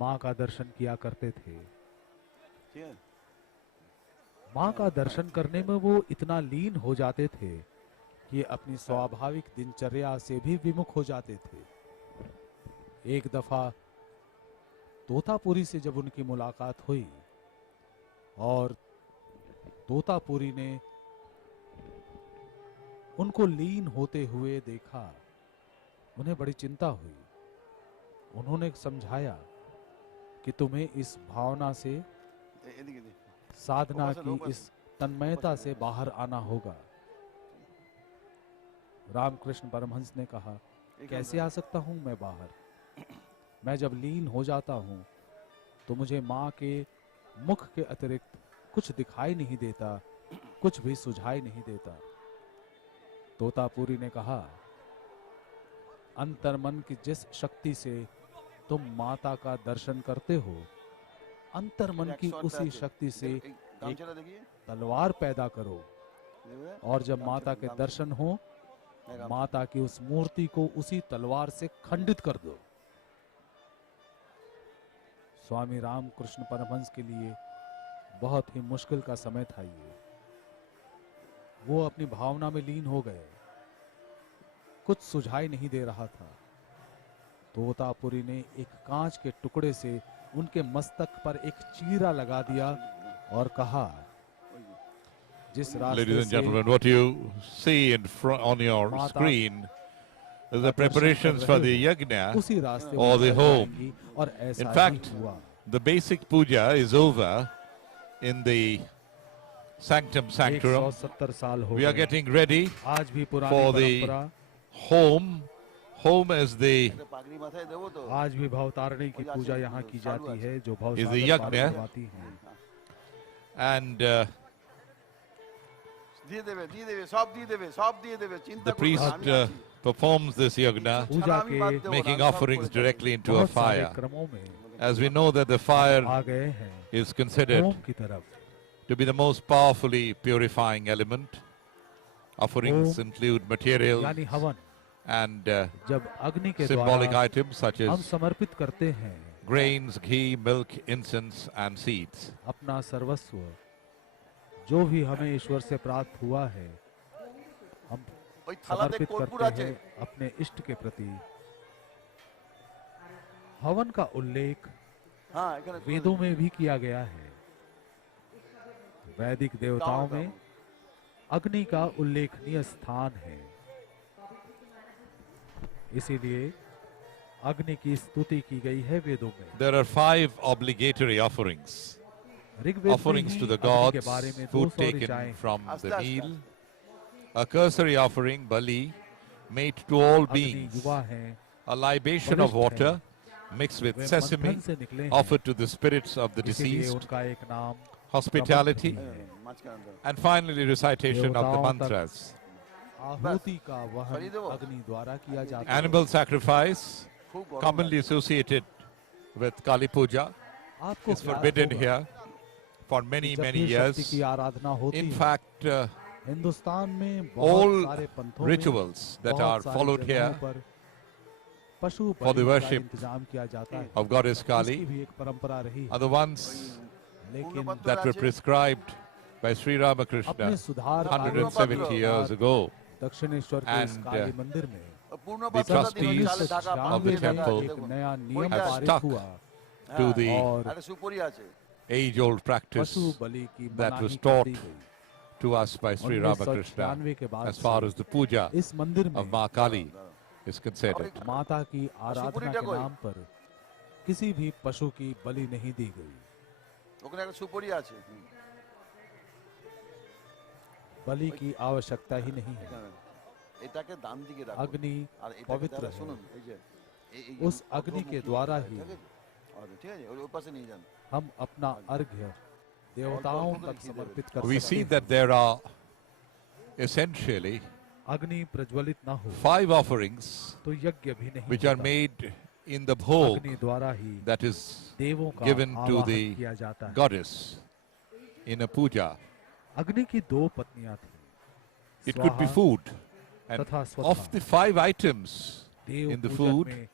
मां का दर्शन किया करते थे। मां का दर्शन करने में वो इतना लीन हो जाते थे कि अपनी स्वाभाविक दिनचर्या से भी विमुख हो जाते थे। एक दफा तोतापुरी से जब उनकी मुलाकात हुई और तोतापुरी ने उनको लीन होते हुए देखा, उन्हें बड़ी चिंता हुई। उन्होंने समझाया कि तुम्हें इस भावना से, साधना की इस तन्मयता से बाहर आना होगा। रामकृष्ण परमहंस ने कहा, कैसे आ सकता हूं मैं बाहर? मैं जब लीन हो जाता हूं तो मुझे मां के मुख के अतिरिक्त कुछ दिखाई नहीं देता, कुछ भी सुझाई नहीं देता। तोतापुरी ने कहा, अंतर्मन की जिस शक्ति से तुम माता का दर्शन करते हो, अंतर्मन की उसी शक्ति से एक तलवार पैदा करो और जब माता के दर्शन हो, माता की उस मूर्ति को उसी तलवार से खंडित कर दो। स्वामी रामकृष्ण परमहंस के लिए बहुत ही मुश्किल का समय था ये। वो अपनी भावना में लीन हो गए, कुछ सुझाई नहीं दे रहा था। तोतापुरी ने एक कांच के टुकड़े से उनके मस्तक पर एक चीरा लगा दिया और कहा, जिस Ladies रास्ते and से gentlemen, what you see in front on your माता screen is the दर्शन कर preparations for the रहे हो, yagna उसी रास्ते or वो the चल home. जाएंगी और ऐसा In ही fact, हुआ। the basic puja is over in the sanctum sanctorum. 170 साल हो We are गए। getting ready आज भी पुरानी for the परंपरा, home. Home is the आज भी भवतारिणी की पूजा यहाँ की जाती है, जो Is the भवसागर yagna. पार करवाती हैं। and দিয়ে দেবে দিয়ে দেবে সব দিয়ে দেবে সব দিয়ে দেবে চিন্তা the করো priest না, আমি আছি। performs this yagna, पूजा আমি বাদ के দেবো না, making আমি সব offerings করে দেবো। directly into a बहुत सारे fire. क्रमों में As we know that the fire आ गए हैं is considered होम की तरफ। to be the most powerfully purifying element. Offerings Om include materials यानी हवन, and जब अग्नि के symbolic द्वारा items such हम as समर्पित करते हैं grains, ghee, milk, incense, and seeds. अपना सर्वस्व जो भी हमें ईश्वर से प्राप्त हुआ है हम ওই থালাতে समर्पित কর্পূর करते আছে हैं अपने इष्ट के प्रति। हवन का उल्लेख হ্যাঁ এখানে वेदों में भी किया गया है। वैदिक देवताओं में अग्नि का उल्लेखनीय स्थान है, इसीलिए अग्नि की स्तुति की गई है वेदों में। There are 5 obligatory offerings. Rigveda में Offerings ही to the अग्नि के gods, बारे में food 200 taken ऋचाएं from Asta, the asta. meal, a cursory offering, bali, made to all अग्नि beings, युवा हैं, a libation of water mixed with way sesame मंथन से निकले हैं, offered to the spirits of the इसीलिए deceased, उनका एक नाम hospitality, प्रबंध भी है। মাঝখানে দাও। and finally recitation of the देवताओं तक mantras. आहुति का वहन खरीदो वो। अग्नि द्वारा किया जाता है। Animal sacrifice, খুব গরম commonly লাগে। associated with Kali Puja, आपको is ज्ञात forbidden होगा here for कि many, जब many भी शक्ति years. की आराधना होती In है, fact, हिंदुस्तान में all बहुत सारे पंथों में rituals that बहुत are सारी followed जगहों here पर पशु for the बलि का worship इंतजाम किया जाता है। of goddess इसकी Kali भी एक परंपरा रही are है, the ones लेकिन that were prescribed by Sri Ramakrishna अपने सुधार कार्यों 170 years ago. दक्षिणेश्वर के इस And, काली मंदिर में পূর্ণ the পাত্রটা দিন trustees চালে ঢাকা of পান the দিয়ে ঢাকা temple আছে, एक দেখুন। नया नियम ওইটা have पारित stuck हुआ to হ্যাঁ, the और একটা সুপুরি আছে age-old practice पशु बलि की that मनाही was कर taught दी गई। to us by Sri Ramakrishna 1996 के बाद as far से as the puja इस मंदिर of में Ma Kali is considered. माता की आराधना सुपुरीटा के कोई? नाम पर किसी भी पशु की बलि नहीं दी गई। ওখানে একটা সুপুরি আছে बलि की आवश्यकता ही नहीं है। এখানে। এটাকে ডান দিকে রাখুন अग्नि আর এটাকে पवित्र দাদা है, শুনুন এই যে उस अग्नि के द्वारा ही ঠিক আছে ওই পাশে নিয়ে যান हम अपना अर्घ्य देवताओं तक समर्पित कर We सकते see हैं। that there are essentially अग्नि प्रज्वलित न हो 5 offerings तो यज्ञ भी नहीं which are होता। made in the bhog अग्नि द्वारा ही that is देवों का given to आवाहन the किया जाता है। goddess in a puja. अग्नि की 2 पत्नियां थीं, It could be स्वाहा food. And तथा स्वथा। of the 5 items Dev in the पूजन food, में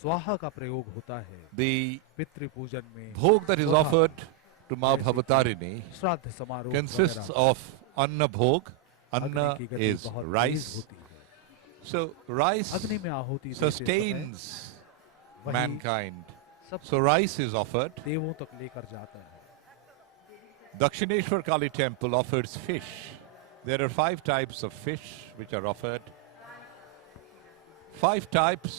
स्वाहा का प्रयोग होता है, the पितृ पूजन में bhog that is स्वधा, offered to Ma Bhavatarini श्राद्ध समारोह consists वगैरह। of anna bhog. अग्नि Anna की गति is बहुत तेज rice. होती है। So rice अग्नि में आहुति देते समय sustains वही mankind. सब So rice is offered. देवों तक लेकर जाता है। Dakshineswar Kali temple offers fish. There are 5 types of fish which are offered. 5 types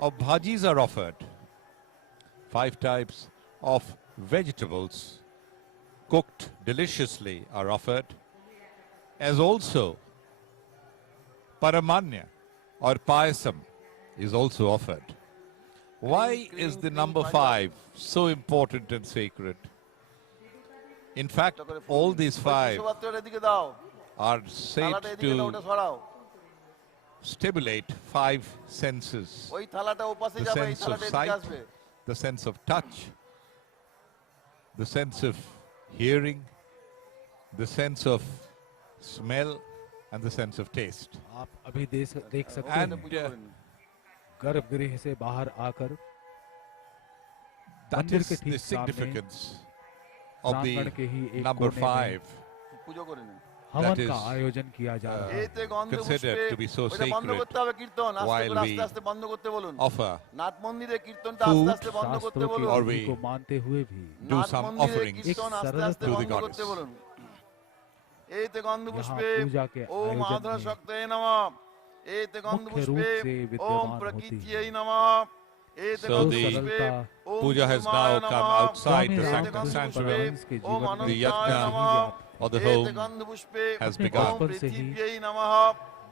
of bhajis are offered. 5 types of vegetables cooked deliciously are offered. As also paramanya or payasam is also offered. Why is the number 5 so important and sacred? In fact, all these 5 পাত্রটা এদিকে দাও are said থালাটা এদিকে দাও ওটা to সরাও stimulate 5 senses. ওই থালাটা ও পাশে The যাবে এই sense of থালাটা এদিকে sight, আসবে the sense of touch, the sense of hearing, the sense of smell, and the sense of taste. आप अभी देख सकते And हैं পুজো করে নিন। गर्भगृह से बाहर आकर that मंदिर is के the ठीक सामने significance of प्रांगण the के ही एक number कोने में 5 পুজো করে নিন हवन is, का आयोजन किया जा रहा है। এইতে গন্ধ considered পুষ্পে to be so ওটা বন্ধ sacred করতে হবে কীর্তন আস্তে while করে we আস্তে আস্তে বন্ধ করতে বলুন offer, নাট মন্দিরে কীর্তনটা food, আস্তে আস্তে বন্ধ করতে शास्त्रों বলুন की Or विधि we को मानते हुए भी do নাট some মন্দিরে offerings কীর্তন আস্তে सरल আস্তে to the বন্ধ goddess. করতে বলুন এইতে গন্ধ यहाँ পুষ্পে पूजा के ওম आयोजन আধার में শক্তে নমঃ এইতে গন্ধ मुख्य रूप পুষ্পে से ওম विद्यमान होती প্রকৃত্যৈ है। নমঃ এইতে So গন্ধ the পুষ্পে ওম puja has কুসুমায় now come নমঃ। outside the स्वामी এইতে sanctum গন্ধ sanctuary. পুষ্পে रामकृष्ण के ওম जीवन में The অনন্তায় yagna নমঃ। of the এইতে home গন্ধ পুষ্পে has अपने begun. ওম बचपन से ही পৃথিব্यै নমঃ।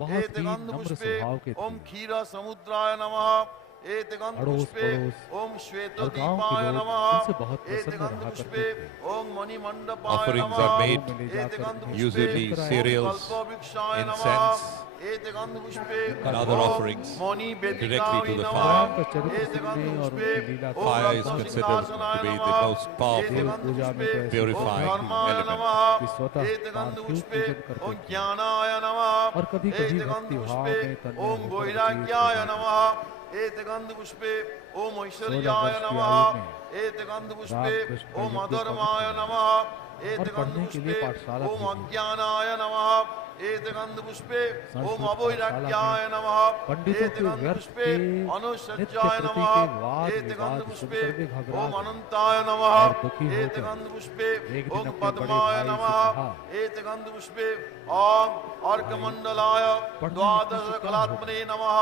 बहुत এইতে ही গন্ধ नम्र পুষ্পে स्वभाव के ওম थे। ক্ষীর সমুদ্রায় নমঃ। এইতে গন্ধ अड़ोस পুষ্পে पड़ोस ওম শ্বেত और गांव के দীপায় लोग নমঃ। इनसे बहुत এইতে प्रसन्न গন্ধ रहा পুষ্পে करते थे। ওম মণিমণ্ডপায় Offerings নমঃ। are made में ले এইতে जाकर গন্ধ इन्हें পুষ্পে usually कराया। cereals, কল্পবৃক্ষায় নমঃ। incense, এইতে গন্ধ পুষ্পে and other Om offerings Moni directly বেদিকায় to the নমঃ। fire. भगवान का चरित्र এইতে গন্ধ सुनने और পুষ্পে उनकी लीला ওম Fire is Ratna considered সিংহাসনায় to be নমঃ। the most এইতে powerful গন্ধ पूजा में পুষ্পে तो ऐसे purifying ওম ধর্মায় element. নমঃ। कि स्वतः এইতে গন্ধ पार्थिव পুষ্পে पूजन करते ওম थे। জ্ঞানায় নমঃ। और कभी कभी এইতে গন্ধ भक्ति भाव পুষ্পে में तन्मय ওম होकर বৈরাগ্যায় उपदेश নমঃ। एते गंध पुष्पे ओम 16 ऐश्वर्याय वर्ष की नमः आयु में एते गंध पुष्पे रामकृष्ण ओम यज्ञ अधर्माय पवित्र नमः और एते गंध पढ़ने के लिए पुष्पे पाठशाला ओम भेजी। अज्ञानाय नमः एते गंध पुष्पे ओम संस्कृत अवैराग्याय पाठशाला नमः पंडितों एते के गंध व्यर्थ पुष्पे के नित्य अनुसज्जाय प्रति नमः के वाद एते गंध विवाद पुष्पे सुनकर वे घबरा ओम गए अनंताय नमः और दुखी हो एते गए। गंध पुष्पे एक दिन ओम अपने बड़े पद्माय भाई से नमः कहा, एते गंध पुष्पे ओम अर्कमंडलाय पढ़ने द्वादश लिखने से क्या कलात्मने नमः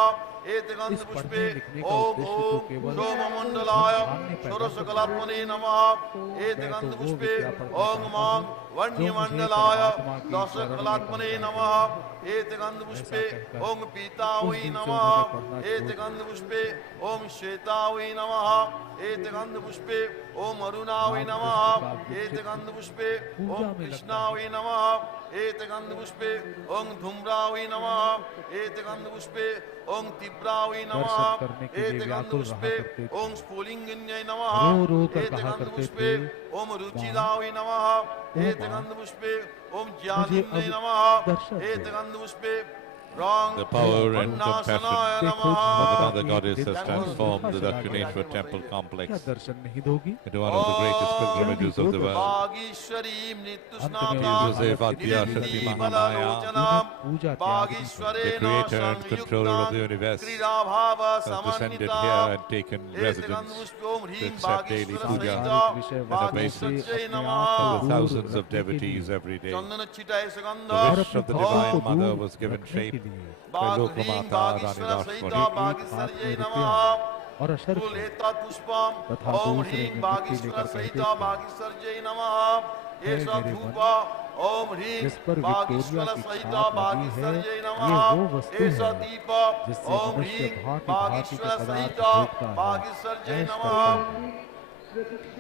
एते गंध इस पुष्पे पढ़ने लिखने का ओम उद्देश्य तो ओम केवल सोममंडलाय धन पैदा षोडश करना कलात्मने नमः एते मैं तो गंध वो पुष्पे विद्या पढ़ना ओम चाहता मां हूँ, वन्यमंडलाय जो मुझे परमात्मा की दश शरण में कलात्मने पहुंचाए। नमः एते गंध पुष्पे कहकर ओम पीतावै उस दिन से नमः उन्होंने पढ़ना छोड़ एते दिया। गंध पुष्पे ओम श्वेतावै नमः एते गंध पुष्पे ओम अरुणावै नमः एते गंध पुष्पे ओम कृष्णावै नमः एते गंध पुष्पे ओम धूम्रावै नमः एते गंध पुष्पे ओम तीव्रावै नमः दर्शन करने के लिए एते गंध व्याकुल रहा पुष्पे करते थे। ओम स्फुलिंगिन्यै रो नमः रो कर एते कहा गंध करते पुष्पे थे, ओम रुचिरावै नमः एते मां, गंध पुष्पे ओम मुझे ज्ञानिन्यै अब नमः दर्शन दे। एते गंध पुष्पे रंग The power and अन्नासनाय compassion देखो नमः of the माता Mother की Goddess has Divya transformed the कृपा Dakshineswar से temple क्या complex दर्शन नहीं दोगी? into one of the greatest pilgrimages of the world. बागीश्वरी अंत में मृत्युस्नाता Joseph Adya Shakti Mahamaya, बलालोचना बागीश्वरे the creator and controller of the universe, क्रीडाभाव has descended Samanvita here and taken residence to accept daily puja सांसारिक and विषय obeisance बागीश्वरजय अपने नमः आप of को the दूर thousands of रखने के devotees लिए, every day. चंदन छिटाए सुगंध The wish of the अपने Divine भक्तों को Mother दूर was given रखने के shape लिए by बागह्रीं Lokamata Rani बागीश्वर सहिता Rashmani. बागीश्वरजय एक हाथ में नमः और अशर फूल को एतत् पुष्पम तथा ओम दूसरे ह्रीं में मिट्टी बागीश्वर लेकर सहिता कहते थे, बागीश्वरजय नमः हे एषा मेरे धूप मन, ओम ह्रीं जिस पर बागीश्वर विक्टोरिया की सहिता छाप लगी है, बागीश्वरजय ये नमः वो वस्तु एषा है दीप जिससे ओम मनुष्य ह्रीं भांति भांति के बागीश्वर पदार्थ सहिता भोगता है, बागीश्वरजय ऐश नमः करता है।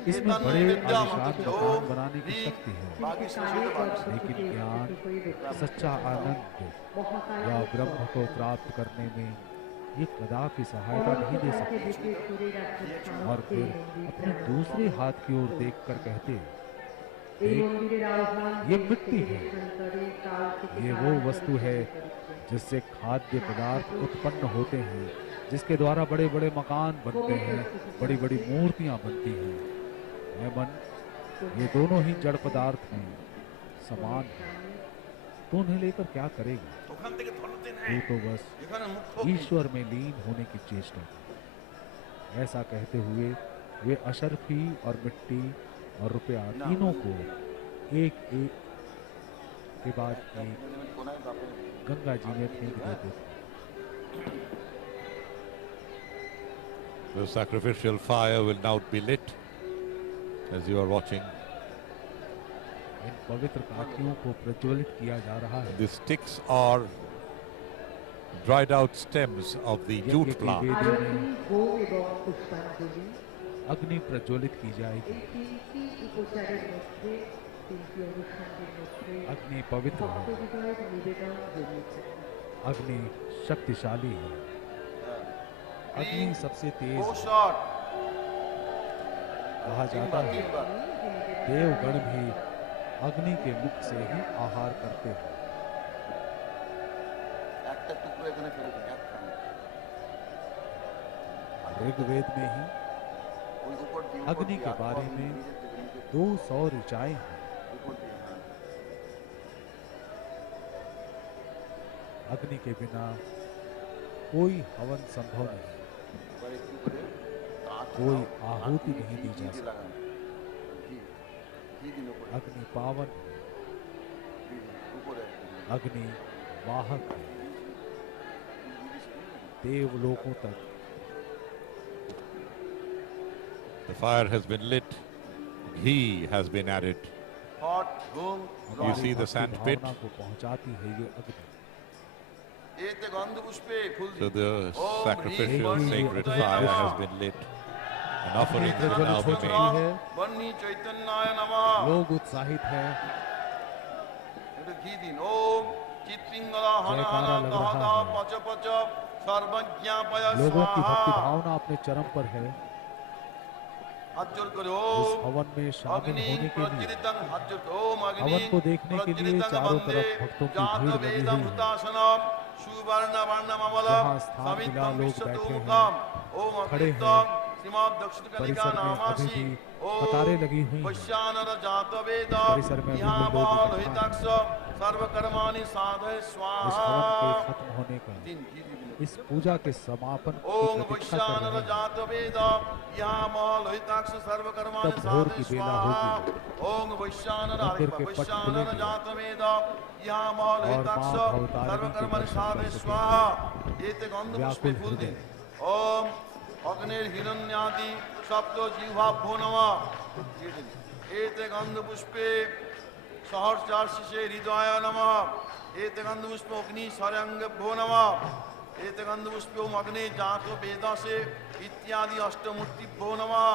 इसमें बड़े आलिशान मकान बनाने की शक्ति है, लेकिन ज्ञान, सच्चा आनंद या ब्रह्म को प्राप्त करने में ये कदापि सहायता नहीं दे सकती। और फिर अपने दूसरे हाथ की ओर देखकर कहते, देख, ये मिट्टी है, ये वो वस्तु है जिससे खाद्य पदार्थ उत्पन्न होते हैं, जिसके द्वारा बड़े बड़े मकान बनते हैं, बड़ी बड़ी मूर्तियां बनती हैं। है मन, ये दोनों ही जड़ पदार्थ हैं, समान हैं। तो उन्हें लेकर क्या करेगा? तू तो बस ईश्वर में लीन होने की चेष्टा कर। ऐसा कहते हुए वे अशर्फी और मिट्टी और रुपया तीनों को एक एक के बाद एक गंगा जी में फेंक देते थे। The sacrificial fire will now be lit as you are watching. इन पवित्र काठियों को प्रज्वलित किया जा रहा है। The sticks are dried out stems of the jute यज्ञ की plant. वेदी में अग्नि प्रज्वलित की जाएगी। अग्नि पवित्र है, अग्नि शक्तिशाली है, अग्नि सबसे तेज है। कहा जाता है देवगण भी अग्नि के मुख से ही आहार करते हैं। ऋग्वेद में ही अग्नि के बारे में 200 ऋचाएं हैं। अग्नि के बिना कोई हवन संभव नहीं, कोई आहुति नहीं दी जा सकती। अग्नि पावन है, अग्नि वाहक है, देवलोकों तक। The fire has been lit, ghee has been added. You see the sand pit? भावना को पहुंचाती है ये अग्नि। So the sacrificial sacred fire has been lit. An offering will now be made. लोग उत्साहित हैं, जयकारा लग रहा है। लोगों की भक्ति भावना अपने चरम पर है। इस हवन में शामिल होने के लिए, हवन को देखने के लिए चारों तरफ भक्तों की भीड़ लगी हुई है। सुवर्ण वर्णमल जहाँ स्थान मिला समितम लोग विश्वतो बैठे हैं, मुखम ओम खड़े हैं। अकृतम श्रीमद् दक्षिण कनिका परिसर में अभी नामासी भी कतारें लगी हुई हैं। वैश्यानर जात वेद परिसर में अभी भी यहाँ लोग इकट्ठा लोहिताक्ष सर्वकर्माणि साधय इस स्वाहा हवन के खत्म होने का, इस पूजा के समापन की ओम प्रतीक्षा कर वैश्यानर रहे हैं। जात वेद यहाँ लोहिताक्ष सर्वकर्माणि तब भोर साधय की बेला स्वाहा होगी। ओम वैश्यानर मंदिर के पट वैश्यानर खुलेंगे जात वेद यहाँ लोहिताक्ष मां भवतारिणी के सर्वकर्माणि दर्शन साधय कर सकेंगे। स्वाहा एते गंध पुष्पे व्याकुल फूल दिन हृदय। ओम अग्निर हिरण्यादि सप्तो जीवाभ्यो नमः एते गंध पुष्पे सहस्राशीषे हृदय नमः एते गंध पुष्पे अग्नि सरंगभ्यो नमः एते गंध पुष्पे अग्नि जात वेदसे इत्यादि अष्टमूर्तिभ्यो नमः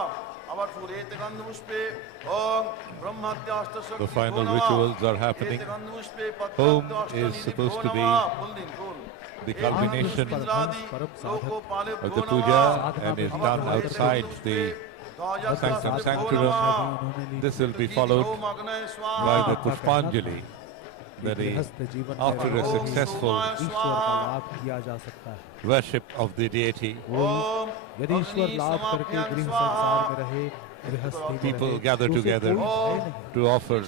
अवर फूल एते गंध पुष्पे ओम ब्रह्मत्य अष्टशक्ति The final rituals are happening. Home is supposed to be the culmination of the puja and is done outside the sanctum sanctorum. This will be followed by the Pushpanjali, that is, after a successful ईश्वर का लाभ किया जा सकता है। worship of the deity, यदि ईश्वर लाभ करके गृह संसार में रहे, गृहस्थी में people रहे, gather तो उसे together कोई भय नहीं। to offer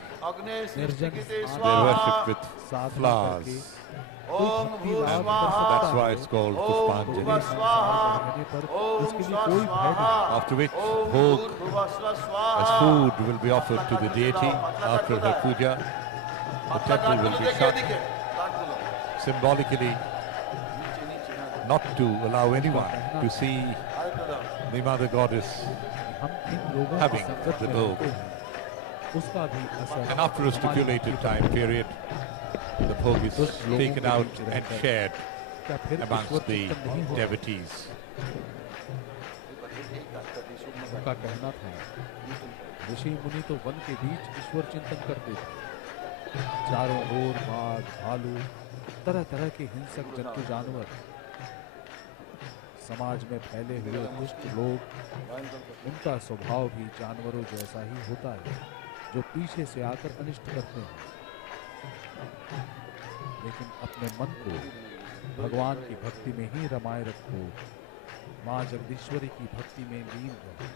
निर्जन their स्नान worship with साधना flowers. करके कोई भक्ति लाभ कर That's सकता why है। it's called गृह Pushpanjali. संसार में रहने पर उसके लिए कोई भय नहीं। After which bhog as food will be offered to the deity after her puja. The temple will be shut symbolically, not to allow anyone to see the mother goddess हम इन लोगों की having संगत the में bhog. रहते हैं, उसका भी असर And after a stipulated time period, the bhog is taken out and shared क्या फिर ईश्वर amongst the चिंतन नहीं होगा? devotees. उनका कहना था, ऋषि मुनि तो वन के बीच ईश्वर चिंतन करते थे। चारों ओर बाघ, भालू, तरह तरह के हिंसक जंतु जानवर, समाज में फैले हुए दुष्ट लोग, उनका स्वभाव भी जानवरों जैसा ही होता है, जो पीछे से आकर अनिष्ट करते हैं। लेकिन अपने मन को भगवान की भक्ति में ही रमाए रखो, माँ जगदीश्वरी की भक्ति में लीन रहो।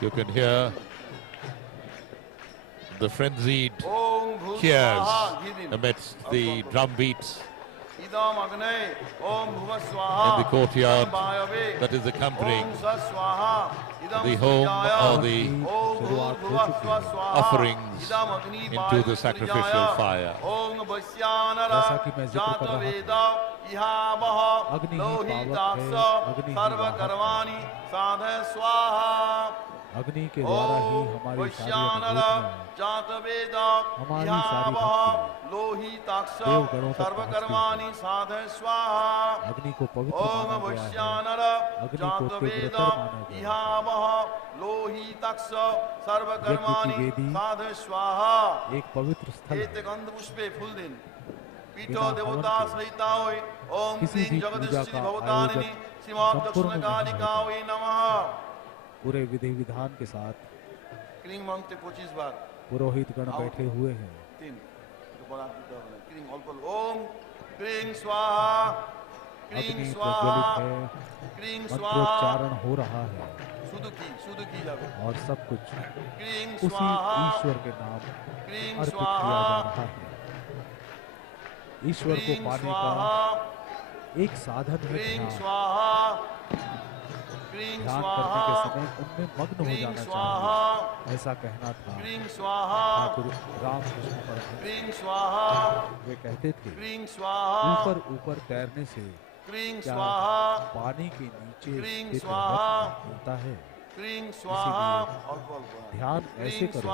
You can hear the frenzied cheers amidst the drum beats in the courtyard that is accompanying the home or the offerings into the sacrificial fire. जैसा कि मैं जिक्र कर रहा था, अग्नि ही पावक है, अग्नि ही वाहक है। अग्नि के द्वारा ही हमारी सारी अनुभूतियाँ, हमारी सारी भक्ति देवगणों तक पहुँचती है। अग्नि को पवित्र माना गया है, अग्नि को तीव्रतर माना गया है। यज्ञ की वेदी एक पवित्र स्थल है। बिना हवन के किसी भी पूजा का आयोजन संपूर्ण नहीं होगा। पूरे विधि विधान के साथ पुरोहित गण बैठे हुए हैं। अग्नि प्रज्वलित है, मंत्रोच्चारण हो रहा है और सब कुछ उसी ईश्वर के नाम अर्पित किया जा रहा है। ईश्वर को पाने का एक साधन है ध्यान। ध्यान करने के समय उनमें मग्न हो जाना चाहिए, ऐसा कहना था ठाकुर रामकृष्ण परमहंस। वे कहते थे, ऊपर ऊपर तैरने से क्या पानी के नीचे स्थित रत्न मिलता है? इसीलिए ध्यान ऐसे करो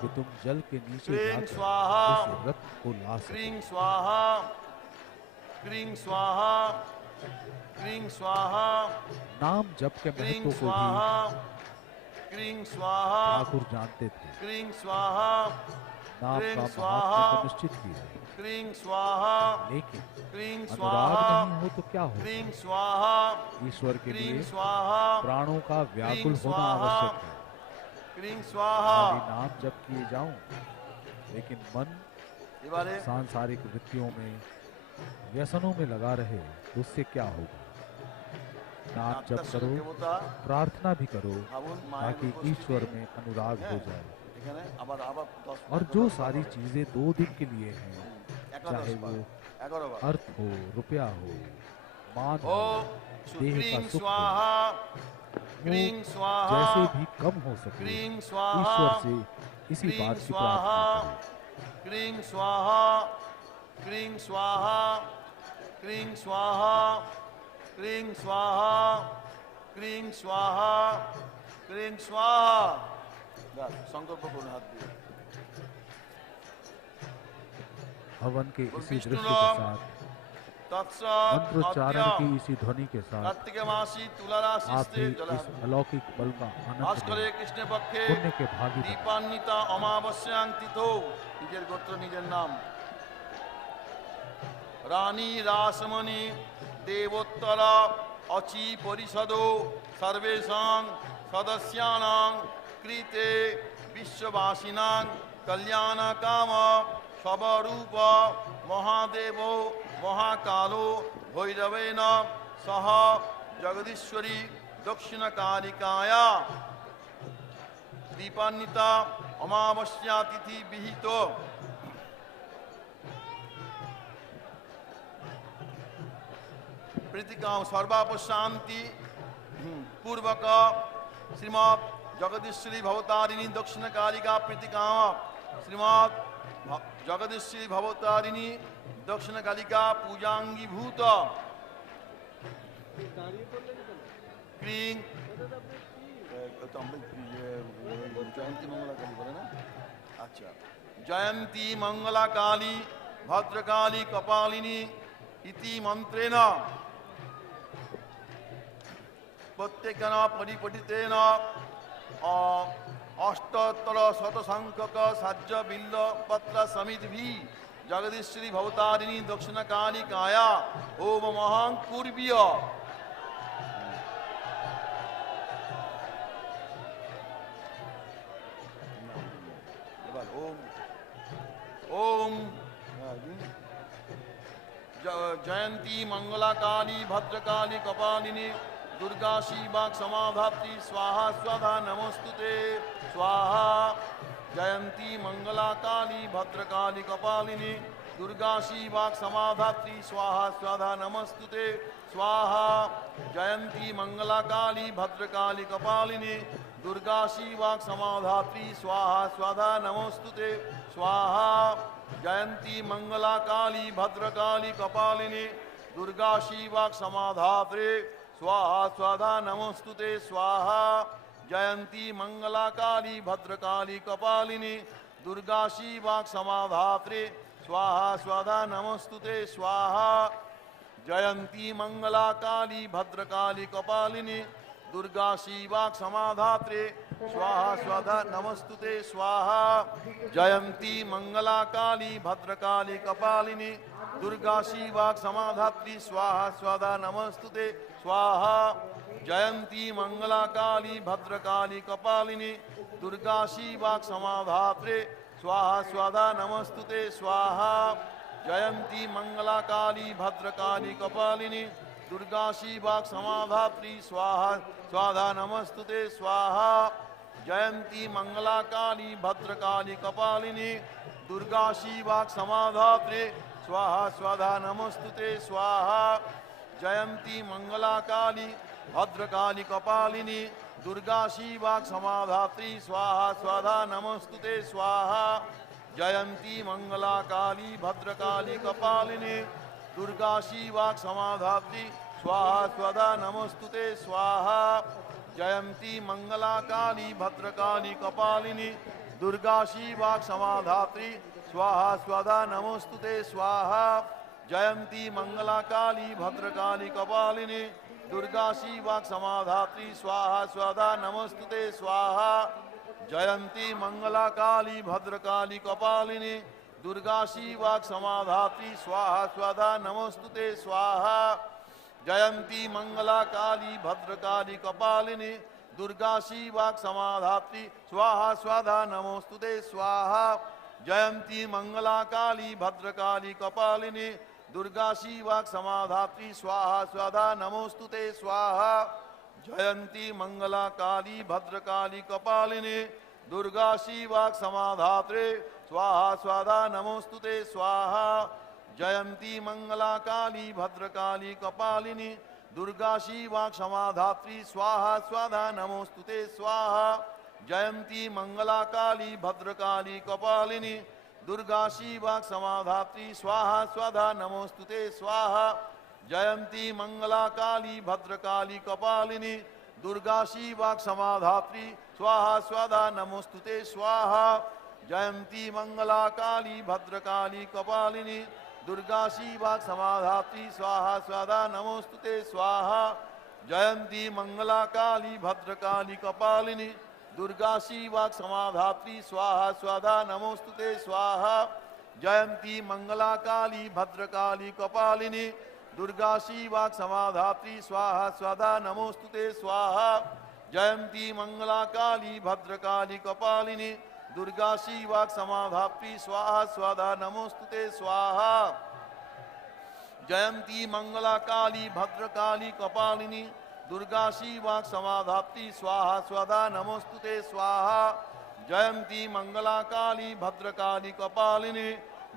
कि तुम जल के नीचे जाकर उस रत्न को ला सको। नाम जप के महत्व को भी ठाकुर जानते थे। नाम का महात्म्य तो निश्चित ही है, क्रीं स्वाहा लेकिन क्रीं अनुराग स्वाहा नहीं हो तो क्या हो? क्रीं स्वाहा ईश्वर के क्रीं लिए स्वाहा प्राणों का व्याकुल होना स्वाहा, आवश्यक है। क्रीं स्वाहा। खाली नाम जप किए जाऊं, लेकिन मन এবারে सांसारिक वृत्तियों में, व्यसनों में लगा रहे तो उससे क्या होगा? नाम जप करो, দেবতা प्रार्थना भी करो ভাবুন মায়ের ताकि উপস্থিতি। ईश्वर में अनुराग हो जाए। এখানে আবার আবার 10 और जो सारी चीजें 2 दिन के लिए हैं, चाहे वो 11 বার अर्थ हो, रुपया हो, मान हो, ओम देह क्रीं का सुख हो, स्वाहा वो क्रीं स्वाहा जैसे भी कम हो सके क्रीं स्वाहा ईश्वर से इसी क्रीं बात की स्वाहा प्रार्थना करो। क्रीं स्वाहा क्रीं स्वाहा क्रीं स्वाहा क्रीं स्वाहा क्रीं स्वाहा क्रीं स्वाहा। बस संकल्प করুন हाथ দিয়ে। हवन के इसी विष्णु दृश्य के नाम साथ, तत्सत मंत्रोच्चारण की इसी ध्वनि के साथ कार्तिक मासी तुला आप राशि भी जला इस अलौकिक बल का आनंद ভাস্করে लें, কৃষ্ণ পক্ষে पुण्य के भागी बनें। দীপান্বিতা অমাবস্যাং তিথৌ নিজের গোত্র নিজের নাম রানী রাসমণি দেবোত্তর অচি পরিষদ সর্বেষাং সদস্যানাং কৃতে বিশ্ববাসিনাং কল্যাণ কাম সবরূপ মহাদেব মহাকালো ভৈরবেন সহ জগদীশ্বরী দক্ষিণকালিকায়া দীপান্বিতা অমাবস্যা তিথি বিহিত প্রীতিকাম সর্বাপ শান্তি पूर्वक श्रीमद जगदीश्वरी भवतारिणी दक्षिण कालिका प्रीतिकाम श्रीमद जगदीश्वरी भवतारिणी दक्षिण कालिका पूजांगीभूत क्रीं जयंती मंगला काली बोले ना। अच्छा जयंती मंगला काली भद्रकाली कपालिनी इति मंत्रेण प्रत्येकन परिपठितेन अष्टोत्तर शत संख्यक साज्य बिल्ल पत्र समित भी जगदीश्वरी भवतारिणी दक्षिण कालिकाया ओम महं पूर्वीय ओम ओम जयंती मंगला काली भद्रकाली कपालिनी दुर्गा शिवाक समाधात्री स्वाहा स्वधा नमस्तुते स्वाहा जयंती मंगला काली भद्रकाली कपालिनी दुर्गा शिवाक समाधात्री स्वाहा स्वधा नमस्तुते स्वाहा जयंती मंगला काली भद्रकाली कपालिनी दुर्गा शिवाक समाधात्री स्वाहा स्वधा नमस्तुते स्वाहा जयंती मंगला काली भद्रकाली कपालिनी दुर्गा शिवाक समाधात्री स्वाहा स्वधा नमस्तुते स्वाहा जयंती मंगला काली भद्रकाली कपालिनी दुर्गा शिवाक समाधात्रे स्वाहा स्वधा नमस्तुते स्वाहा जयंती मंगला काली भद्रकाली कपालिनी दुर्गा शिवाक समाधात्रे स्वाहा स्वधा नमस्तुते स्वाहा जयंती मंगला काली भद्रकाली कपालिनी दुर्गा शिवाक समाधात्री स्वाहा स्वधा नमस्तुते स्वाहा जयंती मंगला काली भद्रकाली कपालिनी दुर्गा शिवाक समाधात्रे स्वाहा स्वधा नमस्तुते स्वाहा जयंती मंगला काली भद्रकाली कपालिनी दुर्गा शिवाक समाधात्री स्वाहा स्वधा नमस्तुते स्वाहा जयंती मंगला काली भद्रकाली कपालिनी दुर्गा शिवाक समाधात्रे स्वाहा स्वधा नमस्तुते स्वाहा जयंती मंगला काली भद्रकाली कपालिनी दुर्गा शिवाक समाधात्री स्वाहा स्वधा नमस्तुते स्वाहा जयंती मंगला काली भद्रकाली कपालिनी दुर्गा शिवाक समाधात्री स्वाहा स्वधा नमस्तुते स्वाहा जयंती मंगला काली भद्रकाली कपालिनी दुर्गा शिवाक समाधात्री स्वाहा स्वधा नमस्तुते स्वाहा जयंती मंगला काली भद्रकाली कपालिनी दुर्गा शिवाक समाधात्री स्वाहा स्वधा नमस्तुते स्वाहा जयंती मंगला काली भद्रकाली कपालिनी दुर्गा शिवाक समाधात्री स्वाहा स्वधा नमोस्तुते स्वाहा जयंती मंगला काली भद्रकाली कपालिनी दुर्गा शिवाक समाधात्री स्वाहा स्वधा नमोस्तुते स्वाहा जयंती मंगला काली भद्रकाली कपालिनी दुर्गा शिवाक समाधात्री स्वाहा स्वधा नमोस्तुते स्वाहा जयंती मंगला काली भद्रकाली कपालिनी दुर्गा शिवाक समाधात्रे स्वाहा स्वधा नमोस्तुते स्वाहा जयंती मंगला काली भद्रकाली कपालिनी दुर्गा शिवाक समाधात्री स्वाहा स्वधा नमोस्तुते स्वाहा जयंती मंगला काली भद्रकाली कपालिनी दुर्गा शिवाक समाधात्री स्वाहा स्वधा नमोस्तुते स्वाहा जयंती मंगला काली भद्रकाली कपालिनी दुर्गा शिवाक समाधात्री स्वाहा स्वधा नमोस्तुते स्वाहा जयंती मंगला काली भद्रकाली कपालिनी दुर्गा शिवाक समाधात्री स्वाहा स्वधा नमोस्तुते स्वाहा जयंती मंगला काली भद्रकाली कपालिनी दुर्गा शिवाक समाधात्री स्वाहा स्वधा नमोस्तुते स्वाहा जयंती मंगला काली भद्रकाली कपालिनी दुर्गा शिवाक समाधात्री स्वाहा स्वधा नमोस्तुते स्वाहा जयंती मंगला काली भद्रकाली कपालिनी दुर्गा शिवाक समाधात्री स्वाहा स्वधा नमोस्तुते स्वाहा जयंती मंगला काली भद्रकाली कपालिनी दुर्गा शिवाक समाधात्री स्वाहा स्वधा नमोस्तुते स्वाहा जयंती मंगला काली भद्रकाली कपालिनी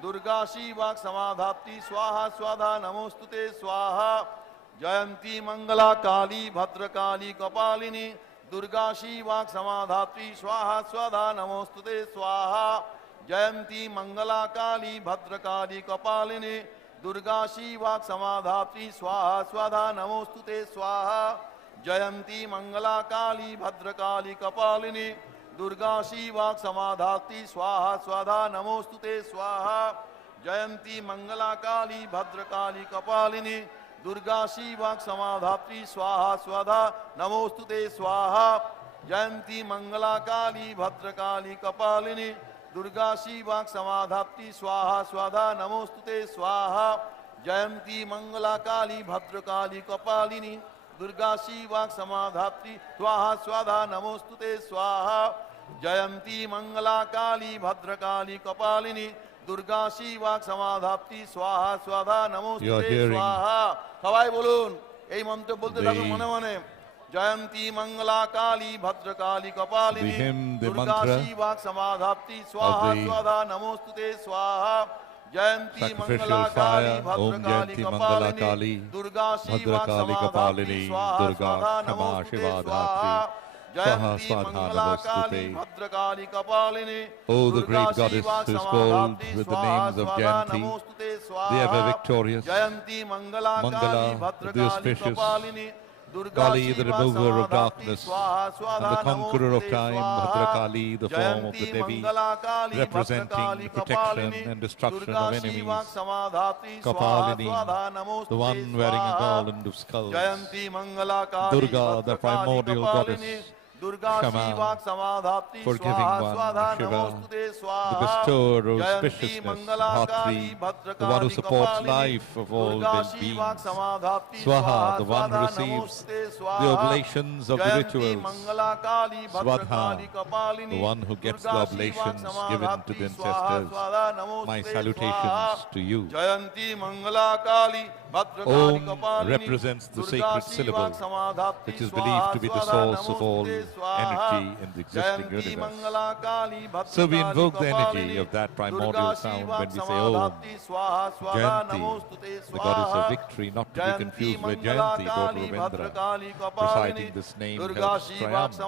दुर्गा शिवाक समाधात्री स्वाहा स्वधा नमोस्तुते स्वाहा जयंती मंगला काली भद्रकाली कपालिनी दुर्गा शिवाक समाधात्री स्वाहा स्वधा नमोस्तुते स्वाहा जयंती मंगला काली भद्रकाली कपालिनी दुर्गा शिवाक समाधात्री स्वाहा स्वधा नमोस्तुते स्वाहा जयंती मंगला काली भद्रकाली कपालिनी दुर्गा शिवाक समाधात्री स्वाहा स्वधा नमोस्तुते स्वाहा जयंती मंगला काली भद्रकाली कपालिनी दुर्गा शिवाक समाधात्री स्वाहा स्वधा नमोस्तुते स्वाहा जयंती मंगला काली भद्रकाली कपालिनी दुर्गा शिवाक समाधात्री स्वाहा स्वधा नमोस्तुते स्वाहा जयंती मंगला काली भद्रकाली कपालिनी दुर्गा शिवाक समाधात्री स्वाहा स्वधा नमोस्तुते स्वाहा जयंती मंगला काली भद्रकाली कपालिनी दुर्गा शिवाक समाधात्री स्वाहा स्वधा नमोस्तुते स्वाहा সবাই বলুন এই মন্ত্র বলতে থাকুন মনে মনে जयंती मंगला काली भद्रकाली कपालिनी दुर्गा शिवाक समाधात्री स्वाहा स्वधा नमोस्तुते स्वाहा जयंती मंगला काली भद्रकाली कपालिनी दुर्गा शिवाक समाधात्री स्वाहा स्वधा नमोस्तुते स्वाहा जयंती मंगला काली भद्रकाली कपालिनी Oh, the great goddess who is called with the names of Jayanti, the ever victorious, Mangala, the auspicious, Kali, the remover of darkness, and the conqueror of time, Bhadrakali, the form of the Devi, representing the protection and destruction of enemies, Kapalini, the one wearing a garland of skulls, Durga, the primordial goddess, Shyama, forgiving one, Shiva, the bestower of auspiciousness, Bhatri, the one who supports life of all beings, Swaha, the one who receives the oblations of the rituals, Swadha, the one who gets the oblations given to the ancestors. My salutations to you. Om represents the sacred syllable, which is believed to be the source of all energy in the existing universe. So we invoke the energy of that primordial sound when we say Om. Jayanti, the goddess of victory, not to be confused with Jayanti, daughter of Indra. Reciting this name helps triumph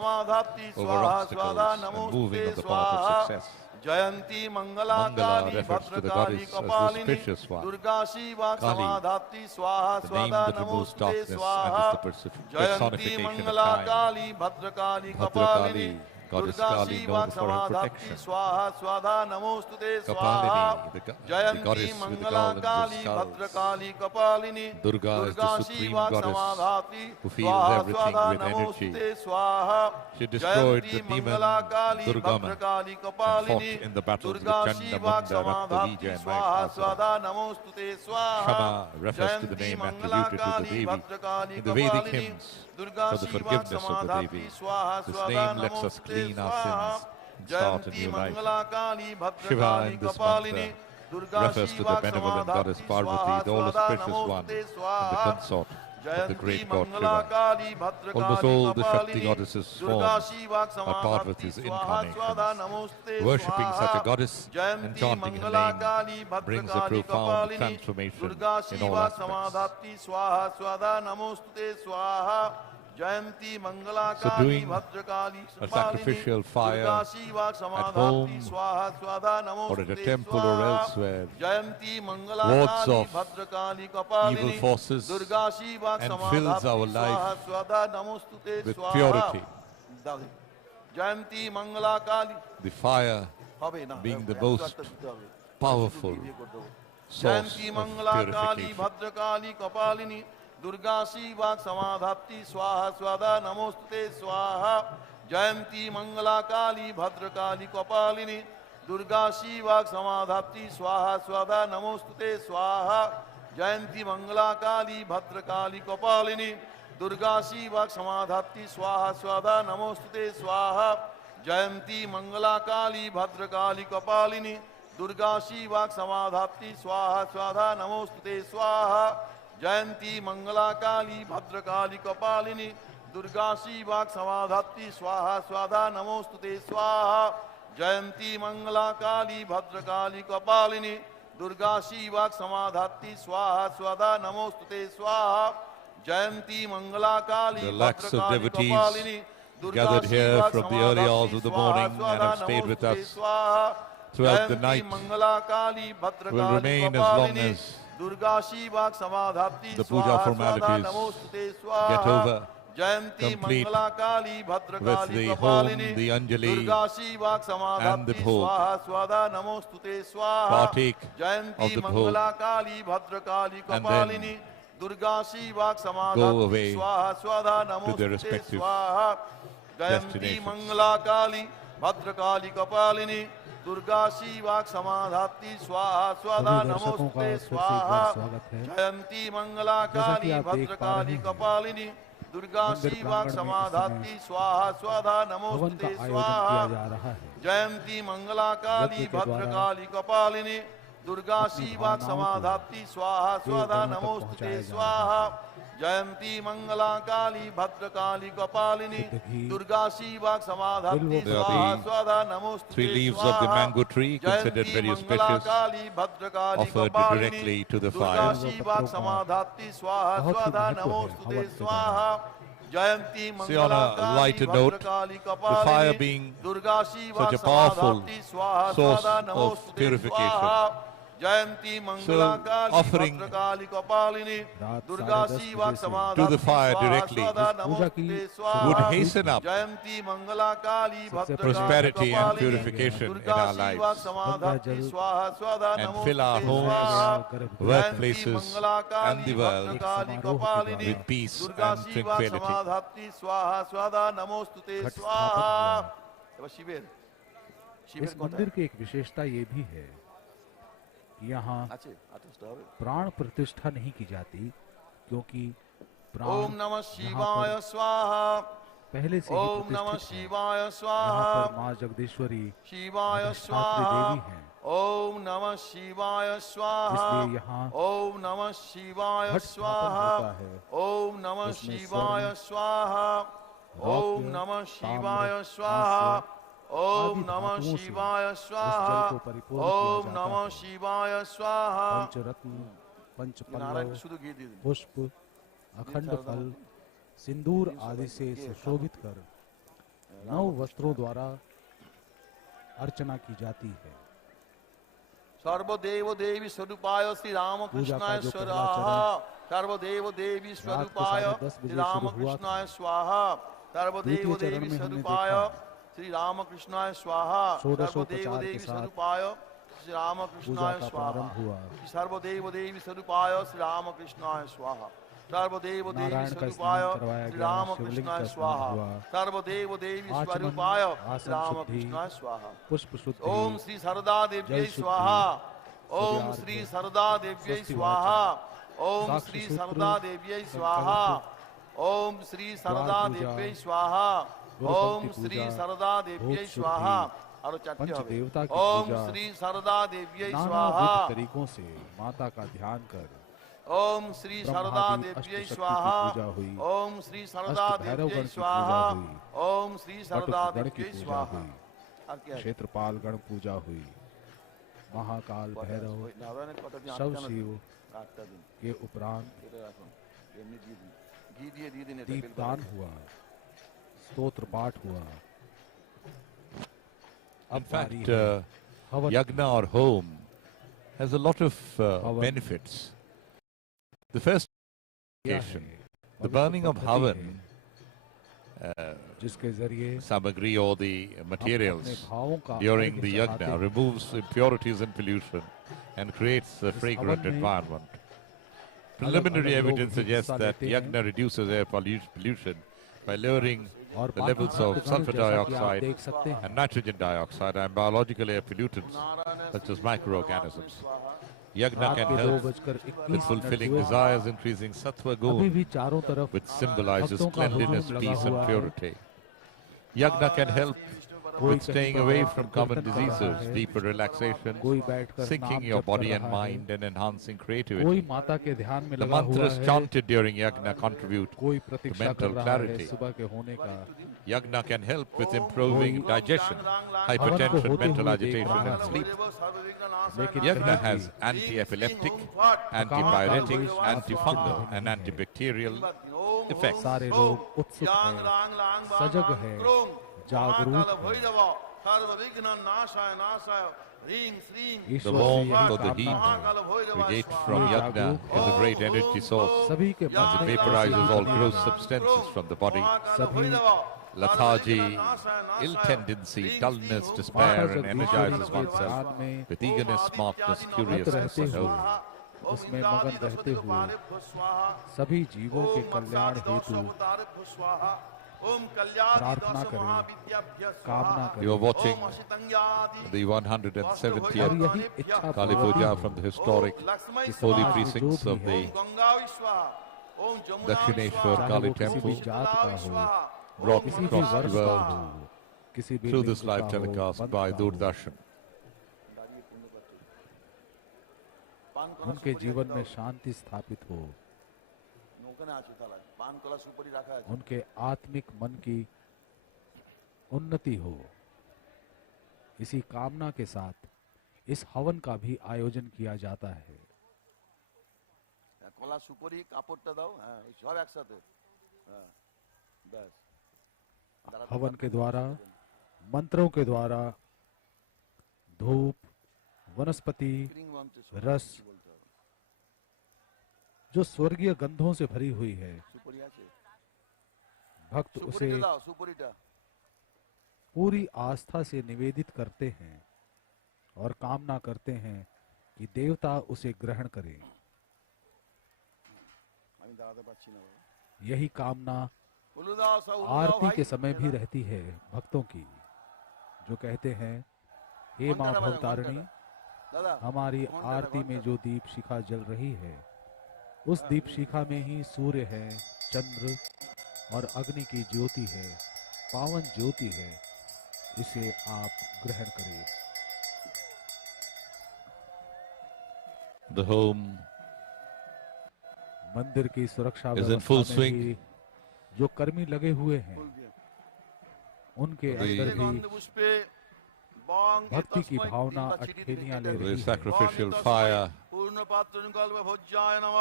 over obstacles and moving on the path of success. जयंती मंगला काली भद्रकाली कपालिनी दुर्गा शिवा समाधात्री स्वाहा स्वधा नमोस्तुते स्वाहा जयंती मंगला काली भद्रकाली कपालिनी Goddess Durga Kali, Shiva known for her Samadhati protection. Swaha Swada Namostute Swaha Kapalini, the Jayanti goddess with the Mangala golden Kali skulls. Bhadrakali Kapalini Durga is the supreme Shiva goddess Samadhati who feels Swaha everything Swada with energy. Namostute Swaha She destroyed Jayanti the demon Mangala Kali Durgama Bhadrakali and Kapalini fought in the battles with Durga Chanda, Shiva Munda, Samadhati Raktavija and Swaha Vaishnavisara. Swada Namostute Swaha Shama refers to the Jayanti name Mangala attributed to the Kali Devi Bhadrakali in the Vedic Kapalini hymns Durga for the Shiva forgiveness of the Samadhati Devi. Swaha This Swada name lets us Namostute clean our Swaha sins and start a Jayanti new life. Mangala Kali Shiva Bhadrakali in this Kapalini mantra Durga refers to the Shiva benevolent goddess Samadhati Parvati, the all Swada auspicious one Namostute and the Swaha consort of the Jayanti great god Mangala Shiva. Kali Almost Bhadrakali all the Shakti Kapalini goddesses Durga formed Shiva are Samadhati Parvati's Swaha Swada incarnations. Namostute Worshipping such a goddess and Jayanti chanting her Mangala name Kali brings a Bhadrakali profound Kapalini transformation Durga in all Shiva aspects. Samadhati Swaha Swada Namostute Swaha Jayanti Mangala So Kali doing Bhadrakali a sacrificial fire Durga Shiva at Samadhati home Swaha Swada or at a Namostute temple or Swaha elsewhere Jayanti Mangala wards Kali off Bhadrakali Kapalini evil forces Durga Shiva and Samadhati fills our Swaha life Swada Namostute with Swaha purity. Jayanti Mangala Kali The fire হবে না being the একটা most দিতে হবে powerful source Jayanti of Mangla Kali purification. Bhadrakali कपालिनी दुर्गा शिवा समाधात्ति स्वाहा स्वदा नमोस्तुते स्वाहा जयंती मंगला काली भद्रकाली कपालिनी दुर्गा शिवा समाधात्ति स्वाहा स्वदा नमोस्तुते स्वाहा जयंती मंगला काली भद्रकाली कपालिनी दुर्गा शिवा समाधात्ति स्वाहा स्वदा नमोस्तुते स्वाहा जयंती मंगला काली भद्रकाली कपालिनी दुर्गा शिवा समाधात्ति स्वाहा स्वाधा नमोस्तुते स्वाहा जयंती मंगला काली भद्रकाली कपालिनी दुर्गा शिवा समाधात्ति स्वाहा स्वाधा नमोस्तुते स्वाहा जयंती मंगला काली भद्रकाली कपालिनी दुर्गा शिवा समाधात्ति स्वाहा स्वाधा नमोस्तुते स्वाहा जयंती मंगला काली The lakhs of Bhadrakali devotees Kapalini Durga gathered here Shiva from the early hours समाधात्ति of the स्वाहा morning and स्वाधा have stayed with नमोस्तुते us स्वाहा throughout the Jayanti night Mangla Kali will Bhadrakali remain as long Kapalini as Durga Shiva समाधात्ति the puja स्वाहा स्वाधा formalities नमोस्तुते get स्वाहा over, Jayanti complete Mangla Kali with Bhadrakali the Kapalini home, the Anjali Durga Shiva and the समाधात्ति bhog. स्वाहा स्वाधा नमोस्तुते स्वाहा Partake Jayanti of the bhog Mangla Kali Bhadrakali and then Kapalini Durga Shiva go समाधात्ति away स्वाहा स्वाधा to their नमोस्तुते respective स्वाहा जयंती destinations. Mangla Kali Bhadrakali कपालिनी दुर्गा शिवा समाधात्ति स्वाहा स्वाधा सभी दर्शकों का नमोस्तुते फिर से एक स्वाहा बार स्वागत है। जयंती मंगला जैसा कि काली आप देख पा रहे भद्रकाली हैं, कपालिनी दुर्गा मंदिर शिवा प्रांगण में इस समाधात्ति समय स्वाहा स्वाधा हवन का नमोस्तुते आयोजन स्वाहा किया जा रहा है। जयंती मंगला काली यज्ञ के द्वारा भद्रकाली कपालिनी दुर्गा अपनी शिवा भावनाओं को समाधात्ति स्वाहा स्वाधा देवगणों तक नमोस्तुते पहुंचाया जा स्वाहा जयंती मंगला काली भद्रकाली कपालिनी शुद्ध घी, दुर्गा शिवा समाधात्ति बिल्व स्वाहा पत्र, स्वाधा नमोस्तुते 3 leaves of the स्वाहा। mango tree, considered Jayanti very Mangla auspicious, Kali Bhadrakali offered Kapalini directly to the Durga fire. Shiva समाधात्ति स्वाहा बहुत ही स्वाधा महत्व है नमोस्तुते हवन के स्वाहा जयंती See, on Mangla a lighter Kali note, Bhadrakali the fire Kapalini being Durga Shiva such a powerful समाधात्ति स्वाहा source स्वाधा of नमोस्तुते purification. स्वाहा जयंती मंगला काली offering भद्रकाली कपालिनी रात दुर्गा 10:30 शिवा बजे से समाधात्ति to the fire स्वाहा directly स्वाधा पूजा की नमोस्तुते would स्वाहा hasten up Jayanti Mangla Kali Bhadrakali prosperity and Kapalini purification in Durga our Shiva lives समाधात्ति स्वाहा स्वाधा and fill our नमोस्तुते homes, स्वाहा workplaces, Mangla Kali and the world Bhadrakali Kapalini with peace Durga and Shiva tranquility. समाधात्ति स्वाहा स्वाधा नमोस्तुते घट स्वाहा स्थापन एবার শিবের इस শিবের কথা मंदिर की एक विशेषता ये भी है कि यहाँ আছে আতসটা হবে प्राण प्रतिष्ठा नहीं की जाती, क्योंकि प्राण ओम नमः यहाँ शिवाय पर स्वाहा पहले से ही ओम नमः प्रतिष्ठित है। शिवाय यहाँ स्वाहा पर माँ जगदीश्वरी शिवाय अधिष्ठात्री स्वाहा देवी हैं, ओम नमः शिवाय स्वाहा इसलिए यहाँ ओम नमः शिवाय घट स्थापन स्वाहा होता है। ओम नमः उसमें शिवाय स्वर्ण, स्वाहा ओम रौप्य, नमः ताम्र, शिवाय स्वाहा ओम आदि नमः धातुओं से शिवाय उस स्वाहा जल को परिपूर्ण किया ओम जाता नमः है। शिवाय स्वाहा पंचरत्न, नारायण पंचपल्लव, शुद्ध घी दे दें पुष्प, अखंड फल, सिंदूर आदि से सुशोभित कर 9 वस्त्रों द्वारा अर्चना की जाती है। सर्वदेव देवी स्वरूपाय श्री रामकृष्णाय पूजा का जो स्वाहा पहला सर्वदेव देवी रात को स्वरूपाय 10:30 श्री बजे शुरू हुआ रामकृष्णाय था। स्वाहा सर्वदेव द्वितीय चरण देवी में हमने स्वरूपाय देखा श्री रामकृष्णाय स्वाहा सर्वदेव षोडशोपचार के देवी साथ स्वरूपाय श्री पूजा रामकृष्णाय का स्वाहा प्रारंभ हुआ। सर्वदेव देवी स्वरूपाय श्री रामकृष्णाय स्वाहा सर्वदेव देवी नारायण का स्वरूपाय स्नान करवाया श्री गया, रामकृष्णाय शिवलिंग का स्वाहा स्नान हुआ। सर्वदेव देवी आचमन, स्वरूपाय आसन श्री रामकृष्णाय शुद्धि, स्वाहा पुष्प शुद्धि, ओम श्री सरदा देव्यै जल शुद्धि, स्वाहा ओम सूर्यार्घ्य, श्री सरदा देव्यै स्वस्ति स्वाहा ओम साक्षी श्री सूत्र, सरदा देव्यै स्वाहा ओम श्री सरदा द्वार पूजा, देव्यै स्वाहा ओम गुरुपंक्ति श्री पूजा, सरदा देव्यै भोग स्वाहा शुद्धि, और चारटे पंच হবে देवता की ओम पूजा, श्री सरदा देव्यै नानाविध स्वाहा तरीकों से माता का ध्यान कर ओम श्री सरदा ब्रह्मादि देव्यै अष्टशक्ति की स्वाहा पूजा हुई। ओम श्री सरदा अष्टभैरव देव्यै गण की स्वाहा पूजा हुई। ओम श्री सरदा वटुक गण की देव्यै पूजा स्वाहा हुई। और क्या है क्षेत्रपाल गण पूजा हुई। महाकाल भैरव নারায়ণের কথা দিয়ে शव আটটা না शिव দিন, আটটা দিন के उपरांत এটা রাখুন এমনি দিয়ে দিন ঘি দিয়ে দিন এটা दीपदान हुआ, स्तोत्र पाठ हुआ। In अब बारी fact, है हवन yagna or home has a lot of Havan. benefits. The first क्या है? occasion, the पवित्र burning of पद्धति havan, है, जिसके जरिए samagri or the हम अपने materials भावों का during अर्घ्य the चढ़ाते yagna हैं। removes impurities and pollution and creates a इस fragrant हवन में environment. अलग-अलग Preliminary लोग evidence भी suggests हिस्सा that लेते हैं। yagna reduces air pollution by lowering और the बाकी levels of भक्तगण sulfur जैसा कि आप dioxide देख सकते हैं, and nitrogen dioxide and biological air pollutants such as microorganisms. Yagna रात can के help 2:21 with fulfilling हुए। desires, increasing sattva अभी gun, भी चारों तरफ which symbolizes भक्तों का cleanliness, हुजूम लगा peace and हुआ है। purity. Yagna can help कोई with कहीं staying पर away बैठकर from common कीर्तन कर रहा diseases, है, deeper relaxation, कोई बैठकर syncing नाम your जप कर body and रहा है, mind and enhancing कोई creativity. माता के ध्यान में The लगा हुआ mantras है, chanted during yagna contribute कोई to प्रतीक्षा कर mental रहा है clarity. सुबह के होने का। Yagna can help with improving digestion, हवन को hypertension, होते mental हुए देख agitation रहा and है। sleep. लेकिन Yagna कहीं has भी anti-epileptic, थकान का antipyretic, कोई स्वास्थ्य antifungal नहीं and है। antibacterial effects. सारे लोग उत्सुक हैं, सजग हैं, जागरूक The ईश्वर से warmth यही or the कामना heat है। we get from yagna is a great energy source सभी के as मन it में vaporizes ऐसी all ही gross बनी है। substances from the body. सभी Lethargy, ill tendency, dullness, despair, and energizes oneself में with eagerness, smartness, मत curiousness, रहते and हुए, hope. उसमें मगन रहते हुए सभी जीवों के कल्याण हेतु प्रार्थना करें, कामना You are करें। watching the और 170th यही इच्छा Kali पूर्वक Puja he from the historic holy precincts of the Dakshineswar चाहे Kali वो किसी भी temple जात का हो, brought किसी भी across वर्ष the का world हो, किसी भी through लिंग this का live हो, telecast पंथ by का हो, Doordarshan. उनके जीवन में शांति स्थापित हो, उनके आत्मिक मन की उन्नति हो, इसी कामना के साथ इस हवन का भी आयोजन किया जाता है। কলা সুপরি কাপড়টা দাও হ্যাঁ এই সব একসাথে হ্যাঁ ব্যাস हवन के द्वारा, मंत्रों के द्वारा, धूप, वनस्पति, रस, जो स्वर्गीय गंधों से भरी हुई है, সুপরি আছে भक्त उसे সুপরিটা দাও সুপরিটা पूरी आस्था से निवेदित करते हैं और कामना करते हैं कि देवता उसे ग्रहण करें। আমি দাঁড়াতে পারছি না বাবা यही कामना উলু দাও সব উলু দাও आरती ভাই के समय भी रहती है भक्तों की, जो कहते हैं, हे माँ भवतारिणी, দাদা हमारी आरती में जो दीप शिखा जल रही है, उस दीप शिखा में ही सूर्य है, चंद्र और अग्नि की ज्योति है, पावन ज्योति है, इसे आप ग्रहण करें। The home मंदिर की सुरक्षा is in full व्यवस्था में swing. भी जो कर्मी लगे हुए हैं, उनके The अंदर भी পুষ্পে বং भक्ति की भावना अटखेलियां ले the रही है। sacrificial fire পূর্ণ পাত্র নিকল্প ভোজ্যায় নমঃ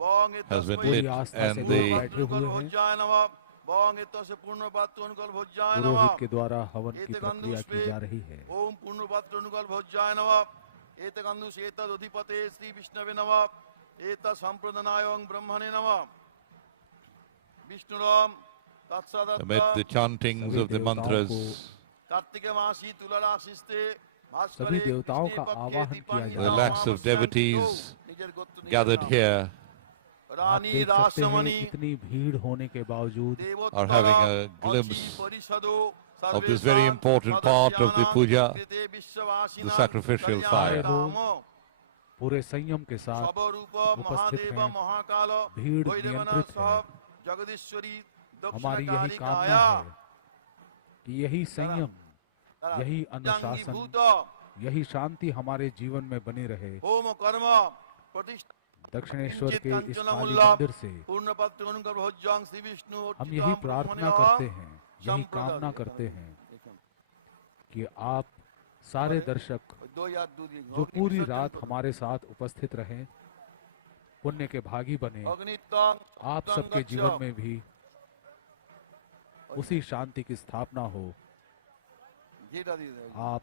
বং has been पूरी lit आस्था से and लोग the बैठे हुए हैं। ভোজ্যায় নমঃ বং এতসে পূর্ণ পাত্র নিকল্প ভোজ্যায় নমঃ पुरोहित के द्वारा हवन की प्रक्रिया की जा रही है। ओम पूर्ण पात्र निकल्प भोज्याय नमः एत गंधुष एतद् अधिपते श्री विष्णवे नमः एत संप्रदनाय ब्रह्मणे नमः विष्णुराम तत्सदत्त amid the chantings सभी of the देवताओं mantras, को कार्तिक मासी तुला राशिस्ते सभी देवताओं का आवाहन किया जा The रहा lakhs है। of devotees gathered here आप रानी देख सकते हैं रासमणि इतनी भीड़ होने के बावजूद are having a glimpse of this very important part of the puja, the sacrificial fire. लोग पूरे संयम के साथ उपस्थित हैं। भीड़ नियंत्रित है। जगदीश्वरी हमारी यही कामना है कि यही संयम, यही अनुशासन, यही शांति हमारे जीवन में बनी रहे। होम कर्म प्रतिष्ठा दक्षिणेश्वर के इस काली मंदिर से हम यही प्रार्थना करते हैं, यही कामना करते हैं कि आप सारे दर्शक जो पूरी रात हमारे साथ उपस्थित रहें, पुण्य के भागी बने। आप सबके जीवन में भी उसी शांति की स्थापना हो। आप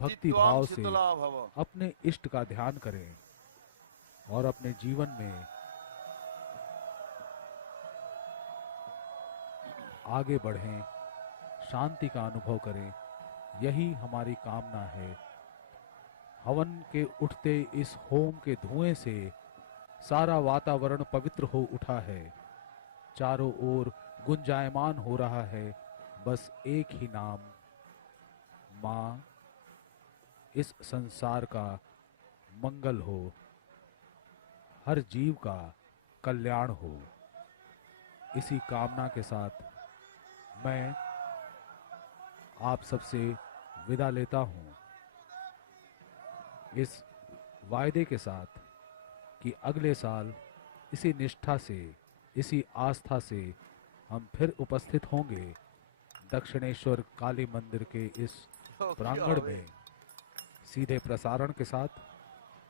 भक्ति भाव से अपने इष्ट का ध्यान करें और अपने जीवन में आगे बढ़ें, शांति का अनुभव करें। यही हमारी कामना है। हवन के उठते इस होम के धुएं से सारा वातावरण पवित्र हो उठा है। चारों ओर गुंजायमान हो रहा है बस एक ही नाम, माँ। इस संसार का मंगल हो, हर जीव का कल्याण हो। इसी कामना के साथ मैं आप सबसे विदा लेता हूँ, इस वायदे के साथ कि अगले साल इसी निष्ठा से, इसी आस्था से हम फिर उपस्थित होंगे दक्षिणेश्वर काली मंदिर के इस प्रांगण में सीधे प्रसारण के साथ।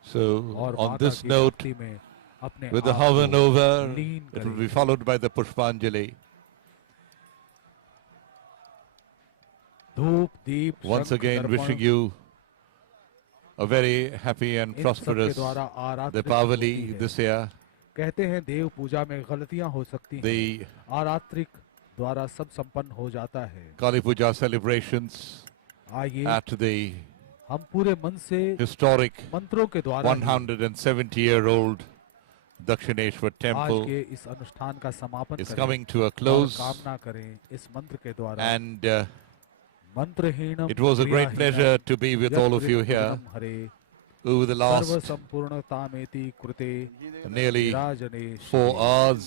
So और on माता this की note, भक्ति में अपने with the आप havan को over, लीन it will करें। be followed by the Pushpanjali. धूप दीप Once शंख again, दर्पण wishing you a very happy and इन सबके prosperous द्वारा आराधना होती Diwali है। this year. कहते हैं देव पूजा में गलतियां हो सकती हैं, The आरात्रिक द्वारा सब संपन्न हो जाता है। Kali Puja celebrations आइए at the हम पूरे मन से historic मंत्रों के द्वारा ही 170-year-old Dakshineswar आज temple के इस अनुष्ठान का समापन is करें coming to a और close, कामना करें इस मंत्र के द्वारा। and मंत्रहीनम it was a great pleasure to be with all of you here Hare over the serve last संपूर्णतामेति कृते nearly विराजने 4 hours,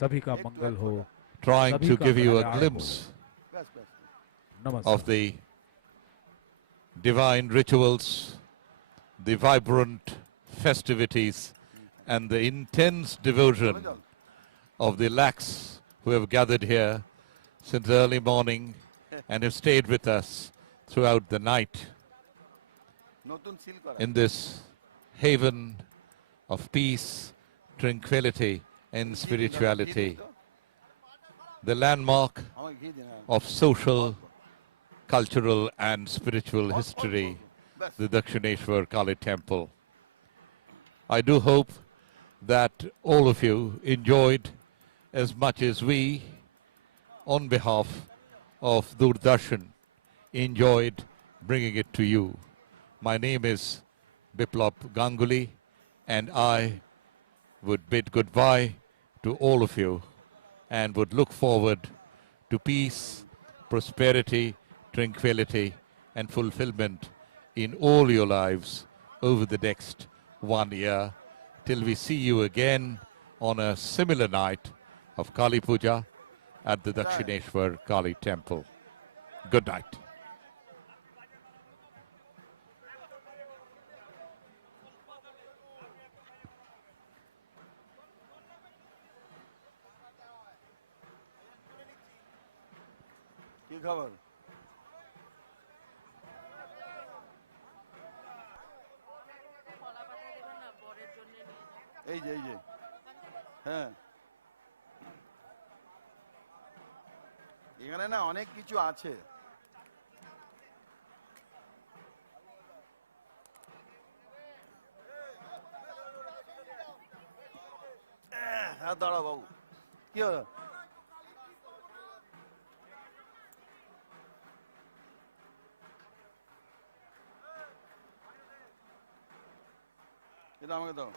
सभी का मंगल हो। trying सभी to का give you a कल्याण हो। glimpse नमस्कार। of the divine rituals, the vibrant festivities, and the intense devotion of the lakhs who have gathered here since early morning and have stayed with us throughout the night in this haven of peace, tranquility, and spirituality, the landmark of social, cultural, and spiritual history, the Dakshineswar Kali Temple. I do hope that all of you enjoyed as much as we, on behalf of Doordarshan, enjoyed bringing it to you. My name is Biplab Ganguly, and I would bid goodbye to all of you and would look forward to peace, prosperity, tranquility, and fulfillment in all your lives over the next 1 year, till we see you again on a similar night of Kali Puja at the Dakshineswar Kali Temple. Good night. কি খবর? এই যে হ্যাঁ, এখানে না অনেক কিছু আছে। হ্যাঁ দাঁড়াও বাবু, কি হলো? দাও আমাকে দাও।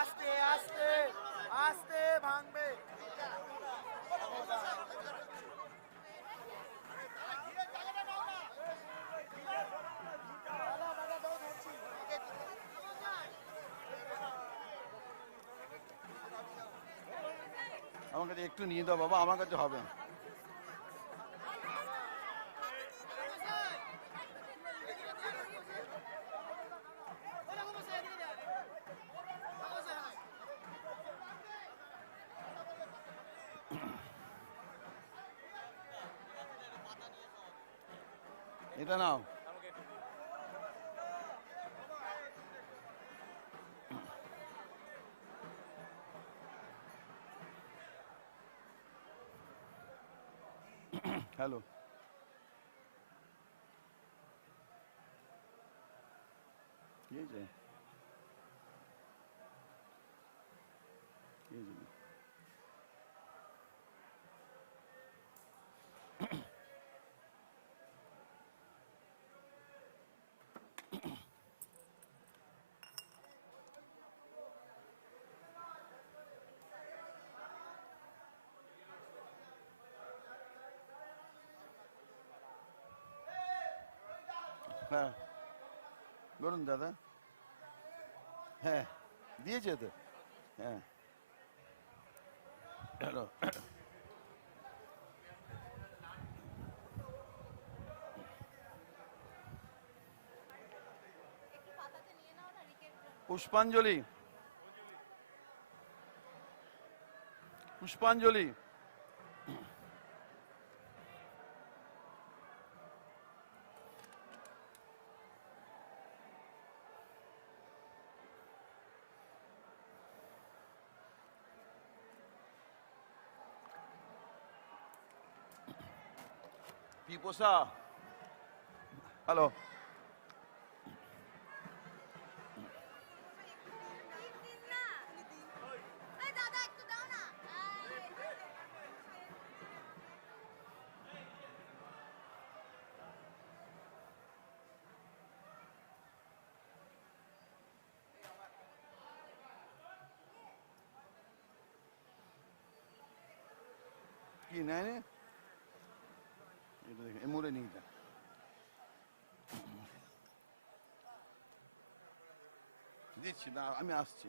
আস্তে আস্তে আস্তে ভাঙবে। আমার কাছে একটু নিয়ে দাও বাবা, আমার কাছে হবে না। এটা নাও। হ্যালো, কি হয়েছে? কি হয়েছে? হ্যাঁ বলুন দাদা। হ্যাঁ দিয়েছে তো। হ্যাঁ হ্যালো, পুষ্পাঞ্জলি, পুষ্পাঞ্জলি। পিপোসা, হ্যালো। কি নেয় রে? এটা দেখে মোড়ে নিয়ে যা। দিচ্ছি না, আমি আসছি।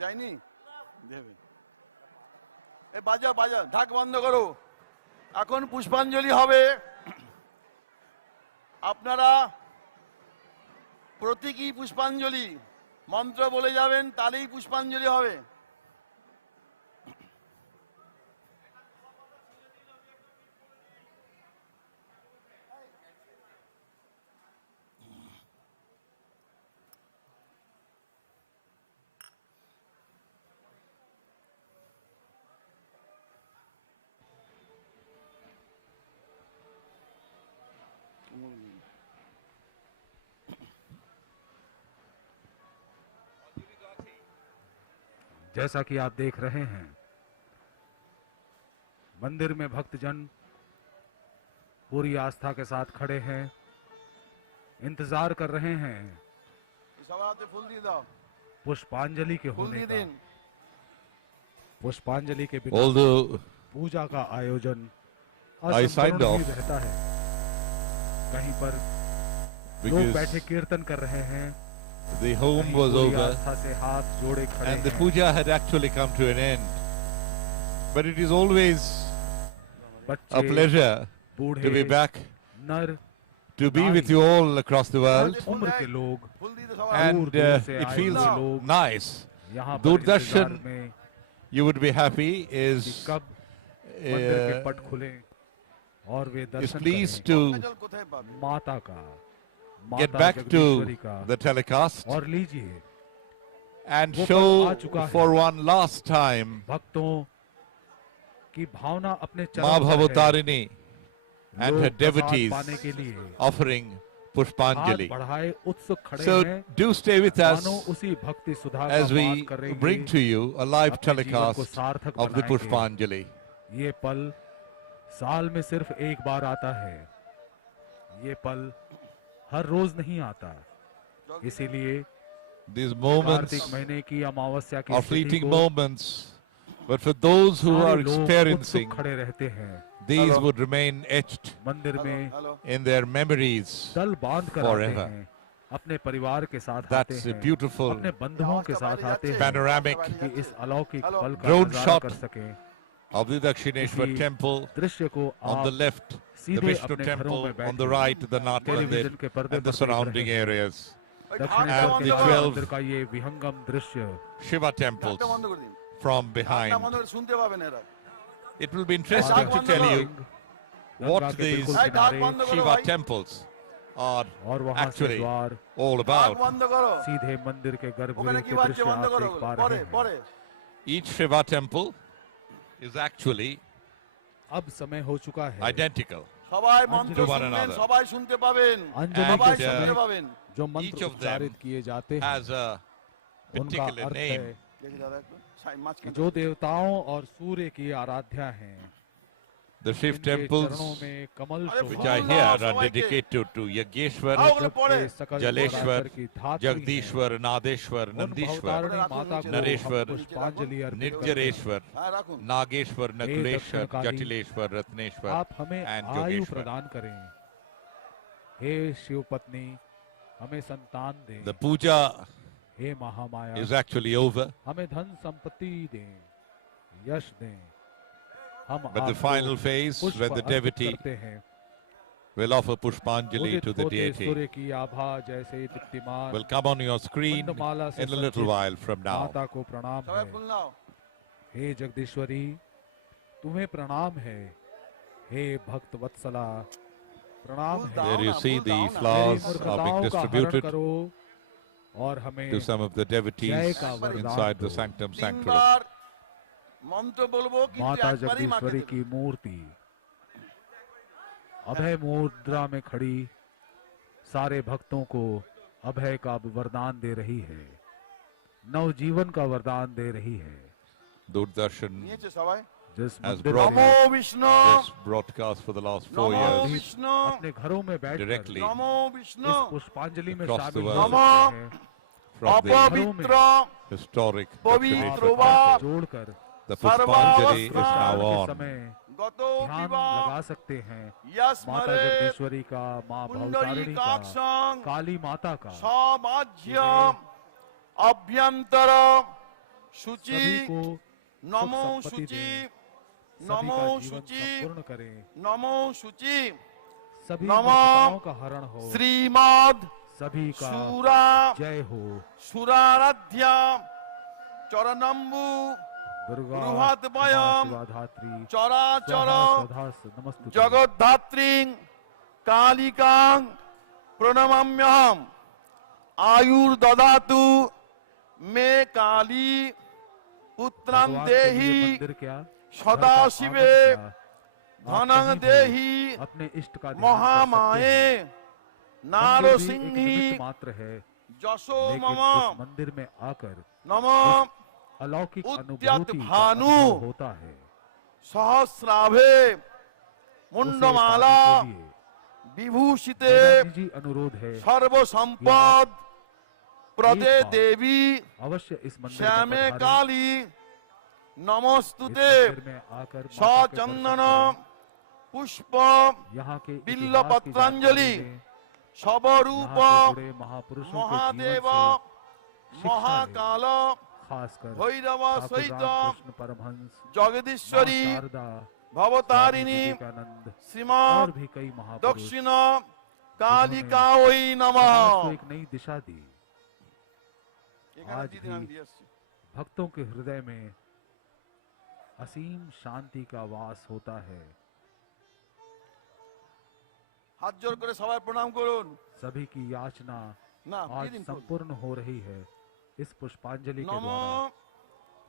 যায়নি দেবে। এ বাজা বাজা, ঢাক বন্ধ করো। এখন পুষ্পাঞ্জলি হবে। আপনারা প্রতীকী পুষ্পাঞ্জলি মন্ত্র বলে যাবেন, তাহলেই পুষ্পাঞ্জলি হবে। जैसा कि आप देख रहे हैं, मंदिर में भक्तजन पूरी आस्था के साथ खड़े हैं, इंतजार कर रहे हैं पुष्पांजलि के होने का। पुष्पांजलि के बिना Although पूजा का आयोजन I signed असंपूर्ण off ही रहता है। कहीं पर लोग because बैठे कीर्तन कर रहे हैं, the home कहीं was पूरी over आस्था से हाथ जोड़े खड़े and the हैं। puja had actually come to an end. But it is always a बच्चे, pleasure to बूढ़े, be back, नर, to be with you all across the world, उम्र के लोग, ফুল দিতে সবাই and दूर से it आए feels हुए लोग nice. यहाँ पर इंतजार Doordarshan, में you would be happy, कि is कब मंदिर के पट खुले और वे is दर्शन pleased करें to জল কোথায় পাবে माता का, get माता back to जगदीश्वरी का। the telecast और लीजिए and वो पल आ show चुका है। for one last time भक्तों की भावना अपने Ma चरम पर है। Bhavatarini and लोग her प्रसाद devotees पाने के लिए offering हाथ Pushpanjali. बढ़ाए उत्सुक खड़े So हैं, do stay with us मानो उसी भक्ति सुधा as का we पान करेंगे, bring to you a live अपने जीवन को telecast सार्थक of the बनाएंगे। Pushpanjali. ये पल साल में सिर्फ एक बार आता है, ये पल हर रोज नहीं आता, इसीलिए These moments कार्तिक महीने की अमावस्या की are स्थिति fleeting को moments, but for those who सारे are लोग experiencing, उत्सुक खड़े रहते हैं। these would remain etched मंदिर में হ্যালো in their memories. दल बांध कर आते forever. हैं, अपने परिवार के साथ आते That's a हैं, beautiful अपने बंधुओं के साथ आते हैं panoramic कि इस अलौकिक पल का drone नजारा shot कर सकें। of the Dakshineswar इसी temple. दृश्य को On the आप left, the सीधे Vishnu अपने घरों temple. में बैठे On the right, the Nath television Mandir के पर्दे and the पर देख surrounding रहे हैं। areas. दक्षिणेश्वर and के the काली 12 मंदिर का ये विहंगम दृश्य Shiva temples ডাকটা বন্ধ করে দিন from ডাকটা behind. বন্ধ করে শুনতে পাবেন এরা It will be interesting to tell you what Ganga के these बिल्कुल भाई, डाक किनारे बंद करो Shiva भाई। temples are और वहां से actually द्वार all ডাক about. বন্ধ করো सीधे मंदिर के ওখানে गर्भगृह কি के বাজছে दृश्य বন্ধ आप করো देख पा পরে रहे हैं। পরে Each Shiva temple is actually अब समय हो चुका है identical. সবাই মন্ত্র To one শুনবেন another. সবাই শুনতে পাবেন अंजलि সবাই के শুনতে समय পাবেন जो each मंत्र of them उच्चारित किए जाते हैं Has a उनका particular अर्थ name. है দেখি দাদা একটু कि जो देवताओं और सूर्य की आराध्या हैं, The Shiv इनके temples चरणों में कमल which Shobha are Allah, here are সবাইকে। dedicated to Yageshwar, आओ, ওগুলো পড়ে। जबकि सकल Jaleshwar, चराचर की धात्री हैं। Jagdishwar, Nadeshwar, उन Nandishwar, भवतारिणी माता को नरेश्वर, हम पुष्पांजलि अर्पित करते हैं। Nirjareshwar, হ্যাঁ রাখুন Nageshwar, Nakuleshwar, Dakshinkali, Jatileshwar, Ratneshwar, आप हमें and आयु Jogeshwar. प्रदान करें, हे शिव पत्नी हमें संतान दें, The puja hey Mahamaya is actually over, हमें धन संपत्ति दें, यश दें। हम but the आपको final phase, पुष्प when the अर्पित devotee करते हैं। will offer Pushpanjali Udit to the होते deity, सूर्य की आभा जैसे दीप्तिमान will come on your screen मंडमाला से in a little सज्जित while from now. माता को प्रणाम সবাই है। ফুল নাও हे जगदीश्वरी तुम्हें प्रणाम है, हे भक्त वत्सला प्रणाम है। There you see the मेरी flowers are being मूर्खताओं का हरण distributed करो और हमें to some of the devotees जय का वरदान inside the दो। sanctum sanctorum. তিনবার মন্ত্র বলবো কিন্তু माता একবারই মাকে जगदीश्वरी দেবো। की मूर्ति अभय मुद्रा में खड़ी सारे भक्तों को अभय का वरदान दे रही है, नवजीवन का वरदान दे रही है। Doordarshan নিয়েছে সবাই जिस has मंदिर brought নমো में Vishnu this broadcast for the last 4 Namo years Vishnu अपने घरों में बैठकर directly নমো বিষ্ণু इस पुष्पांजलि में across the शामिल हो world सकते हैं। from the অপবিত্র historic পবিত্র Dakshineswar বা temple. जोड़कर The Pushpanjali is सर्वावस्था now के on. समय গত ध्यान বিবাহ लगा सकते हैं यस माता मरे जगदीश्वरी का, माँ भवतारिणी का, পুণ্ডরীকাক্ষং काली माता का, সমাজ্যম অভ্যন্তর সূচি सभी को নমো सुख संपत्ति সূচি दें, सभी नमो का जीवन शुचि संपूर्ण करें, নমো সূচি सभी नमो मूर्खताओं का हरण हो, শ্রীমদ सभी का সুরা जय हो। সুরারাধ্যা চরণম্বু दुर्गा बृहद्वयम् शिवा धात्री চরাচর सदा नमस्तुते। জগদ্ধাত্রী কালিকাং প্রণমাম্যহম আয়ুর দদাতু মে কালী পুত্রাং भगवान के लिए देहि मंदिर क्या, सदा घर का शिवे आंगन क्या, आप धनं कहीं भी देहि अपने इष्ट का ध्यान कर महामाये सकते हैं। मंदिर भी एक नारसिंही निमित्त मात्र है, যশো लेकिन मम इस मंदिर में आकर नम अलौकिक उद्यत अनुभूति का भानु अनुभव होता है। सहस्राभे उसे मुंडमाला पाने के लिए विभूषिते मेरा निजी अनुरोध है, सर्वसंपद प्रदे एक बार देवी अवश्य इस मंदिर में श्यामे पधारें। काली इस नमस्तुते मंदिर में आकर माता के दर्शन सचंदन करें। पुष्प यहाँ के बिल्ल इतिहास की पत्रांजलि जानकारी में शवरूप यहाँ से जुड़े महापुरुषों के महादेव जीवन से शिक्षा महाकाल लें। खासकर भैरव ठाकुर सहित रामकृष्ण परमहंस, जगदीश्वरी मां शारदा, भवतारिणी स्वामी विवेकानंद श्रीमान और भी कई महापुरुष दक्षिण कालिका वही समाज को नमः। एक नई दिशा दी। आज भी भक्तों के हृदय में असीम शांति का वास होता है। हाथ जोड़ कर सबाई प्रणाम करुन। सभी की याचना ना आज संपूर्ण हो रही है इस पुष्पांजलि के नमो द्वारा।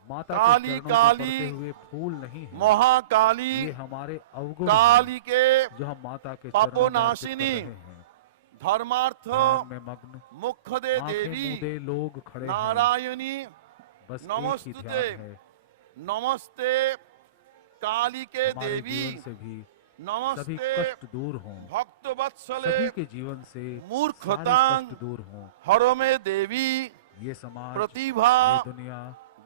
माता काली के चरणों में काली पड़ते हुए फूल नहीं है, महाकाली ये हमारे अवगुण काली हैं, के जो हम माता के चरणों में अर्पित कर पापोनाशिनी रहे हैं। धर्मार्थ ध्यान में मग्न मुखदे आंखें देवी मूंदे लोग खड़े हैं। नारायणी बस एक ही नमस्तुते ध्यान है, नमस्ते काली के हमारे देवी जीवन से भी सभी नमस्ते कष्ट दूर हों, भक्त वत्सले सभी के जीवन से मूर्खतां सारे कष्ट दूर हों। हरो में देवी ये समाज, प्रतिभा ये दुनिया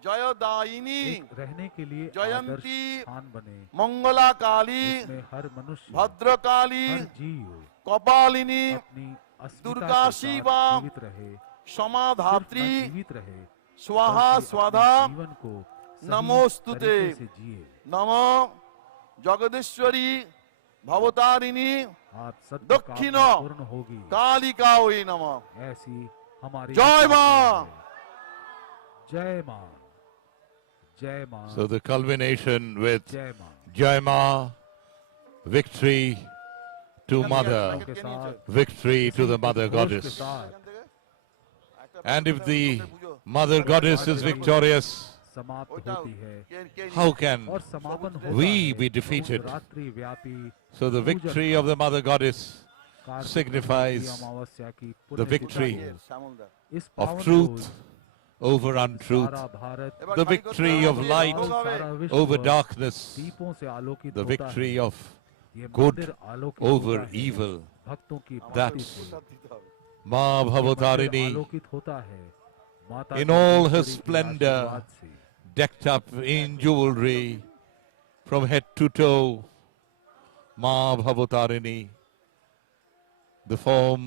जयदायिनी एक रहने के लिए जयंती आदर्श स्थान बने, मंगला काली इसमें हर मनुष्य, भद्रकाली हर जीव कपालिनी अपनी अस्मिता दुर्गा के साथ शिवा जीवित रहे, समाधात्री सिर्फ न जीवित रहे, स्वाहा बल्कि अपने स्वाधा जीवन को सही नमोस्तुते तरीके से जिए। नमो जगदीश्वरी भवतारिणी आप सब दक्षिण पूर्ण होगी, कालिका हुई नमः। ऐसी हमारी जय मां। जय मां, जय मां, So the culmination with जय मां Jai Ma, victory to Mother, के साथ, victory to the Mother Ghosh के Goddess. साथ And if the Mother Goddess is victorious, समाप्त होती है how can और समापन होता we है be defeated? रात्रि व्यापी So the victory of the Mother Goddess Kartik signifies अमावस्या की the पुण्य victory तिथि इस of पावन truth रोज over सारा untruth, Bharat the victory of light सारा विश्व over darkness, दीपों से आलोकित the होता victory है। of ये good मंदिर आलोकित over होता है evil. भक्तों की That भक्ति से। Ma ये मंदिर Bhavatarini, आलोकित होता है माता in की all her ईश्वरी के splendor, आशीर्वाद से। decked up in jewelry from head to toe, Ma Bhavatarini, the form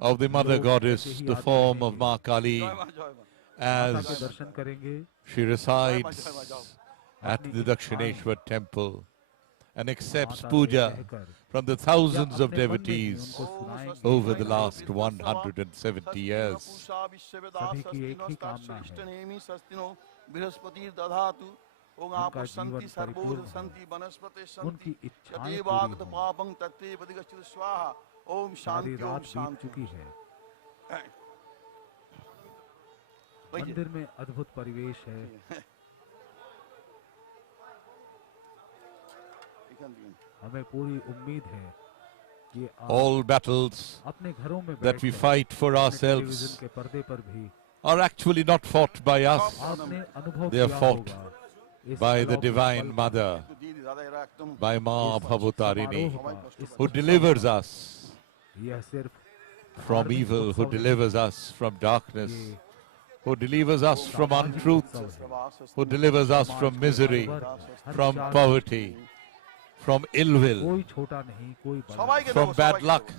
of the Mother Goddess, the form of Ma Kali, माता के as दर्शन करेंगे, she resides at the Dakshineswar temple and accepts माता से puja कहकर from the या thousands of अपने मन में ही devotees उनको सुनाएंगे। over the last 170 years. सभी की एक ही कामना है, बृहस्पति दधातु ओम आप उनका संति जीवन सर्वोद परिपूर्ण संति वनस्पति हो, उनकी संति इच्छाएं यदेवागत पूरी हों। पापं तत्ते पदिगच्छति स्वाहा ओम सारी शांति ओम रात बीत शांति। चुकी है, वही मंदिर में अद्भुत परिवेश है। हमें पूरी उम्मीद है कि आप All battles अपने घरों में that we बैठकर fight for अपने ourselves टेलीविजन के पर्दे पर भी are actually not fought by us, आपने अनुभव they are किया fought होगा इस by the अलौकिक Divine पल Mother, तो दीदी दादा एरा एकदम by Ma Bhavatarini, समारोह का, इस who delivers us यह सिर्फ from धार्मिक evil, who उत्सव नहीं, delivers us from darkness, ये who delivers us from सामाजिक untruth, उत्सव है। who delivers us from misery, her from जात, poverty, from ill will, कोई छोटा नहीं, कोई बड़ा सबाई नहीं। के from दो, bad सबाई के luck. दो।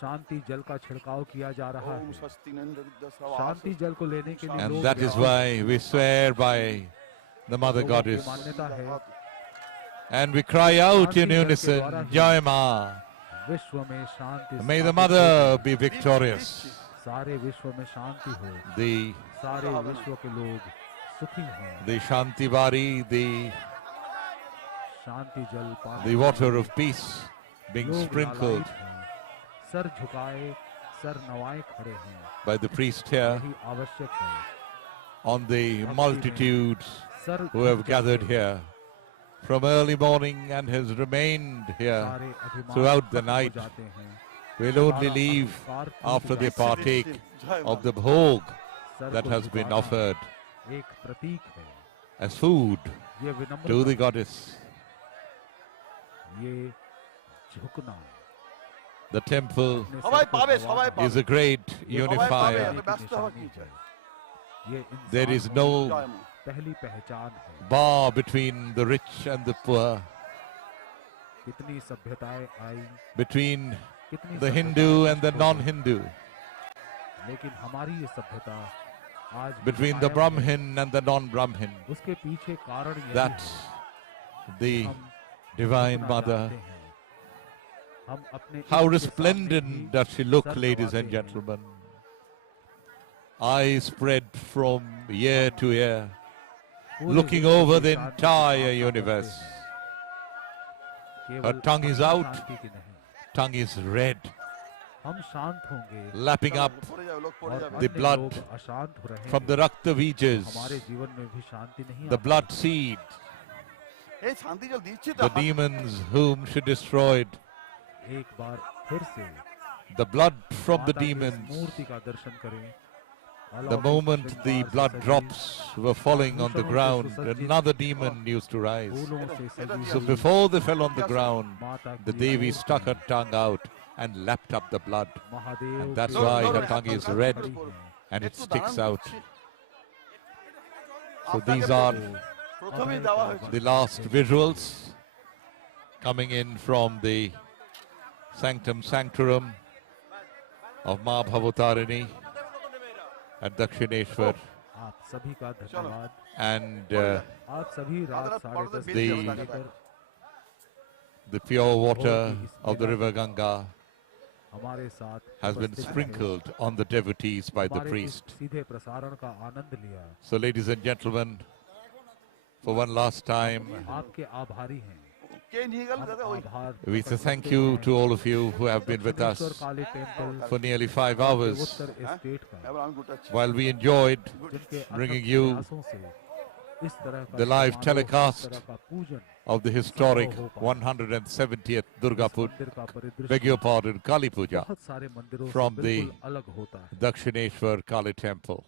शांति जल का छिड़काव किया जा रहा ओम है। स्वस्ति नंद विद्या सवास शांति जल को लेने के लिए And लोग that is व्याकुल why we swear by the Mother लोगों की Goddess मान्यता है, and we cry out in unison, Jai Ma. विश्व में शांति May the स्थापित Mother हो, be victorious. सारे विश्व में शांति हो, The सारे विश्व के लोग सुखी हों। the Shanti Bari, the शांति जल पाने the water of peace being लोग sprinkled लालायित हों, सर झुकाए, सर नवाए खड़े हैं। by the priest here यही आवश्यक है। on the multitudes sir who have झुक gathered जाए, here from early morning and has remained here सारे अभिमान throughout the खत्म हो night. जाते हैं। Will only leave अहंकार टूट after they जाता है। partake जय of मां। the bhog सर that को has been झुकाना offered एक प्रतीक है। as food ये to विनम्रता, the goddess. ये झुकना, The temple अपने हवाई सर को पावे गंवाना, हवाई पावे is a great ये हवाई unifier. पावे की व्यस्त हो निशानी की है। ये There इंसान is होने no जय मां। की पहली पहचान है। bar between the rich and the poor. कितनी सभ्यताएं आई, between कितनी the Hindu सभ्यताएं and the नष्ट हो गई, non-Hindu, लेकिन हमारी ये सभ्यता आज भी between the कायम है। Brahmin and the non-Brahmin. उसके पीछे कारण यही That's है the कि हम Divine इतना Mother. जानते हैं। हम अपने How इष्ट के सामने resplendent भी does she look, sir ladies Navate and हैं। gentlemen. Eyes spread from ear to ear, पूरे looking विश्व over की the शांति की entire कामना करते universe. हैं। Her केवल tongue is अपनी out, शांति की नहीं, tongue is red, हम शांत होंगे lapping up পড়ে যাবে লোক পড়ে और যাবে the अन्य blood लोग अशांत रहेंगे, from the Rakta तो Beejas, हमारे जीवन में भी शांति नहीं the आ blood पाएगी। seed, এই শান্তি জল দিচ্ছি তো the demons whom she destroyed, एक बार फिर से the blood from the माता की इस demons. मूर्ति का दर्शन करें। The अलौकिक moment श्रृंगार the से blood सजी, drops were falling on the आभूषणों से ground, सुसज्जित, another demon used to rise. फूलों से सजी So हुई before they fell on the ground, माता the की Devi Murthy stuck her tongue out and lapped up the blood. Mahadev And that's के why रूप her में tongue is खड़ी red हैं। and it একটু sticks দাঁড়ান out. দিচ্ছি। So আপনাকে these are প্রথমেই দেওয়া হয়েছে the last visuals coming in from the Sanctum Sanctorum of Ma Bhavatarini at Dakshineswar. आप सभी का धन्यवाद। And आप सभी रात रात 10:30 पर्दे बजे बिल से दिया लेकर the pure water of the river Ganga हमारे साथ has been उपस्थित रहे। sprinkled on the devotees by the हमारे इस priest. सीधे प्रसारण का आनंद लिया। So ladies and gentlemen, for one last time, आपके आभारी हैं। কে নিয়ে গেল हम দাদা ওই आभार we say प्रकट thank करते you हैं। to all of you who have been with us Dakshineswar Kali temple for nearly 5 और hours देवोत्तर एस्टेट का, এবার আমি গোটাচ্ছি while we enjoyed जिनके अथक bringing you प्रयासों से इस तरह का the live समारोह, telecast इस तरह का पूजन of the historic 170th Durga Puja, मंदिर का परिदृश्य beg your pardon, Kali Puja बहुत सारे मंदिरों से from the बिल्कुल अलग होता है। Dakshineswar Kali Temple.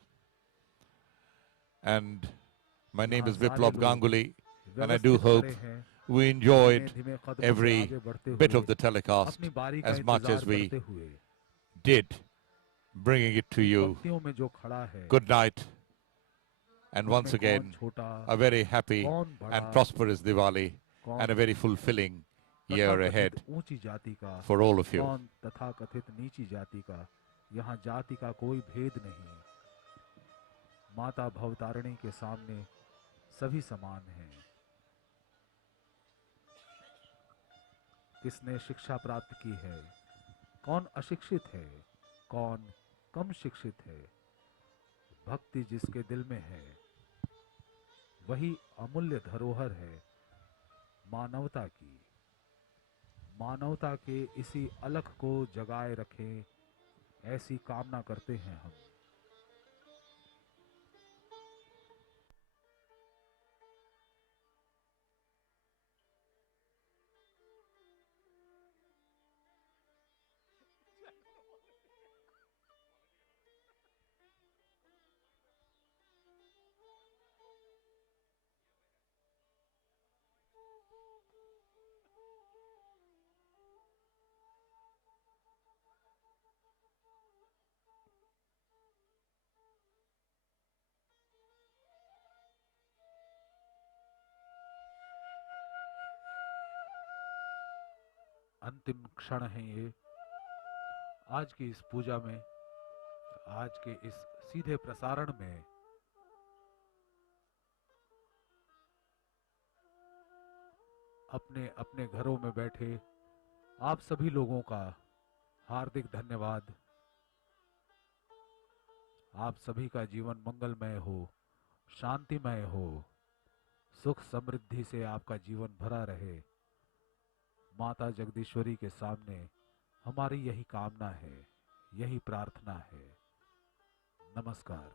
And my name यहाँ is सारे Biplab लोग Ganguly, and I do व्यवस्थित hope खड़े हैं, we enjoyed धीमे-धीमे कदमों से every आगे बढ़ते bit हुए of the telecast अपनी बारी का as much इंतजार as we करते हुए। did, bringing it to you. पंक्तियों में जो खड़ा है, Good night, and उसमें once कौन again, छोटा, a very happy कौन बड़ा, and prosperous Diwali कौन and a very fulfilling year तथाकथित ahead ऊंची जाति का, for all of you. कौन तथाकथित नीची जाति का, यहाँ जाति का कोई भेद नहीं। माता भवतारिणी के सामने सभी समान हैं। किसने शिक्षा प्राप्त की है, कौन अशिक्षित है, कौन कम शिक्षित है, भक्ति जिसके दिल में है वही अमूल्य धरोहर है मानवता की। मानवता के इसी अलख को जगाए रखे, ऐसी कामना करते हैं हम। अंतिम क्षण है ये आज की इस पूजा में, आज के इस सीधे प्रसारण में। अपने अपने घरों में बैठे आप सभी लोगों का हार्दिक धन्यवाद। आप सभी का जीवन मंगलमय हो, शांतिमय हो, सुख समृद्धि से आपका जीवन भरा रहे। माता जगदीश्वरी के सामने हमारी यही कामना है, यही प्रार्थना है। नमस्कार।